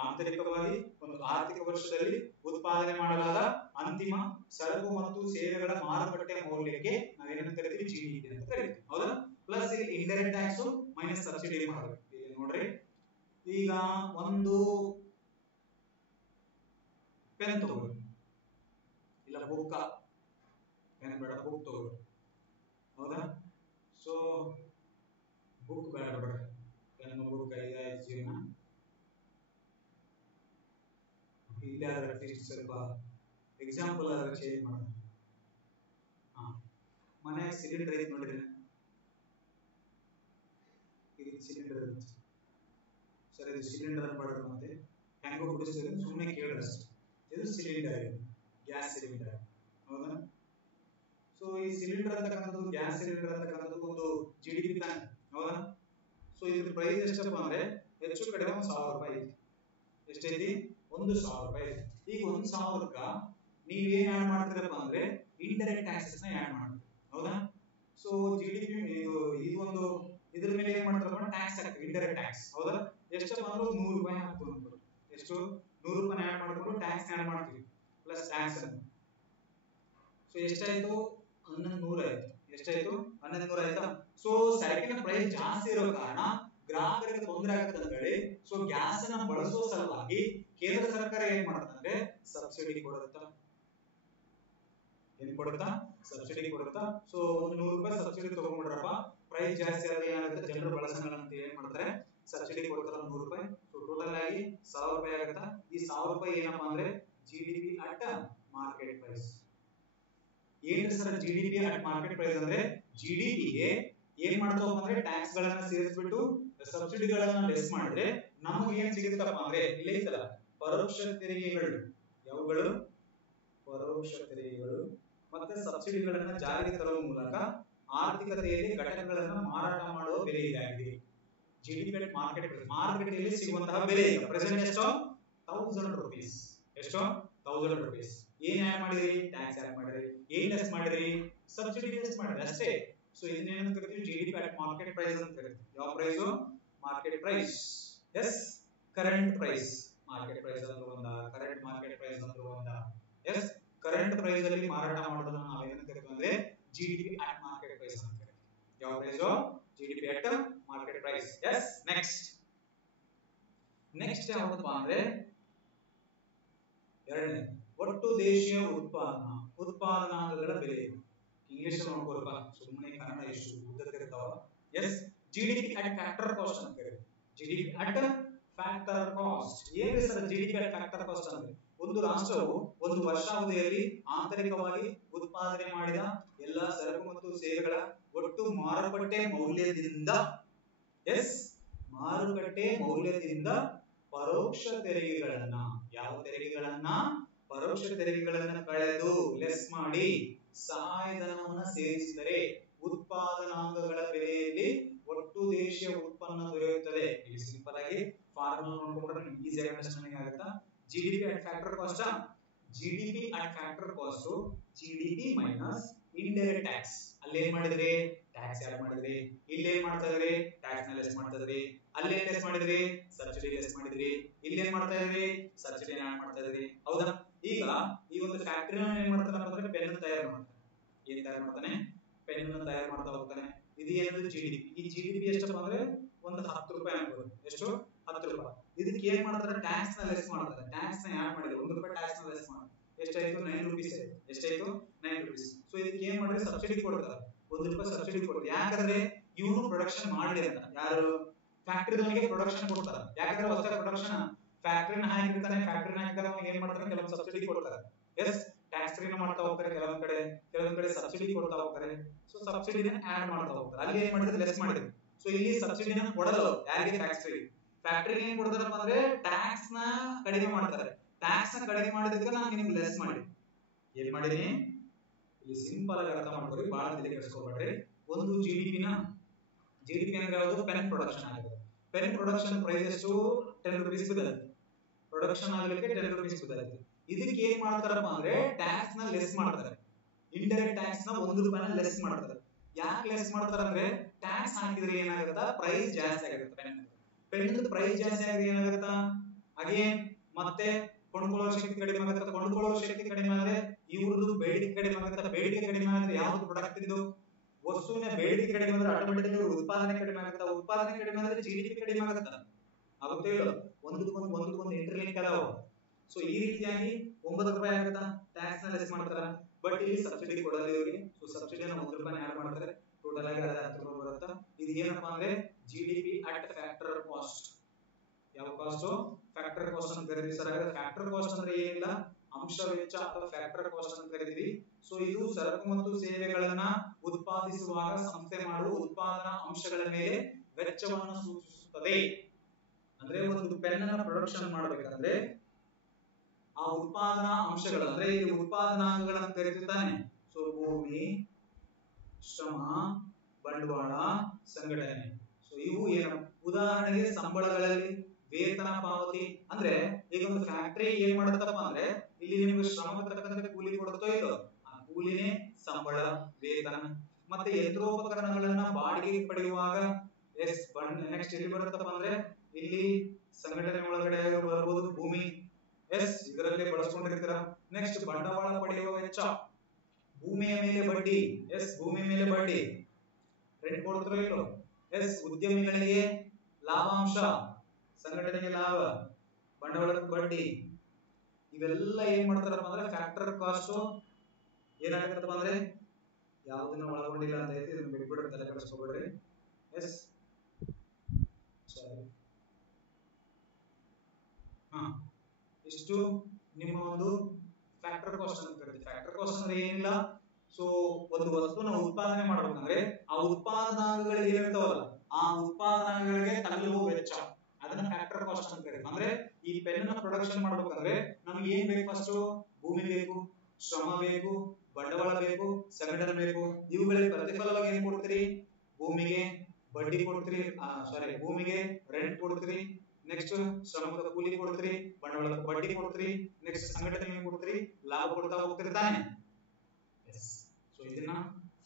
ಆಂತರಿಕವಾಗಿ ಒಂದು ಆರ್ಥಿಕ ವರ್ಷದಲ್ಲಿ ಉತ್ಪಾದನೆ ಮಾಡಲಾದ ಅಂತಿಮ ಸರಕು ಮತ್ತು ಸೇವೆಗಳ ಮಾರುಕಟ್ಟೆ ಮೌಲ್ಯಕ್ಕೆ ನಾವೇನಂತ ಕರಿತೀವಿ? ಜಿಡಿಪಿ ಅಂತ ಕರಿತೀವಿ. ಹೌದಾ? ಪ್ಲಸ್ ಇಲ್ಲಿ ಇಂಡೈರೆಕ್ಟ್ ಟ್ಯಾಕ್ಸ್ ಮೈನಸ್ ಸಬ್ಸಿಡಿ ಮಾಡಬೇಕು. ನೋಡ್ರಿ, ಈಗ ಒಂದು ಪೆನ್ ತಗೊಳ್ಳಿ, ಇಲ್ಲ ಬುಕ್, ಪೆನ್ ಬೇಡ ಬುಕ್ ತಗೊಳ್ಳಿ. ಹೌದಾ? ಸೊ ಬುಕ್ ಬೇಡ ಬೇಡ, ಪೆನ್ ಬುಕ್ ಐದಾಯ್ತು ಜೀವನ. ಇಲ್ಲಿ ಆದ್ರೆ ಅಟ್ಲೀಸ್ಟ್ ಸ್ವಲ್ಪ ಎಕ್ಸಾಂಪಲ್ ಆದ್ರೆ ಚೇಂಜ್ ಮಾಡೋಣ. ಮನೆಯಾಗ ಸಿಲಿಂಡರ್ ಐತಿ ನೋಡ್ರಿ, ಇದು ಸಿಲಿಂಡರ್ ಐತಿ ಸರ್. ಇದು ಸಿಲಿಂಡರ್ ಅನ್ಬಾರ್ದು, ಮತ್ತೆ ಹೆಂಗೋ ಬಿಡಿಸ್ತೀವಿ ಸುಮ್ಮನೆ ಕೇಳಿದ್ರಷ್ಟು. ಇದು ಸಿಲಿಂಡರ್, ಗ್ಯಾಸ್ ಸಿಲಿಂಡರ್. ಹೌದಾ? ಸೊ ಈ ಸಿಲಿಂಡರ್ ಅಂತಕ್ಕಂಥದ್ದು, ಗ್ಯಾಸ್ ಸಿಲಿಂಡರ್ ಅಂತಕ್ಕಂಥದ್ದು ಒಂದು ಜಿಡಿಪಿ ತಾನೆ. ಹೌದಾ? ಸೊ ಇದ್ರ ಪ್ರೈಸ್ ಎಷ್ಟಪ್ಪ ಅಂದ್ರೆ ಹೆಚ್ಚು ಕಡಿಮೆ 1000 ರೂಪಾಯಿ ಐತಿ. ಎಷ್ಟೈತಿ? 1000 ರೂಪಾಯಿ. ಈಗ 1000ಕ್ಕ ನೀವೇನ್ ಆಡ್ ಮಾಡ್ತೀರಪ್ಪ ಅಂದ್ರೆ ಇಂಡೈರೆಕ್ಟ್ ಟ್ಯಾಕ್ಸಸ್ ನ ಆಡ್ ಮಾಡ್ತೀರಿ. ಹೌದಾ? ಸೊ ಜಿಡಿಪಿ ಇದು ಒಂದು ಇದ್ರ ಮೇಲೆ ಏನ್ ಮಾಡ್ತಾರಪ್ಪ? ಟ್ಯಾಕ್ಸ್ ಹಾಕ್ತೀವಿ, ಇಂಡೈರೆಕ್ಟ್ ಟ್ಯಾಕ್ಸ್. ಹೌದಾ? ಎಷ್ಟಪ್ಪ ಅಂದ್ರೆ 100 ರೂಪಾಯಿ ಹಾಕ್ತೀವಿ ಅಂತ. ಎಷ್ಟು? 100 ರೂಪಾಯಿ ಆಡ್ ಮಾಡ್ಕೊಂಡು ಟ್ಯಾಕ್ಸ್ ಆಡ್ ಮಾಡ್ತೀವಿ ಪ್ಲಸ್ ಟ್ಯಾಕ್ಸ್ ಅನ್ನು. ಸೊ ಎಷ್ಟಾಯ್ತು? 1100 ಆಯ್ತು. ಎಷ್ಟಾಯ್ತು? 1100 ಆಯ್ತಾ? ಸೊ ಸರಕಿನ ಪ್ರೈಸ್ ಜಾಸ್ತಿ ಇರೋ ಕಾರಣ ಗ್ರಾಹಕರಿಗೆ ತೊಂದರೆ ಆಗುತ್ತೆ ಅಂತ ಹೇಳಿ ಸೊ ಗ್ಯಾಸ್ ಅನ್ನ ಬಳಸುವ ಸಲುವಾಗಿ ಕೇಂದ್ರ ಸರ್ಕಾರ ಏನ್ ಮಾಡುತ್ತೆ ಅಂದ್ರೆ ಸಬ್ಸಿಡಿ ಕೊಡುತ್ತೆ. ಏನ್ ಕೊಡುತ್ತಾ ಸಬ್ಸಿಡಿ ಕೊಡುತ್ತಾ ಸೊ ಒಂದು 100 ರೂಪಾಯಿ ಸಬ್ಸಿಡಿ ತಗೊಂಡ್ಬಿಡ್ರಪ್ಪ ಪ್ರೈಸ್ ಜಾಸ್ತಿ ಆದ್ರೆ ಏನಾಗುತ್ತೆ ಜನರು ಬಳಸಂಗಿಲ್ಲ ಅಂತ ಏನ್ ಮಾಡ್ತಾರೆ ಸಬ್ಸಿಡಿ ಕೊಡ್ತಾರೆ 100 ರೂಪಾಯಿ ಸೊ ಟೋಟಲ್ ಆಗಿ 1000 ರೂಪಾಯಿ ಆಗುತ್ತಾ ಈ 1000 ರೂಪಾಯಿ ಏನಪ್ಪಾ ಅಂದ್ರೆ ಜಿಡಿಪಿ ಅಟ್ ಮಾರ್ಕೆಟ್ ಪ್ರೈಸ್ ಏನ್ರಿ sir GDP at market price ಅಂದ್ರೆ ಜಿಡಿಪಿಗೆ ಏನ್ ಮಾಡ್ತಾವ ಅಂದ್ರೆ ಟ್ಯಾಕ್ಸ್ ಗಳನ್ನ ಸೇರಿಸ್ಬಿಟ್ಟು ಸಬ್ಸಿಡಿಗಳನ್ನ ಲೆಸ್ ಮಾಡಿದ್ರೆ ನಮಗೆ ಏನ್ ಸಿಗುತ್ತಪ್ಪ ಅಂದ್ರೆ ಇಲ್ಲಿ ಐತಲ್ಲ ಪರೋಕ್ಷ ತೆರಿಗೆಗಳು ಯಾವುಗಳು ಪರೋಕ್ಷ ತೆರಿಗೆಗಳು ಮತ್ತೆ ಸಬ್ಸಿಡಿಗಳನ್ನ ಜಾರಿಗೆ ತರುವ ಮೂಲಕ ಆರ್ಥಿಕತೆಯಲ್ಲಿ ಘಟಕಗಳನ್ನು ಮಾರಾಟ ಮಾಡುವ ಬೆಲೆ ಇದಾಗಿದೆ ಜಿಡಿಪಿ ಮಾರ್ಕೆಟ್ ಮಾರುಕಟ್ಟೆಯಲ್ಲಿ ಸಿಗುವಂತಹ ಬೆಲೆ ಈಗ ಪ್ರೆಸೆಂಟ್ ಎಷ್ಟು 1000 ರೂಪೀಸ್ ಎಷ್ಟು 1000 ರೂಪೀಸ್ ಏನ್ ಆಡ್ ಮಾಡಿದ್ರಿ ಟ್ಯಾಕ್ಸ್ ಆಡ್ ಮಾಡಿದ್ರಿ ಏನ್ ಲೆಸ್ ಮಾಡಿದ್ರಿ ಸಬ್ಸಿಡಿ ಲೆಸ್ ಮಾಡಿದ್ರಿ ಅಷ್ಟೇ ಸೊ ಇದನ್ನೇನು ಕರಿತೀವಿ ಜಿಡಿಪಿ ಅಟ್ ಮಾರ್ಕೆಟ್ ಪ್ರೈಸ್ ಅಂತ ಕರಿತೀವಿ ಯಾವ price market price yes current price market price ಅಂದ್ರೆ ಒಂದಾ ಕರೆಂಟ್ ಮಾರ್ಕೆಟ್ ಪ್ರೈಸ್ ಅಂದ್ರೆ ಒಂದಾ ಎಸ್ ಕರೆಂಟ್ ಪ್ರೈಸ್ ಅಲ್ಲಿ ಮಾರಾಟ ಮಾಡೋದನ್ನ ನಾವು ಏನಂತ ಕರಿತೀವಿ ಅಂದ್ರೆ ಜಿಡಿಪಿ ಅಟ್ ಮಾರ್ಕೆಟ್ ಪ್ರೈಸ್ ಅಂತ ಕರಿತೀವಿ ಯಾವ price GDP at market price yes next ಯಾವತ್ತಪ್ಪ ಅಂದ್ರೆ ಎರಡನೇ ಒಟ್ಟು ದೇಶೀಯ ಉತ್ಪಾದನಾಂಗಗಳ ಬೆಲೆ ಇಂಗ್ಲಿಷ್ ನೋಡ್ಕೊಳ್ಪ ಸುಮ್ಮನೆ ಕನ್ನಡ ಎಷ್ಟು ಉದ್ದಕ್ಕಿರ್ತಾವ yes GDP at factor cost ಅಂತ ಕರೀತೀವಿ ಜಿಡಿಪಿ ಅಟ್ ಫ್ಯಾಕ್ಟರ್ ಕಾಸ್ಟ್ ಏನ್ರಿ sir GDP at factor cost ಅಂದ್ರೆ ಒಂದು ರಾಷ್ಟ್ರವು ಒಂದು ವರ್ಷಾವಧಿಯಲ್ಲಿ ಆಂತರಿಕವಾಗಿ ಉತ್ಪಾದನೆ ಮಾಡಿದ ಎಲ್ಲಾ ಸರಕು ಮತ್ತು ಸೇವೆಗಳ ಒಟ್ಟು ಮಾರುಕಟ್ಟೆ ಮೌಲ್ಯದಿಂದ ಎಸ್ ಮಾರುಕಟ್ಟೆ ಮೌಲ್ಯದಿಂದ ಪರೋಕ್ಷ ತೆರಿಗೆಗಳನ್ನ ಯಾವ ತೆರಿಗೆಗಳನ್ನ ಪರೋಕ್ಷ ತೆರಿಗೆಗಳನ್ನ ಕಳೆದು ಲೆಸ್ ಮಾಡಿ ಸಹಾಯಧನವನ್ನು ಸೇರಿಸಿದರೆ ಉತ್ಪಾದನಾಂಗಗಳ ಬೆಲೆಯಲ್ಲಿ ಒಟ್ಟು ದೇಶೀಯ ಉತ್ಪನ್ನ ದೊರೆಯುತ್ತದೆ ಇಲ್ಲಿ ಸಿಂಪಲ್ ಆಗಿ ಫಾರ್ಮುಲಾ ನೋಡ್ಕೊಂಡ್ರೆ ನಿಮ್ಗೆ ಈಸಿ ಆಗಿ ಅಂಡರ್ಸ್ಟ್ಯಾಂಡಿಂಗ್ ಆಗುತ್ತಾ GDP at factor cost GDP at factor cost GDP minus indirect tax ಅಲ್ಲಿ ಏನ್ ಮಾಡಿದ್ರಿ ಟ್ಯಾಕ್ಸ್ ಆಡ್ ಮಾಡಿದ್ರಿ ಇಲ್ಲಿ ಏನ್ ಮಾಡ್ತಾ ಇದ್ರಿ ಟ್ಯಾಕ್ಸ್ ನ ಲೆಸ್ ಮಾಡ್ತಾ ಇದ್ರಿ ಅಲ್ಲಿ ಏನ್ ಲೆಸ್ ಮಾಡಿದ್ರಿ ಸಬ್ಸಿಡಿ ಲೆಸ್ ಮಾಡಿದ್ರಿ ಇಲ್ಲಿ ಏನ್ ಮಾಡ್ತಾ ಇದ್ರಿ ಸಬ್ಸಿಡಿ ಆಡ್ ಮಾಡ್ತಾ ಇದ್ರಿ ಹೌದಾ ಈಗ ಈ ಒಂದು ಫ್ಯಾಕ್ಟರಿನ ಏನ್ ಮಾಡ್ತಾನೆ ಅಂದ್ರೆ ಪೆನ್ ತಯಾರು ಮಾಡ್ತಾನೆ ಏನ್ ತಯಾರು ಮಾಡ್ತಾನೆ ಪೆನ್ ತಯಾರು ಮಾಡ್ತಾ ಹೋಗ್ತಾನೆ ಇದು ಏನದು ಜಿಡಿಪಿ ಈ ಜಿಡಿಪಿ ಎಷ್ಟಪ್ಪ ಅಂದ್ರೆ ಒಂದು 10 ರೂಪಾಯಿ ಅನ್ಬೋದು ಎಷ್ಟು 10 ರೂಪಾಯಿ ಇದಕ್ಕೆ ಏನ್ ಮಾಡ್ತಾರೆ ಟ್ಯಾಕ್ಸ್ ನ ಲೆಸ್ ಮಾಡ್ತಾರೆ ಟ್ಯಾಕ್ಸ್ ನ ಆಡ್ ಮಾಡಿದ್ರೆ 1 ರೂಪಾಯಿ ಟ್ಯಾಕ್ಸ್ ನ ಲೆಸ್ ಮಾಡ್ತಾರೆ ಎಷ್ಟಾಯ್ತು 9 ರೂಪೀಸ್ ಎಷ್ಟಾಯ್ತು 9 ರೂಪೀಸ್ ಸೊ ಇದಕ್ಕೆ ಏನ್ ಮಾಡಿದ್ರೆ ಸಬ್ಸಿಡಿ ಕೊಡ್ತಾರೆ 1 ರೂಪಾಯಿ ಸಬ್ಸಿಡಿ ಕೊಡ್ತಾರೆ ಯಾಕಂದ್ರೆ ಇವನು ಪ್ರೊಡಕ್ಷನ್ ಮಾಡಲಿ ಅಂತ ಯಾರು ಫ್ಯಾಕ್ಟರಿದವನಿಗೆ ಪ್ರೊಡಕ್ಷನ್ ಕೊಡ್ತಾರೆ ಯಾಕಂದ್ರೆ ಹೊಸ ಪ್ರೊಡಕ್ಷನ್ ಫ್ಯಾಕ್ಟರಿನ ಹಾಕಿರ್ತಾನೆ ಫ್ಯಾಕ್ಟರಿನ ಹಾಕಿದ್ರೆ ಅವ್ನಿಗೆ ಏನ್ ಮಾಡ್ತಾರೆ ಕೆಲವು ಸಬ್ಸಿಡಿ ಕೊಡ್ತಾರೆ ಎಸ್ ಟ್ಯಾಕ್ಸ್ ಫ್ರೀನ ಮಾಡ್ತಾ ಹೋಗ್ತಾರೆ ಕೆಲವೊಂದ್ ಕಡೆ ಸಬ್ಸಿಡಿ ಕೊಡ್ತಾ ಹೋಗ್ತಾರೆ ಸೊ ಸಬ್ಸಿಡಿನ ಆಡ್ ಮಾಡ್ತಾ ಹೋಗ್ತಾರೆ ಅಲ್ಲಿ ಏನ್ ಮಾಡಿದ್ರೆ ಲೆಸ್ ಮಾಡಿದ್ರು ಸೊ ಇಲ್ಲಿ ಸಬ್ಸಿಡಿನ ಕೊಡಲ್ಲ ಯಾರಿಗೆ ಟ್ಯಾಕ್ಸ್ ಫ್ರೀ ಫ್ಯಾಕ್ಟರಿಗೆ ಏನ್ ಕೊಡ್ತಾರಪ್ಪ ಅಂದ್ರೆ ಟ್ಯಾಕ್ಸ್ ನ ಕಡಿಮೆ ಮಾಡ್ತಾರೆ ಟ್ಯಾಕ್ಸ್ ನ ಕಡಿಮೆ ಮಾಡಿದಕ್ಕೆ ನಾನು ನಿಮ್ಗೆ ಲೆಸ್ ಮಾಡಿ ಏನ್ ಮಾಡಿದೀನಿ ಇಲ್ಲಿ ಸಿಂಪಲ್ ಆಗಿ ಅರ್ಥ ಮಾಡ್ಕೊರಿ ಬಹಳ ತಲೆ ಕೆಡಿಸ್ಕೊಬೇಡ್ರಿ ಒಂದು ಜಿಡಿಪಿ ಅಂದ್ರೆ ಯಾವುದು ಪೆನ್ ಪ್ರೊಡಕ್ಷನ್ ಆಗಿದೆ ಪೆನ್ ಪ್ರೊಡಕ್ಷನ್ ಪ್ರೈಸ್ ಎಷ್ಟು 10 ರೂಪೀಸ್ ಬೀಳುತ್ತೆ ಪ್ರೊಡಕ್ಷನ್ ಆಗಲಿಕ್ಕೆ 10 ರೂಪೀಸ್ ಬೀಳುತ್ತೆ ಇದಕ್ಕೆ ಏನ್ ಮಾಡ್ತಾರಪ್ಪ ಅಂದ್ರೆ ಟ್ಯಾಕ್ಸ್ ನ ಲೆಸ್ ಮಾಡ್ತಾರೆ ಇಂಡೈರೆಕ್ಟ್ ಟ್ಯಾಕ್ಸ್ ನ 1 ರೂಪಾಯಿನ ಲೆಸ್ ಮಾಡ್ತಾರೆ ಯಾಕೆ ಲೆಸ್ ಮಾಡ್ತಾರೆ ಅಂದ್ರೆ ಟ್ಯಾಕ್ಸ್ ಹಾಕಿದ್ರೆ ಏನಾಗುತ್ತಾ ಪ್ರೈಸ್ ಜಾಸ್ತಿ ಆಗುತ್ತೆ ಪೆನ್ ಪ್ರೈಸ್ ಜಾಸ್ತಿ ಆಗಿದೆ ಏನಾಗುತ್ತಾ ಅಗೇನ್ ಮತ್ತೆ ಕೊಂಡ್ಕೊಳ್ಳೋ ಶಕ್ತಿ ಕಡಿಮೆ ಆಗುತ್ತೆ ಕೊಂಡ್ಕೊಳ್ಳೋ ಶಕ್ತಿ ಕಡಿಮೆ ಆದ್ರೆ ಇವ್ರದ್ದು ಬೇಡಿಕೆ ಕಡಿಮೆ ಆಗುತ್ತೆ ಬೇಡಿಕೆ ಕಡಿಮೆ ಆದ್ರೆ ಯಾವ್ದು ಪ್ರಾಡಕ್ಟ್ ಇದು ವಸ್ತುವಿನ ಬೇಡಿಕೆ ಕಡಿಮೆ ಆದ್ರೆ ಆಟೋಮೆಟಿಕಲಿ ಉತ್ಪಾದನೆ ಕಡಿಮೆ ಆಗುತ್ತೆ ಉತ್ಪಾದನೆ ಕಡಿಮೆ ಆದ್ರೆ ಜಿಡಿಪಿ ಕಡಿಮೆ ಆಗುತ್ತೆ ಆಗುತ್ತೆ ಒಂದಕ್ಕೊಂದು ಇಂಟರ್ಲಿಂಕ್ ಅದಾವ ಸೊ ಈ ರೀತಿಯಾಗಿ 9 ರೂಪಾಯಿ ಆಗುತ್ತಾ ಟ್ಯಾಕ್ಸ್ ನ ಲೆಸ್ ಮಾಡ್ತಾರ ಬಟ್ ಇಲ್ಲಿ ಸಬ್ಸಿಡಿ ಕೊಡಲ್ಲ ಇವರಿಗೆ ಸೊ ಸಬ್ಸಿಡಿನ 1 ರೂಪಾಯಿ ಆಡ್ ಮಾಡ್ತಾರೆ ಟೋಟಲ್ ಆಗಿ 10 ರೂಪಾಯಿ ಬರುತ್ತೆ ಇದು ಏನಪ್ಪಾ ಅಂದ್ರೆ ಜಿಡಿಪಿ ಅಟ್ ಫ್ಯಾಕ್ಟರ್ ಕಾಸ್ಟ್ ಯಾವ ಕಾಸ್ಟ್ ಫ್ಯಾಕ್ಟರ್ ಕಾಸ್ಟ್ ಅಂತ ಕರೀತೀವಿ ಸರ್ ಫ್ಯಾಕ್ಟರ್ ಕಾಸ್ಟ್ ಅಂದ್ರೆ ಏನಿಲ್ಲ ಅಂಶ ವೆಚ್ಚ ಅಥವಾ ಫ್ಯಾಕ್ಟರ್ ಕಾಸ್ಟ್ ಅಂತ ಕರೀತೀವಿ ಸೊ ಇದು ಸರಕು ಮತ್ತು ಸೇವೆಗಳನ್ನ ಉತ್ಪಾದಿಸುವಾಗ ಸಂಸ್ಥೆ ಮಾಡುವ ಉತ್ಪಾದನಾ ಅಂಶಗಳ ಮೇಲೆ ವೆಚ್ಚವನ್ನು ಸೂಚಿಸುತ್ತದೆ ಅಂದ್ರೆ ಒಂದು ಪೆನ್ ಅನ್ನ ಪ್ರೊಡಕ್ಷನ್ ಮಾಡಬೇಕಂದ್ರೆ ಆ ಉತ್ಪಾದನಾ ಅಂಶಗಳು ಅಂದ್ರೆ ಇಲ್ಲಿ ಉತ್ಪಾದನಾಂಗಗಳನ್ನು ಕರೀತಿದ್ದಾನೆ ಸೊ ಭೂಮಿ ಶ್ರಮ ಬಂಡವಾಳ ಸಂಘಟನೆ ಸೊ ಇವು ಏನು ಉದಾಹರಣೆಗೆ ಸಂಬಳಗಳಲ್ಲಿ ವೇತನ ಪಾವತಿ ಅಂದ್ರೆ ಈಗ ಒಂದು ಫ್ಯಾಕ್ಟರಿ ಏನ್ ಮಾಡುತ್ತಪ್ಪ ಅಂದ್ರೆ ಇಲ್ಲಿ ನಿಮಗೆ ಶ್ರಮ ತಕ್ಕಂತೆ ಕೂಲಿ ಕೊಡುತ್ತೋ ಇಲ್ಲೋ ಆ ಕೂಲಿನೇ ಸಂಬಳ ವೇತನ ಮತ್ತೆ ಯಂತ್ರೋಪಕರಣಗಳನ್ನ ಬಾಡಿಗೆ ಪಡೆಯುವಾಗ ಎಸ್ ನೆಕ್ಸ್ಟ್ ಎಲ್ಲಿ ಬರುತ್ತಪ್ಪ ಅಂದ್ರೆ ಇಲ್ಲಿ ಸಂಘಟನೆ ಒಳಗಡೆ ಬರಬಹುದು ಭೂಮಿ ಎಸ್ ಇದರಲ್ಲಿ ಬಳಸ್ಕೊಂಡಿರ್ತೀರ ನೆಕ್ಸ್ಟ್ ಬಂಡವಾಳ ಪಡೆಯುವ ವೆಚ್ಚ ಭೂಮಿಯ ಮೇಲೆ ಬಡ್ಡಿ ಎಸ್ ಭೂಮಿ ಮೇಲೆ ಬಡ್ಡಿ ರೆಂಟ್ ಕೊಡ್ತಿರೋ ಇಲ್ಲೋ ಎಸ್ ಉದ್ಯಮಿಗಳಿಗೆ ಲಾಭಾಂಶ ಸಂಘಟನೆಗೆ ಲಾಭ ಬಂಡವಾಳಕ್ಕೆ ಬಡ್ಡಿ ಇವೆಲ್ಲ ಏನ್ ಮಾಡ್ತಾರಪ್ಪ ಅಂದ್ರೆ ಫ್ಯಾಕ್ಟರ್ ಕಾಸ್ಟ್ ಏನಾಗುತ್ತಪ್ಪ ಅಂದ್ರೆ ಯಾವುದನ್ನ ಒಳಗೊಂಡಿಲ್ಲ ಅಂತ ಐತಿ, ಇದನ್ನ ಬಿಟ್ಬಿಡ್ರಿ, ತಲೆ ಕೆಡಿಸ್ಕೊಬೇಡ್ರಿ. ಎಸ್ ಸಾರಿ, ಇಷ್ಟು ನಿಮ್ಮ ಒಂದು ಫ್ಯಾಕ್ಟರ್ ಕಾಸ್ಟ್ ಅಂತ ಕರೀತೀವಿ. ಫ್ಯಾಕ್ಟರ್ ಕಾಸ್ಟ್ ಅಂದ್ರೆ ಏನಿಲ್ಲ, ಸೊ ಒಂದು ವಸ್ತುನ ಉತ್ಪಾದನೆ ಮಾಡ್ಬೇಕಂದ್ರೆ ಆ ಉತ್ಪಾದನಾಂಗಗಳು ಏನಿರ್ತಾವಲ್ಲ ಆ ಉತ್ಪಾದನಾಂಗಗಳಿಗೆ ತಗಲುವ ವೆಚ್ಚ, ಅದನ್ನ ಫ್ಯಾಕ್ಟರ್ ಕಾಸ್ಟ್ ಅಂತ ಕರೀತೀವಿ. ಅಂದ್ರೆ ಈ ಪೆನ್ ನ ಪ್ರೊಡಕ್ಷನ್ ಮಾಡ್ಬೇಕಂದ್ರೆ ನಮ್ಗೆ ಏನ್ ಬೇಕು? ಫಸ್ಟ್ ಭೂಮಿ ಬೇಕು, ಶ್ರಮ ಬೇಕು, ಬಂಡವಾಳ ಬೇಕು, ಸಂಘಟನೆ ಬೇಕು. ಇವುಗಳಿಗೆ ಪ್ರತಿಫಲವಾಗಿ ಏನ್ ಕೊಡ್ತೀರಿ? ಭೂಮಿಗೆ ಬಡ್ಡಿ ಕೊಡ್ತೀರಿ, ಸಾರಿ ಭೂಮಿಗೆ ರೆಂಟ್ ಕೊಡ್ತೀರಿ, ನೆಕ್ಸ್ಟ್ ಶ್ರಮದ ಕೂಲಿ ಕೊಡ್ತೀರಿ, ಬಂಡವಾಳದ ಬಡ್ಡಿ ಕೊಡ್ತೀರಿ, ನೆಕ್ಸ್ಟ್ ಸಂಘಟನೆಗೆ ಕೊಡ್ತೀರಿ, ಲಾಭ ಕೊಡ್ತಾ ಹೋಗ್ತೀರಿ ತಾನೆ. ಸೊ ಇದನ್ನ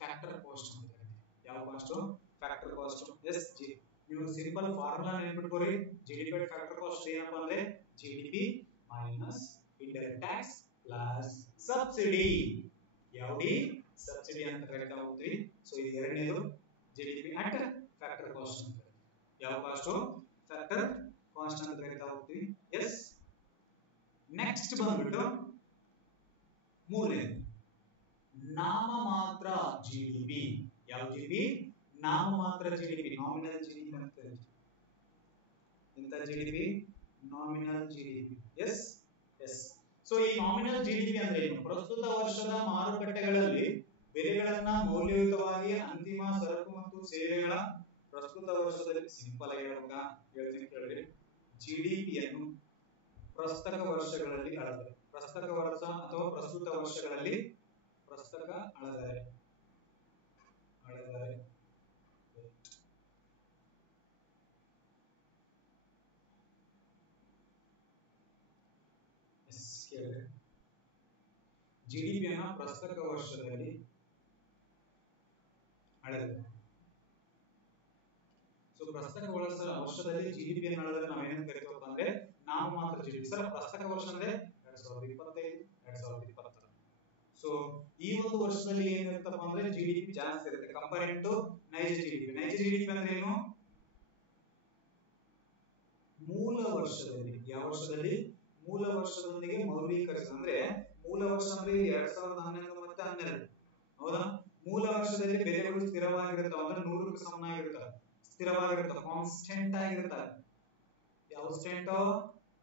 ಫ್ಯಾಕ್ಟರ್ ಕಾಸ್ಟ್ ಅಂತ ಕರೀತೀವಿ. ಯಾವ ಕಾಸ್ಟ್? Factor cost. ಎಸ್ ಜಿ, ನೀವು ಸಿಂಪಲ್ ಫಾರ್ಮುಲಾ ನೆನಪಿಟ್ಕೋರಿ. ಜಿಡಿಪಿ ಫ್ಯಾಕ್ಟರ್ ಕಾಸ್ಟ್ ಏನಪ್ಪಾ ಅಂದ್ರೆ GDP minus indirect tax plus subsidy. ಯಾವ್ದು? ಸಬ್ಸಿಡಿ ಅಂತ ಕರೀತಾ ಹೋಗ್ತೀವಿ. ಸೊ ಇದು ಎರಡನೇದು ಜಿಡಿಪಿ ಅಟ್ ಫ್ಯಾಕ್ಟರ್ ಕಾಸ್ಟ್ ಅಂತ ಕರೀತೀವಿ. ಯಾವ ಕಾಸ್ಟ್? ಫ್ಯಾಕ್ಟರ್ ಕಾಸ್ಟ್ ಅಂತ ಕರೀತಾ ಹೋಗ್ತೀವಿ. ಎಸ್, ನೆಕ್ಸ್ಟ್ ಬಂದ್ಬಿಟ್ಟು ಮೂರನೇದು ನಾಮಮಾತ್ರ ಜಿಡಿಪಿ. ಯಾವ ಜಿಡಿಪಿ? ನಾಮಮಾತ್ರ ಜಿಡಿಪಿ, ನಾಮಿನಲ್ ಜಿಡಿಪಿ ಅಂತ ಕರೀತೀವಿ. ಇಂತ GDP nominal GDP. Yes yes. So ಈ ನಾಮಿನಲ್ ಜಿಡಿಪಿ ಅಂದ್ರೆ ಏನು? ಪ್ರಸ್ತುತ ವರ್ಷದ ಮಾರುಕಟ್ಟೆಗಳಲ್ಲಿ ಬೆಲೆಗಳನ್ನ ಮೌಲ್ಯಯುತವಾಗಿ ಅಂತಿಮ ಸರಕು ಮತ್ತು ಸೇವೆಗಳ ಪ್ರಸ್ತುತ ವರ್ಷದಲ್ಲಿ, ಸಿಂಪಲ್ ಆಗಿ ಹೇಳ್ತೀನಿ ಕೇಳ್ರಿ, ಜಿಡಿಪಿಯನ್ನು ಪ್ರಸಕ್ತ ವರ್ಷಗಳಲ್ಲಿ ಅಳದರೆ, ಪ್ರಸಕ್ತ ವರ್ಷ ಅಥವಾ ಪ್ರಸ್ತುತ ವರ್ಷಗಳಲ್ಲಿ ಅಳದರೆ ಜಿಡಿಪಿಯನ್ನು ಪ್ರಸಕ್ತ ವರ್ಷದಲ್ಲಿ ಅಳೆದರೆ. ಸೊ ಪ್ರಸಕ್ತ ವರ್ಷದಲ್ಲಿ ಜಿಡಿಪಿಯನ್ನು ಅಳೆದರೆ ನಾವೇನು ಕರೀತೀವಪ್ಪ ಅಂದ್ರೆ ನಾಮಮಾತ್ರ ಜಿಡಿಪಿ. ಸರ್ ಪ್ರಸಕ್ತ ವರ್ಷ ಅಂದ್ರೆ 2025 2026. ಸೊ ಈ ಒಂದು ವರ್ಷದಲ್ಲಿ ಏನಿರುತ್ತಪ್ಪ ಅಂದ್ರೆ ಜಿಡಿಪಿ ಜಾಸ್ತಿ ಇರುತ್ತೆ ಕಂಪೇರಿಂಗ್ ಟು ನೈಜ ಜಿಡಿಪಿ. ನೈಜ ಜಿಡಿಪಿ ಅಂದ್ರೆ ಏನು? ಮೂಲ ವರ್ಷದಲ್ಲಿ. ಯಾವ ವರ್ಷದಲ್ಲಿ? ಮೂಲ ವರ್ಷದೊಂದಿಗೆ ಮೌಲ್ಯೀಕರಿಸ, ಅಂದ್ರೆ ಮೂಲ ವರ್ಷ ಅಂದ್ರೆ 2011 ಮತ್ತೆ 12, ಹೌದಾ? ಮೂಲ ವರ್ಷದಲ್ಲಿ ಬೆಲೆಗಳು ಸ್ಥಿರವಾಗಿರುತ್ತವೆ, ಅಂದ್ರೆ 100ಕ್ಕೆ ಸಮನಾಗಿರುತ್ತವೆ, ಸ್ಥಿರವಾಗಿರುತ್ತವೆ, ಕಾನ್ಸ್ಟೆಂಟ್ ಆಗಿರುತ್ತವೆ. ಯಾವ ಸ್ಟೆಂಟ್?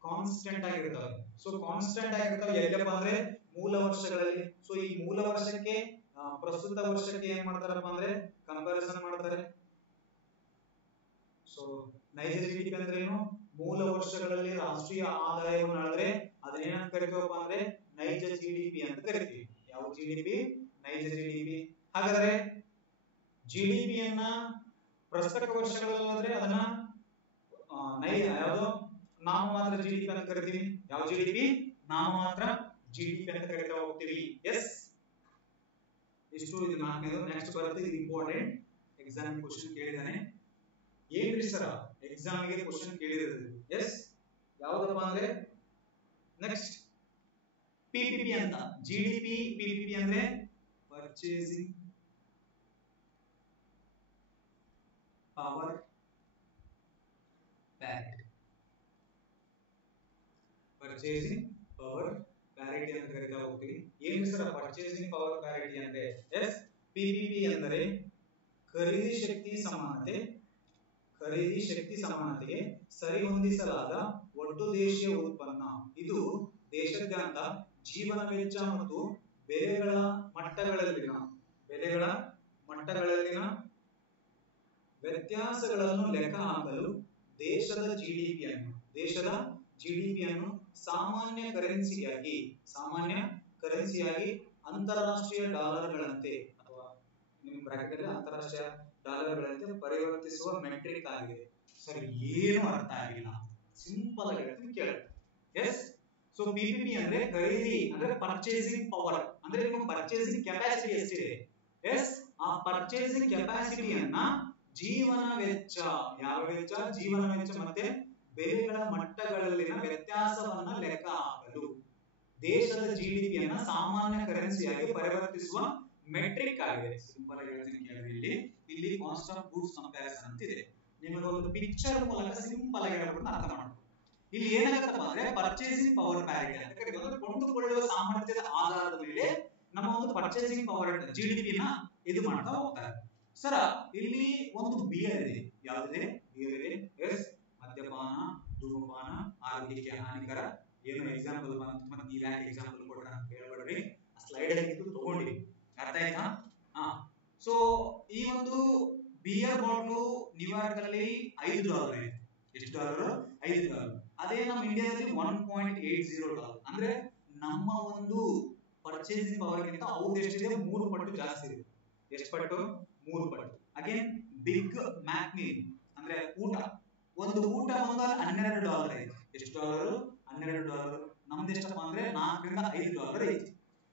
ಕಾನ್ಸ್ಟೆಂಟ್ ಆಗಿರುತ್ತವೆ. ಸೊ ಕಾನ್ಸ್ಟೆಂಟ್ ಆಗಿರುತ್ತವೆ ಎಲ್ಲಪ್ಪ ಅಂದ್ರೆ ಮೂಲ ವರ್ಷಗಳಲ್ಲಿ. ಸೊ ಈ ಮೂಲ ವರ್ಷಕ್ಕೆ ಪ್ರಸ್ತುತ ವರ್ಷಕ್ಕೆ ಏನ್ ಮಾಡ್ತಾರಪ್ಪ ಅಂದ್ರೆ ಕಂಪ್ಯಾರಿಸನ್ ಮಾಡ್ತಾರೆ. ಸೊ ನೈಜ ಜಿಡಿಪಿ ಅಂದ್ರೆ ಏನು? ಮೂಲ ವರ್ಷಗಳಲ್ಲಿ ರಾಷ್ಟ್ರೀಯ ಆದಾಯವನ್ನು ಅಳೆದ್ರೆ ಅದನ್ನೇನಂತ ಕರಿತೀವಪ್ಪ ಅಂದ್ರೆ ನೈಜ ಜಿಡಿಪಿ ಅಂತ ಕರಿತೀವಿ. ಯಾವ ಜಿಡಿಪಿ? ನೈಜ ಜಿಡಿಪಿ. ಹಾಗಾದ್ರೆ ಜಿಡಿಪಿಯನ್ನ ಪ್ರಸಕ್ತ ವರ್ಷಗಳಲ್ಲಾದ್ರೆ ಅದನ್ನ ಯಾವುದು? ನಾಮಮಾತ್ರ ಜಿಡಿಪಿ ಅಂತ ಕರಿತೀವಿ. ಯಾವ ಜಿಡಿಪಿ? ನಾಮಮಾತ್ರ ಜಿಡಿಪಿ ಅಂತ ಕರಿತಾ ಹೋಗ್ತೀವಿ. ಎಸ್, ಇಷ್ಟು ಇದು ನಾಲ್ಕನೇದು. ನೆಕ್ಸ್ಟ್ ಬರುತ್ತೆ, ಇದು ಇಂಪಾರ್ಟೆಂಟ್, ಎಕ್ಸಾಮ್ ಕ್ವಶನ್ ಕೇಳಿದಾನೆ. ಏನ್ರಿ ಸರ್ ಎಕ್ಸಾಮ್ ಗೆ ಕ್ವಶನ್ ಕೇಳಿರೋದು? ಎಸ್, ಯಾವ್ದಪ್ಪ ಅಂದ್ರೆ ನೆಕ್ಸ್ಟ್ ಪಿಪಿಪಿ ಅಂತ. ಜಿಡಿಪಿ ಪಿಪಿಪಿ ಅಂದ್ರೆ purchasing power parity. Purchasing power parity ಅಂತ ಕರೀತಾ ಹೋಗ್ತೀವಿ. ಏನು ಸರ್ ಪರ್ಚೇಸಿಂಗ್ ಪವರ್ ಪ್ಯಾರಿಟಿ ಅಂದ್ರೆ? ಎಸ್, ಪಿಪಿಪಿ ಅಂದರೆ ಖರೀದಿ ಶಕ್ತಿ ಸಮಾನತೆಗೆ ಸರಿಹೊಂದಿಸಲಾದ ಒಟ್ಟು ದೇಶೀಯ ಉತ್ಪನ್ನ. ಇದು ದೇಶಾದ್ಯಂತ ಜೀವನ ವೆಚ್ಚ ಮತ್ತು ಬೆಲೆಗಳ ಮಟ್ಟಗಳಲ್ಲಿನ ವ್ಯತ್ಯಾಸಗಳನ್ನು ಲೆಕ್ಕ ಹಾಕಲು ದೇಶದ ಜಿಡಿಪಿಯನ್ನು ಸಾಮಾನ್ಯ ಕರೆನ್ಸಿಯಾಗಿ ಅಂತಾರಾಷ್ಟ್ರೀಯ ಡಾಲರ್ಗಳಂತೆ ಅಥವಾ ನಿಮ್ಮ ಬ್ರಾಕೆಟ್ ಅಲ್ಲಿ ಅಂತಾರಾಷ್ಟ್ರೀಯ ಡಾಲರ್ಗಳಂತೆ ಪರಿವರ್ತಿಸುವ ಮೆಟ್ರಿಕ್ ಆಗಿದೆ. ಸರಿ, ಏನು ಅರ್ಥ ಆಗಿಲ್ಲ, ಸಿಂಪಲ್ ಆಗಿ ಹೇಳ್ತೀನಿ ಕೇಳಿ. ಎಸ್, ಸೊ ಪಿಪಿಪಿ ಅಂದ್ರೆ ಖರೀದಿ ಅಂದ್ರೆ ಪರ್ಚೇಸಿಂಗ್ ಪವರ್, ಅಂದ್ರೆ ನಿಮ್ಮ ಪರ್ಚೇಸಿಂಗ್ ಕೆಪಾಸಿಟಿ ಎಷ್ಟಿದೆ. ಎಸ್, ಆ ಪರ್ಚೇಸಿಂಗ್ ಕೆಪಾಸಿಟಿಯನ್ನ ಜೀವನ ವೆಚ್ಚ, ಯಾವ ವೆಚ್ಚ? ಜೀವನ ವೆಚ್ಚ ಮತ್ತೆ ಬೆಲೆಗಳ ಮಟ್ಟಗಳಲ್ಲಿನ ವ್ಯತ್ಯಾಸವನ್ನ ಲೆಕ್ಕ ಹಾಕಲು ದೇಶದ ಜಿಡಿಪಿಯನ್ನ ಸಾಮಾನ್ಯ ಕರೆನ್ಸಿಯಾಗಿ ಪರಿವರ್ತಿಸುವ ಮೆಟ್ರಿಕ್ ಆಗಿದೆ. ಸಿಂಪಲ್ ಆಗಿ ಹೇಳ್ತೀನಿ ಕೇಳಿ. ಇಲ್ಲಿ ಕಾಸ್ಟ್ ಆಫ್ ಗೂಡ್ಸ್ ಕಂಪ್ಯಾರಿಸನ್ ಅಂತ ಇದೆ. ನಿಮಗೆ ಒಂದು ಪಿಕ್ಚರ್ ಮೂಲಕ ಸಿಂಪಲ್ ಆಗಿ ಹೇಳ್ಬಿಟ್ಟು ಅರ್ಥ ಮಾಡ್ಕೊಳ್ಳಿ. ಇಲ್ಲಿ ಏನಾಗುತ್ತಪ್ಪ ಅಂದ್ರೆ ಪರ್ಚೇಸಿಂಗ್ ಪವರ್ ಪ್ಯಾರಿಟಿ ಅಂತ ಕರೀತೀವಿ. ಅಂದ್ರೆ ಕೊಂಡುಕೊಳ್ಳುವ ಸಾಮರ್ಥ್ಯದ ಆಧಾರದ ಮೇಲೆ ನಮ್ಮ ಒಂದು ಪರ್ಚೇಸಿಂಗ್ ಪವರ್ ಜಿಡಿಪಿ ನ ಇದು ಮಾಡ್ತಾ ಹೋಗ್ತಾರೆ. ಸರ ಇಲ್ಲಿ ಒಂದು ಬಿಯರ್ ಇದೆ, ಯಾವ್ದಿದೆ? ಬಿಯರ್ ಇದೆ. ಎಸ್, ಮದ್ಯಪಾನ, ಧೂಮಪಾನ ಆರೋಗ್ಯಕ್ಕೆ ಹಾನಿಕರ. ಏನು ಎಕ್ಸಾಂಪಲ್ ಬಂತು ಮತ್ತೆ ನೀವು ಯಾಕೆ ಎಕ್ಸಾಂಪಲ್ ಕೊಡ್ರ ಅಂತ ಹೇಳ್ಬೇಡ್ರಿ, ಸ್ಲೈಡ್ ಅಲ್ಲಿ ಇದು ತಗೊಂಡಿ, ಅರ್ಥ ಆಯ್ತಾ? ಸೊ ಈ ಒಂದು ಬಿಯರ್ ಬಾಟ್ಲು ನ್ಯೂಯಾರ್ಕ್ ಅಲ್ಲಿ $5 ಇದೆ. ಎಷ್ಟು ಡಾಲರ್? $5. ಅದೇ ನಮ್ಮ ಇಂಡಿಯಾದಲ್ಲಿ $1.80. ಅಂದ್ರೆ ನಮ್ಮ ಒಂದು ಪರ್ಚೇಸಿಂಗ್ ಪವರ್ ಗಿಂತ ಅವ್ರದ್ದು ಎಷ್ಟಿದೆ? 3 ಪಟ್ಟು ಜಾಸ್ತಿ ಇದೆ. ಎಷ್ಟು ಪಟ್ಟು? 3 ಪಟ್ಟು. ಅಗೇನ್ ಬಿಗ್ ಮ್ಯಾಕ್ ಮೀಲ್ ಅಂದ್ರೆ ಊಟ, ಒಂದು ಊಟ ಒಂದು $12 ಐತಿ. ಎಷ್ಟು ಡಾಲರ್? $12. ನಮ್ದು ಎಷ್ಟಪ್ಪ ಅಂದ್ರೆ $4 ರಿಂದ $5 ಐತಿ.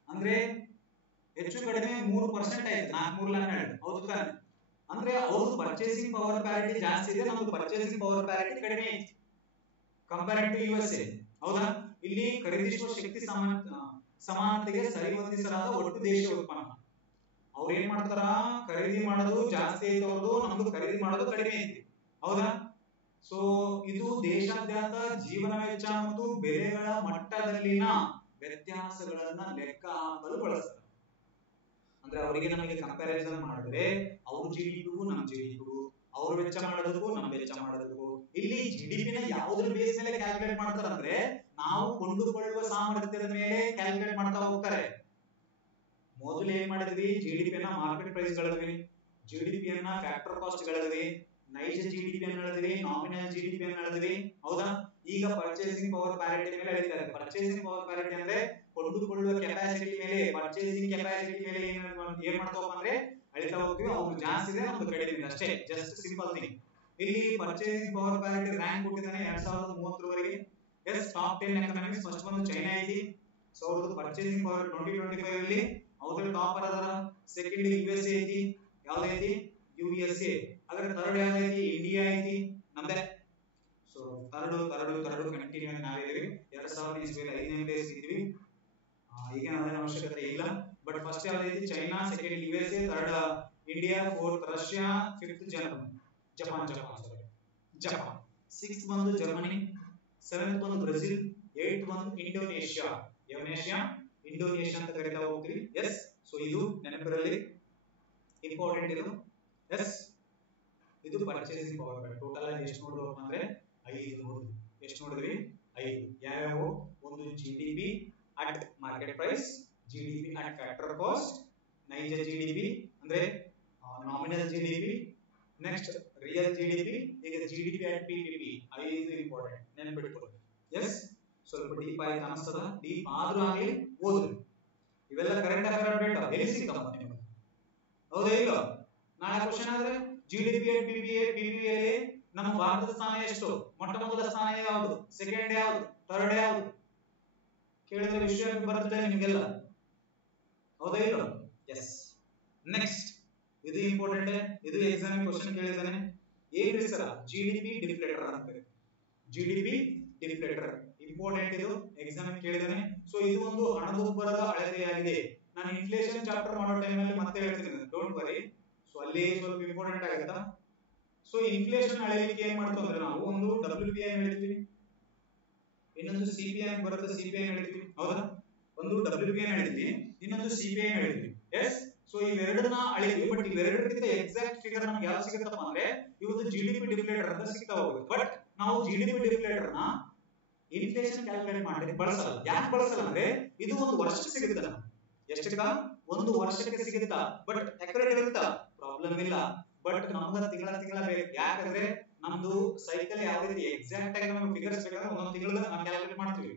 ಅಂದ್ರೆ ಹೆಚ್ಚು ಕಡಿಮೆ 3% ಆಯ್ತು. 4 3 12, ಹೌದು ತಾನೆ? ಅಂದ್ರೆ ಅವ್ರದ್ದು ಪರ್ಚೇಸಿಂಗ್ ಪವರ್ ಪ್ಯಾರಿಟಿ ಜಾಸ್ತಿ ಇದೆ, ನಮ್ದು ಪರ್ಚೇಸಿಂಗ್ ಪವರ್ ಪ್ಯಾರಿಟಿ ಕಡಿಮೆ ಐತಿ ಕಂಪೇರ್ಡ್ ಟು USA. ಹೌದಾ? ಇಲ್ಲಿ ಖರೀದಿಸುವ ಶಕ್ತಿ ಸಮಾನತೆಗೆ ಸರಿಹೊಂದಿಸಲಾದ ಒಟ್ಟು ದೇಶೀಯ ಉತ್ಪನ್ನ. ಅವ್ರು ಏನ್ ಮಾಡ್ತಾರ? ಖರೀದಿ ಮಾಡೋದು ಜಾಸ್ತಿ ಐತಿ ಅವ್ರದ್ದು, ನಮ್ದು ಖರೀದಿ ಮಾಡೋದು ಕಡಿಮೆ ಐತಿ. ಹೌದಾ? ಸೊ ಇದು ದೇಶಾದ್ಯಂತ ಜೀವನ ವೆಚ್ಚ ಮತ್ತು ಬೆಲೆಗಳ ಮಟ್ಟದಲ್ಲಿನ ವ್ಯತ್ಯಾಸಗಳನ್ನ ಲೆಕ್ಕ ಹಾಕಲು ಬಳಸ್ತಾರೆ. ಅಂದ್ರೆ ಅವರಿಗೆ ನಮಗೆ ಕಂಪ್ಯಾರಿಸನ್ ಮಾಡಿದ್ರೆ ಅವ್ರ ಜಿಡಿಪಿಗೂ ನಮ್ಮ ಜಿಡಿಪಿಗೂ, ಅವ್ರ ವೆಚ್ಚ ಮಾಡೋದಕ್ಕೂ ನಮ್ಮ ವೆಚ್ಚ ಮಾಡೋದಕ್ಕೂ, ಇಲ್ಲಿ ಜಿಡಿಪಿನ ಯಾವುದ್ರ ಬೇಸ್ ಮೇಲೆ ಕ್ಯಾಲ್ಕುಲೇಟ್ ಮಾಡ್ತಾರೆ ಅಂದ್ರೆ ನಾವು ಕೊಂಡುಕೊಳ್ಳುವ ಸಾಮರ್ಥ್ಯದ ಮೇಲೆ ಕ್ಯಾಲ್ಕುಲೇಟ್ ಮಾಡ್ತಾ ಹೋಗ್ತಾರೆ. ಮೊದಲು ಏನ್ ಮಾಡಿದ್ವಿ? ಜಿಡಿಪಿಯನ್ನ ಮಾರ್ಕೆಟ್ ಪ್ರೈಸ್ ಗಳಿದ್ವಿ, ಜಿಡಿಪಿಯನ್ನ ಫ್ಯಾಕ್ಟರ್ ಕಾಸ್ಟ್ ಗಳಿದ್ವಿ, ನೈಜ ಜಿಡಿಪಿ ಅನ್ನು ಹೇಳಿದ್ವಿ, ನಾಮಿನಲ್ ಜಿಡಿಪಿ ಅನ್ನು ಹೇಳಿದ್ವಿ. ಹೌದಾ? ಈಗ ಪರ್ಚೇಸಿಂಗ್ ಪವರ್ ಪ್ಯಾರಿಟಿ ಮೇಲೆ ಹೇಳಿದ್ದಾರೆ. ಪರ್ಚೇಸಿಂಗ್ ಪವರ್ ಪ್ಯಾರಿಟಿ ಅಂದ್ರೆ ಕೊಂಡುಕೊಳ್ಳುವ ಕೆಪಾಸಿಟಿ ಮೇಲೆ, ಪರ್ಚೇಸಿಂಗ್ ಕೆಪಾಸಿಟಿ ಮೇಲೆ ಏನ್ ಮಾಡ್ತಾವಪ್ಪ ಅಂದ್ರೆ ಅಳಿತಾ ಹೋಗ್ತೀವಿ. ಅವ್ರು ಜಾಸ್ತಿ ಇದೆ, ನಮ್ದು ಕಡಿಮೆ ಇದೆ ಅಷ್ಟೇ. Just simple thing. ಇಲ್ಲಿ ಪರ್ಚೇಸಿಂಗ್ ಪವರ್ ಪ್ಯಾರಿಟಿ ರ್ಯಾಂಕ್ ಕೊಟ್ಟಿದ್ದಾನೆ 2030 ವರೆಗೆ. Yes, top 10 economics. ಫಸ್ಟ್ ಒಂದು ಚೈನಾ ಐತಿ. ಸೊ ಅವ್ರದ್ದು ಪರ್ಚೇಸಿಂಗ್ ಪವರ್ 2025 ಅಲ್ಲಿ ಅವ್ರ ಟಾಪರ್ ಅದಾರ. ಸೆಕೆಂಡ್ USA ಐತಿ. ಯಾವ್ದೈತಿ? USA. ಅದರ ಥರ್ಡ್ ಯಾವ್ದೈತಿ? ಇಂಡಿಯಾ ಐತಿ, ನಮ್ದೇ. ಸೊ ಥರ್ಡ್ ಕಂಟಿನ್ಯೂ ಆಗಿ ನಾವಿದ್ದೀವಿ. 2000 ಇಸ್ವಿಯಲ್ಲಿ 5ನೇ ಪ್ಲೇಸ್ ಇದ್ವಿ. ಈಗ ಅದರ ಅವಶ್ಯಕತೆ ಇಲ್ಲ. ಬಟ್ ಫಸ್ಟ್ ಯಾವ್ದೈತಿ? China, second USA, third India, fourth Russia, fifth Japan. Sixth ಬಂದು ಜರ್ಮನಿ, ಸೆವೆಂತ್ ಬಂದು ಬ್ರೆಜಿಲ್, ಏಟ್ ಬಂದು ಇಂಡೋನೇಷ್ಯಾ ಅಂತ ಕರೀತಾ ಹೋಗ್ತೀವಿ. ಎಸ್, ಸೊ ಇದು ನೆನಪಿರಲಿ, ಇಂಪಾರ್ಟೆಂಟ್ ಇದು. ಎಸ್, ಇದು ಪರ್ಚೇಸಿಂಗ್ ಪವರ್. ಟೋಟಲ್ ಆಗಿ ಎಷ್ಟು ನೋಡಿದ್ವಪ್ಪ ಅಂದ್ರೆ 5 ನೋಡಿದ್ವಿ. ಎಷ್ಟು ನೋಡಿದ್ವಿ? 5. ಯಾವ್ಯಾವು? ಒಂದು GDP at market price, GDP at factor cost, ನೈಜ ಜಿಡಿಪಿ ಅಂದ್ರೆ nominal GDP, next real GDP, ಈಗ ಜಿಡಿಪಿ ಅಟ್ ಪಿಪಿಪಿ. 5 ಇಂಪಾರ್ಟೆಂಟ್, ನೆನಪಿಟ್ಕೊಳ್ಳಿ. ಎಸ್, ಸ್ವಲ್ಪ ಡೀಪ್ ಆಯ್ತು ಅನಿಸ್ತದ. ಡೀಪ್ ಆದ್ರೂ ಆಗಲಿ ಓದ್ರಿ. ಇವೆಲ್ಲ ಕರೆಂಟ್ ಅಫೇರ್ ಅಪ್ಡೇಟ್ ಎಲ್ಲಿ ಸಿಗ್ತಾವ ನಿಮಗೆ? ಹೌದಾ ಇಲ್ಲ? ನಾಳೆ ಕ್ವಶನ್ ಆದ್ರೆ ಜಿಡಿಪಿ ಅಟ್ ಪಿಪಿಪಿ ನಮ್ಮ ಭಾರತದ ಸ್ಥಾನ ಎಷ್ಟು? ಮೊಟ್ಟ ಮೊದಲ ಸ್ಥಾನ ಯಾವುದು? ಸೆಕೆಂಡ್ ಯಾವುದು? ಥರ್ಡ್ ಯಾವುದು? ಕೇಳಿದ್ರೆ ವಿಷಯ ಬರ್ತದೆ ನಿಮಗೆಲ್ಲ. ಹೌದಾ ಇಲ್ಲ? ಎಸ್. ನೆಕ್ಸ್ಟ್, ಇದು ಇಂಪಾರ್ಟೆಂಟ್. ಇದು ಎಕ್ಸಾಮ್ ಕ್ವಶನ್ ಕೇಳಿದಾನೆ. ಏನ್ರಿ ಸರ್? ಜಿಡಿಪಿ ಡಿಫ್ಲೇಟರ್ ಅಂತ. ಜಿಡಿಪಿ ಡಿಫ್ಲೇಟರ್ ಇಂಪಾರ್ಟೆಂಟ್, ಇದು ಎಕ್ಸಾಮ್ ಕೇಳಿದಾನೆ. ಸೊ ಇದು ಒಂದು ಹಣದುಬ್ಬರದ ಅಳತೆಯಾಗಿದೆ. ನಾನು ಇನ್ಫ್ಲೇಷನ್ ಚಾಪ್ಟರ್ ಮಾಡೋ ಟೈಮಲ್ಲಿ ಮತ್ತೆ ಹೇಳ್ತೀನಿ, ಡೋಂಟ್ ವರಿ. ಸೊ ಅಲ್ಲಿ ಸ್ವಲ್ಪ ಇಂಪಾರ್ಟೆಂಟ್ ಆಗುತ್ತಾ. ಸೊ ಇನ್ಫ್ಲೇಷನ್ ಅಳೆಯಲಿಕ್ಕೆ ಏನ್ ಮಾಡ್ತೀವಿ ಅಂದ್ರೆ ನಾವು ಒಂದು WPI ಹೇಳ್ತೀವಿ, ಇನ್ನೊಂದು CPI ಬರುತ್ತೆ, CPI ಹೇಳ್ತೀವಿ. ಹೌದಾ? ಒಂದು WPI ಹೇಳ್ತೀವಿ, ಇನ್ನೊಂದು CPI ಹೇಳ್ತೀವಿ. ಎಸ್, ಸೊ ಇವೆರಡನ್ನ ಅಳಿತೀವಿ. ಬಟ್ ಇವೆರಡಕ್ಕಿಂತ ಎಕ್ಸಾಕ್ಟ್ ಫಿಗರ್ ನಮ್ಗೆ ಯಾವ್ದು ಸಿಗುತ್ತಪ್ಪ ಅಂದ್ರೆ ಇವತ್ತು ಜಿಡಿಪಿ ಡಿಫ್ಲೇಟರ್ ಅಂತ ಸಿಗ್ತಾ ಹೋಗುತ್ತೆ. ಬಟ್ ನಾವು ಜಿಡಿಪಿ ಡಿಫ್ಲೇಟರ್ ನ ಇನ್ಫ್ಲೇಷನ್ ಕ್ಯಾಲ್ಕುಲೇಟ್ ಮಾಡಿ ಬಳಸಲ್ಲ. ಯಾಕೆ ಬಳಸಲ್ಲ ಅಂದ್ರೆ ಇದು ಒಂದು ವರ್ಷಕ್ಕೆ ಸಿಗುತ್ತೆ ನಮ್ಗೆ. ಎಷ್ಟಕ್ಕ? ಒಂದು ವರ್ಷಕ್ಕೆ ಸಿಗುತ್ತಾ? ಬಟ್ ಅಕ್ಯುರೇಟ್ ಇರುತ್ತಾ? ಪ್ರಾಬ್ಲಮ್ ಇಲ್ಲ. ಬಟ್ ನಮ್ಗೆ ತಿಂಗಳ ಬೇಕು. ಯಾಕಂದ್ರೆ ನಮ್ದು ಸೈಕಲ್ ಯಾವ ರೀತಿ ಎಕ್ಸಾಕ್ಟ್ ಆಗಿ ನಮಗೆ ಫಿಗರ್ಸ್ ಬೇಕಾದ್ರೆ ಒಂದೊಂದು ತಿಂಗಳ ನಾವು ಕ್ಯಾಲ್ಕುಲೇಟ್ ಮಾಡ್ತೀವಿ.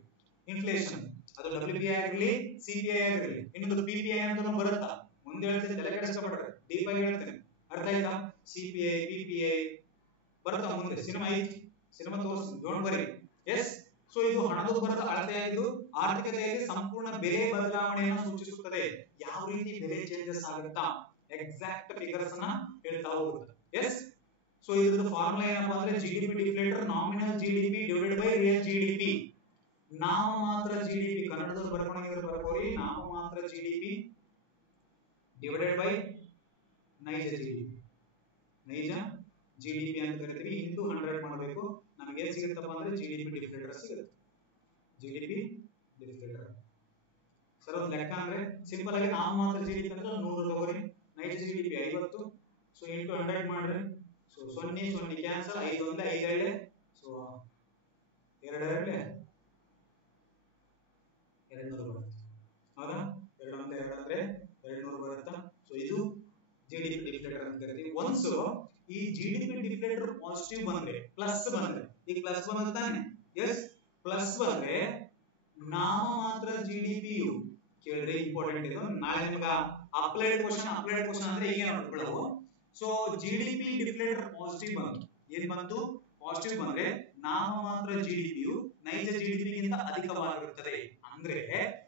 ಇನ್ಫ್ಲೇಷನ್ ಅದು WPI ಆಗಿರಲಿ, CPI ಆಗಿರಲಿ, ಇನ್ನೊಂದು PPI ಅಂತ ಬರುತ್ತಾ ಮುಂದೆ ಹೇಳ್ತೀನಿ, ತಲೆ ಕೆಡಿಸ್ಕೊಬೇಡ್ರಿ, ಡೀಪ್ ಆಗಿ ಹೇಳ್ತೀನಿ. ಅರ್ಥ ಆಯ್ತಾ? CPI PPI ಬರ್ತಾ ಮುಂದೆ. ಸಿನಿಮಾ ಐತಿ, ಸಿನಿಮಾ ತೋರಿಸ್ತೀನಿ, ಡೋಂಟ್ ವರಿ. ಎಸ್, ಸೊ ಇದು ಹಣದುಬ್ಬರದ ಅಳತೆಯಾಗಿದ್ದು ಆರ್ಥಿಕತೆಯಲ್ಲಿ ಸಂಪೂರ್ಣ ಬೆಲೆ ಬದಲಾವಣೆಯನ್ನು ಸೂಚಿಸುತ್ತದೆ. ಯಾವ ರೀತಿ ಬೆಲೆ ಚೇಂಜಸ್ ಆಗುತ್ತಾ ಎಕ್ಸಾಕ್ಟ್ ಫಿಗರ್ಸ್ ಅನ್ನ ಹೇಳ್ತಾ ಹೋಗುತ್ತೆ. ಎಸ್, ಸೊ ಇದ್ರ ಫಾರ್ಮುಲಾ ಏನಪ್ಪಾ ಅಂದ್ರೆ GDP deflator nominal GDP divided by real GDP. ನಾಮಮಾತ್ರ ಜಿಡಿಪಿ ಕನ್ನಡದಲ್ಲಿ ಬರ್ಕೊಂಡಿದ್ರೆ ಬರ್ಕೋರಿ. ನಾಮಮಾತ್ರ ಜಿಡಿಪಿ ಡಿವೈಡೆಡ್ ಬೈ ನೈಜ ಜಿಡಿಪಿ. ನೈಜ ಜಿಡಿಪಿ ಅಂತ ಕರಿತೀವಿ. ಇಂಟು 100 ಮಾಡಬೇಕು. ನಮಗೆ ಏನು ಸಿಗುತ್ತಪ್ಪ ಅಂದ್ರೆ ಜಿಡಿಪಿ ಡಿಫ್ಲೇಟರ್ ಸಿಗುತ್ತೆ. ಜಿಡಿಪಿ ಡಿಫ್ಲೇಟರ್ ಸರ್ ಒಂದು ಲೆಕ್ಕ ಅಂದ್ರೆ ಸಿಂಪಲ್ ಆಗಿ ನಾವು ಮಾತ್ರ ಜಿಡಿಪಿ ಅಂದ್ರೆ 100 ತಗೋರಿ, ನೈಜ ಜಿಡಿಪಿ 50, ಸೊ ಇಂಟು 100 ಮಾಡ್ರಿ, ಸೊ 0 0 ಕ್ಯಾನ್ಸಲ್, 5 1 5 2, ಸೊ 2 2 200 ಬರುತ್ತೆ. ಹೌದಾ? 2 1 2 ಅಂದ್ರೆ 200 ಬರುತ್ತಾ? ಸೊ ಇದು ಜಿಡಿಪಿ ಡಿಫ್ಲೇಟರ್ ಅಂತ ಕರಿತೀವಿ. ಒನ್ಸ್ ಈ ಜಿಡಿಪಿ ಡಿಫ್ಲೇಟರ್ ಪಾಸಿಟಿವ್ ಬಂದ್ರೆ, ಪ್ಲಸ್ ಬಂದ್ರೆ, ಈಗ ಪ್ಲಸ್ ಬಂದ್ರೆ ತಾನೆ, ಎಸ್ ಪ್ಲಸ್ ಬಂದ್ರೆ ನಾವು ಮಾತ್ರ ಜಿಡಿಪಿಯು ಕೇಳಿದ್ರೆ ಇಂಪಾರ್ಟೆಂಟ್ ಇದು, ನಾಳೆ ನಿಮಗೆ ಅಪ್ಲೈಡ್ ಕ್ವಶನ್ ಅಂದ್ರೆ ಈಗ ನೋಡ್ಕೊಳ್ಳವು. ಸೊ ಜಿಡಿಪಿ ಡಿಫ್ಲೇಟರ್ ಪಾಸಿಟಿವ್ ಬಂತು, ಏನ್ ಬಂತು? ಪಾಸಿಟಿವ್ ಬಂದ್ರೆ ನಾವು ಮಾತ್ರ ಜಿಡಿಪಿಯು ನೈಜ ಜಿಡಿಪಿಗಿಂತ ಅಧಿಕವಾಗಿರುತ್ತದೆ. ಅಂದ್ರೆ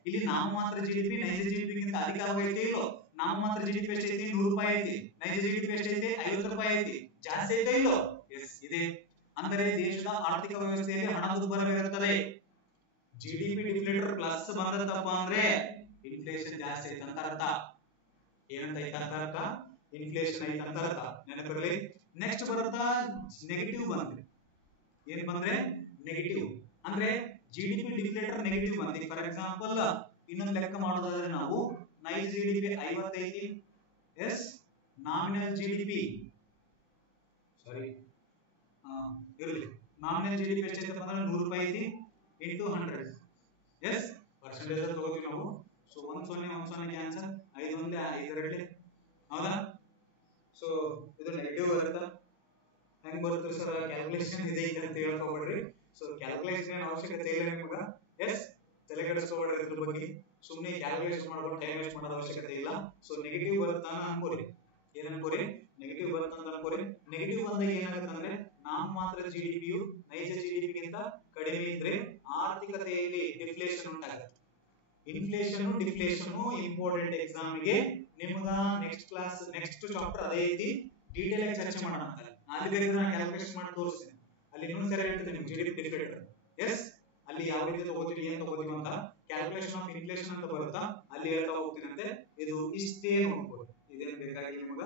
ಇಲ್ಲಿ ನಾವು ಮಾತ್ರ ಜಿಡಿಪಿ ನೈಜ ಜಿಡಿಪಿಗಿಂತ ಅಧಿಕವಾಗೈತೆ ಇಲ್ಲೋ? ನಾವು ಮಾತ್ರ ಜಿಡಿಪಿ ಎಷ್ಟೈತಿ? 100 ರೂಪಾಯಿ ಐತಿ. ನೈಜ ಜಿಡಿಪಿ ಎಷ್ಟೈತಿ? 50 ರೂಪಾಯಿ ಐತಿ. ಜಾಸ್ತಿ ಐತೆ ಇಲ್ಲೋ? ಎಸ್ ಇದೆ. ಅಂದರೆ ದೇಶದ ಆರ್ಥಿಕ ವ್ಯವಸ್ಥೆಯಲ್ಲಿ ಹಣದುಬ್ಬರವಿರುತ್ತದೆ. ಜಿಡಿಪಿ ಡಿಫ್ಲೇಟರ್ ಪ್ಲಸ್ ಬಂದದಪ್ಪ ಅಂದ್ರೆ ಇನ್ಫ್ಲೇಷನ್ ಜಾಸ್ತಿ ಐತೆ ಅಂತ ಅರ್ಥ. ಏನಂತ ಐತೆ ಅಂತ ಅರ್ಥ? ಇನ್ಫ್ಲೇಷನ್ ಐತೆ ಅಂತ ಅರ್ಥ. ನೆನಪಿರಲಿ. ನೆಕ್ಸ್ಟ್ ಬರುತ್ತಾ ನೆಗೆಟಿವ್ ಬಂದ್ರೆ, ಏನ್ ಬಂದ್ರೆ ನೆಗೆಟಿವ್ ಅಂದ್ರೆ ಜಿಡಿಪಿ ಡಿಫ್ಲೇಟರ್ ನೆಗೆಟಿವ್ ಬಂದ್ರೆ, ಫಾರ್ ಎಕ್ಸಾಂಪಲ್ ಇನ್ನೊಂದು ಲೆಕ್ಕ ಮಾಡೋದಾದ್ರೆ ನಾವು ನೈಜ ಜಿಡಿಪಿ 50 ಐತಿ, ಎಸ್ ನಾಮಿನಲ್ ಜಿಡಿಪಿ ಸಾರಿ ಇರಲಿ, ನಾಮಿನಲ್ ಜಿಡಿಪಿ ಎಷ್ಟೈತೆ ಅಂದ್ರೆ 100 ರೂಪಾಯಿ ಐತಿ, ಇಂಟು 100, ಎಸ್ ಪರ್ಸೆಂಟೇಜ್ ಅಂತ ತಗೋತೀವಿ ನಾವು. ಸೊ 1 0 1 0 ಕ್ಯಾನ್ಸಲ್, 5 1 5 2, ಹೌದಾ? ಸೊ ಇದು ನೆಗೆಟಿವ್ ಬರುತ್ತಾ? ಹೆಂಗ್ ಬರುತ್ತೆ ಸರ್? ಕ್ಯಾಲ್ಕುಲೇಷನ್ ಇದೆ ಅಂತ ಹೇಳಕ್ ಹೋಗ್ಬೇಡ್ರಿ. ಸೊ ಕ್ಯಾಲ್ಕುಲೇಷನ್ ಅವಶ್ಯಕತೆ ಇಲ್ಲ ನಿಮ್ಗೆ, ಎಸ್ ತಲೆ ಕೆಡಿಸ್ಕೋಬೇಡ್ರಿ ಇದ್ರ ಬಗ್ಗೆ. ಸುಮ್ಮನೆ ಕ್ಯಾಲ್ಕುಲೇಷನ್ ಮಾಡ್ಕೊಂಡು ಟೈಮ್ ವೇಸ್ಟ್ ಮಾಡೋದು ಅವಶ್ಯಕತೆ ಇಲ್ಲ. ಸೊ ನೆಗೆಟಿವ್ ಬರುತ್ತಾ ಅನ್ಕೋರಿ, ಏನ್ ಅನ್ಕೋರಿ? ನೆಗೆಟಿವ್ ಬರುತ್ತಾ ಅಂತ ಅನ್ಕೋರಿ. ನೆಗೆಟಿವ್ ಬಂದಾಗ ಏನಾಗುತ್ತೆ ಅಂದ್ರೆ ನಾವು ಮಾತ್ರ ಜಿಡಿಪಿಯು ನೈಜ ಜಿಡಿಪಿಗಿಂತ ಕಡಿಮೆ ಇದ್ರೆ ಆರ್ಥಿಕತೆಯಲ್ಲಿ ಡಿಫ್ಲೇಷನ್ ಉಂಟಾಗುತ್ತೆ. ಇನ್ಫ್ಲೇಷನ್ ಡಿಫ್ಲೇಷನ್ ಇಂಪಾರ್ಟೆಂಟ್ ಎಕ್ಸಾಮ್ ಗೆ ನಿಮ್ಗ ನೆಕ್ಸ್ಟ್ ಕ್ಲಾಸ್ ನೆಕ್ಸ್ಟ್ ಚಾಪ್ಟರ್ ಅದೇ ಐತಿ, ಡೀಟೇಲ್ ಆಗಿ ಚರ್ಚೆ ಮಾಡೋಣ. ಅಲ್ಲಿ ಬೇಕಾದ್ರೆ ನಾನು ಕ್ಯಾಲ್ಕುಲೇಷನ್ ಮಾಡಿ ತೋರಿಸ್ತೀನಿ, ಅಲ್ಲಿ ಇನ್ನೊಂದು ಸರಿ ಹೇಳ್ತೀನಿ ನಿಮ್ಗೆ ಜಿಡಿಪಿ ಡಿಫ್ಲೇಟರ್. ಎಸ್ ಅಲ್ಲಿ ಯಾವ ರೀತಿ ತಗೋತೀವಿ ಏನ್ ತಗೋತೀವಿ ಅಂತ, ಕ್ಯಾಲ್ಕುಲೇಷನ್ ಆಫ್ ಇನ್ಫ್ಲೇಷನ್ ಅಂತ ಬರುತ್ತಾ ಅಲ್ಲಿ ಹೇಳ್ತಾ ಹೋಗ್ತೀನಿ ಅಂತೆ. ಇದು ಇಷ್ಟೇ ನೋಡ್ಬೋದು, ಇದೇನು ಬೇಕಾಗಿ ನಿಮ್ಗ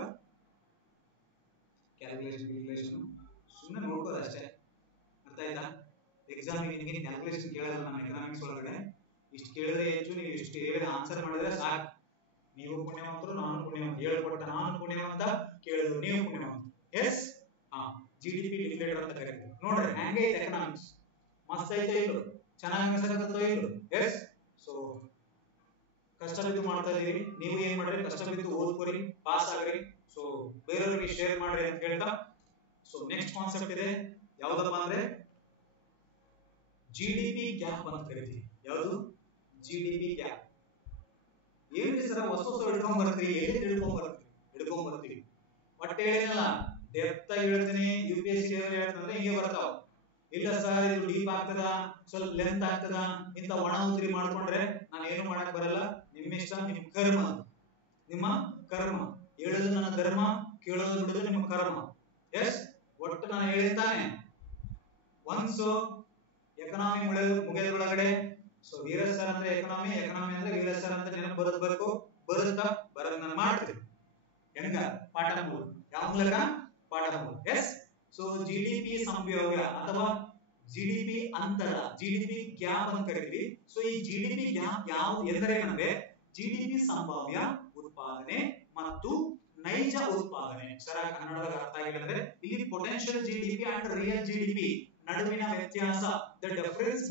ಕ್ಯಾಲ್ಕುಲೇಷನ್ ಇನ್ಫ್ಲೇಷನ್ ಸುಮ್ಮನೆ ನೋಡ್ಬೋದು ಅಷ್ಟೇ. ಅರ್ಥ ಆಯ್ತಾ? ಎಕ್ಸಾಮ್ ನಿಮಗೆ ಕ್ಯಾಲ್ಕುಲೇಷನ್ ಕೇಳಲ್ಲ ನಮ್ಮ ಎಕನಾಮಿಕ್ಸ್ ಒಳಗಡೆ. ಇಷ್ಟು ಕೇಳಿದ್ರೆ ಹೆಚ್ಚು, ನೀವು ಇಷ್ಟು ಹೇಳಿದ ಆನ್ಸರ್ ಮಾಡಿದ್ರೆ ಸಾಕು. ನೀವು ಪುಣ್ಯವಂತರು, ನಾನು ಪುಣ್ಯವಂತ. ಹೇಳ್ಕೊಟ್ಟ ನಾನು ಪುಣ್ಯವಂತ, ಕೇಳಿದ್ರು ನೀವು ಪುಣ್ಯವಂತ. ಎಸ್ ಜಿಡಿಪಿ ಡಿಫ್ಲೇಟರ್ ಅಂತ ಕರೀತೀವಿ. ನೋಡ್ರಿ ಹ್ಯಾಂಗೆ ಐತೆ ಎಕನಾಮಿಕ್ಸ್, ಮಸ್ತ್ ಐತೆ ಇಲ್ಲು? ಚೆನ್ನಾಗಿ ಅನ್ಸಕತ್ತೋ ಇಲ್ಲು? ಎಸ್ ಸೊ ಕಷ್ಟ ಬಿದ್ದು ಮಾಡ್ತಾ ಇದೀವಿ, ನೀವು ಏನ್ ಮಾಡ್ರಿ? ಕಷ್ಟ ಬಿದ್ದು ಓದ್ಕೋರಿ, ಪಾಸ್ ಆಗ್ರಿ. ಸೊ ಬೇರೆಯವರಿಗೆ ಶೇರ್ ಮಾಡ್ರಿ ಅಂತ ಹೇಳ್ತಾ, ಸೊ ನೆಕ್ಸ್ಟ್ ಕಾನ್ಸೆಪ್ಟ್ ಇದೆ ಯಾವ್ದಪ್ಪ ಅಂದ್ರೆ ಜಿಡಿಪಿ ಗ್ಯಾಪ್ ಅಂತ ಕರಿತೀವಿ. ಯಾವುದು? GDP gap. ಏನ್ರಿ ಸರ್ ಹೊಸ ಹೊಸ ಹಿಡ್ಕೊಂಡ್ ಬರ್ತೀವಿ, ಎಲ್ಲಿ ಹಿಡ್ಕೊಂಡ್ ಬರ್ತೀವಿ? ಒಟ್ಟೆ ಹೇಳಿನಲ್ಲ, ಡೆಪ್ತ್ ಆಗಿ ಹೇಳ್ತೀನಿ. UPSC ಹೇಳ್ತಂದ್ರೆ ಹಿಂಗೆ ಬರ್ತಾವ. ಇಲ್ಲ ಸರ್ ಇದು ಡೀಪ್ ಆಗ್ತದ, ಸ್ವಲ್ಪ ಲೆಂತ್ ಆಗ್ತದ, ಇಂತ ಒಣ ಉದ್ರಿ ಮಾಡ್ಕೊಂಡ್ರೆ ನಾನು ಏನು ಮಾಡಕ್ ಬರಲ್ಲ. ನಿಮ್ಮ ಇಷ್ಟ, ನಿಮ್ ಕರ್ಮ, ನಿಮ್ಮ ಕರ್ಮ. ಹೇಳೋದು ನನ್ನ ಧರ್ಮ, ಕೇಳೋದು ಬಿಡೋದು ನಿಮ್ಮ ಕರ್ಮ. ಎಸ್ ಒಟ್ಟು ನಾನು ಹೇಳಿದ್ದಾನೆ. ಒನ್ಸ್ ಎಕನಾಮಿ ಮುಗಿಯೋದ್ರೊಳಗಡೆ ಸೊ ವೀರ ಸರ್ ಅಂದ್ರೆ ಎಕನಾಮಿ ಅಂದ್ರೆ ವೀರ ಸರ್ ಅಂತ ನೆನಪು ಬರಬೇಕು. ಬರುತ್ತಾ? ಬರೋದನ್ನ ಮಾಡ್ತೀವಿ. ಹೆಂಗ? ಪಾಠ ಮೂಲಕ. ಯಾವ ಮೂಲಕ? ಪಾಠ ಮೂಲಕ. ಎಸ್ ಸೊ ಜಿಡಿಪಿ ಸಂಭಾವ್ಯ ಅಥವಾ ಜಿಡಿಪಿ ಅಂತರ, ಜಿಡಿಪಿ ಗ್ಯಾಪ್ ಅಂತ ಕರಿತೀವಿ. ಸೊ ಈ ಜಿಡಿಪಿ ಗ್ಯಾಪ್ ಯಾವುದು ಎಂದರೇನಂದ್ರೆ ಜಿಡಿಪಿ ಸಂಭಾವ್ಯ ಉತ್ಪಾದನೆ ಮತ್ತು ನೈಜ ಉತ್ಪಾದನೆ. ಸರ ಕನ್ನಡದಾಗ ಅರ್ಥ ಆಗಿಲ್ಲ ಅಂದ್ರೆ ಇಲ್ಲಿ potential GDP and real GDP ನಡುವಿನ ವ್ಯತ್ಯಾಸ, the difference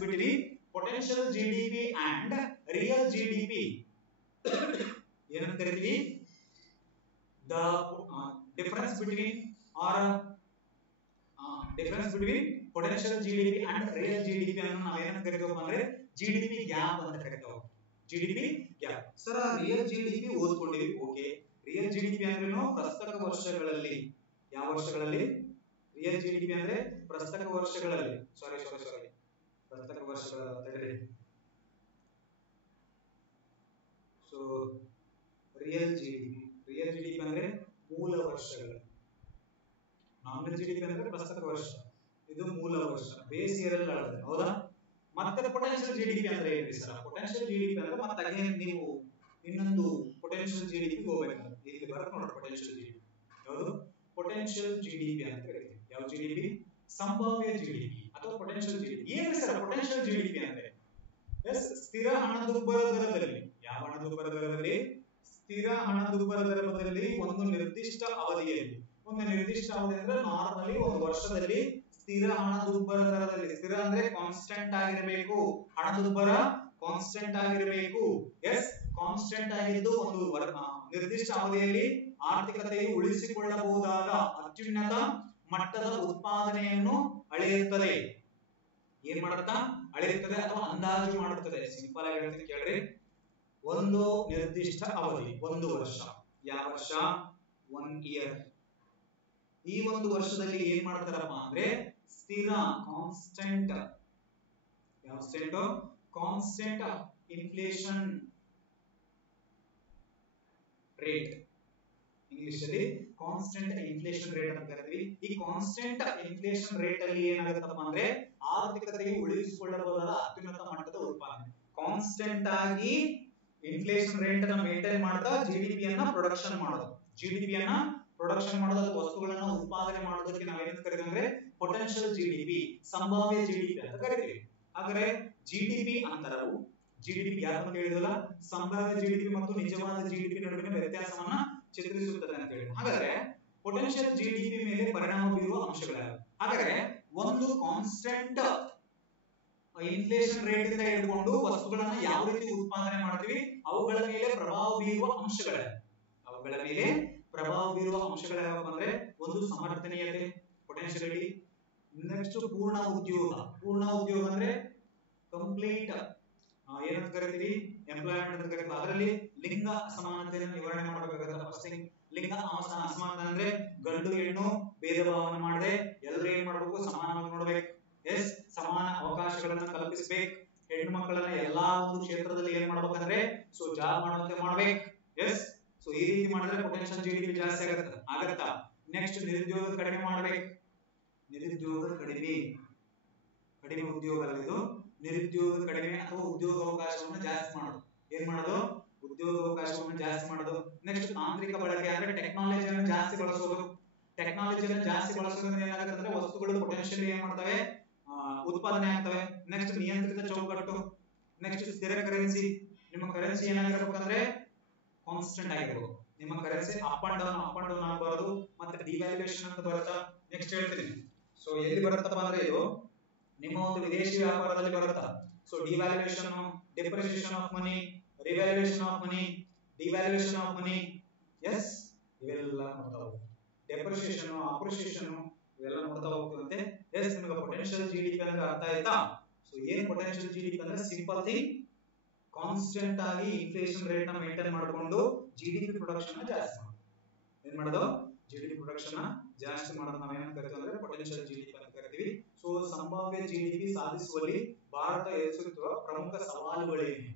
between potential GDP and real GDP ಏನಂತ ಕರಿತೀವಿ? The difference between potential GDP and real GDP ಅನ್ನು ನಾವು ಏನಂತ ಕರಿತೀವಪ್ಪ ಅಂದ್ರೆ ಜಿಡಿಪಿ ಗ್ಯಾಪ್ ಅಂತ ಕರಿತೀವಿ. GDP gap. Sir real GDP ಓದ್ಕೊಂಡಿವಿ, ಓಕೆ. ರಿಯಲ್ ಜಿಡಿಪಿ ಅಂದ್ರೆ ಪ್ರಸಕ್ತ ವರ್ಷಗಳಲ್ಲಿ. ಯಾವ ವರ್ಷಗಳಲ್ಲಿ? ರಿಯಲ್ ಜಿಡಿಪಿ ಅಂದ್ರೆ ಪ್ರಸಕ್ತ ವರ್ಷಗಳಲ್ಲಿ. ಸಾರಿ ಪ್ರಸಕ್ತ ವರ್ಷಗಳಲ್ಲಿ. ಸೊ ರಿಯಲ್ ಜಿಡಿಪಿ ಅಂದ್ರೆ ಮೂಲ ವರ್ಷಗಳು. ನಾಮಿನಲ್ ಜಿಡಿಪಿ ಅಂದ್ರೆ ಪ್ರಸಕ್ತ ವರ್ಷ, ಇದು ಮೂಲ ವರ್ಷ, ಬೇಸ್ ಇಯರ್ ಅಲ್ಲಿ ಅಳತೆ. ಹೌದಾ? ಮತ್ತೆ ಪೊಟೆನ್ಶಿಯಲ್ ಜಿಡಿಪಿ ಅಂದ್ರೆ ಏನ್ರಿ ಸರ್? ಪೊಟೆನ್ಶಿಯಲ್ ಜಿಡಿಪಿ ಅಂದ್ರೆ ಮತ್ತೆ ಅಗೇನ್ ನೀವು ಇನ್ನೊಂದು ಪೊಟೆನ್ಶಿಯಲ್ ಜಿಡಿಪಿ ಹೋಗ್ಬೇಕು. ಇಲ್ಲಿ ಬರುತ್ತೆ ನೋಡ್ರಿ ಪೊಟೆನ್ಶಿಯಲ್ ಜಿಡಿಪಿ. ಯಾವುದು? ಪೊಟೆನ್ಶಿಯಲ್ ಜಿಡಿಪಿ ಅಂತ ಕರೀತೀವಿ. ಯಾವ ಜಿಡಿಪಿ? ಸಂಭಾವ್ಯ ಜಿಡಿಪಿ ಅಥವಾ ಪೊಟೆನ್ಶಿಯಲ್ ಜಿಡಿಪಿ. ಏನ್ರಿ ಸರ್ ಪೊಟೆನ್ಶಿಯಲ್ ಜಿಡಿಪಿ ಅಂದ್ರೆ? ಎಸ್ ಸ್ಥಿರ ಹಣದುಬ್ಬರ ದರದಲ್ಲಿ, ಯಾವ ಹಣದುಬ್ಬರ ದರದಲ್ಲಿ? ಸ್ಥಿರ ಹಣದುಬ್ಬರ ದರದಲ್ಲಿ ಒಂದು ನಿರ್ದಿಷ್ಟ ಅವಧಿಯಲ್ಲಿ, ಒಂದು ನಿರ್ದಿಷ್ಟ ಅವಧಿ ಅಂದ್ರೆ ನಾರ್ಮಲಿ ಒಂದು ವರ್ಷದಲ್ಲಿ ಸ್ಥಿರ ಹಣದುಬ್ಬರ ದರದಲ್ಲಿ, ಸ್ಥಿರ ಅಂದ್ರೆ ಕಾನ್ಸ್ಟೆಂಟ್ ಆಗಿರಬೇಕು, ಹಣದುಬ್ಬರ ಕಾನ್ಸ್ಟೆಂಟ್ ಆಗಿರಬೇಕು. ಎಸ್, ಕಾನ್ಸ್ಟೆಂಟ್ ಆಗಿದ್ದು ಒಂದು ನಿರ್ದಿಷ್ಟ ಅವಧಿಯಲ್ಲಿ ಆರ್ಥಿಕತೆಯು ಉಳಿಸಿಕೊಳ್ಳಬಹುದಾದ ಅತ್ಯುನ್ನತ ಮಟ್ಟದ ಉತ್ಪಾದನೆಯನ್ನು ಅಳೆಯುತ್ತದೆ. ಏನ್ ಮಾಡುತ್ತಾ? ಅಳೆಯುತ್ತದೆ ಅಥವಾ ಅಂದಾಜು ಮಾಡುತ್ತದೆ. ಸಿಂಪಲ್ ಆಗಿ ಹೇಳ್ತೀನಿ ಕೇಳ್ರಿ. ಒಂದು ನಿರ್ದಿಷ್ಟ ಅವಧಿ, ಒಂದು ವರ್ಷ. ಯಾವ ವರ್ಷ? 1 ಇಯರ್. ಈ ಒಂದು ವರ್ಷದಲ್ಲಿ ಏನ್ ಮಾಡ್ತಾರಪ್ಪ ಅಂದ್ರೆ ಸ್ಥಿರ constant, constant inflation rate, English ಅಲ್ಲಿ ಕಾನ್ಸ್ಟೆಂಟ್ ಇನ್ಫ್ಲೇಷನ್ ರೇಟ್ ಅಂತ ಕರಿತೀವಿ. ಈ ಕಾನ್ಸ್ಟೆಂಟ್ ಇನ್ಫ್ಲೇಷನ್ ರೇಟ್ ಅಲ್ಲಿ ಏನಾಗುತ್ತಪ್ಪ ಅಂದ್ರೆ ಆರ್ಥಿಕತೆಯು ಉಳಿಸಿಕೊಳ್ಳಬಹುದಾದ ಅತ್ಯುನ್ನತ ಮಟ್ಟದ ಉತ್ಪಾದನೆ. ಕಾನ್ಸ್ಟೆಂಟ್ ಆಗಿ ಇನ್ಫ್ಲೇಷನ್ ರೇಟ್ ಅನ್ನು ಮೇಂಟೈನ್ ಮಾಡ್ತಾ ಜಿಡಿಪಿಯನ್ನ ಪ್ರೊಡಕ್ಷನ್ ಮಾಡೋದು, ಜಿಡಿಪಿಯನ್ನ ಪ್ರೊಡಕ್ಷನ್ ಮಾಡೋದು, ವಸ್ತುಗಳನ್ನ ಉತ್ಪಾದನೆ ಮಾಡೋದಕ್ಕೆ ನಾವೇನು ಕರಿತೀವಿ ಅಂದ್ರೆ ಪೊಟೆನ್ಷಿಯಲ್ ಜಿಡಿಪಿ, ಸಂಭಾವ್ಯ ಜಿಡಿಪಿ ಅಂತ ಕರಿತೀವಿ. ಹಾಗಾದ್ರೆ ಜಿಡಿಪಿ ಅಂತರವು, ಜಿಡಿಪಿ ಯಾರು ಹೇಳಿದಲ್ಲ, ಸಂಭಾವ್ಯ ಜಿಡಿಪಿ ಮತ್ತು ನಿಜವಾದ ಜಿಡಿಪಿ ನಡುವಿನ ವ್ಯತ್ಯಾಸವನ್ನ ಚಿತ್ರಿಸುತ್ತದೆ ಅಂತ ಹೇಳಿ. ಹಾಗಾದ್ರೆ ಪೊಟೆನ್ಷಿಯಲ್ ಜಿಡಿಪಿ ಮೇಲೆ ಪರಿಣಾಮ ಬೀರುವ ಅಂಶಗಳಾಗಿವೆ. ಹಾಗಾದ್ರೆ ಒಂದು ಕಾನ್ಸ್ಟೆಂಟ್ ಇನ್ಫ್ಲೇಷನ್ ರೇಟ್ ಇಂದ ಹಿಡ್ಕೊಂಡು ವಸ್ತುಗಳನ್ನ ಯಾವ ರೀತಿ ಉತ್ಪಾದನೆ ಮಾಡ್ತೀವಿ ಅವುಗಳ ಮೇಲೆ ಪ್ರಭಾವ ಬೀರುವ ಅಂಶಗಳಿವೆ. ಅವುಗಳ ಮೇಲೆ ಪ್ರಭಾವ ಬೀರುವ ಅಂಶಗಳಾಗಪ್ಪ ಅಂದ್ರೆ ಒಂದು ಸಮರ್ಥನೀಯತೆ, ಪೊಟೆನ್ಷಿಯಲಿಟಿ. ನೆಕ್ಸ್ಟ್ ಪೂರ್ಣ ಉದ್ಯೋಗ. ಪೂರ್ಣ ಉದ್ಯೋಗ ಅಂದ್ರೆ ಕಂಪ್ಲೀಟ್ ಏನಂತ ಕರಿತೀವಿ? ಎಂಪ್ಲಾಯ್ಮೆಂಟ್ ಅಂತ ಕರಿತೀವಿ. ಅದರಲ್ಲಿ ಲಿಂಗ ಅಸಮಾನತೆಯನ್ನು ನಿವಾರಣೆ ಮಾಡಬೇಕಾಗುತ್ತೆ. ಫಸ್ಟ್ ಥಿಂಗ್, ಲಿಂಗ ಅಸಮಾನತೆ ಅಂದ್ರೆ ಗಂಡು ಹೆಣ್ಣು ಭೇದ ಭಾವನೆ ಮಾಡದೆ ಎಲ್ಲರೂ ಏನ್ ಮಾಡಬೇಕು? ಸಮಾನವಾಗಿ ನೋಡ್ಬೇಕು. ಎಸ್, ಸಮಾನ ಅವಕಾಶಗಳನ್ನ ಕಲ್ಪಿಸಬೇಕು. ಹೆಣ್ಣು ಮಕ್ಕಳನ್ನ ಎಲ್ಲಾ ಒಂದು ಕ್ಷೇತ್ರದಲ್ಲಿ ಏನ್ ಮಾಡ್ಬೇಕಂದ್ರೆ ಜಾಬ್ ಮಾಡುವಂತೆ ಮಾಡ್ಬೇಕು. ಎಸ್, ಸೊ ಈ ರೀತಿ ಮಾಡಿದ್ರೆ ಪೊಟೆನ್ಷಿಯಲ್ ಜಿಡಿಪಿ ಜಾಸ್ತಿ ಆಗತ್ತಾ. ನೆಕ್ಸ್ಟ್ ನಿರುದ್ಯೋಗ ಕಡಿಮೆ ಮಾಡ್ಬೇಕು. ನಿರುದ್ಯೋಗ ಕಡಿಮೆ ಉದ್ಯೋಗ ಅಲ್ಲ ಇದು, ನಿರುದ್ಯೋಗ ಕಡಿಮೆ ಅಥವಾ ಉದ್ಯೋಗ ಅವಕಾಶವನ್ನು ಜಾಸ್ತಿ ಮಾಡೋದು. ಏನ್ ಮಾಡೋದು? ಉದ್ಯೋಗ ಅವಕಾಶವನ್ನು ಜಾಸ್ತಿ ಮಾಡೋದು. ನೆಕ್ಸ್ಟ್ ತಾಂತ್ರಿಕ ಬಳಕೆ ಅಂದ್ರೆ ಟೆಕ್ನಾಲಜಿಯನ್ನು ಜಾಸ್ತಿ ಬಳಸೋದು. ಟೆಕ್ನಾಲಜಿಯನ್ನು ಜಾಸ್ತಿ ಬಳಸೋದ್ರಿಂದ ಏನಾಗುತ್ತೆ ಅಂದ್ರೆ ವಸ್ತುಗಳು ಪೊಟೆನ್ಷಿಯಲಿ ಏನ್ ಮಾಡ್ತವೆ? ಉತ್ಪಾದನೆ ಆಗ್ತವೆ. ನೆಕ್ಸ್ಟ್ ನಿಯಂತ್ರಿತ ಚೌಕಟ್ಟು. ನೆಕ್ಸ್ಟ್ ಸ್ಥಿರ ಕರೆನ್ಸಿ. ನಿಮ್ಮ ಕರೆನ್ಸಿ ಏನಾಗಿರ್ಬೇಕಂದ್ರೆ ಕಾನ್ಸ್ಟೆಂಟ್ ಆಗಿರ್ಬೇಕು. ನಿಮ್ಮ ಕರೆನ್ಸಿ ಅಪ್ ಅಂಡ್ ಡೌನ್ ಆಗಬಾರದು. ಮತ್ತೆ ಡಿವ್ಯಾಲ್ಯೂಯೇಷನ್ ಅಂತ ಬರುತ್ತಾ, ನೆಕ್ಸ್ಟ್ ಹೇಳ್ತೀನಿ. ಸೊ ಎಲ್ಲಿ ಬರುತ್ತಪ್ಪ ಅಂದ್ರೆ ಇದು ನಿಮ್ಮ ಒಂದು ವಿದೇಶಿ ವ್ಯಾಪಾರದಲ್ಲಿ ಬರುತ್ತಾ. So devaluation, depreciation of money, revaluation of money, devaluation of money. Yes, ಇವೆಲ್ಲ ನೋಡ್ತಾ ಹೋಗ್ತೀವಿ. ಡೆಪ್ರಿಸಿಯೇಷನ್, ಅಪ್ರಿಸಿಯೇಷನ್ ಇವೆಲ್ಲ ನೋಡ್ತಾ ಹೋಗ್ತೀವಂತೆ. ಎಸ್, ನಿಮಗೆ ಪೊಟೆನ್ಷಿಯಲ್ ಜಿಡಿಪಿ ಅಂದ್ರೆ ಅರ್ಥ ಆಯ್ತಾ? ಸೊ ಏನ್ ಪೊಟೆನ್ಷಿಯಲ್ ಜಿಡಿಪಿ ಅಂದ್ರೆ ಸಿಂಪಲ್ ಥಿಂಗ್, ಕಾನ್ಸ್ಟೆಂಟ್ ಆಗಿ ಇನ್ಫ್ಲೇಷನ್ ರೇಟ್ ನ ಮೇಂಟೈನ್ ಮಾಡಿಕೊಂಡು ಜಿಡಿಪಿ ಪ್ರೊಡಕ್ಷನ್ ಜಾಸ್ತಿ ಮಾಡೋದು. ಏನ್ ಮಾಡೋದು? ಜಿಡಿಪಿ ಪ್ರೊಡಕ್ಷನ್ ಜಾಸ್ತಿ ಮಾಡೋದು ನಾವೇನ್ ಕರಿತೀವಿ ಅಂದ್ರೆ ಪೊಟೆನ್ಷಿಯಲ್ ಜಿಡಿಪಿ ಅಂತ ಕರಿತೀವಿ. ಸೊ ಸಂಭಾವ್ಯ ಜಿಡಿಪಿ ಸಾಧಿಸುವಲ್ಲಿ ಭಾರತ ಎದುರಿಸುತ್ತಿರುವ ಪ್ರಮುಖ ಸವಾಲುಗಳೇನು?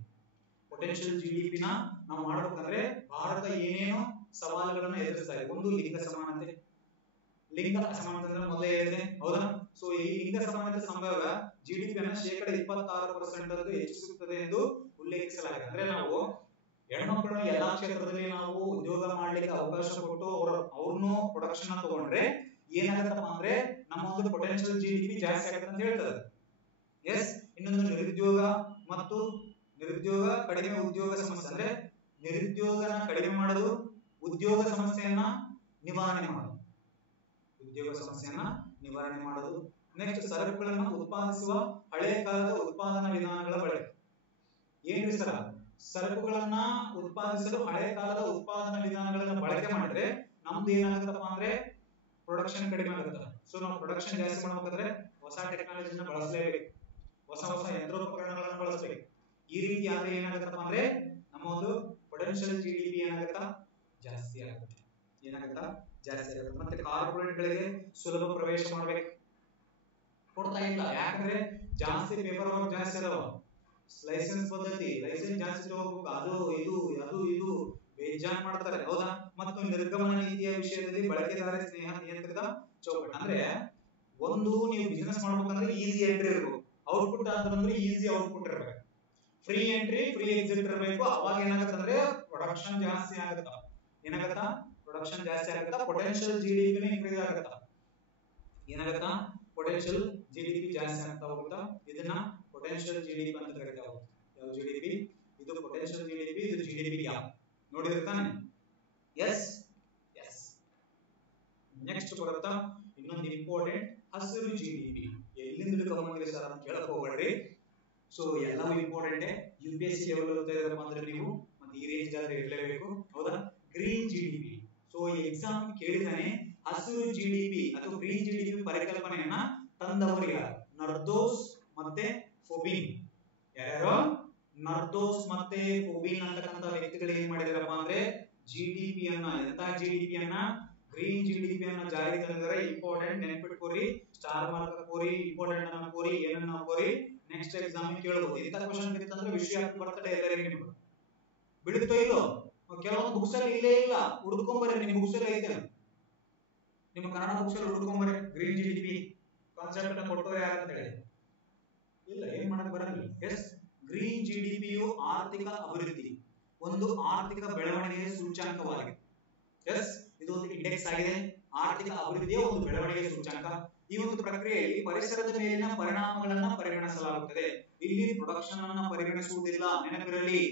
ಪೊಟೆನ್ಷಿಯಲ್ ಜಿಡಿಪಿನ ನಾವು ಮಾಡಬೇಕಂದ್ರೆ ಭಾರತ ಏನೇನು ಸವಾಲುಗಳನ್ನ ಎದುರಿಸ್ತಾ ಇದೆ? ಒಂದು, ಲಿಂಗ ಸಮಾನತೆ. ಲಿಂಗ ಅಸಮಾನತೆ ಅಂದ್ರೆ ಮೊದಲೇ ಹೇಳಿದೆ, ಹೌದಾ? ಸೊ ಈ ಲಿಂಗ ಸಮಾನತೆ ಸಂಭಾವ್ಯ ಜಿಡಿಪಿಯನ್ನು 26% ಹೆಚ್ಚಿಸುತ್ತದೆ ಎಂದು ಉಲ್ಲೇಖಿಸಲಾಗಿದೆ. ಅಂದ್ರೆ ನಾವು ಹೆಣ್ಮಕ್ಳನ್ನ ಎಲ್ಲಾ ಕ್ಷೇತ್ರದಲ್ಲಿ ನಾವು ಉದ್ಯೋಗ ಮಾಡ್ಲಿಕ್ಕೆ ಅವಕಾಶ ಕೊಟ್ಟು ಅವ್ರನ್ನು ಪ್ರೊಡಕ್ಷನ್ ತಗೊಂಡ್ರೆ ಏನಾಗತ್ತಪ್ಪ ಅಂದ್ರೆ ನಮ್ಮ ಒಂದು ಪೊಟೆನ್ಷಿಯಲ್ ಜಿಡಿಪಿ ಜಾಸ್ತಿ ಆಗುತ್ತೆ ಅಂತ ಹೇಳ್ತದೆ. ಎಸ್, ಇನ್ನೊಂದು ನಿರುದ್ಯೋಗ ಕಡಿಮೆ ಉದ್ಯೋಗ ಸಮಸ್ಯೆ. ಅಂದ್ರೆ ನಿರುದ್ಯೋಗನ ಕಡಿಮೆ ಮಾಡೋದು, ಉದ್ಯೋಗ ಸಮಸ್ಯೆಯನ್ನ ನಿವಾರಣೆ ಮಾಡೋದು. ನೆಕ್ಸ್ಟ್ ಸರಕುಗಳನ್ನು ಉತ್ಪಾದಿಸುವ ಹಳೆ ಕಾಲದ ಉತ್ಪಾದನಾ ವಿಧಾನಗಳ ಬಳಕೆ. ಏನ್ರಿ ಸರ್? ಸರಕುಗಳನ್ನ ಉತ್ಪಾದಿಸಲು ಹಳೆ ಕಾಲದ ಉತ್ಪಾದನಾ ವಿಧಾನಗಳನ್ನ ಬಳಕೆ ಮಾಡಿದ್ರೆ ನಮ್ದು ಏನಾಗುತ್ತಪ್ಪ ಅಂದ್ರೆ ಪ್ರೊಡಕ್ಷನ್ ಕಡಿಮೆ ಆಗುತ್ತೆ. ಸೊ ನಾವು ಪ್ರೊಡಕ್ಷನ್ ಜಾಸ್ತಿ ಮಾಡ್ಬೇಕಾದ್ರೆ ಹೊಸ ಟೆಕ್ನಾಲಜಿನ ಬಳಸಲೇಬೇಕು, ಹೊಸ ಯಂತ್ರೋಪಕರಣಗಳನ್ನು ಬಳಸಬೇಕು. ಈ ರೀತಿ ಆದ್ರೆ ಏನಾಗುತ್ತಪ್ಪ ಅಂದ್ರೆ ನಮ್ಮ ಒಂದು ಪೊಟೆನ್ಷಿಯಲ್ ಜಿಡಿಪಿ ಜಾಸ್ತಿ ಆಗುತ್ತೆ. ಮತ್ತೆ ಕಾರ್ಪೊರೇಟ್ ಗಳಿಗೆ ಸುಲಭ ಪ್ರವೇಶ ಮಾಡ್ಬೇಕು, ಕೊಡ್ತಾ ಇಲ್ಲ. ಯಾಕಂದ್ರೆ ಜಾಸ್ತಿ ಪೇಪರ್ ವರ್ಕ್ ಜಾಸ್ತಿ ಅದಾವ. ಲೈಸೆನ್ಸ್ ಪದ್ಧತಿ, ಲೈಸೆನ್ಸ್ ಜಾಸ್ತಿ ತಗೋಬೇಕು, ಅದು ಇದು ಬೇಜಾನ್ ಮಾಡ್ತಾರೆ, ಹೌದಾ? ಮತ್ತು ನಿರ್ಗಮನ ನೀತಿಯ ವಿಷಯದಲ್ಲಿ ಬಳಕೆದಾರ ಸ್ನೇಹ ನಿಯಂತ್ರಿತ ಚೌಕಟ್ಟು. ಅಂದ್ರೆ ಒಂದು ನೀವು ಬಿಸಿನೆಸ್ ಮಾಡ್ಬೇಕಂದ್ರೆ ಈಸಿ ಎಂಟ್ರಿ ಇರಬೇಕು, ಔಟ್ಪುಟ್ ಅಂತಂದ್ರೆ ಈಸಿ ಔಟ್ಪುಟ್ ಇರಬೇಕು, ಫ್ರೀ ಎಂಟ್ರಿ ಫ್ರೀ ಎಕ್ಸಿಟ್ ಇರಬೇಕು. ಅವಾಗ ಏನಾಗುತ್ತಂದ್ರೆ ಪ್ರೊಡಕ್ಷನ್ ಜಾಸ್ತಿ ಆಗುತ್ತಾ, ಪೊಟೆನ್ಷಿಯಲ್ ಜಿಡಿಪಿ ಇನ್ಕ್ರೀಸ್ ಆಗುತ್ತಾ. ಪೊಟೆನ್ಷಿಯಲ್ ಜಿಡಿಪಿ ಜಾಸ್ತಿ ಆಗ್ತಾ ಹೋಗುತ್ತಾ. ಇದನ್ನ ಪೊಟೆನ್ಷಿಯಲ್ ಜಿಡಿಪಿ ಅಂತ ಕರೀತಾರೆ. ಯಾವುದು ಜಿಡಿಪಿ, ಇದು ಪೊಟೆನ್ಶಿಯಲ್ ಜಿಡಿಪಿ, ಇದು ಜಿಡಿಪಿ ಗ್ಯಾಪ್ ನೋಡಿರ್ತಾನೆ. Yes yes. ನೆಕ್ಸ್ಟ್ ಬರುತ್ತಾ ಇನ್ನೊಂದು ಇಂಪಾರ್ಟೆಂಟ್ ಹಸಿರು ಜಿಡಿಪಿ. ಎಲ್ಲಿಂದ ಹಿಡ್ಕೊಂಡ್ಬಂದ್ರಿ ಸರ್ ಅಂತ ಕೇಳಕ್ ಹೋಗ್ಬೇಡ್ರಿ. ಸೊ ಎಲ್ಲವೂ ಇಂಪಾರ್ಟೆಂಟ್. UPSC ಲೆವೆಲ್ ಓದ್ತಿದ್ರಪ್ಪ ಅಂದ್ರೆ ನೀವು ಮತ್ತೆ ಈ ರೇಂಜ್ ಆದ್ರೆ ಇರಲೇಬೇಕು, ಹೌದಾ? Green GDP. ಸೊ ಎಕ್ಸಾಮ್ ಕೇಳಿದಾನೆ ಹಸಿರು ಜಿಡಿಪಿ ಅಥವಾ ಗ್ರೀನ್ ಜಿಡಿಪಿ ಪರಿಕಲ್ಪನೆಯನ್ನ ತಂದವರು ಯಾರು? ನರ್ದೋಸ್ ಮತ್ತೆ ಫೋಬಿನ್. ಯಾರು? ನರ್ದೋಸ್ ಮತ್ತೆ ಫೋಬಿನ್ ಅಂತಕ್ಕಂಥ ವ್ಯಕ್ತಿಗಳು ಏನ್ ಮಾಡಿದಾರಪ್ಪ ಅಂದ್ರೆ ಜಿಡಿಪಿ ಅನ್ನ, ಎಂತ ಜಿಡಿಪಿ ಅನ್ನ, ಗ್ರೀನ್ ಜಿಡಿಪಿ ಅನ್ನ ಜಾರಿಗೆ ತಂದರೆ. ಇಂಪಾರ್ಟೆಂಟ್, ನೆನಪಿಟ್ಕೋರಿ, ಸ್ಟಾರ್ ಮಾರ್ಕ್ ಕೋರಿ, ಇಂಪಾರ್ಟೆಂಟ್ ಅನ್ನ ಕೋರಿ, ಏನನ್ನ ಕೋರಿ, ನೆಕ್ಸ್ಟ್ ಎಕ್ಸಾಮ್ ಕೇಳಬಹುದು. ಇಂತ ಕ್ವಶನ್ ಬಿತ್ತಂದ್ರೆ ವಿಷಯ ಬರ್ತದೆ ಎಲ್ಲರಿಗೆ. ನಿಮ್ಗೆ ಬಿಡುತ್ತೋ ಇಲ್ಲೋ? ಕೆಲವೊಂದು ಬುಕ್ಸ್ ಅಲ್ಲಿ ಇಲ್ಲೇ ಇಲ್ಲ, ಹುಡುಕೊಂಬರ್ರಿ. ನಿಮ್ ಬುಕ್ಸ್ ಅಲ್ಲಿ ಐತೆ, ನಿಮ್ಮ ಕನ್ನಡ ಬುಕ್ಸ್ ಅಲ್ಲಿ ಹುಡುಕೊಂಬರ್ರಿ. ಗ್ರೀನ್ ಜಿಡಿಪಿ ಕಾನ್ಸೆಪ್ಟ್ ಅನ್ನು ಕೊಟ್ಟವ್ರು ಯಾರು ಅಂತ ಹೇಳಿ ಇಲ್ಲ, ಏನ್ ಮಾಡಕ್ ಬರಲ್ಲ. ಎಸ್, ಗ್ರೀನ್ ಜಿಡಿಪಿಯು ಆರ್ಥಿಕ ಅಭಿವೃದ್ಧಿ, ಒಂದು ಆರ್ಥಿಕ ಬೆಳವಣಿಗೆಯ ಸೂಚ್ಯಂಕವಾಗಿದೆ. ಎಸ್, ಇದು ಒಂದು ಇಂಡೆಕ್ಸ್ ಆಗಿದೆ, ಆರ್ಥಿಕ ಅಭಿವೃದ್ಧಿಯ ಒಂದು ಬೆಳವಣಿಗೆಯ ಸೂಚ್ಯಂಕ. ಈ ಒಂದು ಪ್ರಕ್ರಿಯೆಯಲ್ಲಿ ಪರಿಸರದ ಮೇಲಿನ ಪರಿಣಾಮಗಳನ್ನ ಪರಿಗಣಿಸಲಾಗುತ್ತದೆ. ಇಲ್ಲಿ ಪ್ರೊಡಕ್ಷನ್ ಅನ್ನ ಪರಿಗಣಿಸುವುದಿಲ್ಲ, ನೆನಪಿರಲಿ.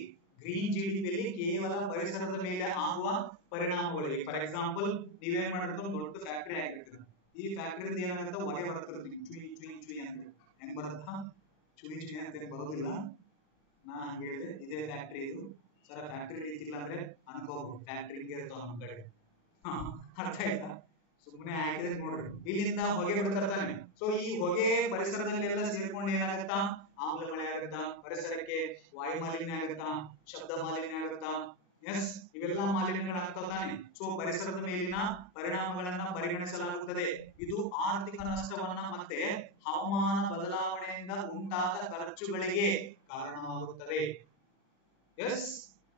ಗ್ರೀನ್ ಜಿಡಿಪಿಯಲ್ಲಿ ಕೇವಲ ಪರಿಸರದ ಮೇಲೆ ಆಗುವ ಪರಿಣಾಮಗಳಿಗೆ. ಫಾರ್ ಎಕ್ಸಾಂಪಲ್, ನೀವೇನ್ ಮಾಡಿದ್ರೆ ದೊಡ್ಡ ಫ್ಯಾಕ್ಟರಿ ಆಗಿರ್ತೀರ, ಈ ಫ್ಯಾಕ್ಟರಿ ಏನಾಗುತ್ತೆ, ಹೊಗೆ ಬರ್ತದೆ, ಚುಯಿ ಚುಯಿ ಚುಯಿ ಅಂತ. ಹೆಂಗ್ ಬರುತ್ತಾ? ಚುಯಿ ಚುಯಿ ಅಂತ ಬರೋದಿಲ್ಲ. ನಾ ಹೇಳಿದೆ ಇದೇ ಫ್ಯಾಕ್ಟರಿ ಇದು ಸರ್. ಫ್ಯಾಕ್ಟರಿ ರೀತಿಲ್ಲ ಅಂದ್ರೆ ಅನ್ಕೋಬಹುದು, ಫ್ಯಾಕ್ಟರಿಗೆ ಇರ್ತಾವ ನಮ್ಮ ಕಡೆ. ಅರ್ಥ ಆಯ್ತಾ? ಸುಮ್ಮನೆ ಆಗಿದ್ರೆ ನೋಡ್ರಿ, ಇಲ್ಲಿಂದ ಹೊಗೆ ಬಿಡ್ತಾನೆ. ಸೊ ಈ ಹೊಗೆ ಪರಿಸರದಲ್ಲಿ ಎಲ್ಲ ಸೇರ್ಕೊಂಡು ಏನಾಗುತ್ತಾ? ಆಮ್ಲ ಮಳೆ ಆಗುತ್ತಾ, ಪರಿಸರಕ್ಕೆ ವಾಯು ಮಾಲಿನ್ಯ ಆಗುತ್ತಾ, ಶಬ್ದ ಮಾಲಿನ್ಯ ಆಗುತ್ತಾ? ಎಸ್, ಇವೆಲ್ಲ ಮಾಲಿನ್ಯಗಳಾಗ್ತಾನೆ. ಸೊ ಪರಿಸರದ ಮೇಲಿನ ಪರಿಣಾಮಗಳನ್ನ ಪರಿಗಣಿಸಲಾಗುತ್ತದೆ. ಇದು ಆರ್ಥಿಕ ನಷ್ಟವನ್ನ ಮತ್ತೆ ಹವಾಮಾನ ಬದಲಾವಣೆಯಿಂದ ಉಂಟಾದ ಖರ್ಚುಗಳಿಗೆ ಕಾರಣವಾಗುತ್ತದೆ. ಎಸ್,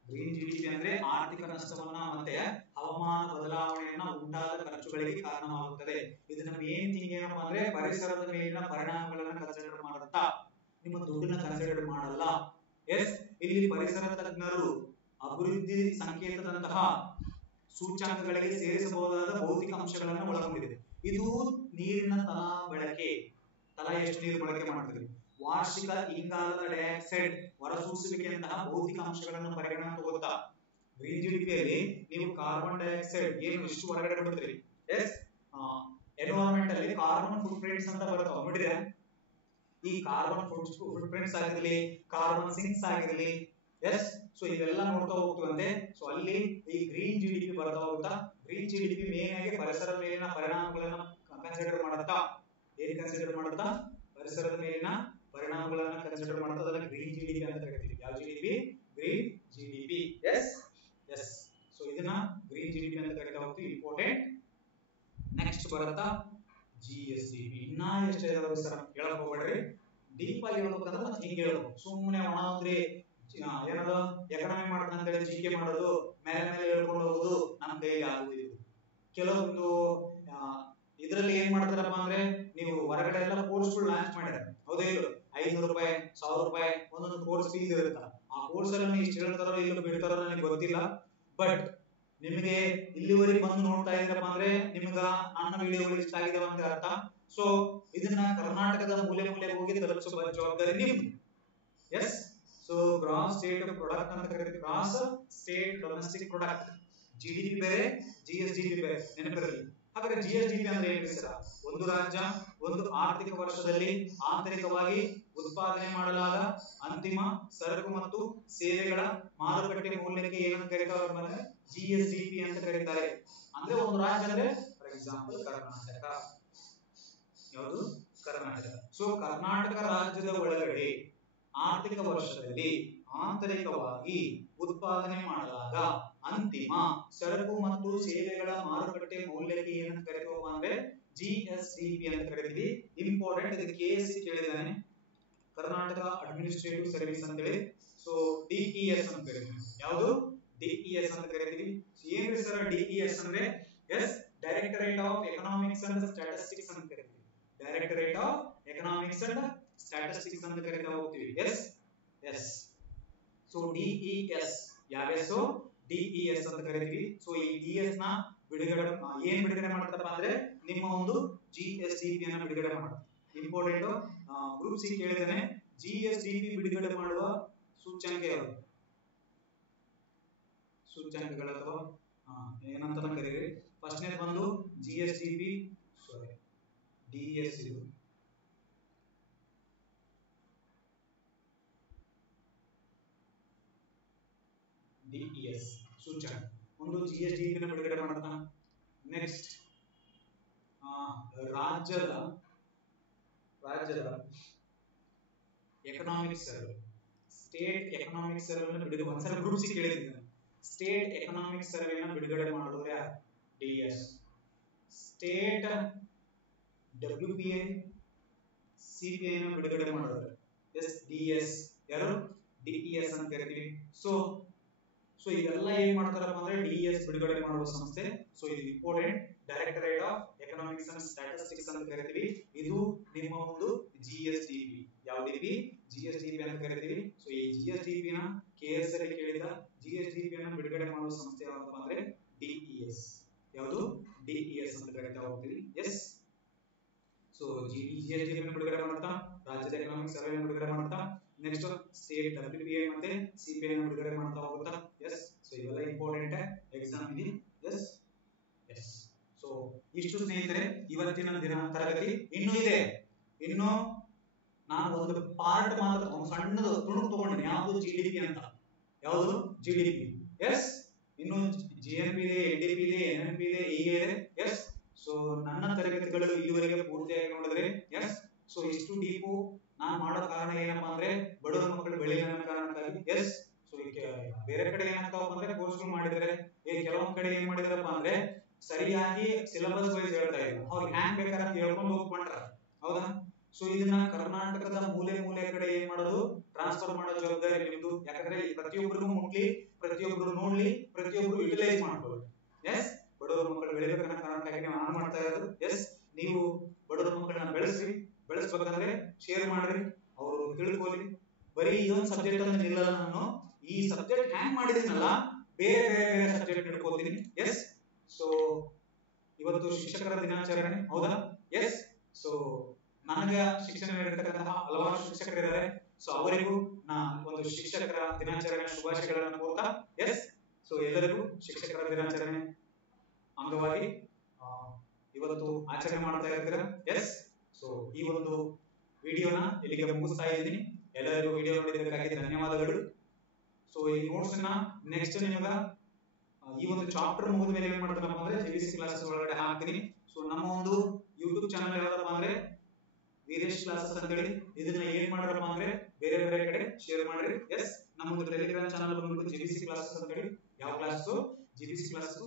ಗ್ರೀನ್ ಜಿಡಿಪಿ ಅಂದ್ರೆ ಆರ್ಥಿಕ ನಷ್ಟವನ್ನ ಮತ್ತೆ ಹವಾಮಾನ ಬದಲಾವಣೆಯನ್ನ ಉಂಟಾದ ಖರ್ಚುಗಳಿಗೆ ಕಾರಣವಾಗುತ್ತದೆ. ಇದನ್ನ ಮೇನ್ ಥಿಂಗ್ ಏನಪ್ಪಾ ಅಂದ್ರೆ ಪರಿಸರದ ಮೇಲಿನ ಪರಿಣಾಮಗಳನ್ನ ಕನ್ಸಿಡರ್ ಮಾಡುತ್ತಾ, ನಿಮ್ಮ ದುಡ್ಡನ್ನ ಕನ್ಸಿಡರ್ ಮಾಡಲ್ಲ. ಎಸ್, ಇಲ್ಲಿ ಪರಿಸರ ತಜ್ಞರು ಅಭಿವೃದ್ಧಿ ಸಂಕೇತದಂತಹ ಸೂಚ್ಯಂಕಗಳಿಗೆ ಸೇರಿಸಬಹುದಾದ ಭೌತಿಕ ಅಂಶಗಳನ್ನು ಒಳಗೊಂಡಿದೆ. ಇದು ನೀರಿನ ತಲಾ ಬಳಕೆ, ತಲಾ ಎಷ್ಟು ನೀರು ಬಳಕೆ ಮಾಡ್ತೀವಿ, ವಾರ್ಷಿಕ ಇಂಗಾಲದ ಡೈಆಕ್ಸೈಡ್ ಹೊರಸೂಸುವಿಕೆಯಂತಹ ಭೌತಿಕ ಅಂಶಗಳನ್ನು ಪರಿಗಣನೆ ತಗೋತಾ. ಗ್ರೀನ್ ಜಿಡಿಪಿಯಲ್ಲಿ ನೀವು ಕಾರ್ಬನ್ ಡೈಆಕ್ಸೈಡ್ ಏನು ಇಷ್ಟು ಹೊರಗಡೆ ಬಿಡ್ತೀರಿ. ಎಸ್, ಎನ್ವೈರನ್ಮೆಂಟ್ ಅಲ್ಲಿ ಕಾರ್ಬನ್ ಫುಟ್ ಪ್ರಿಂಟ್ಸ್ ಅಂತ ಬರ್ತಾವ, ನೋಡಿದ್ರೆ ಈ ಕಾರ್ಬನ್ ಫುಟ್ ಪ್ರಿಂಟ್ಸ್ ಆಗಿರಲಿ, ಕಾರ್ಬನ್ ಸಿಂಕ್ಸ್ ಆಗಿರಲಿ. ಎಸ್, ಸೊ ಇವೆಲ್ಲ ನೋಡ್ತಾ ಹೋಗ್ತೀವಂತೆ. ಸೊ ಅಲ್ಲಿ ಈ ಗ್ರೀನ್ ಜಿಡಿಪಿ ಬರ್ತಾ ಹೋಗುತ್ತಾ. ಗ್ರೀನ್ ಜಿಡಿಪಿ ಮೇನ್ ಆಗಿ ಪರಿಸರದ ಮೇಲಿನ ಪರಿಣಾಮಗಳನ್ನ ಕನ್ಸಿಡರ್ ಮಾಡುತ್ತಾ. ಏನ್ ಕನ್ಸಿಡರ್ ಮಾಡುತ್ತಾ? ಪರಿಸರದ ಮೇಲಿನ ಪರಿಣಾಮಗಳನ್ನ ಕನ್ಸಿಡರ್ ಮಾಡುತ್ತಾ. ಅದನ್ನ ಗ್ರೀನ್ ಜಿಡಿಪಿ ಅಂತ ಕರಿತೀವಿ. ಯಾವ GDP? Green GDP. Yes yes. So ಇದನ್ನ ಗ್ರೀನ್ ಜಿಡಿಪಿ ಅಂತ ಕರಿತಾ ಹೋಗ್ತೀವಿ. ಇಂಪಾರ್ಟೆಂಟ್. ನೆಕ್ಸ್ಟ್ ಬರುತ್ತಾ GSDP. ಇನ್ನ ಎಷ್ಟು ಇದಾವೆ ಸರ್ ಹೇಳಕ್ ಹೋಗ್ಬೇಡ್ರಿ. ಡೀಪ್ ಆಗಿ ಹೇಳ್ಬೇಕಂದ್ರೆ ಮತ್ತೆ ಹಿಂಗೆ ಹೇಳ್ಬೇಕು. ಸುಮ್ಮನೆ ಒಣ ಅಂದ್ರೆ ಏನದು ಎಕನಾಮಿ ಮಾಡ್ತಾನೆ ಅಂತ ಹೇಳಿ GK ಮಾಡೋದು, ಮೇಲೆ ಮೇಲೆ ಹೇಳ್ಕೊಂಡು ಹೋಗೋದು ನಮ್ಮ ಕೈಯಲ್ಲಿ ಆಗುವುದಿಲ್ಲ. ಕೆಲವೊಂದು ಇದರಲ್ಲಿ ಏನ್ ಮಾಡ್ತಾರಪ್ಪ ಅಂದ್ರೆ, ನೀವು ಹೊರಗಡೆ ಎಲ್ಲ ಕೋರ್ಸ್ಗಳು ಲಾಂಚ್ ಮಾಡಿದ್ದಾರೆ, ಹೌದೇ ಇಲ್ಲ? 500 ರೂಪಾಯಿ 1000 ರೂಪಾಯಿ ಒಂದೊಂದು ಕೋರ್ಸ್ ಫೀಸ್ ಇರುತ್ತೆ. ಆ ಕೋರ್ಸ್ ಅಲ್ಲಿ ಇಷ್ಟು ಹೇಳ್ತಾರೋ ಇಲ್ಲ ಬಿಡ್ತಾರೋ ನನಗೆ ಗೊತ್ತಿಲ್ಲ. ಬಟ್ ನಿಮಗೆ ಇಲ್ಲಿವರೆಗೆ ಬಂದು ನೋಡ್ತಾ ಇದ್ರಪ್ಪ ಅಂದ್ರೆ ನಿಮ್ಗ ನನ್ನ ವಿಡಿಯೋಗಳು ಇಷ್ಟ ಆಗಿದಾವ ಅಂತ ಅರ್ಥ. ಸೊ ಇದನ್ನ ಕರ್ನಾಟಕದ ಮೂಲೆ ಮೂಲೆಗೆ ಹೋಗಿ ತಲುಪಿಸುವ ಜವಾಬ್ದಾರಿ ನಿಮ್ದು. Yes, so gross state product ಅಂತ ಕರೀತೀವಿ. Gross state domestic product, GDP ಬೇರೆ, GSDP ಬೇರೆ, ನೆನಪಿರಲಿ. ಹಾಗಾದ್ರೆ GSDP ಅಂದ್ರೆ ಏನು ಸರ್? ಒಂದು ರಾಜ್ಯ ಒಂದು ಆರ್ಥಿಕ ವರ್ಷದಲ್ಲಿ ಆಂತರಿಕವಾಗಿ ಉತ್ಪಾದನೆ ಮಾಡಲಾದ ಅಂತಿಮ ಸರಕು ಮತ್ತು ಸೇವೆಗಳ ಮಾರುಕಟ್ಟೆ ಮೌಲ್ಯಕ್ಕೆ ಏನಂತ ಕರೀತಾರೆ ಅಂದ್ರೆ GSDP ಅಂತ ಕರೀತಾರೆ. ಅಂದ್ರೆ ಒಂದು ರಾಜ್ಯ ಅಂದ್ರೆ ಫಾರ್ ಎಕ್ಸಾಂಪಲ್ ಕರ್ನಾಟಕ. ಯಾವುದು? ಕರ್ನಾಟಕ. ಸೊ ಕರ್ನಾಟಕ ರಾಜ್ಯದ ಒಳಗಡೆ ಆರ್ಥಿಕ ವರ್ಷದಲ್ಲಿ ಆಂತರಿಕವಾಗಿ ಉತ್ಪಾದನೆ ಮಾಡಲಾದ ಅಂತಿಮ ಸರಕು ಮತ್ತು ಸೇವೆಗಳ ಮಾರುಕಟ್ಟೆ ಮೌಲ್ಯಕ್ಕೆ ಏನಂತ ಕರೀತೀವಪ್ಪ ಅಂದ್ರೆ GSDP ಅಂತ ಕರೀತೀವಿ. ಇಂಪಾರ್ಟೆಂಟ್, ಇದು KSC ಕೇಳಿದಾನೆ, ಕರ್ನಾಟಕ ಅಡ್ಮಿನಿಸ್ಟ್ರೇಟಿವ್ ಸರ್ವಿಸ್ ಅಂತ ಹೇಳಿ. ಸೊ DES ಅಂತ ಕರೀತೀವಿ. ಯಾವುದು? DES ಅಂತ ಕರೀತೀವಿ. ಏನು ಸರ್ DES ಅಂದ್ರೆ? Yes, directorate of economics and statistics ಅಂತ ಕರೀತೀವಿ. Directorate of economics and statistics ಅಂತ ಕರೀತಾ ಹೋಗ್ತೀವಿ. Yes yes. ಸೊ DES ಯಾವ್ಯಾಸೋ DES ಅಂತ ಕರೀತೀವಿ. ಸೊ ಈ DES ನ ಬಿಡುಗಡೆ ಏನ್ ಬಿಡುಗಡೆ ಮಾಡ್ತಾರಪ್ಪ ಅಂದ್ರೆ ನಿಮ್ಮ ಒಂದು GSDP ಅನ್ನ ಬಿಡುಗಡೆ ಮಾಡ್ತಾರೆ. ಇಂಪಾರ್ಟೆಂಟ್, ಗ್ರೂಪ್ ಸಿ ಕೇಳಿದಾನೆ GSDP ಬಿಡುಗಡೆ ಮಾಡುವ ಸೂಚ್ಯಂಕ ಯಾವುದು ಸೂಚ್ಯಂಕಗಳ ಅಥವಾ ಏನಂತ ಕರೀರಿ ಫಸ್ಟ್ ನೇ ಬಂದು GSDP ಸಾರಿ DES ಇದು DES ಸೂಚ್ಯಂಕ ಒಂದು GSDP ನ ಬಿಡುಗಡೆ ಮಾಡ್ತಾನ ನೆಕ್ಸ್ಟ್ ರಾಜ್ಯದ economic survey state economic survey ಬಿಡುಗಡೆ ಒಂದ್ಸಲ ಗ್ರೂಪ್ ಸಿ ಕೇಳಿದ್ದೀನಿ ಸ್ಟೇಟ್ ಎಕನಾಮಿಕ್ ಸರ್ವೆ ಬಿಡುಗಡೆ ಮಾಡೋದು ಯಾರು DES ಸ್ಟೇಟ್ WPA CPI ಬಿಡುಗಡೆ ಮಾಡೋದು DES ಯಾರು DES ಅಂತ ಕರಿತೀವಿ ಸೊ ಇವೆಲ್ಲ ಏನ್ ಮಾಡ್ತಾರಪ್ಪ ಅಂದ್ರೆ DES ಬಿಡುಗಡೆ ಮಾಡುವ ಸಂಸ್ಥೆ ಸೊ ಇದು important directorate of economics and statistics ಅಂತ ಕರಿತೀವಿ ಇದು ನಿಮ್ಮ ಒಂದು GSDP ಯಾವ್ದಿವಿ GSDP ಅಂತ ಕರಿತೀವಿ ಸೊ ಈ GSDP ನ KS ಅಲ್ಲಿ ಕೇಳಿದ GSDP ನ ಬಿಡುಗಡೆ ಮಾಡುವ ಸಂಸ್ಥೆ ಯಾವ್ದಪ್ಪ ಅಂದ್ರೆ DES ಯಾವುದು DES ಅಂತ ಕರಿತಾ ಹೋಗ್ತೀವಿ ಎಸ್ ಸೊ GSDP ನ ಬಿಡುಗಡೆ ಮಾಡ್ತಾ ರಾಜ್ಯದ ಎಕನಾಮಿಕ್ ಸರ್ವೆ ಬಿಡುಗಡೆ ಮಾಡ್ತಾ ನೆಕ್ಸ್ಟ್ ಸ್ಟೇಟ್ WPA ಮತ್ತೆ CPI ನ ಬಿಡುಗಡೆ ಮಾಡ್ತಾ ಹೋಗುತ್ತಾ ಎಸ್ ಸೊ ಇವೆಲ್ಲ ಇಂಪಾರ್ಟೆಂಟ್ ಎಕ್ಸಾಮ್ ಇದೆ ಎಸ್ ಸೊ ಇಷ್ಟು ಸ್ನೇಹಿತರೆ ಇವತ್ತಿನ ದಿನ ತರಗತಿ ಇನ್ನೂ ಇದೆ ಇನ್ನು ನಾನು ಒಂದು ಪಾರ್ಟ್ ಮಾತ್ರ ಒಂದು ಸಣ್ಣದು ತುಣುಕು ತಗೊಂಡಿನಿ ಯಾವುದು GDP ಅಂತ ಯಾವುದು GDP ಎಸ್ ಇನ್ನು GNP ಇದೆ NDP ಇದೆ NNP ಇದೆ ಹೀಗೆ ಇದೆ ಎಸ್ ಸೊ ನನ್ನ ತರಗತಿಗಳು ಇದುವರೆಗೆ ಪೂರ್ತಿಯಾಗಿ ನೋಡಿದ್ರೆ ಎಸ್ ಸೊ ಇಷ್ಟು ಡೀಪು ನಾನು ಮಾಡೋ ಕಾರಣ ಏನಪ್ಪಾ ಅಂದ್ರೆ ಬಡವರ ಮಕ್ಕಳು ಬೆಳೆಯಲ್ಲ ಅನ್ನೋ ಕಾರಣಕ್ಕಾಗಿ ಎಸ್ ಸೊ ಬೇರೆ ಕಡೆ ಏನಾಗ್ತಾವಪ್ಪ ಅಂದ್ರೆ ಕೋರ್ಸ್ಗಳು ಮಾಡಿದ್ರೆ ಕೆಲವೊಂದ್ ಕಡೆ ಏನ್ ಮಾಡಿದಾರಪ್ಪ ಅಂದ್ರೆ ಸರಿಯಾಗಿ ಸಿಲೆಬಸ್ ವೈಸ್ ಹೇಳ್ತಾ ಇಲ್ಲ ಅವ್ರಿಗೆ ಹ್ಯಾಂಗ್ ಬೇಕಾದ್ರೆ ಹೇಳ್ಕೊಂಡು ಹೋಗ್ಕೊಂಡ್ರ ಹೌದಾ ಸೊ ಇದನ್ನ ಕರ್ನಾಟಕದ ಮೂಲೆ ಕಡೆ ಏನ್ ಮಾಡೋದು ಟ್ರಾನ್ಸ್ಫರ್ ಮಾಡೋ ಜವಾಬ್ದಾರಿ ನಿಮ್ದು ಯಾಕಂದ್ರೆ ಪ್ರತಿಯೊಬ್ಬರಿಗೂ ಮುಟ್ಲಿ ಪ್ರತಿಯೊಬ್ಬರು ನೋಡ್ಲಿ ಪ್ರತಿಯೊಬ್ಬರು ಯುಟಿಲೈಸ್ ಮಾಡ್ಕೊಳ್ಳಿ ಎಸ್ ಬಡವರ ಮಕ್ಕಳು ಬೆಳಿಬೇಕನ್ನೋ ಕಾರಣಕ್ಕಾಗಿ ನಾನು ಮಾಡ್ತಾ ಇರೋದು ಎಸ್ ನೀವು ಬಡವರ ಮಕ್ಕಳನ್ನ ಬೆಳೆಸ್ಬೇಕಂದ್ರೆ ಶೇರ್ ಮಾಡ್ರಿ ಅವರು ತಿಳ್ಕೊಳ್ಳಿ ಬರೀ ಇದೊಂದು ಸಬ್ಜೆಕ್ಟ್ ಅಂತ ನಿಲ್ಲಲ್ಲ ನಾನು ಈ ಸಬ್ಜೆಕ್ಟ್ ಹ್ಯಾಂಗ್ ಮಾಡಿದಿನಲ್ಲ ಬೇರೆ ಸಬ್ಜೆಕ್ಟ್ ಹಿಡ್ಕೋತೀನಿ ಎಸ್ ಸೊ ಇವತ್ತು ಶಿಕ್ಷಕರ ದಿನಾಚರಣೆ ಹೌದಾ ಎಸ್ ಸೊ ನನಗೆ ಶಿಕ್ಷಣ ನೀಡಿರ್ತಕ್ಕಂತಹ ಹಲವಾರು ಶಿಕ್ಷಕರಿದ್ದಾರೆ ಸೊ ಅವರಿಗೂ ಒಂದು ಶಿಕ್ಷಕರ ದಿನಾಚರಣೆ ಶುಭಾಶಯಗಳನ್ನು ಕೋರ್ತಾ ಎಸ್ ಸೊ ಎಲ್ಲರಿಗೂ ಶಿಕ್ಷಕರ ದಿನಾಚರಣೆ ಅಂಗವಾಗಿ ಇವತ್ತು ಆಚರಣೆ ಮಾಡ್ತಾ ಇರ್ತೀರಾ ಎಸ್ ಸೊ ಈ ಒಂದು ವಿಡಿಯೋನ ಇಲ್ಲಿಗೆ ಮುಗಿಸ್ತಾ ಇದ್ದೀನಿ ಎಲ್ಲರಿಗೂ ವಿಡಿಯೋ ನೋಡಿದ್ದಕ್ಕಾಗಿ ಧನ್ಯವಾದಗಳು ಸೊ ಈ ನೋಟ್ಸ್ ನ ನೆಕ್ಸ್ಟ್ ನಿಮಗ ಈ ಒಂದು ಚಾಪ್ಟರ್ ಮುಗಿದ ಮೇಲೆ ಏನ್ ಮಾಡ್ತಾರಪ್ಪ ಅಂದ್ರೆ JVC ಕ್ಲಾಸಸ್ ಒಳಗಡೆ ಹಾಕ್ತೀನಿ ಸೊ ನಮ್ಮ ಒಂದು ಯೂಟ್ಯೂಬ್ ಚಾನಲ್ ಯಾವ್ದಪ್ಪ ಅಂದ್ರೆ ವೀರೇಶ್ ಕ್ಲಾಸಸ್ ಅಂತ ಹೇಳಿ ಇದನ್ನ ಏನ್ ಮಾಡ್ರಪ್ಪ ಅಂದ್ರೆ ಬೇರೆ ಕಡೆ ಶೇರ್ ಮಾಡ್ರಿ ಎಸ್ ನಮ್ಮ ಒಂದು ಟೆಲಿಗ್ರಾಮ್ ಚಾನಲ್ ಬಂದ್ಬಿಟ್ಟು JVC ಕ್ಲಾಸಸ್ ಅಂತ ಹೇಳಿ ಯಾವ ಕ್ಲಾಸ್ JVC ಕ್ಲಾಸಸ್